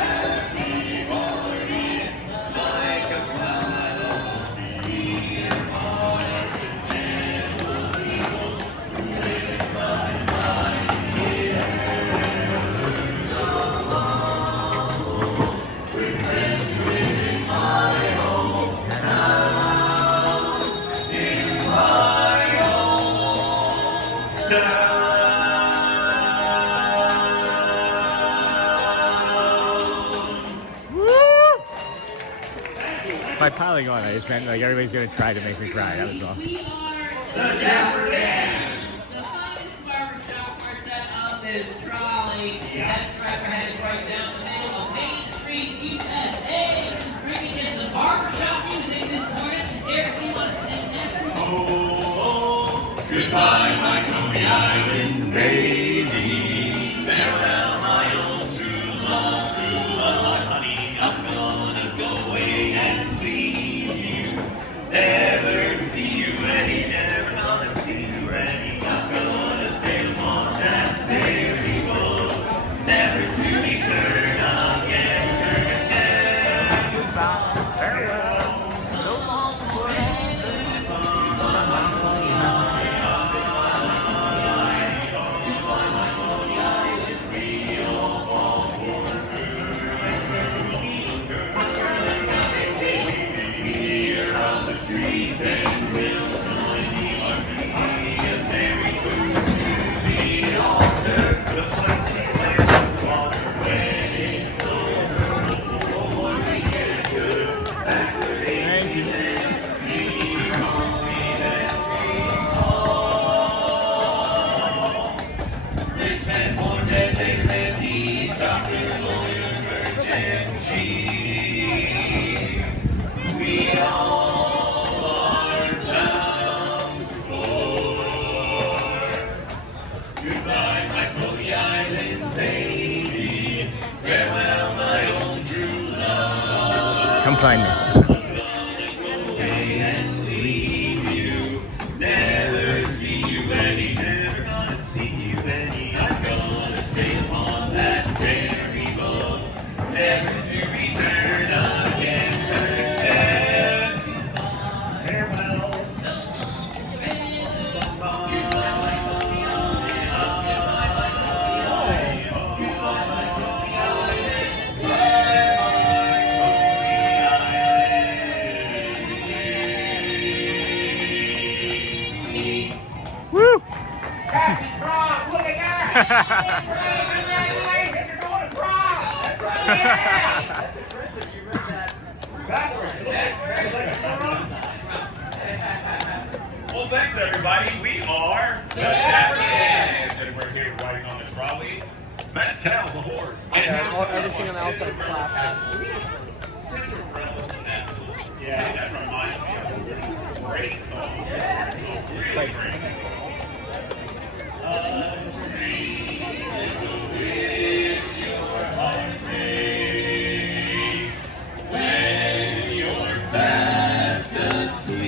By piling on, I just meant like everybody's gonna try to make me cry. That was all. The Dapper Dans. his trolley. That driver headed right down the middle of Main Street, USA. Bringing in some barbershop music this morning. Eric, what do you want to sing next? Oh, goodbye, my Coney Island baby. Farewell, my old true love, honey. I'm gonna go away and leave you. Never see you any, never gonna see you any. I'm gonna sail on that ferry boat, never to return again. Goodbye, farewell, so long Here on the street, then we'll join the army, and there we go to the altar. The fighting lands water when it's over. Before we get good, back to the rich man, poor man, they ready, doctor, lawyer, merchant, chief. We all are bound for. Goodbye, my Coney Island baby. Farewell, my old true love. Come find me. And leave you. Never see you any, never gonna see you any. I'm gonna sail on that ferry boat, never to return again. Farewell. Woo! Happy prom! Look at that! Congratulations! You're going to prom! That's right! Yeah! That's impressive. You read that backwards. Well, thanks everybody. We are the Dapper Dans, and we're here riding on the trolley. That's Cal, the horse. Everything on the outside is plastic. Yeah, that reminds me of a great song. Really great. When you're fast asleep,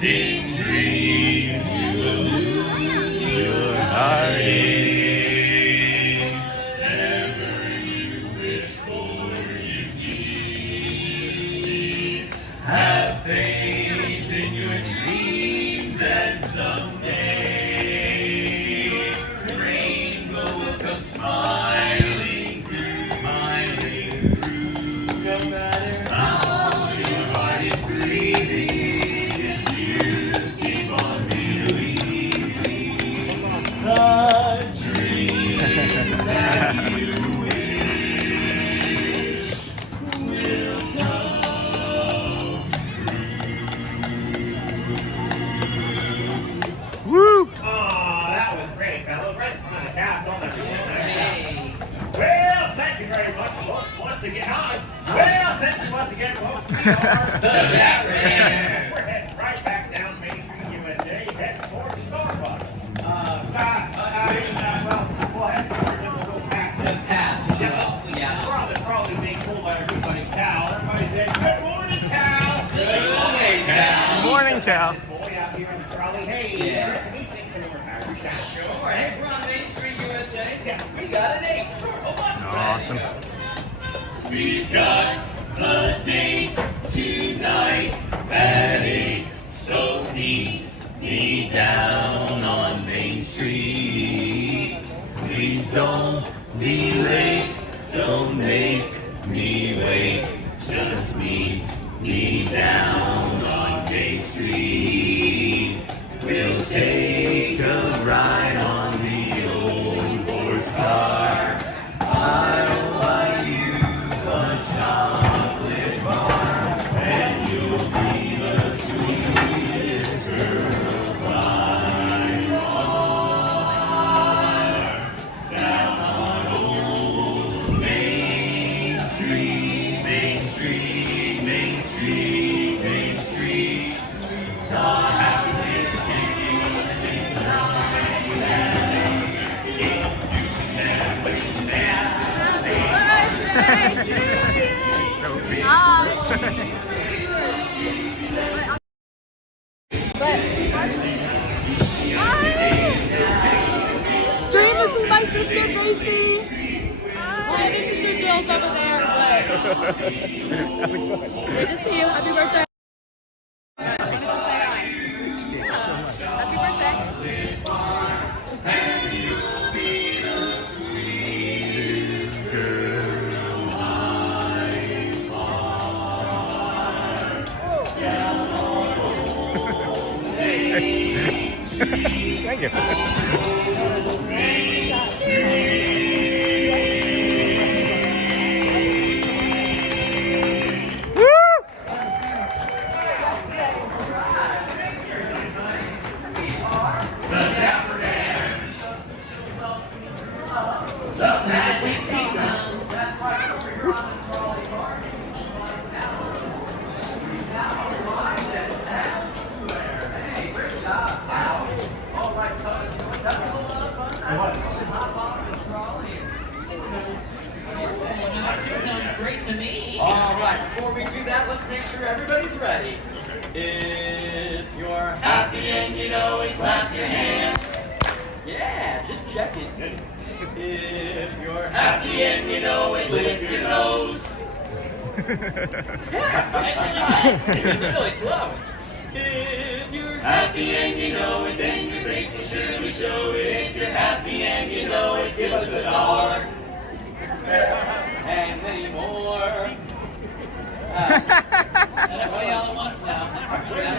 in dreams you will lose your heartaches. Never you wish for, you keep. Have faith in your dreams, and someday the rainbow will come smiling through, smiling through. No matter how your heart is grieving, if you keep on believing, the dream that you wish will come true. Woo! Oh, that was great, fellas. Right on the cast on everything there. Well, thank you very much, folks. Once again, thank you once again, folks. We are the Dapper Dans. We're heading right back down Main Street, USA, heading towards Starbucks. Well, we'll head towards it. We'll go past The it. pass. Yeah. We're on the trolley being pulled by our good buddy Cal. Everybody say, good morning, Cal. Good morning, Cal. Good morning, Cal. This boy out here on the trolley. Hey, Yeah. can he sing some of our power shots? Sure. Hey, we're on Main Street, USA. Yeah, we got an 8. Awesome. We've got a date tonight at 8, so meet me down on Main Street. Please don't be late, don't make me wait, just meet me down on Main Street. We'll take a ride on the old horse car. I'll buy you a chocolate bar, and you'll be the sweetest girl alive. girls over there, but That's a good one. good to see you. Happy birthday. Happy birthday. Thank you. The Dapper Dans. The Magic Kingdom. Sounds great to me. All right, before we do that, let's make sure everybody's ready. If you're happy and you know it, clap your hands. Yeah, just checking. If you're happy and you know it, lift your nose. Yeah, really close. If you're happy and you know it, then your face will surely show it. If you're happy and you know it, give us $1. And many more. Everybody all at once now.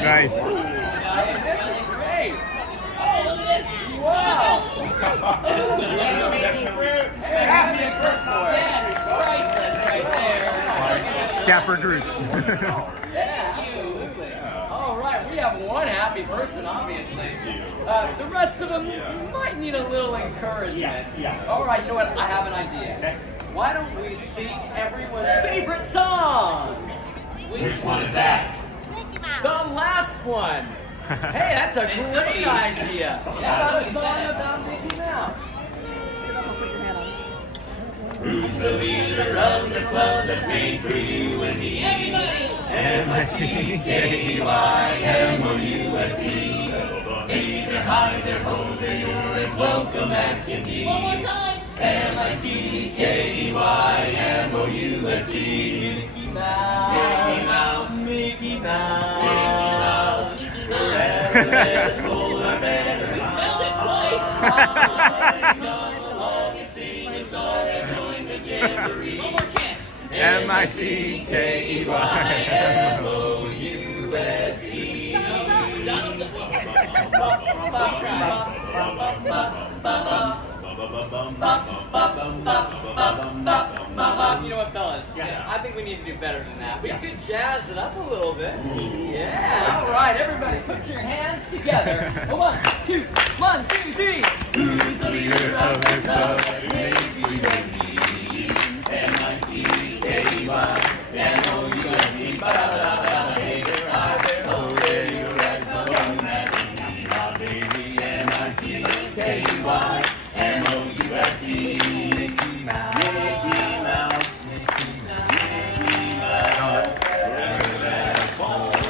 Nice. This is great. Oh, look at this. Wow. Priceless right there. Dapper Groots. Yeah, absolutely. All right, we have one happy person, obviously. The rest of them might need a little encouragement. All right, you know what? I have an idea. Why don't we sing everyone's favorite song? Which one is that? The last one. Hey, that's a great idea. How about a song about Mickey Mouse? Who's the leader of the club that's made for you and me? Everybody. MICKEYMOUSE. Either high, they're ho, they're you're as welcome as can be. One more time. MICKEYMOUSE. Mickey Mouse. Mickey Mouse. Mickey Mouse. Mickey Mouse. Forever their souls are better. We spelled it twice. Come along and sing a song and join the jamboree. One more chance. MICKEYMOUSE. Donald. You know what, fellas? I think we need to do better than that. We could jazz it up a little bit. Yeah, all right, everybody put your hands together. 1, 2, 1, 2, 3. Who's the leader of the club that made for you and me? MICKEYMOUSE. Ba-da-da-da-da. Hey, there, I, there, oh, there, you're at the one that we need, my baby. MICKEYMOUSE. Mickey Mouse. Mickey Mouse. Mickey Mouse. Mickey Mouse. Forever that soul and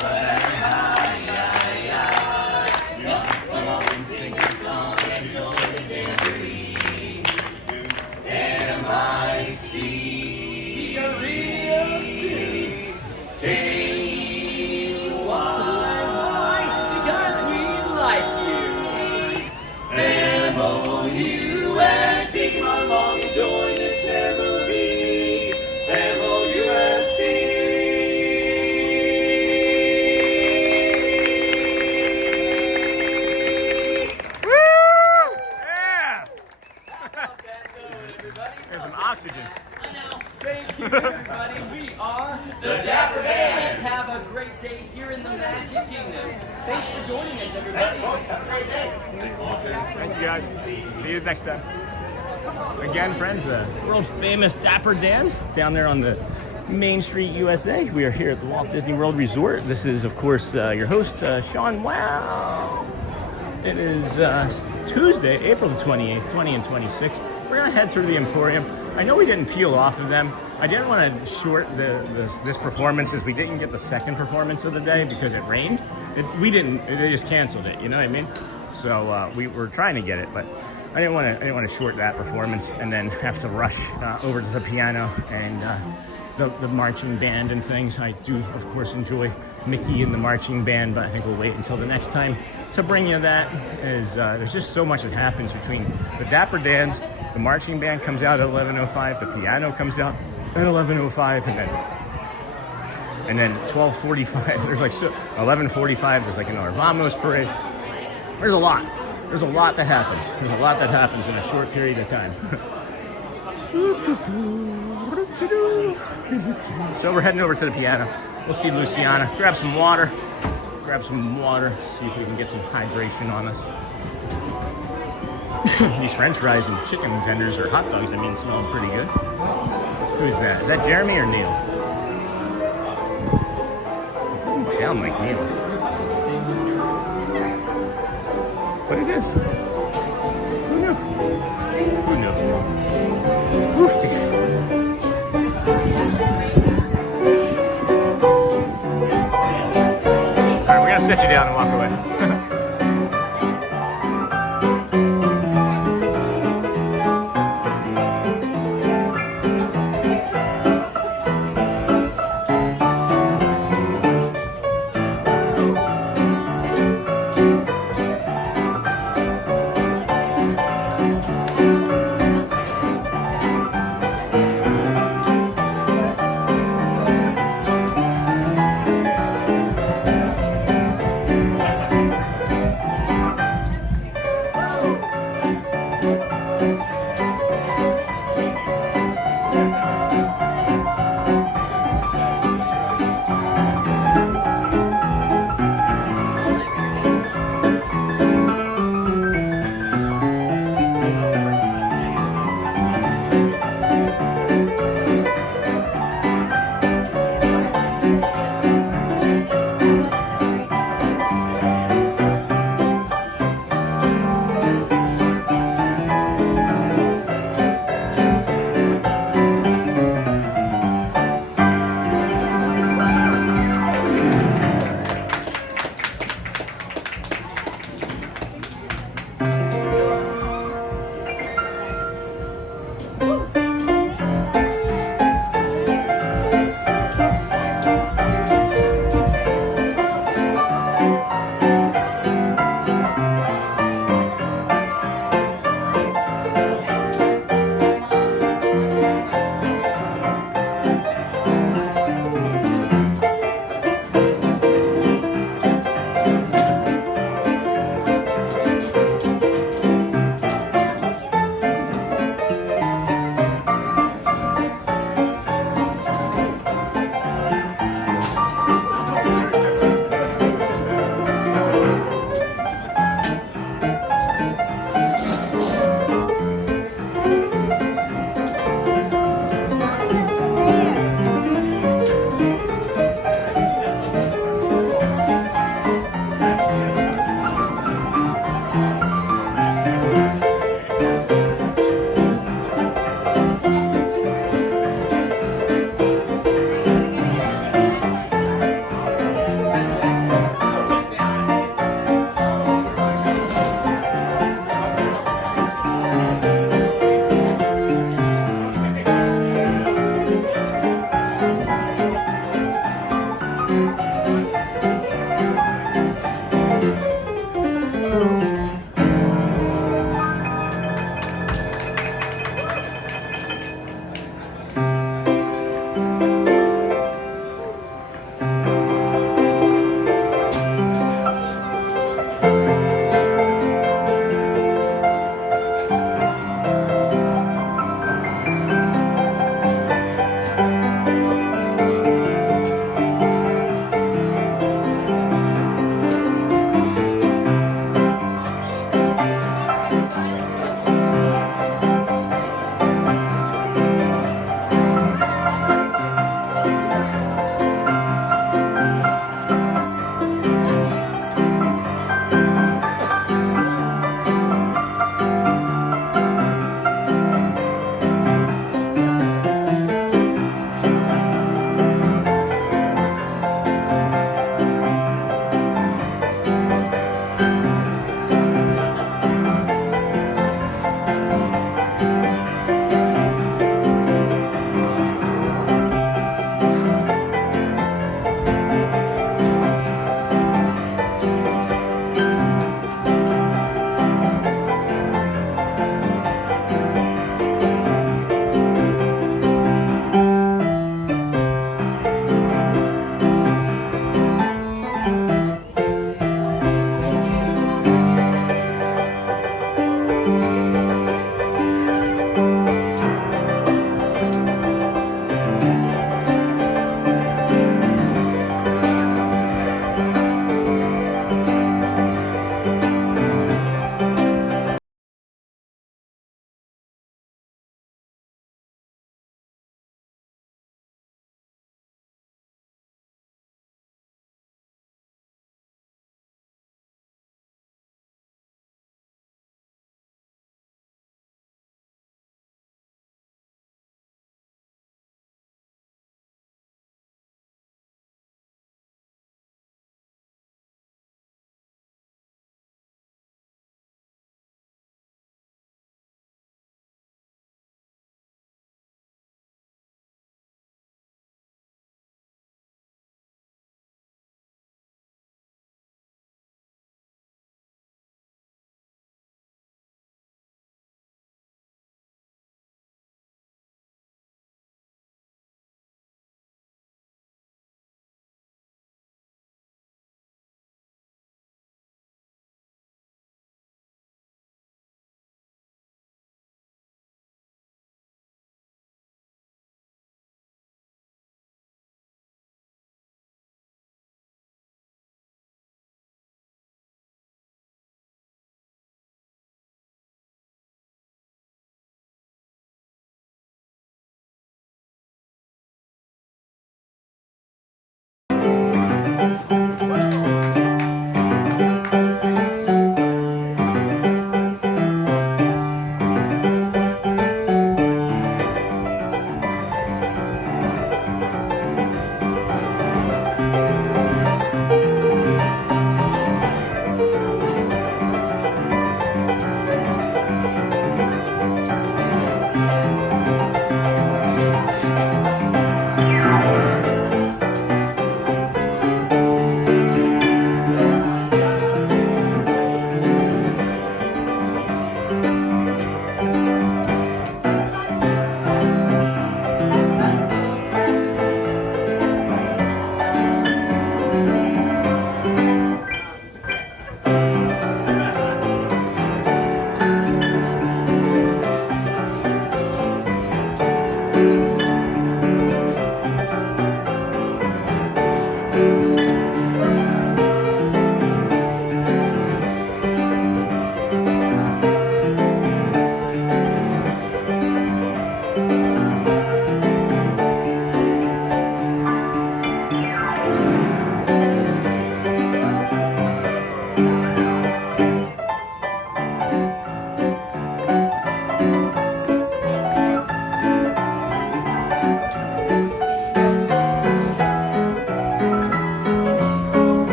come on and sing a song and join the jamboree. M-I-C-K-Y. Because we like you. M-O-U-S-E. Come along and join the jamboree. M-O-U-S-E. There's some oxygen. I know. Thank you, everybody. We are the Dapper Dans. Have a great day here in the Magic Kingdom. Thanks for joining us, everybody. Have a great day. Thank you guys. See you next time. Again, friends, world famous Dapper Dans down there on the Main Street, USA. We are here at the Walt Disney World Resort. This is, of course, your host, Sean. Wow. It is Tuesday, April 28th, 20 and 26. We're going to head through the Emporium. I know we didn't peel off of them. I didn't want to short this performance as we didn't get the second performance of the day because it rained. They just canceled it, you know what I mean? So we were trying to get it, but I didn't want to short that performance and then have to rush over to the piano and the marching band and things. I do, of course, enjoy Mickey and the marching band, but I think we'll wait until the next time to bring you that. As there's just so much that happens between the Dapper Dans, the marching band comes out at 11:05, the piano comes out at 11:05, and then 12:45. There's like 11:45. There's like an Our Vamos parade. There's a lot. There's a lot that happens. There's a lot that happens in a short period of time. So we're heading over to the piano. We'll see Luciana. Grab some water. See if we can get some hydration on us. These French fries and chicken tenders or hot dogs, I mean, smell pretty good. Who's that? Is that Jeremy or Neil? It doesn't sound like Neil. But it is. Who knew? Who knew? Oofty. Alright, we gotta set you down and walk away.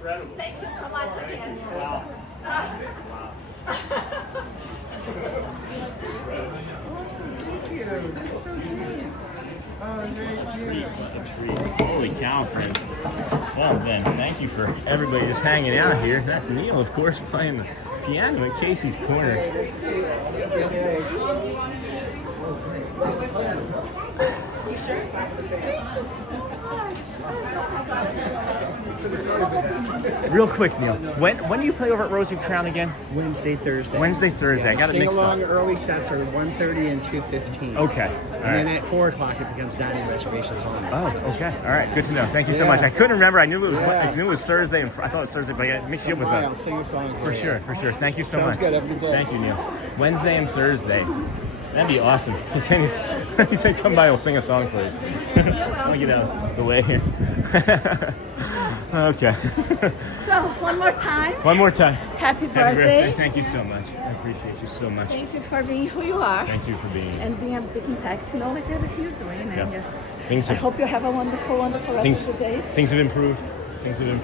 incredible. Thank you so much again. Wow. Thank you. That's so cute. Oh, very cute. Holy cow, friend. Well then, thank you for everybody just hanging out here. That's Neil, of course, playing the piano in Casey's corner. Real quick, Neil. When do you play over at Rosy Crown again? Wednesday, Thursday. Wednesday, Thursday. I got it mixed up. Sing-along early sets are 1:30 and 2:15. Okay. And then at 4 o'clock it becomes dining reservations only. Oh, okay. All right. Good to know. Thank you so much. I couldn't remember. I knew it was Thursday, and I thought it was Thursday, but I mixed you up with that. I'll sing a song For sure. Thank you so much. Sounds good. Have a good day. Thank you, Neil. Wednesday and Thursday. That'd be awesome. He said, come by, we'll sing a song for you. I'll get out of the way here. Okay. So, one more time. One more time. Happy birthday. Thank you so much. I appreciate you so much. Thank you for being who you are. Thank you for being here. And being a big impact, like everything you're doing. Yeah. And yes, I hope you have a wonderful rest of the day. Things have improved.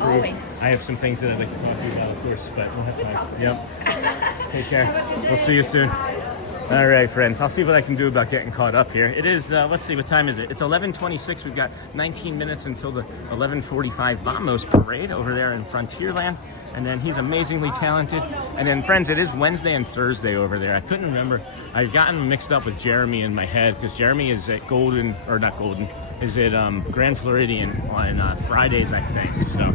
Always. I have some things that I'd like to talk to you about, of course, but we'll have time. Yep. Take care. We'll see you soon. All right, friends. I'll see what I can do about getting caught up here. It is, let's see, what time is it? It's 11:26. We've got 19 minutes until the 11:45 Vamos parade over there in Frontierland. And then he's amazingly talented. And then, friends, it is Wednesday and Thursday over there. I couldn't remember. I've gotten mixed up with Jeremy in my head because Jeremy is at is at Grand Floridian on Fridays, I think. So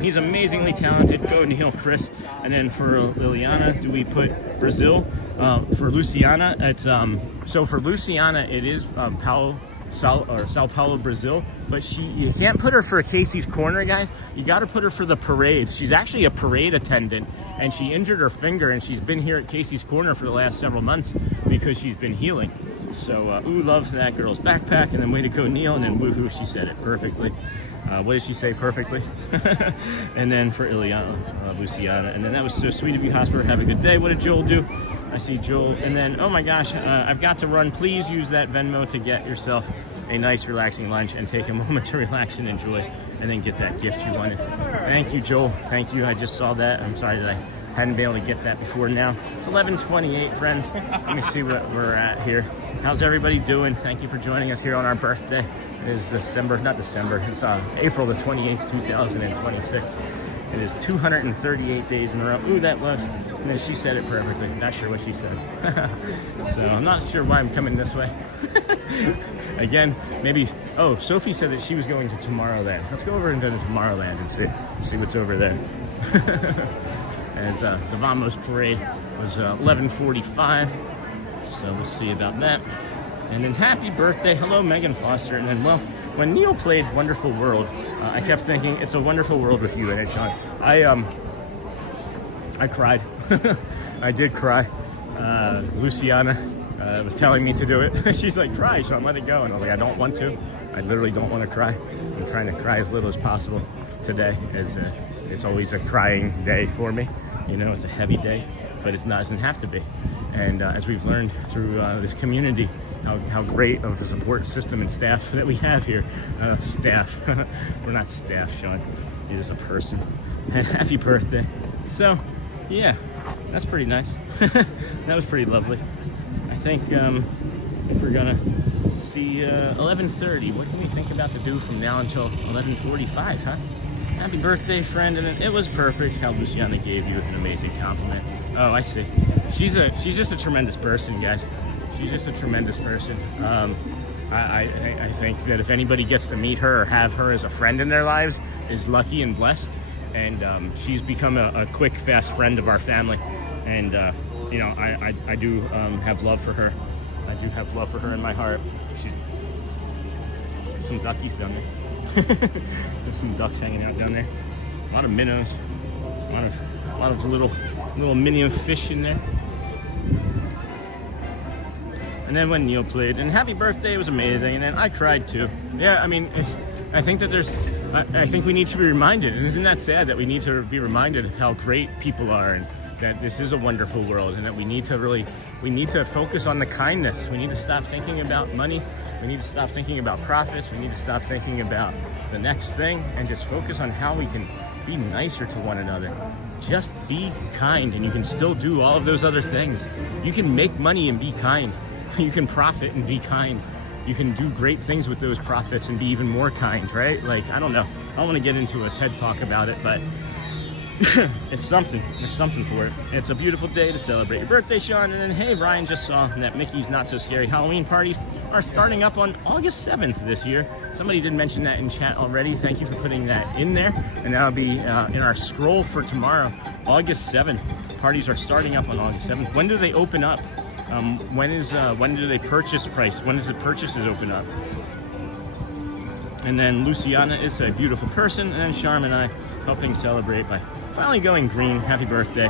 he's amazingly talented. Go Neil, Chris. And then for Liliana, do we put Brazil? For Luciana, it's so for Luciana, it is Sao Paulo, Brazil. But you can't put her for Casey's corner, guys. You got to put her for the parade. She's actually a parade attendant, and she injured her finger, and she's been here at Casey's corner for the last several months because she's been healing. So, ooh, love that girl's backpack, and then way to go, Neil, and then woohoo, she said it perfectly. What did she say perfectly? And then for Ileana, Luciana, and then that was so sweet of you, Hosper. Have a good day. What did Joel do? I see Joel, and then, oh my gosh, I've got to run. Please use that Venmo to get yourself a nice, relaxing lunch and take a moment to relax and enjoy, and then get that gift you wanted. Thank you, Joel. Thank you. I just saw that. I'm sorry that I hadn't been able to get that before now. It's 11:28, friends. Let me see what we're at here. How's everybody doing? Thank you for joining us here on our birthday. It is it's April the 28th, 2026. It is 238 days in a row. Ooh, that left. And then she said it perfectly. Not sure what she said. So I'm not sure why I'm coming this way. Again, maybe, oh, Sophie said that she was going to Tomorrowland. Let's go over and go to Tomorrowland and see what's over there. As the Vamos parade was 11:45. So we'll see about that. And then happy birthday. Hello, Megan Foster. And then, well, when Neil played Wonderful World, I kept thinking, it's a wonderful world with you in it, Sean. I cried. I did cry. Luciana was telling me to do it. She's like, cry, Sean, let it go. And I was like, I don't want to. I literally don't want to cry. I'm trying to cry as little as possible today, as it's always a crying day for me. You know, it's a heavy day, but it doesn't have to be. And as we've learned through this community, how great of a support system and staff that we have here. Staff. We're not staff, Sean. You're just a person. And happy birthday. So, yeah, that's pretty nice. That was pretty lovely. I think if we're gonna see 11:30, what can we think about to do from now until 11:45, huh? Happy birthday, friend. And it was perfect how Luciana gave you an amazing compliment. Oh, I see. She's just a tremendous person, guys. She's just a tremendous person. I think that if anybody gets to meet her or have her as a friend in their lives is lucky and blessed. And she's become a quick, fast friend of our family. And, you know, I do have love for her. I do have love for her in my heart. There's some duckies down there. There's some ducks hanging out down there. A lot of minnows. A lot of little mini fish in there. And then when Neil played, and happy birthday was amazing, and then I cried too. Yeah, I mean, I think that I think we need to be reminded, and isn't that sad that we need to be reminded how great people are, and that this is a wonderful world, and that we need to focus on the kindness. We need to stop thinking about money. We need to stop thinking about profits. We need to stop thinking about the next thing, and just focus on how we can be nicer to one another. Just be kind, and you can still do all of those other things. You can make money and be kind. You can profit and be kind. You can do great things with those profits and be even more kind, right? Like, I don't know. I don't want to get into a TED talk about it, but it's something. There's something for it. It's a beautiful day to celebrate your birthday, Sean. And then, hey, Ryan just saw that Mickey's Not So Scary Halloween parties are starting up on August 7th this year. Somebody did mention that in chat already. Thank you for putting that in there. And that'll be in our scroll for tomorrow, August 7th. Parties are starting up on August 7th. When do they open up? When do they purchase price? When does the purchases open up? And then Luciana is a beautiful person, and then Charm and I helping celebrate by finally going green. Happy birthday.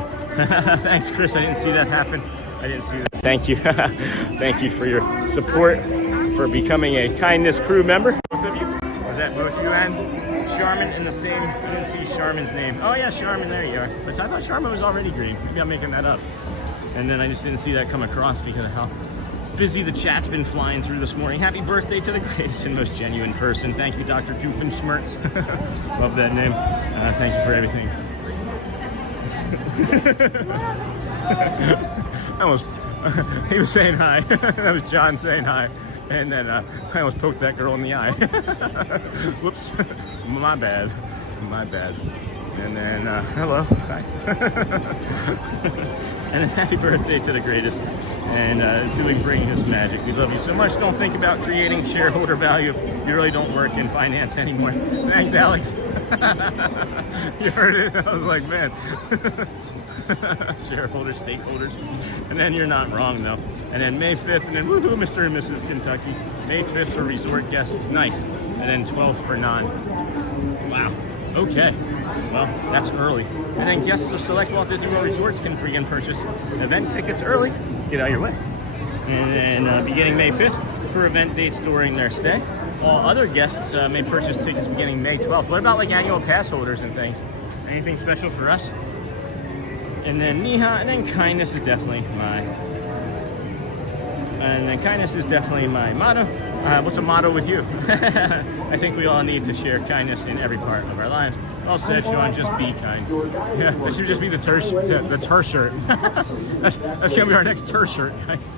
Thanks, Chris. I didn't see that happen. I didn't see that. Thank you. Thank you for your support, for becoming a kindness crew member. Both of you? Was that both you and Charmin in the same? I didn't see Charmin's name. Oh yeah, Charmin, there you are. But I thought Charmin was already green. Maybe I'm making that up. And then I just didn't see that come across because of how busy the chat's been flying through this morning. Happy birthday to the greatest and most genuine person. Thank you, Dr. Doofenshmirtz. Love that name. Thank you for everything. He was saying hi. That was John saying hi. And then I almost poked that girl in the eye. Whoops. My bad. My bad. And then, hello. Hi. And happy birthday to the greatest. And bringing this magic. We love you so much. Don't think about creating shareholder value. You really don't work in finance anymore. Thanks, Alex. You heard it. I was like, man. Shareholders, stakeholders. And then you're not wrong, though. And then May 5th, and then woohoo, Mr. and Mrs. Kentucky. May 5th for resort guests. Nice. And then 12th for non. Wow. Okay. Well, that's early. And then guests of select Walt Disney World resorts can begin purchase event tickets early. Get out of your way. And then beginning May 5th for event dates during their stay. All other guests may purchase tickets beginning May 12th. What about like annual pass holders and things? Anything special for us? And then Miha, and then kindness is definitely my motto. What's a motto with you? I think we all need to share kindness in every part of our lives. Well said, Sean. Just be kind. Yeah, this should just be the tur shirt. That's gonna be our next tur shirt, guys.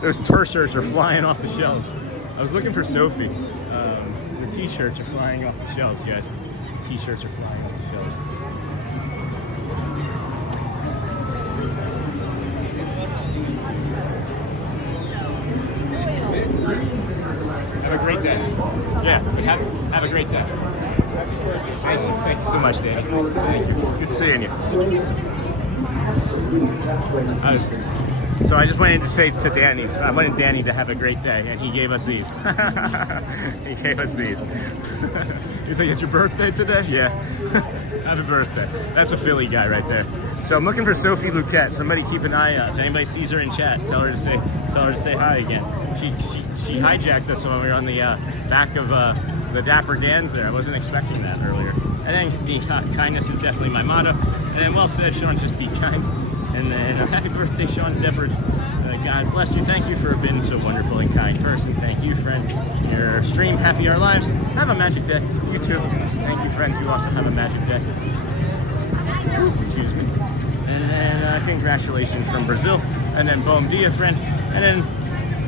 those tur shirts are flying off the shelves. I was looking for Sophie. The t-shirts are flying off the shelves, guys. The t-shirts are flying off the shelves. Have a great day. Yeah, have a great day. Thank you so much, Danny. Thank you. Good seeing you. So I just wanted to say to Danny, I wanted Danny to have a great day, and he gave us these. He gave us these. He's like, it's your birthday today? Yeah. Happy birthday. That's a Philly guy right there. So I'm looking for Sophie Luquette. Somebody keep an eye out. If anybody sees her in chat, tell her to say hi again. She hijacked us when we were on the back of the Dapper Dans there. I wasn't expecting that earlier. And then kindness is definitely my motto. And then well said, Sean, just be kind. And then happy birthday, Sean Deborah. God bless you. Thank you for being so wonderful and kind person. Thank you, friend. Your stream, happy our lives. Have a magic day. You too. Thank you, friends. You also have a magic day. Excuse me. And then congratulations from Brazil. And then bom dia, friend. And then,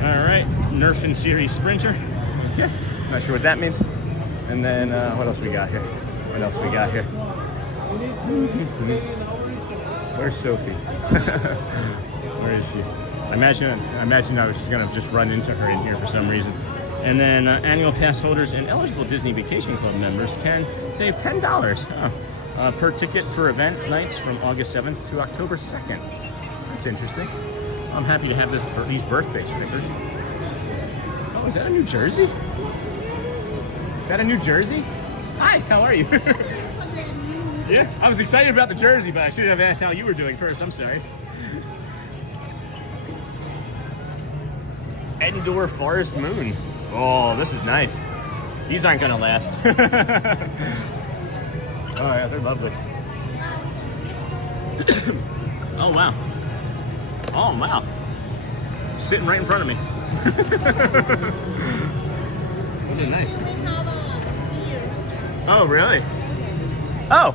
all right, Nerf and Series Sprinter. Yeah, not sure what that means. And then what else we got here? Where's Sophie? Where is she? I imagine I was gonna just run into her in here for some reason. And then annual pass holders and eligible Disney Vacation Club members can save $10 per ticket for event nights from August 7th to October 2nd. That's interesting. I'm happy to have these birthday stickers. Oh, is that a New Jersey? Is that a New Jersey? Hi, how are you? Yeah, I was excited about the jersey, but I should have asked how you were doing first. I'm sorry. Endor Forest Moon. Oh, this is nice. These aren't gonna last. Oh yeah, they're lovely. Oh wow. Oh wow. Sitting right in front of me. These are nice. Oh, really? Oh!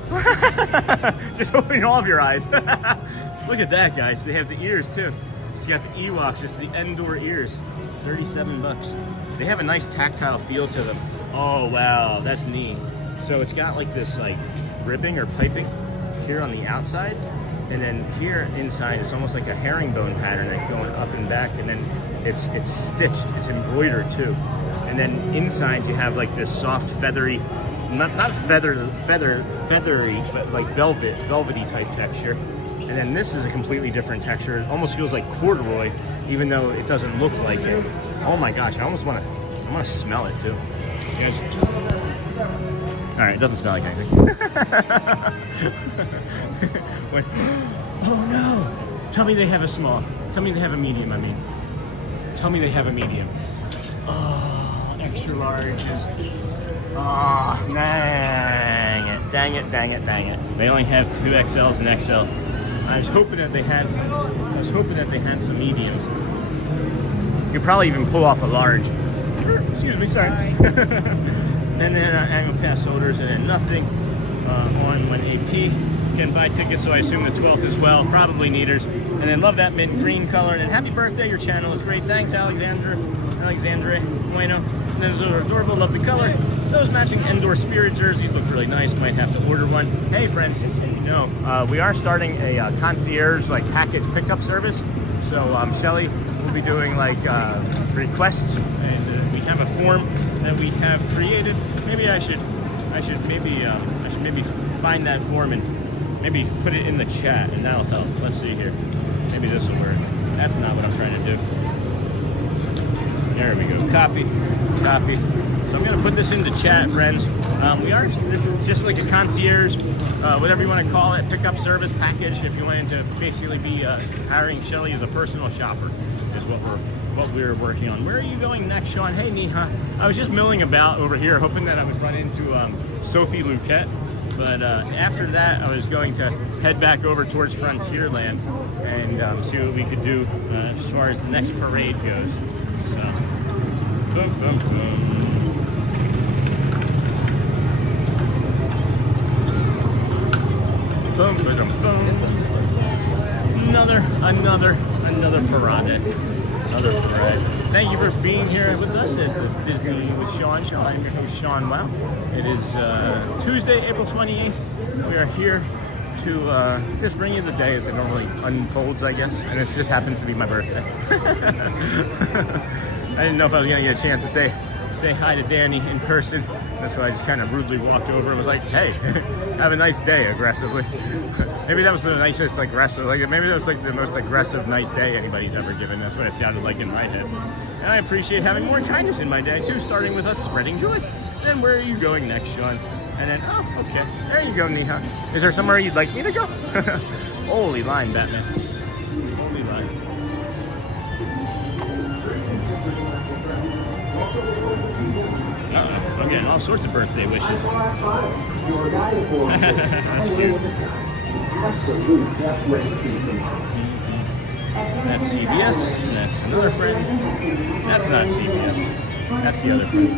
Just opening all of your eyes. Look at that, guys. They have the ears, too. It's got the Ewoks. It's the Endor ears. 37 bucks. They have a nice tactile feel to them. Oh, wow. That's neat. So it's got like this like ribbing or piping here on the outside. And then here inside, it's almost like a herringbone pattern that's going up and back. And then it's stitched. It's embroidered, too. And then inside, you have like this soft, feathery, not feathery, but like velvety type texture. And then this is a completely different texture. It almost feels like corduroy, even though it doesn't look like it. Oh my gosh, I want to smell it too. Yes. All right, it doesn't smell like anything. Wait. Oh no! Tell me they have a small. Tell me they have a medium, I mean. Tell me they have a medium. Oh, extra larges. Oh, dang it, dang it, dang it, dang it. They only have 2 XLs and XL. I was hoping that they had some mediums. You could probably even pull off a large. Excuse me, sorry. And then annual pass holders, and then nothing on when AP can buy tickets, so I assume the 12th as well, probably Neaters. And then love that mint green color. And happy birthday, your channel is great. Thanks, Alexandre Bueno. And those are adorable, love the color. Those matching Endor Spirit jerseys look really nice. Might have to order one. Hey friends, just so you know, we are starting a concierge like package pickup service. So Shelly will be doing like requests, and we have a form that we have created. Maybe I should maybe find that form and maybe put it in the chat, and that'll help. Let's see here. Maybe this will work. That's not what I'm trying to do. There we go. Copy. So I'm gonna put this into chat, friends. This is just like a concierge, whatever you want to call it, pickup service package. If you wanted to basically be hiring Shelly as a personal shopper, is what we're working on. Where are you going next, Sean? Hey, Neha. I was just milling about over here, hoping that I would run into Sophie Luquette. But after that, I was going to head back over towards Frontierland and see what we could do as far as the next parade goes. So, boom, boom, boom. Boom, boom, boom. Another parade. Another parade. Thank you for being here with us at the Disney with Sean. I'm your host, Sean Wow. It is Tuesday, April 28th. We are here to just bring you the day as it normally unfolds, I guess. And it just happens to be my birthday. I didn't know if I was going to get a chance to say hi to Danny in person. That's why I just kind of rudely walked over and was like, hey, have a nice day, aggressively. Maybe that was the nicest aggressive, maybe that was like the most aggressive nice day anybody's ever given. That's what it sounded like in my head. And I appreciate having more kindness in my day too, starting with us spreading joy. Then where are you going next, Sean? And then, oh, okay, there you go, Neha. Is there somewhere you'd like me to go? Holy line, Batman. Holy line. Uh-oh, I'm getting all sorts of birthday wishes. That's cute. That's CBS, and that's another friend. That's not CBS. That's the other friend.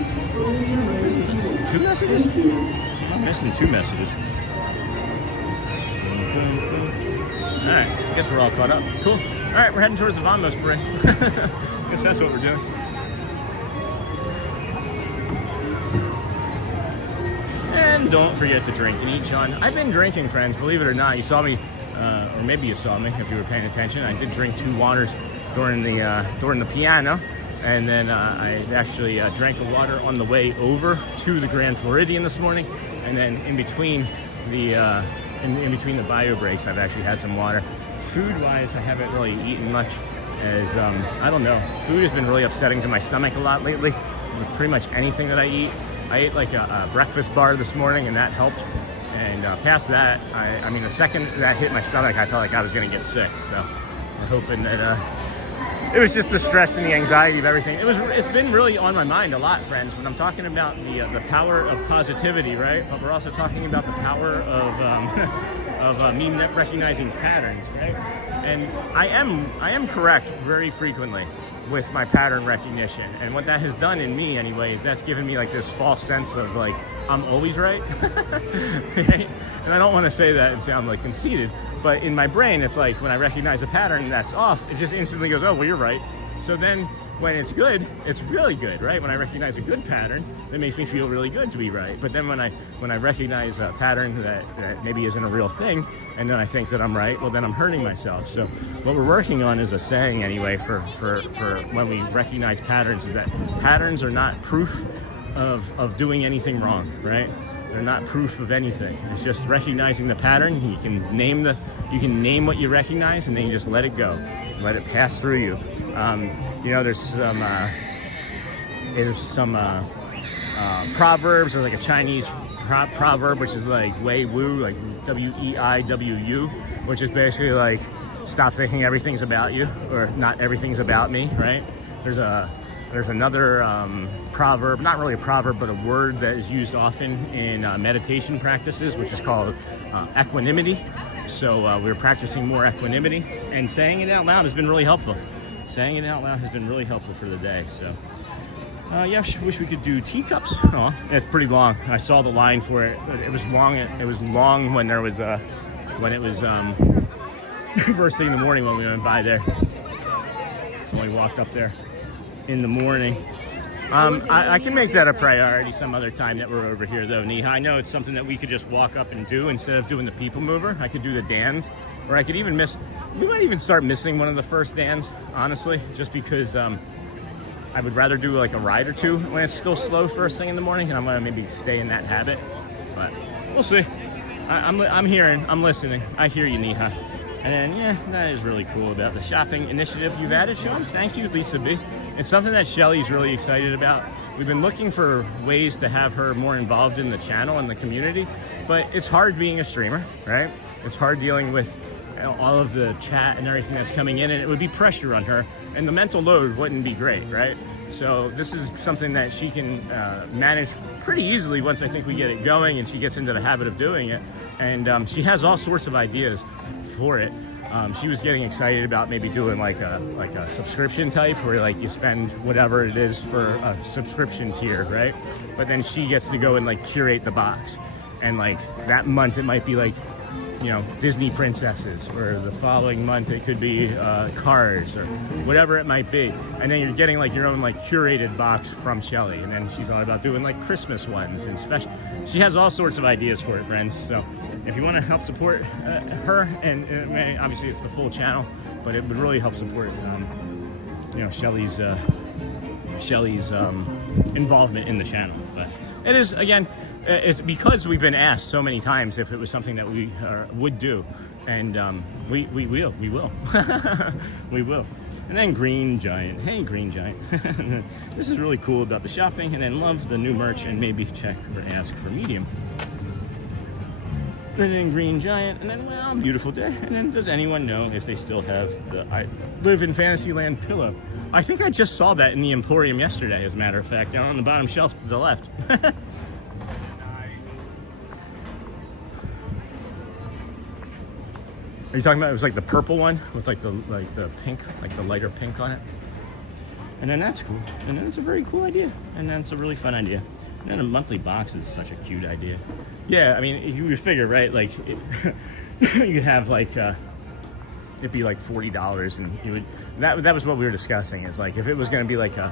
2 messages? I'm missing 2 messages. Alright, I guess we're all caught up. Cool. Alright, we're heading towards the Vamos parade. I guess that's what we're doing. And don't forget to drink and eat, Sean. I've been drinking, friends, believe it or not. You saw me, or maybe you saw me if you were paying attention. I did drink 2 waters during the piano. And then I actually drank a water on the way over to the Grand Floridian this morning. And then in between the in between the bio breaks, I've actually had some water. Food-wise, I haven't really eaten much, as I don't know. Food has been really upsetting to my stomach a lot lately. With pretty much anything that I eat. I ate like a breakfast bar this morning, and that helped. And past that, I mean, the second that hit my stomach, I felt like I was going to get sick. So I'm hoping that it was just the stress and the anxiety of everything. It's been really on my mind a lot, friends. When I'm talking about the power of positivity, right? But we're also talking about the power of me recognizing patterns, right? And I am correct very frequently with my pattern recognition, and what that has done in me anyway is that's given me like this false sense of like I'm always right. Right? And I don't want to say that and sound like conceited, but in my brain, it's like when I recognize a pattern that's off, it just instantly goes, oh, well, you're right. So then when it's good, it's really good, right? When I recognize a good pattern, that makes me feel really good to be right. But then when I recognize a pattern that maybe isn't a real thing, and then I think that I'm right, well, then I'm hurting myself. So what we're working on is a saying anyway for when we recognize patterns, is that patterns are not proof of doing anything wrong, right? They're not proof of anything. It's just recognizing the pattern. You can name what you recognize, and then you just let it go, let it pass through you. You know, there's some proverbs, or like a Chinese proverb, which is like Wei Wu, like W-E-I-W-U, which is basically like, stop thinking everything's about you, or not everything's about me, right? There's another proverb, not really a proverb, but a word that is used often in meditation practices, which is called equanimity. So we're practicing more equanimity, and saying it out loud has been really helpful. Saying it out loud has been really helpful for the day. So yeah, wish we could do teacups. Oh, it's pretty long. I saw the line for it, but it was long. It was long when there was when it was first thing in the morning when we went by there. When we walked up there in the morning. I can make that a priority some other time that we're over here, though, Neha. I know it's something that we could just walk up and do instead of doing the people mover. I could do the Dans, or I could even we might even start missing one of the first Dans, honestly, just because I would rather do like a ride or two when it's still slow first thing in the morning, and I'm gonna maybe stay in that habit, but we'll see. I'm hearing, I'm listening. I hear you, Neha. And yeah, that is really cool about the shopping initiative you've added, Sean. Thank you, Lisa B. It's something that Shelly's really excited about. We've been looking for ways to have her more involved in the channel and the community, but it's hard being a streamer, right? It's hard dealing with all of the chat and everything that's coming in, and it would be pressure on her, and the mental load wouldn't be great, right? So this is something that she can manage pretty easily once I think we get it going and she gets into the habit of doing it. And she has all sorts of ideas for it. She was getting excited about maybe doing like a subscription type, where like you spend whatever it is for a subscription tier, right? But then she gets to go and like curate the box, and like that month it might be like, you know, Disney princesses, or the following month it could be cars, or whatever it might be. And then you're getting like your own like curated box from Shelly. And then she thought about doing like Christmas ones and special. She has all sorts of ideas for it, friends. So if you want to help support her, and obviously it's the full channel, but it would really help support you know, Shelly's involvement in the channel. But it is, again, it's because we've been asked so many times if it was something that we would do, and we will. We will. And then Green Giant. Hey, Green Giant. This is really cool about the shopping, and then love the new merch, and maybe check or ask for medium. And then Green Giant, and then, well, beautiful day. And then, does anyone know if they still have the I Live in Fantasyland pillow? I think I just saw that in the Emporium yesterday, as a matter of fact, down on the bottom shelf to the left. Are you talking about, it was like the purple one with like the pink, like the lighter pink on it? And then that's cool. And then it's a very cool idea. And then it's a really fun idea. And then a monthly box is such a cute idea. Yeah, I mean, you would figure, right? Like, you have like, it'd be like $40, and you would, that was what we were discussing, is like, if it was gonna be like a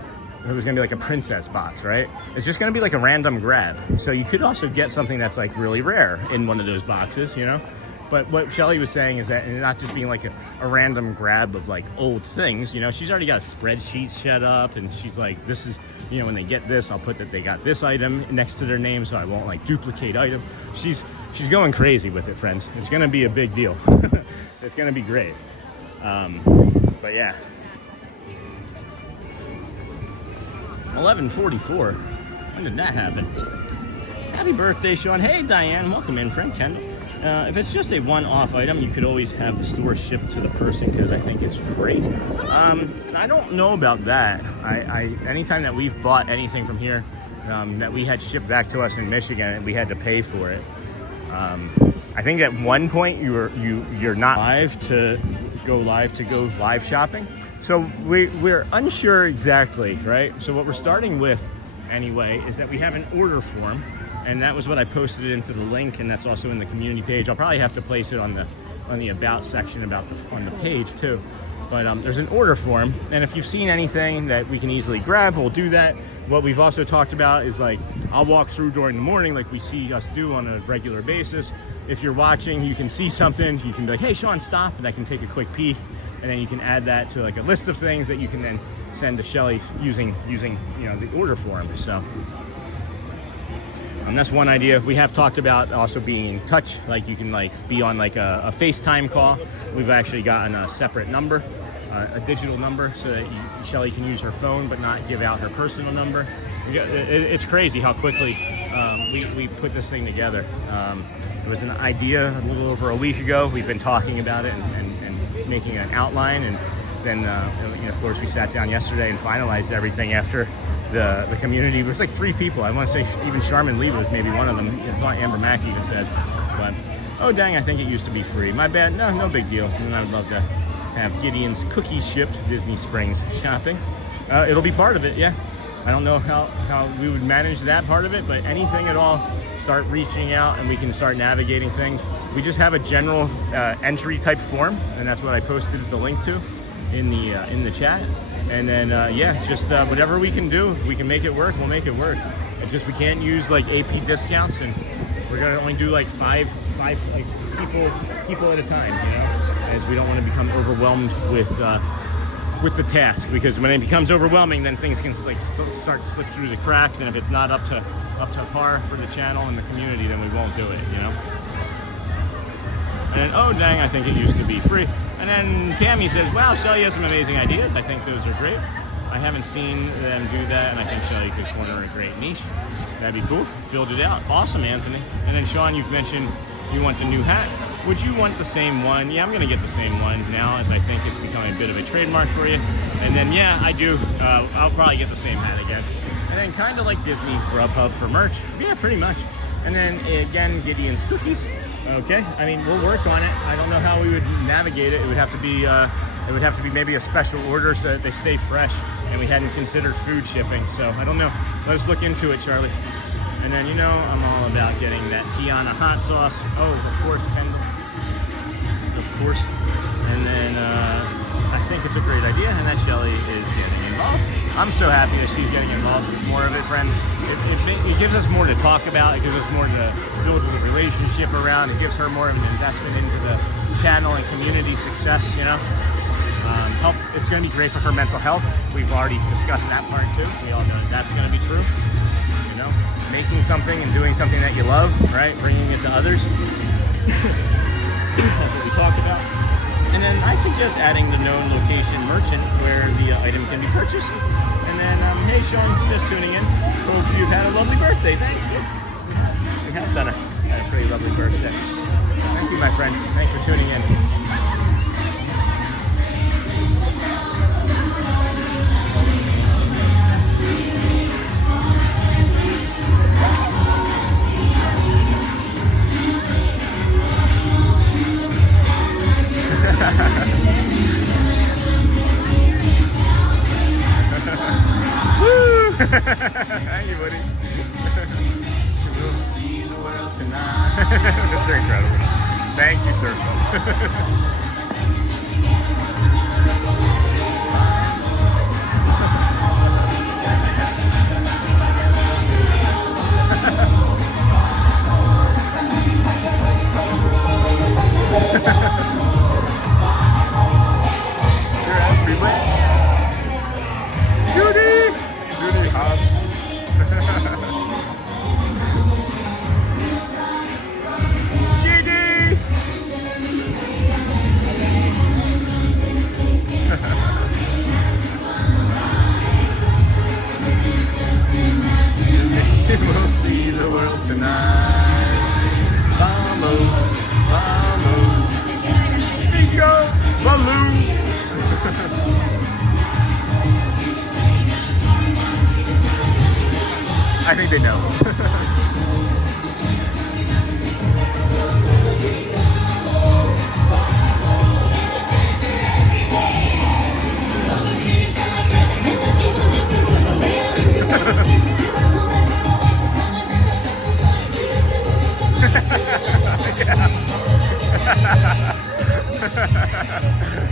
princess box, right? It's just gonna be like a random grab. So you could also get something that's like really rare in one of those boxes, you know? But what Shelly was saying is that, and not just being like a random grab of like old things, you know, she's already got a spreadsheet set up, and she's like, this is, you know, when they get this, I'll put that they got this item next to their name, so I won't like duplicate item. She's going crazy with it, friends. It's gonna be a big deal. It's gonna be great. But yeah. 11:44. When did that happen? Happy birthday, Sean. Hey, Diane. Welcome in, friend Kendall. If it's just a one-off item, you could always have the store shipped to the person, because I think it's free. I don't know about that. Anytime that we've bought anything from here that we had shipped back to us in Michigan, and we had to pay for it. I think at one point you're not live to go live shopping. So we're unsure exactly, right? So what we're starting with anyway is that we have an order form And that was what I posted into the link, and that's also in the community page. I'll probably have to place it on the about section on the page too. But there's an order form, and if you've seen anything that we can easily grab, we'll do that. What we've also talked about is like, I'll walk through during the morning like we see us do on a regular basis. If you're watching, you can see something, you can be like, hey Sean, stop, and I can take a quick peek, and then you can add that to like a list of things that you can then send to Shelly using you know, the order form. So that's one idea. We have talked about also being in touch, like you can like be on like a FaceTime call. We've actually gotten a separate number, a digital number, so that Shelly can use her phone but not give out her personal number. It's crazy how quickly we put this thing together. It was an idea a little over a week ago. We've been talking about it and making an outline, and then you know, of course we sat down yesterday and finalized everything after the community. It was like 3 people. I want to say even Charmin Lee was maybe one of them. I thought Amber Mack even said, but oh dang, I think it used to be free. My bad. No big deal. And I would love to have Gideon's cookies shipped Disney Springs shopping. It'll be part of it, yeah. I don't know how we would manage that part of it, but anything at all, start reaching out and we can start navigating things. We just have a general entry type form, and that's what I posted the link to in the chat. And then yeah, just whatever we can do, if we can make it work, we'll make it work. It's just we can't use like AP discounts, and we're gonna only do like five like people at a time, you know, as we don't want to become overwhelmed with the task, because when it becomes overwhelming, then things can like start to slip through the cracks, and if it's not up to par for the channel and the community, then we won't do it, you know. And then, oh dang, I think it used to be free. And then Cammie says, wow, Shelly has some amazing ideas. I think those are great. I haven't seen them do that, and I think Shelly could corner a great niche. That'd be cool. Filled it out. Awesome, Anthony. And then Sean, you've mentioned you want the new hat. Would you want the same one? Yeah, I'm gonna get the same one now, as I think it's becoming a bit of a trademark for you. And then yeah, I do. I'll probably get the same hat again. And then kind of like Disney Grubhub for merch. Yeah, pretty much. And then again, Gideon's cookies. Okay, I mean, we'll work on it. I don't know how we would navigate it. It would have to be maybe a special order so that they stay fresh, and we hadn't considered food shipping. So I don't know. Let's look into it, Charlie. And then, you know, I'm all about getting that Tiana hot sauce. Oh, of course, Kendall. Of course. And then I think it's a great idea, and that Shelly is getting involved. I'm so happy that she's getting involved with more of it, friends. It gives us more to talk about. It gives us more to build a relationship around. It gives her more of an investment into the channel and community success, you know. It's going to be great for her mental health. We've already discussed that part too. We all know that's going to be true. You know, making something and doing something that you love, right? Bringing it to others. That's what we talked about. And then I suggest adding the known location merchant where the item can be purchased. And then, hey Sean, just tuning in. Hope you've had a lovely birthday. Thanks. We have done a pretty lovely birthday. Thank you, my friend. Thanks for tuning in. Thank you, buddy. We'll see the world tonight. That's incredible. Thank you, sir. You're everywhere. Judy! Judy Hobbs. Judy! We'll see the world tonight. Vamos, vamos. Bingo! Baloo! I think they know.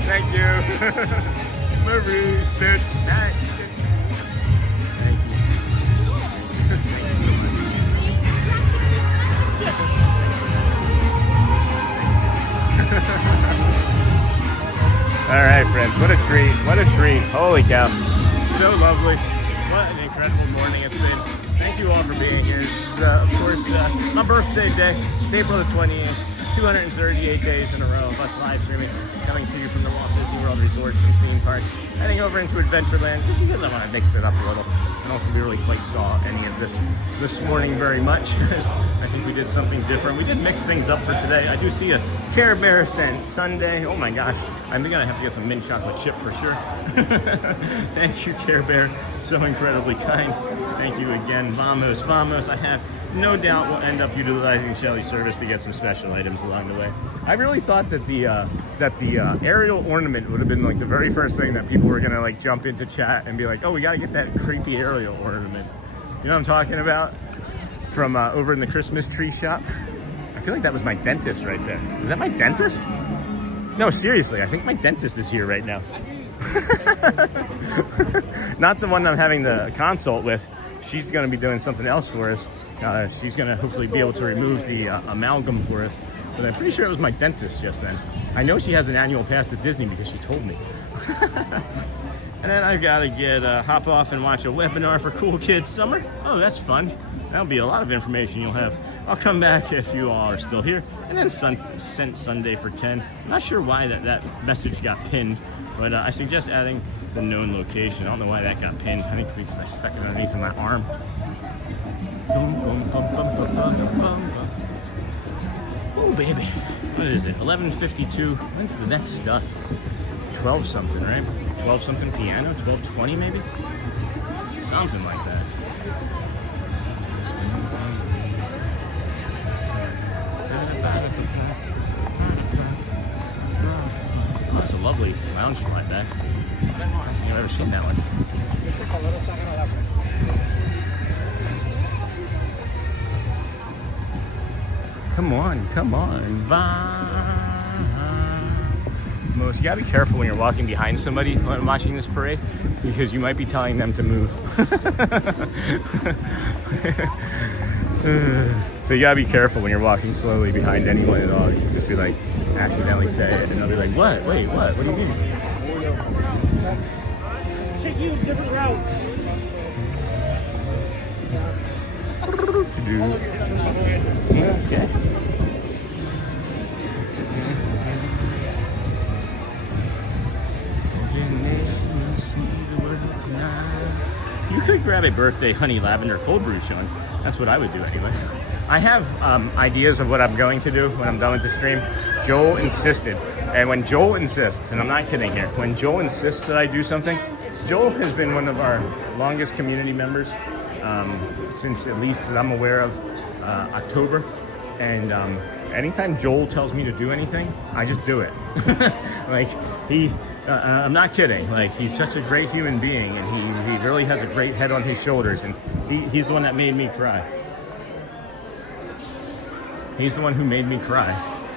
Thank you. Marie Stitch. Nice. Thank you. Thank you so much. All right, friends. What a treat. What a treat. Holy cow. So lovely. What an incredible morning it's been. Thank you all for being here. It's, of course, my birthday day. It's April the 28th. 238 days in a row of us live streaming, coming to you from the Walt Disney World resorts and theme parks, heading over into Adventureland, just because I want to mix it up a little. I don't think we really quite saw any of this morning very much. I think we did something different. We did mix things up for today. I do see a Care Bear Sundae. Oh my gosh, I'm gonna have to get some mint chocolate chip for sure. Thank you, Care Bear. So incredibly kind. Thank you again. Vamos, vamos. I have no doubt we'll end up utilizing Shelly's service to get some special items along the way. I really thought that the aerial ornament would have been like the very first thing that people were gonna like jump into chat and be like, oh, we gotta get that creepy aerial ornament. You know what I'm talking about? From over in the Christmas tree shop. I feel like that was my dentist right there. Is that my dentist? No, seriously, I think my dentist is here right now. Not the one I'm having the consult with. She's gonna be doing something else for us. She's gonna hopefully be able to remove the amalgam for us. But I'm pretty sure it was my dentist just then. I know she has an annual pass to Disney because she told me. And then I gotta hop off and watch a webinar for Cool Kids Summer. Oh, that's fun. That'll be a lot of information you'll have. I'll come back if you all are still here. And then sent Sunday for 10. I'm not sure why that message got pinned, but I suggest adding the known location. I don't know why that got pinned. I think because I stuck it underneath my arm. Oh baby, what is it? 11:52. When's the next stuff? 12 something, right? 12 something piano? 12:20 maybe? Something like that. Oh, that's a lovely lounge flight back. I've never seen that one. Come on, come on. Most, you gotta be careful when you're walking behind somebody when watching this parade, because you might be telling them to move. So you gotta be careful when you're walking slowly behind anyone at all. You can just be like, accidentally say it, and they'll be like, what? Wait, what? What do you mean? Take you a different route. Okay. You could grab a birthday honey lavender cold brew, Sean. That's what I would do anyway. I have ideas of what I'm going to do when I'm done with the stream. Joel insisted, and when Joel insists, and I'm not kidding here, when Joel insists that I do something, Joel has been one of our longest community members since, at least that I'm aware of, October. And anytime Joel tells me to do anything, I just do it. Like, I'm not kidding. Like, he's such a great human being, and he really has a great head on his shoulders, and he's the one that made me cry. He's the one who made me cry.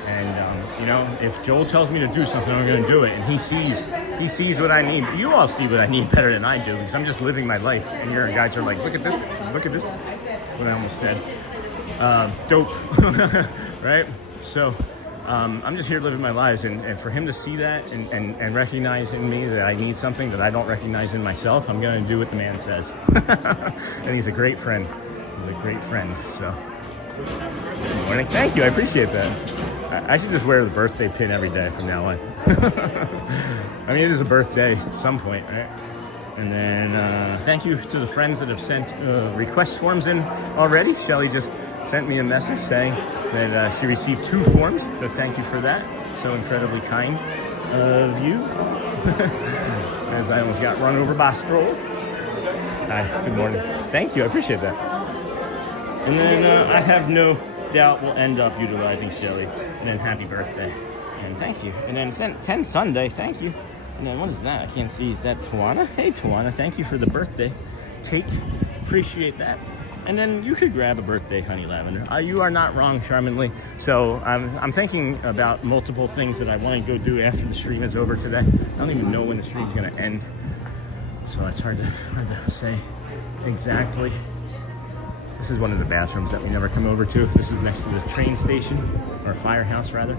And you know, if Joel tells me to do something, I'm going to do it. And he sees what I need. You all see what I need better than I do, because I'm just living my life. And your guys are like, look at this, look at this. What I almost said. Dope, right? So I'm just here living my lives, and for him to see that and recognize in me that I need something that I don't recognize in myself, I'm going to do what the man says. And he's a great friend. He's a great friend. So good morning. Thank you. I appreciate that. I should just wear the birthday pin every day from now on. I mean, it is a birthday at some point, right? And then thank you to the friends that have sent request forms in already. Shelly just sent me a message saying that she received 2 forms, so thank you for that. So incredibly kind of you. As I almost got run over by a stroll. Hi, good morning. Thank you, I appreciate that. And then I have no doubt we'll end up utilizing Shelly. And then happy birthday. And thank you. And then 10 Sunday, thank you. And then what is that? I can't see. Is that Tawana? Hey, Tawana, thank you for the birthday cake. Appreciate that. And then you could grab a birthday honey lavender. You are not wrong, charmingly. So I'm thinking about multiple things that I want to go do after the stream is over today. I don't even know when the stream's going to end, so it's hard to say exactly. This is one of the bathrooms that we never come over to. This is next to the train station, or firehouse rather.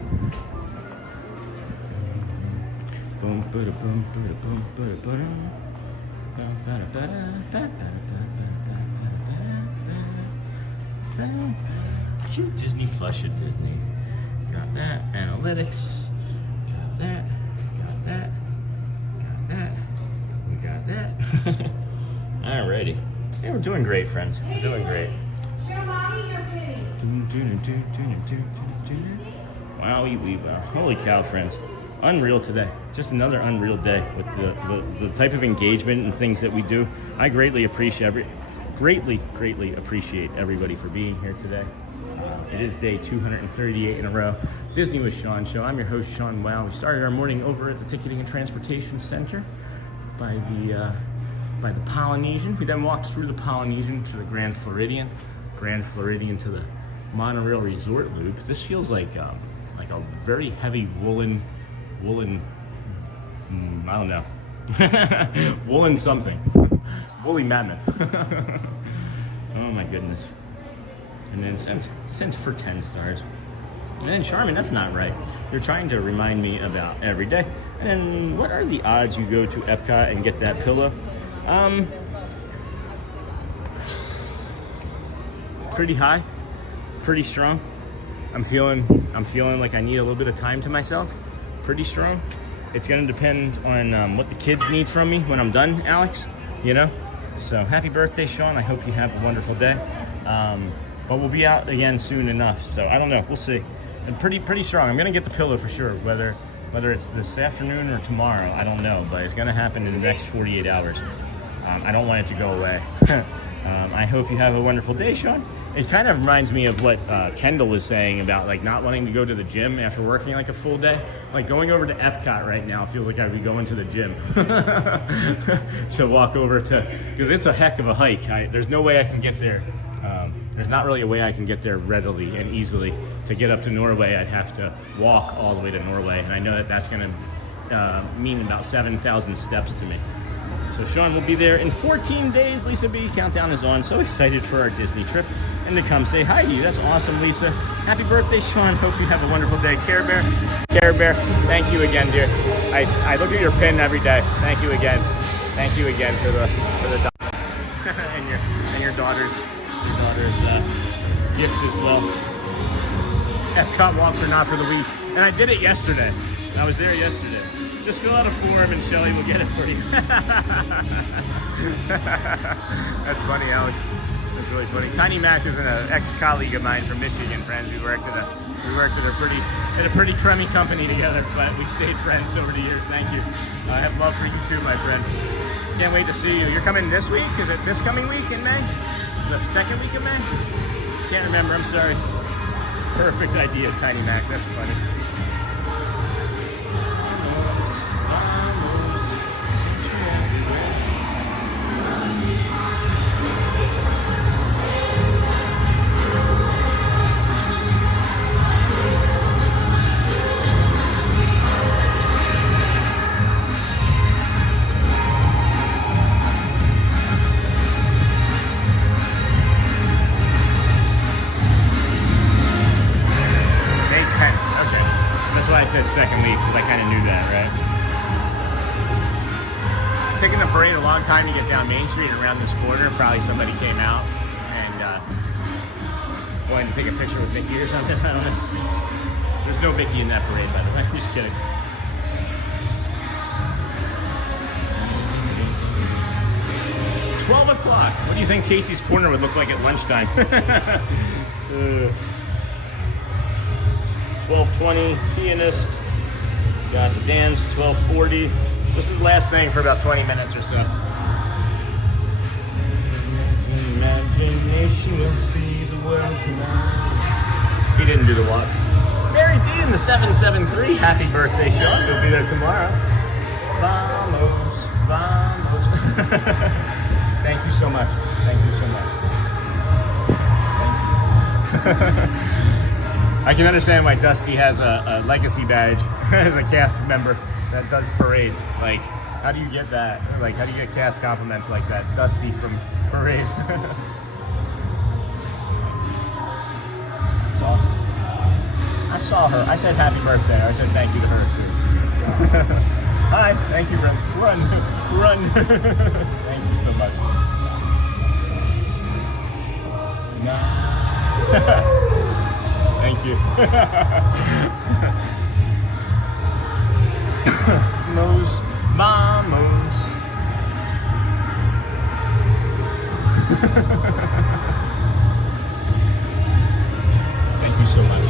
Boom, bada, boom, bada, boom, bada, bada. Cute Disney plush at Disney. Got that. Analytics. Got that. Got that. Got that. We got that. Alrighty. Hey, we're doing great, friends. We're doing great. Wow, holy cow, friends. Unreal today. Just another unreal day with the type of engagement and things that we do. I greatly appreciate everybody for being here today. It is day 238 in a row. Disney with Sean Show. I'm your host, Sean Wow. We started our morning over at the Ticketing and Transportation Center by the Polynesian. We then walked through the Polynesian to the Grand Floridian to the monorail resort loop. This feels like a very heavy woolen, I don't know, woolen something, woolly mammoth. Oh my goodness. And then sent for 10 stars. And then Charmin, that's not right. You're trying to remind me about every day. And then what are the odds you go to Epcot and get that pillow? Pretty high, pretty strong. I'm feeling like I need a little bit of time to myself. Pretty strong. It's gonna depend on what the kids need from me when I'm done, Alex, you know? So happy birthday, Sean. I hope you have a wonderful day. But we'll be out again soon enough. So I don't know, we'll see. And pretty strong. I'm gonna get the pillow for sure, whether it's this afternoon or tomorrow, I don't know, but it's gonna happen in the next 48 hours. I don't want it to go away. I hope you have a wonderful day, Sean. It kind of reminds me of what Kendall was saying about like not wanting to go to the gym after working like a full day. Like going over to Epcot right now feels like I'd be going to the gym to walk over to, because it's a heck of a hike. There's no way I can get there. There's not really a way I can get there readily and easily. To get up to Norway, I'd have to walk all the way to Norway, and I know that that's going to mean about 7,000 steps to me. So Sean will be there in 14 days. Lisa B, countdown is on. So excited for our Disney trip and to come say hi to you. That's awesome, Lisa. Happy birthday, Sean. Hope you have a wonderful day. Care Bear, thank you again, dear. I look at your pin every day. Thank you again. Thank you again for the and your daughter's gift as well. Epcot walks are not for the weak. And I did it yesterday. I was there yesterday. Just fill out a form and Shelly will get it for you. That's funny, Alex. That's really funny. Tiny Mac is an ex-colleague of mine from Michigan, friends. We worked at a pretty crummy company together, but we stayed friends over the years. Thank you. I have love for you too, my friend. Can't wait to see you. You're coming this week? Is it this coming week in May? The second week of May? Can't remember, I'm sorry. Perfect idea, Tiny Mac. That's funny. Second week, because I kind of knew that, right? Taking the parade a long time to get down Main Street around this corner. Probably somebody came out and wanted to take a picture with Mickey or something. I don't know. There's no Mickey in that parade, by the way. I'm just kidding. $12 o'clock. What do you think Casey's Corner would look like at lunchtime? 12:20, pianist. Got the dance, 12:40. This is the last thing for about 20 minutes or so. Imagination will see the world tonight. He didn't do the walk. Mary D in the 773. Happy birthday, Sean. You'll be there tomorrow. Vamos, vamos. Thank you so much. Thank you so much. I can understand why Dusty has a legacy badge as a cast member that does parades. Like, how do you get that? Like, how do you get cast compliments like that? Dusty from Parade. I saw her. I said happy birthday. I said thank you to her too. Hi. Thank you, friends. Run. Run. Thank you so much. Thank you. Moose. Mom moose. Thank you so much.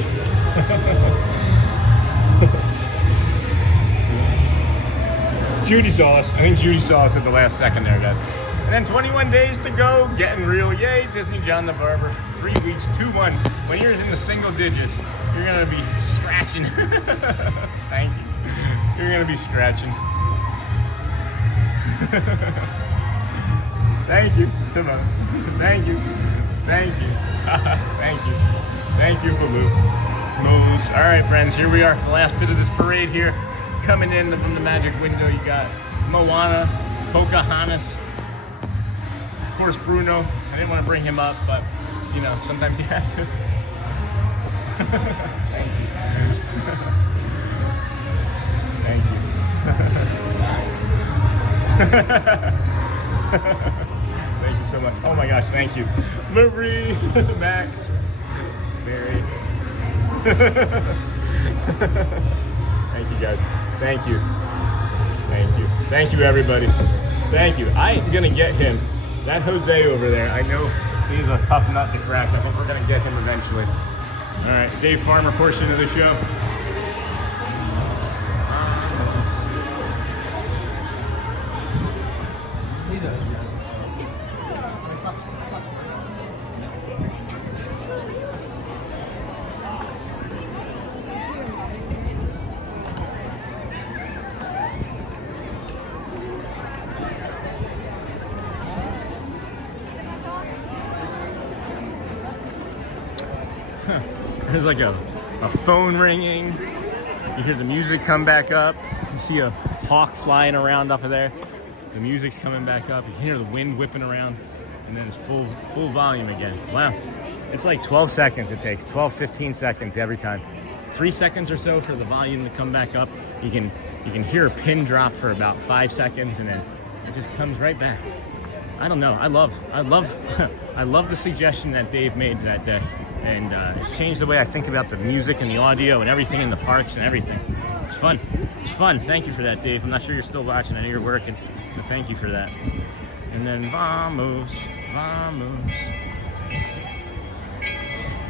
Judy saw us. I think Judy saw us at the last second there, guys. And then 21 days to go, getting real. Yay, Disney John the Barber. 3 weeks, 2-1. When you're in the single digits, you're gonna be scratching. Thank you. You're gonna be scratching. Thank you, Timon. Thank you. Thank you. Thank you. Thank you, Baloo. Moose. All right, friends, here we are. The last bit of this parade here. Coming in from the magic window, you got Moana, Pocahontas, of course Bruno. I didn't want to bring him up, but you know, sometimes you have to. Thank you. Thank you. Thank you so much. Oh my gosh, thank you. Marie, Max, Mary. Thank you guys. Thank you. Thank you. Thank you, everybody. Thank you. I'm going to get him. That Jose over there, I know he's a tough nut to crack. I think we're going to get him eventually. All right, Dave Farmer portion of the show. He does, yes. There's like a phone ringing. You hear the music come back up. You see a hawk flying around up there. The music's coming back up. You can hear the wind whipping around, and then it's full volume again. Wow. It's like 12 seconds it takes, 12, 15 seconds every time. 3 seconds or so for the volume to come back up. You can hear a pin drop for about 5 seconds, and then it just comes right back. I don't know. I love the suggestion that Dave made that day. And it's changed the way I think about the music and the audio and everything in the parks and everything. It's fun. It's fun. Thank you for that, Dave. I'm not sure you're still watching. I know you're working, but thank you for that. And then vamos, vamos.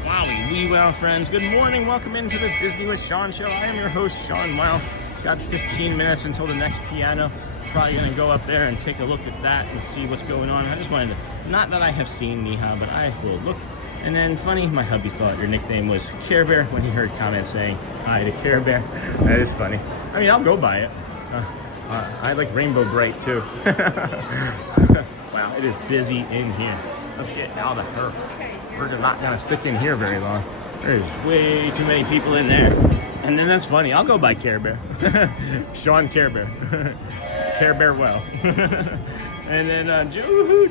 Wowie, wee wow, friends. Good morning. Welcome into the Disney with Sean show. I am your host, Sean Wow. Got 15 minutes until the next piano. Probably going to go up there and take a look at that and see what's going on. I just wanted to, not that I have seen Neha, but I will look. And then funny, my hubby thought your nickname was Care Bear when he heard comments saying hi to Care Bear. That is funny. I mean, I'll go by it. I like Rainbow Bright too. Wow, it is busy in here. Let's get out of her. We're not gonna stick in here very long. There's way too many people in there. And then that's funny, I'll go by Care Bear. Sean Care Bear. Care Bear well. And then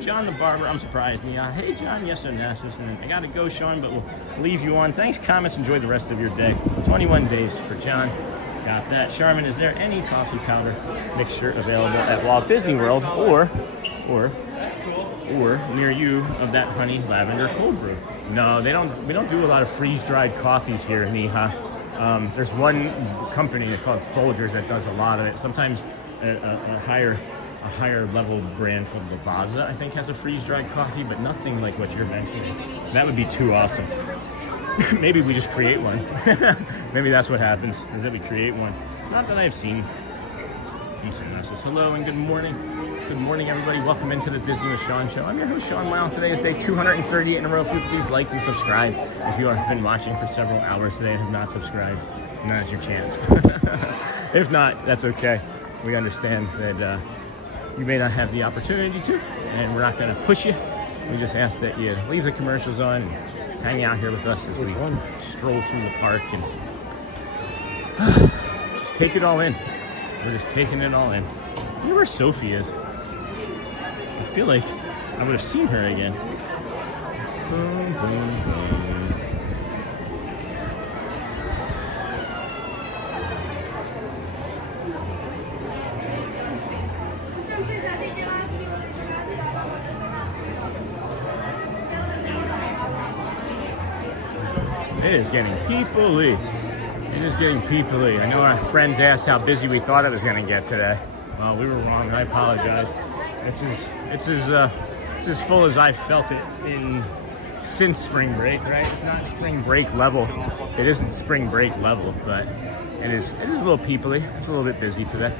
John the Barber, I'm surprised. Yeah, hey John, yes or Nessus. And I gotta go, Sean, but we'll leave you on. Thanks, comments, enjoy the rest of your day. 21 days for John. Got that. Charmin, is there any coffee powder mixture available at Walt Disney World or near you of that honey lavender cold brew? No, they don't. We don't do a lot of freeze-dried coffees here, Neha. There's one company called Folgers that does a lot of it. Sometimes a higher level brand called Lavazza, I think, has a freeze-dried coffee, but nothing like what you're mentioning. That would be too awesome. Maybe we just create one. Maybe that's what happens, is that we create one. Not that I've seen. Hello and good morning. Good morning, everybody. Welcome into the Disney with Sean show. I'm your host, Sean Wow. Today is day 238 in a row. If you please like and subscribe. If you have been watching for several hours today and have not subscribed, now's your chance. If not, that's okay. We understand that you may not have the opportunity to, and we're not going to push you. We just ask that you leave the commercials on and hang out here with us as we stroll through the park and just take it all in. We're just taking it all in. I wonder where Sophie is. I feel like I would have seen her again. Boom, boom, boom. It is getting people-y. It is getting people-y. I know our friends asked how busy we thought it was going to get today. Well, we were wrong. I apologize. It's as full as I've felt it since spring break, right? It's not spring break level. It isn't spring break level, but it is a little people-y. It's a little bit busy today.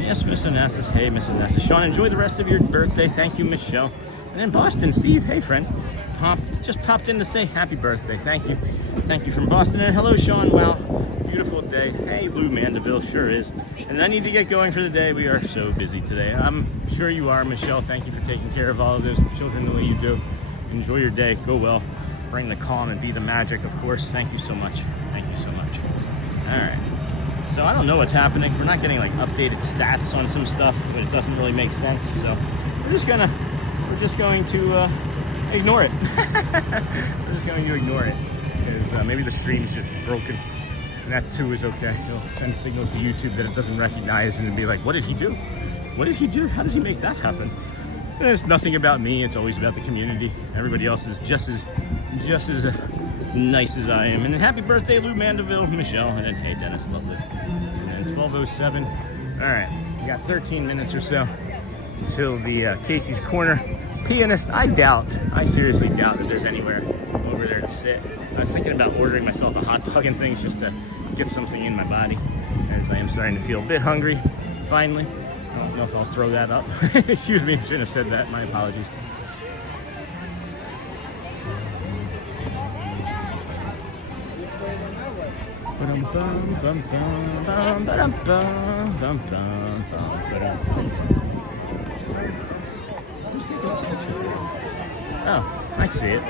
Yes, Miss Onassis. Hey, Miss Onassis. Sean, enjoy the rest of your birthday. Thank you, Michelle. And in Boston, Steve. Hey, friend. Just popped in to say happy birthday. Thank you. Thank you from Boston. And hello, Sean. Wow. Beautiful day. Hey, Lou Mandeville. Sure is. And I need to get going for the day. We are so busy today. I'm sure you are, Michelle. Thank you for taking care of all of those children the way you do. Enjoy your day. Go well. Bring the calm and be the magic, of course. Thank you so much. Thank you so much. All right. So I don't know what's happening. We're not getting like updated stats on some stuff, but it doesn't really make sense. So we're just going to ignore it. We're just going to ignore it because maybe the stream's just broken, and that too is okay. It'll send signals to YouTube that it doesn't recognize, and it'll be like, "What did he do? What did he do? How did he make that happen?" And it's nothing about me. It's always about the community. Everybody else is just as nice as I am. And then happy birthday, Lou Mandeville, Michelle, and then hey, Dennis, lovely. And then 12:07. All right, we got 13 minutes or so until the Casey's Corner pianist. I seriously doubt that there's anywhere over there to sit. I was thinking about ordering myself a hot dog and things just to get something in my body, as I am starting to feel a bit hungry, finally. I don't know if I'll throw that up. Excuse me, I shouldn't have said that. My apologies. Oh, I see it.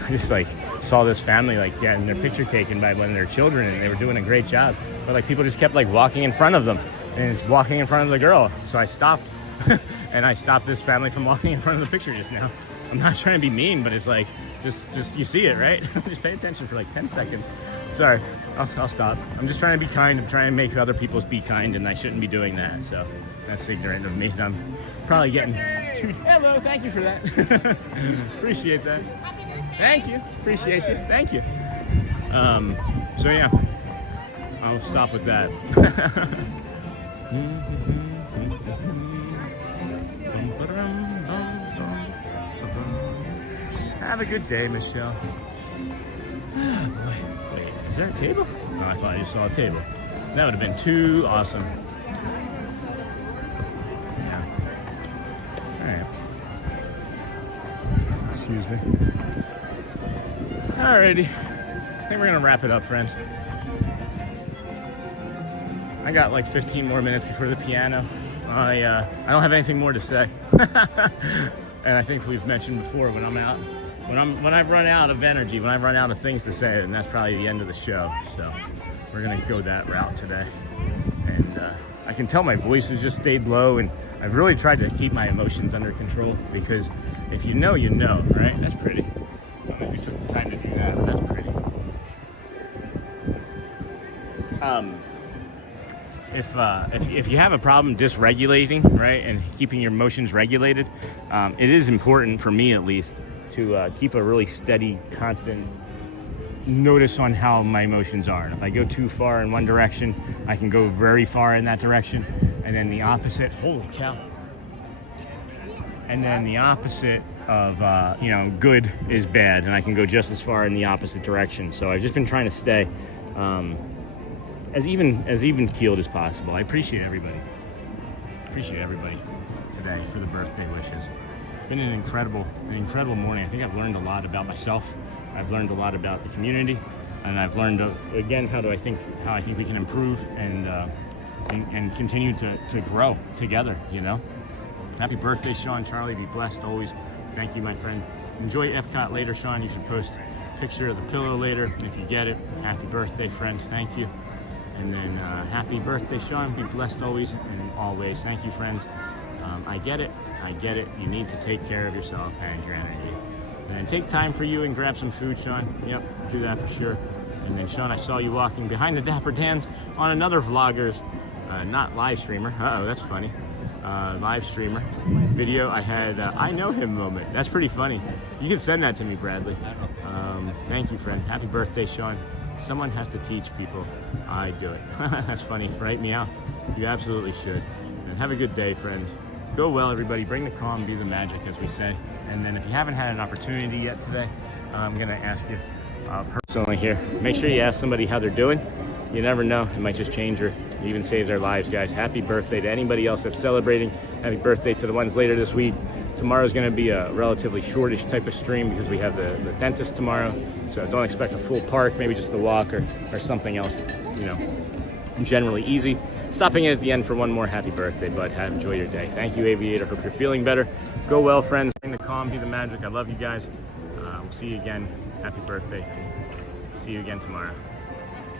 I just saw this family getting their picture taken by one of their children, and they were doing a great job, but people just kept walking in front of them and walking in front of the girl. So I stopped and I stopped this family from walking in front of the picture just now. I'm not trying to be mean, but it's just you see it, right? Just pay attention for 10 seconds. Sorry, I'll stop. I'm just trying to be kind. I'm trying to make other people be kind, and I shouldn't be doing that. So that's ignorant of me. I'm probably getting too... Hello, thank you for that. Appreciate that. Thank you. Appreciate you. Thank you. So yeah, I'll stop with that. Have a good day, Michelle. Wait, is there a table? Oh, I thought I just saw a table. That would have been too awesome. Yeah. All right. Excuse me. Alrighty. I think we're gonna wrap it up, friends. I got 15 more minutes before the piano. I don't have anything more to say. And I think we've mentioned before, when I run out of energy, when I run out of things to say, then that's probably the end of the show. So we're gonna go that route today. And I can tell my voice has just stayed low, and I've really tried to keep my emotions under control, because if you know, you know, right? That's pretty. I don't know if you took the time to do that, but that's pretty. If you have a problem dysregulating, right, and keeping your emotions regulated, it is important, for me at least, to keep a really steady, constant notice on how my emotions are. And if I go too far in one direction, I can go very far in that direction, and then the opposite. Holy cow! And then the opposite of good is bad, and I can go just as far in the opposite direction. So I've just been trying to stay as even keeled as possible. I appreciate everybody. Appreciate everybody today for the birthday wishes. It's been an incredible morning. I think I've learned a lot about myself. I've learned a lot about the community, and I've learned again how I think we can improve and continue to grow together. You know. Happy birthday, Sean. Charlie, be blessed always. Thank you, my friend. Enjoy Epcot later, Sean. You should post a picture of the pillow later if you get it. Happy birthday, friend. Thank you. And then happy birthday, Sean. Be blessed always and always. Thank you, friends. I get it. I get it. You need to take care of yourself and your energy. And then take time for you and grab some food, Sean. Yep, do that for sure. And then, Sean, I saw you walking behind the Dapper Dans on another vlogger's, not live streamer. Uh-oh, that's funny. Live streamer video. I had I know him moment. That's pretty funny. You can send that to me, Bradley. Thank you, friend. Happy birthday, Sean. Someone has to teach people. I do it. That's funny, right, Meow? You absolutely should. And have a good day, friends. Go well, everybody. Bring the calm, be the magic, as we say. And then if you haven't had an opportunity yet today, I'm going to ask you personally here. Make sure you ask somebody how they're doing. You never know. It might just change or even save their lives, guys. Happy birthday to anybody else that's celebrating. Happy birthday to the ones later this week. Tomorrow's going to be a relatively shortish type of stream because we have the dentist tomorrow. So don't expect a full park, maybe just the walk or something else, you know, generally easy. Stopping in at the end for one more happy birthday, bud. Enjoy your day. Thank you, Aviator. Hope you're feeling better. Go well, friends. Bring the calm, be the magic. I love you guys. We'll see you again. Happy birthday. See you again tomorrow.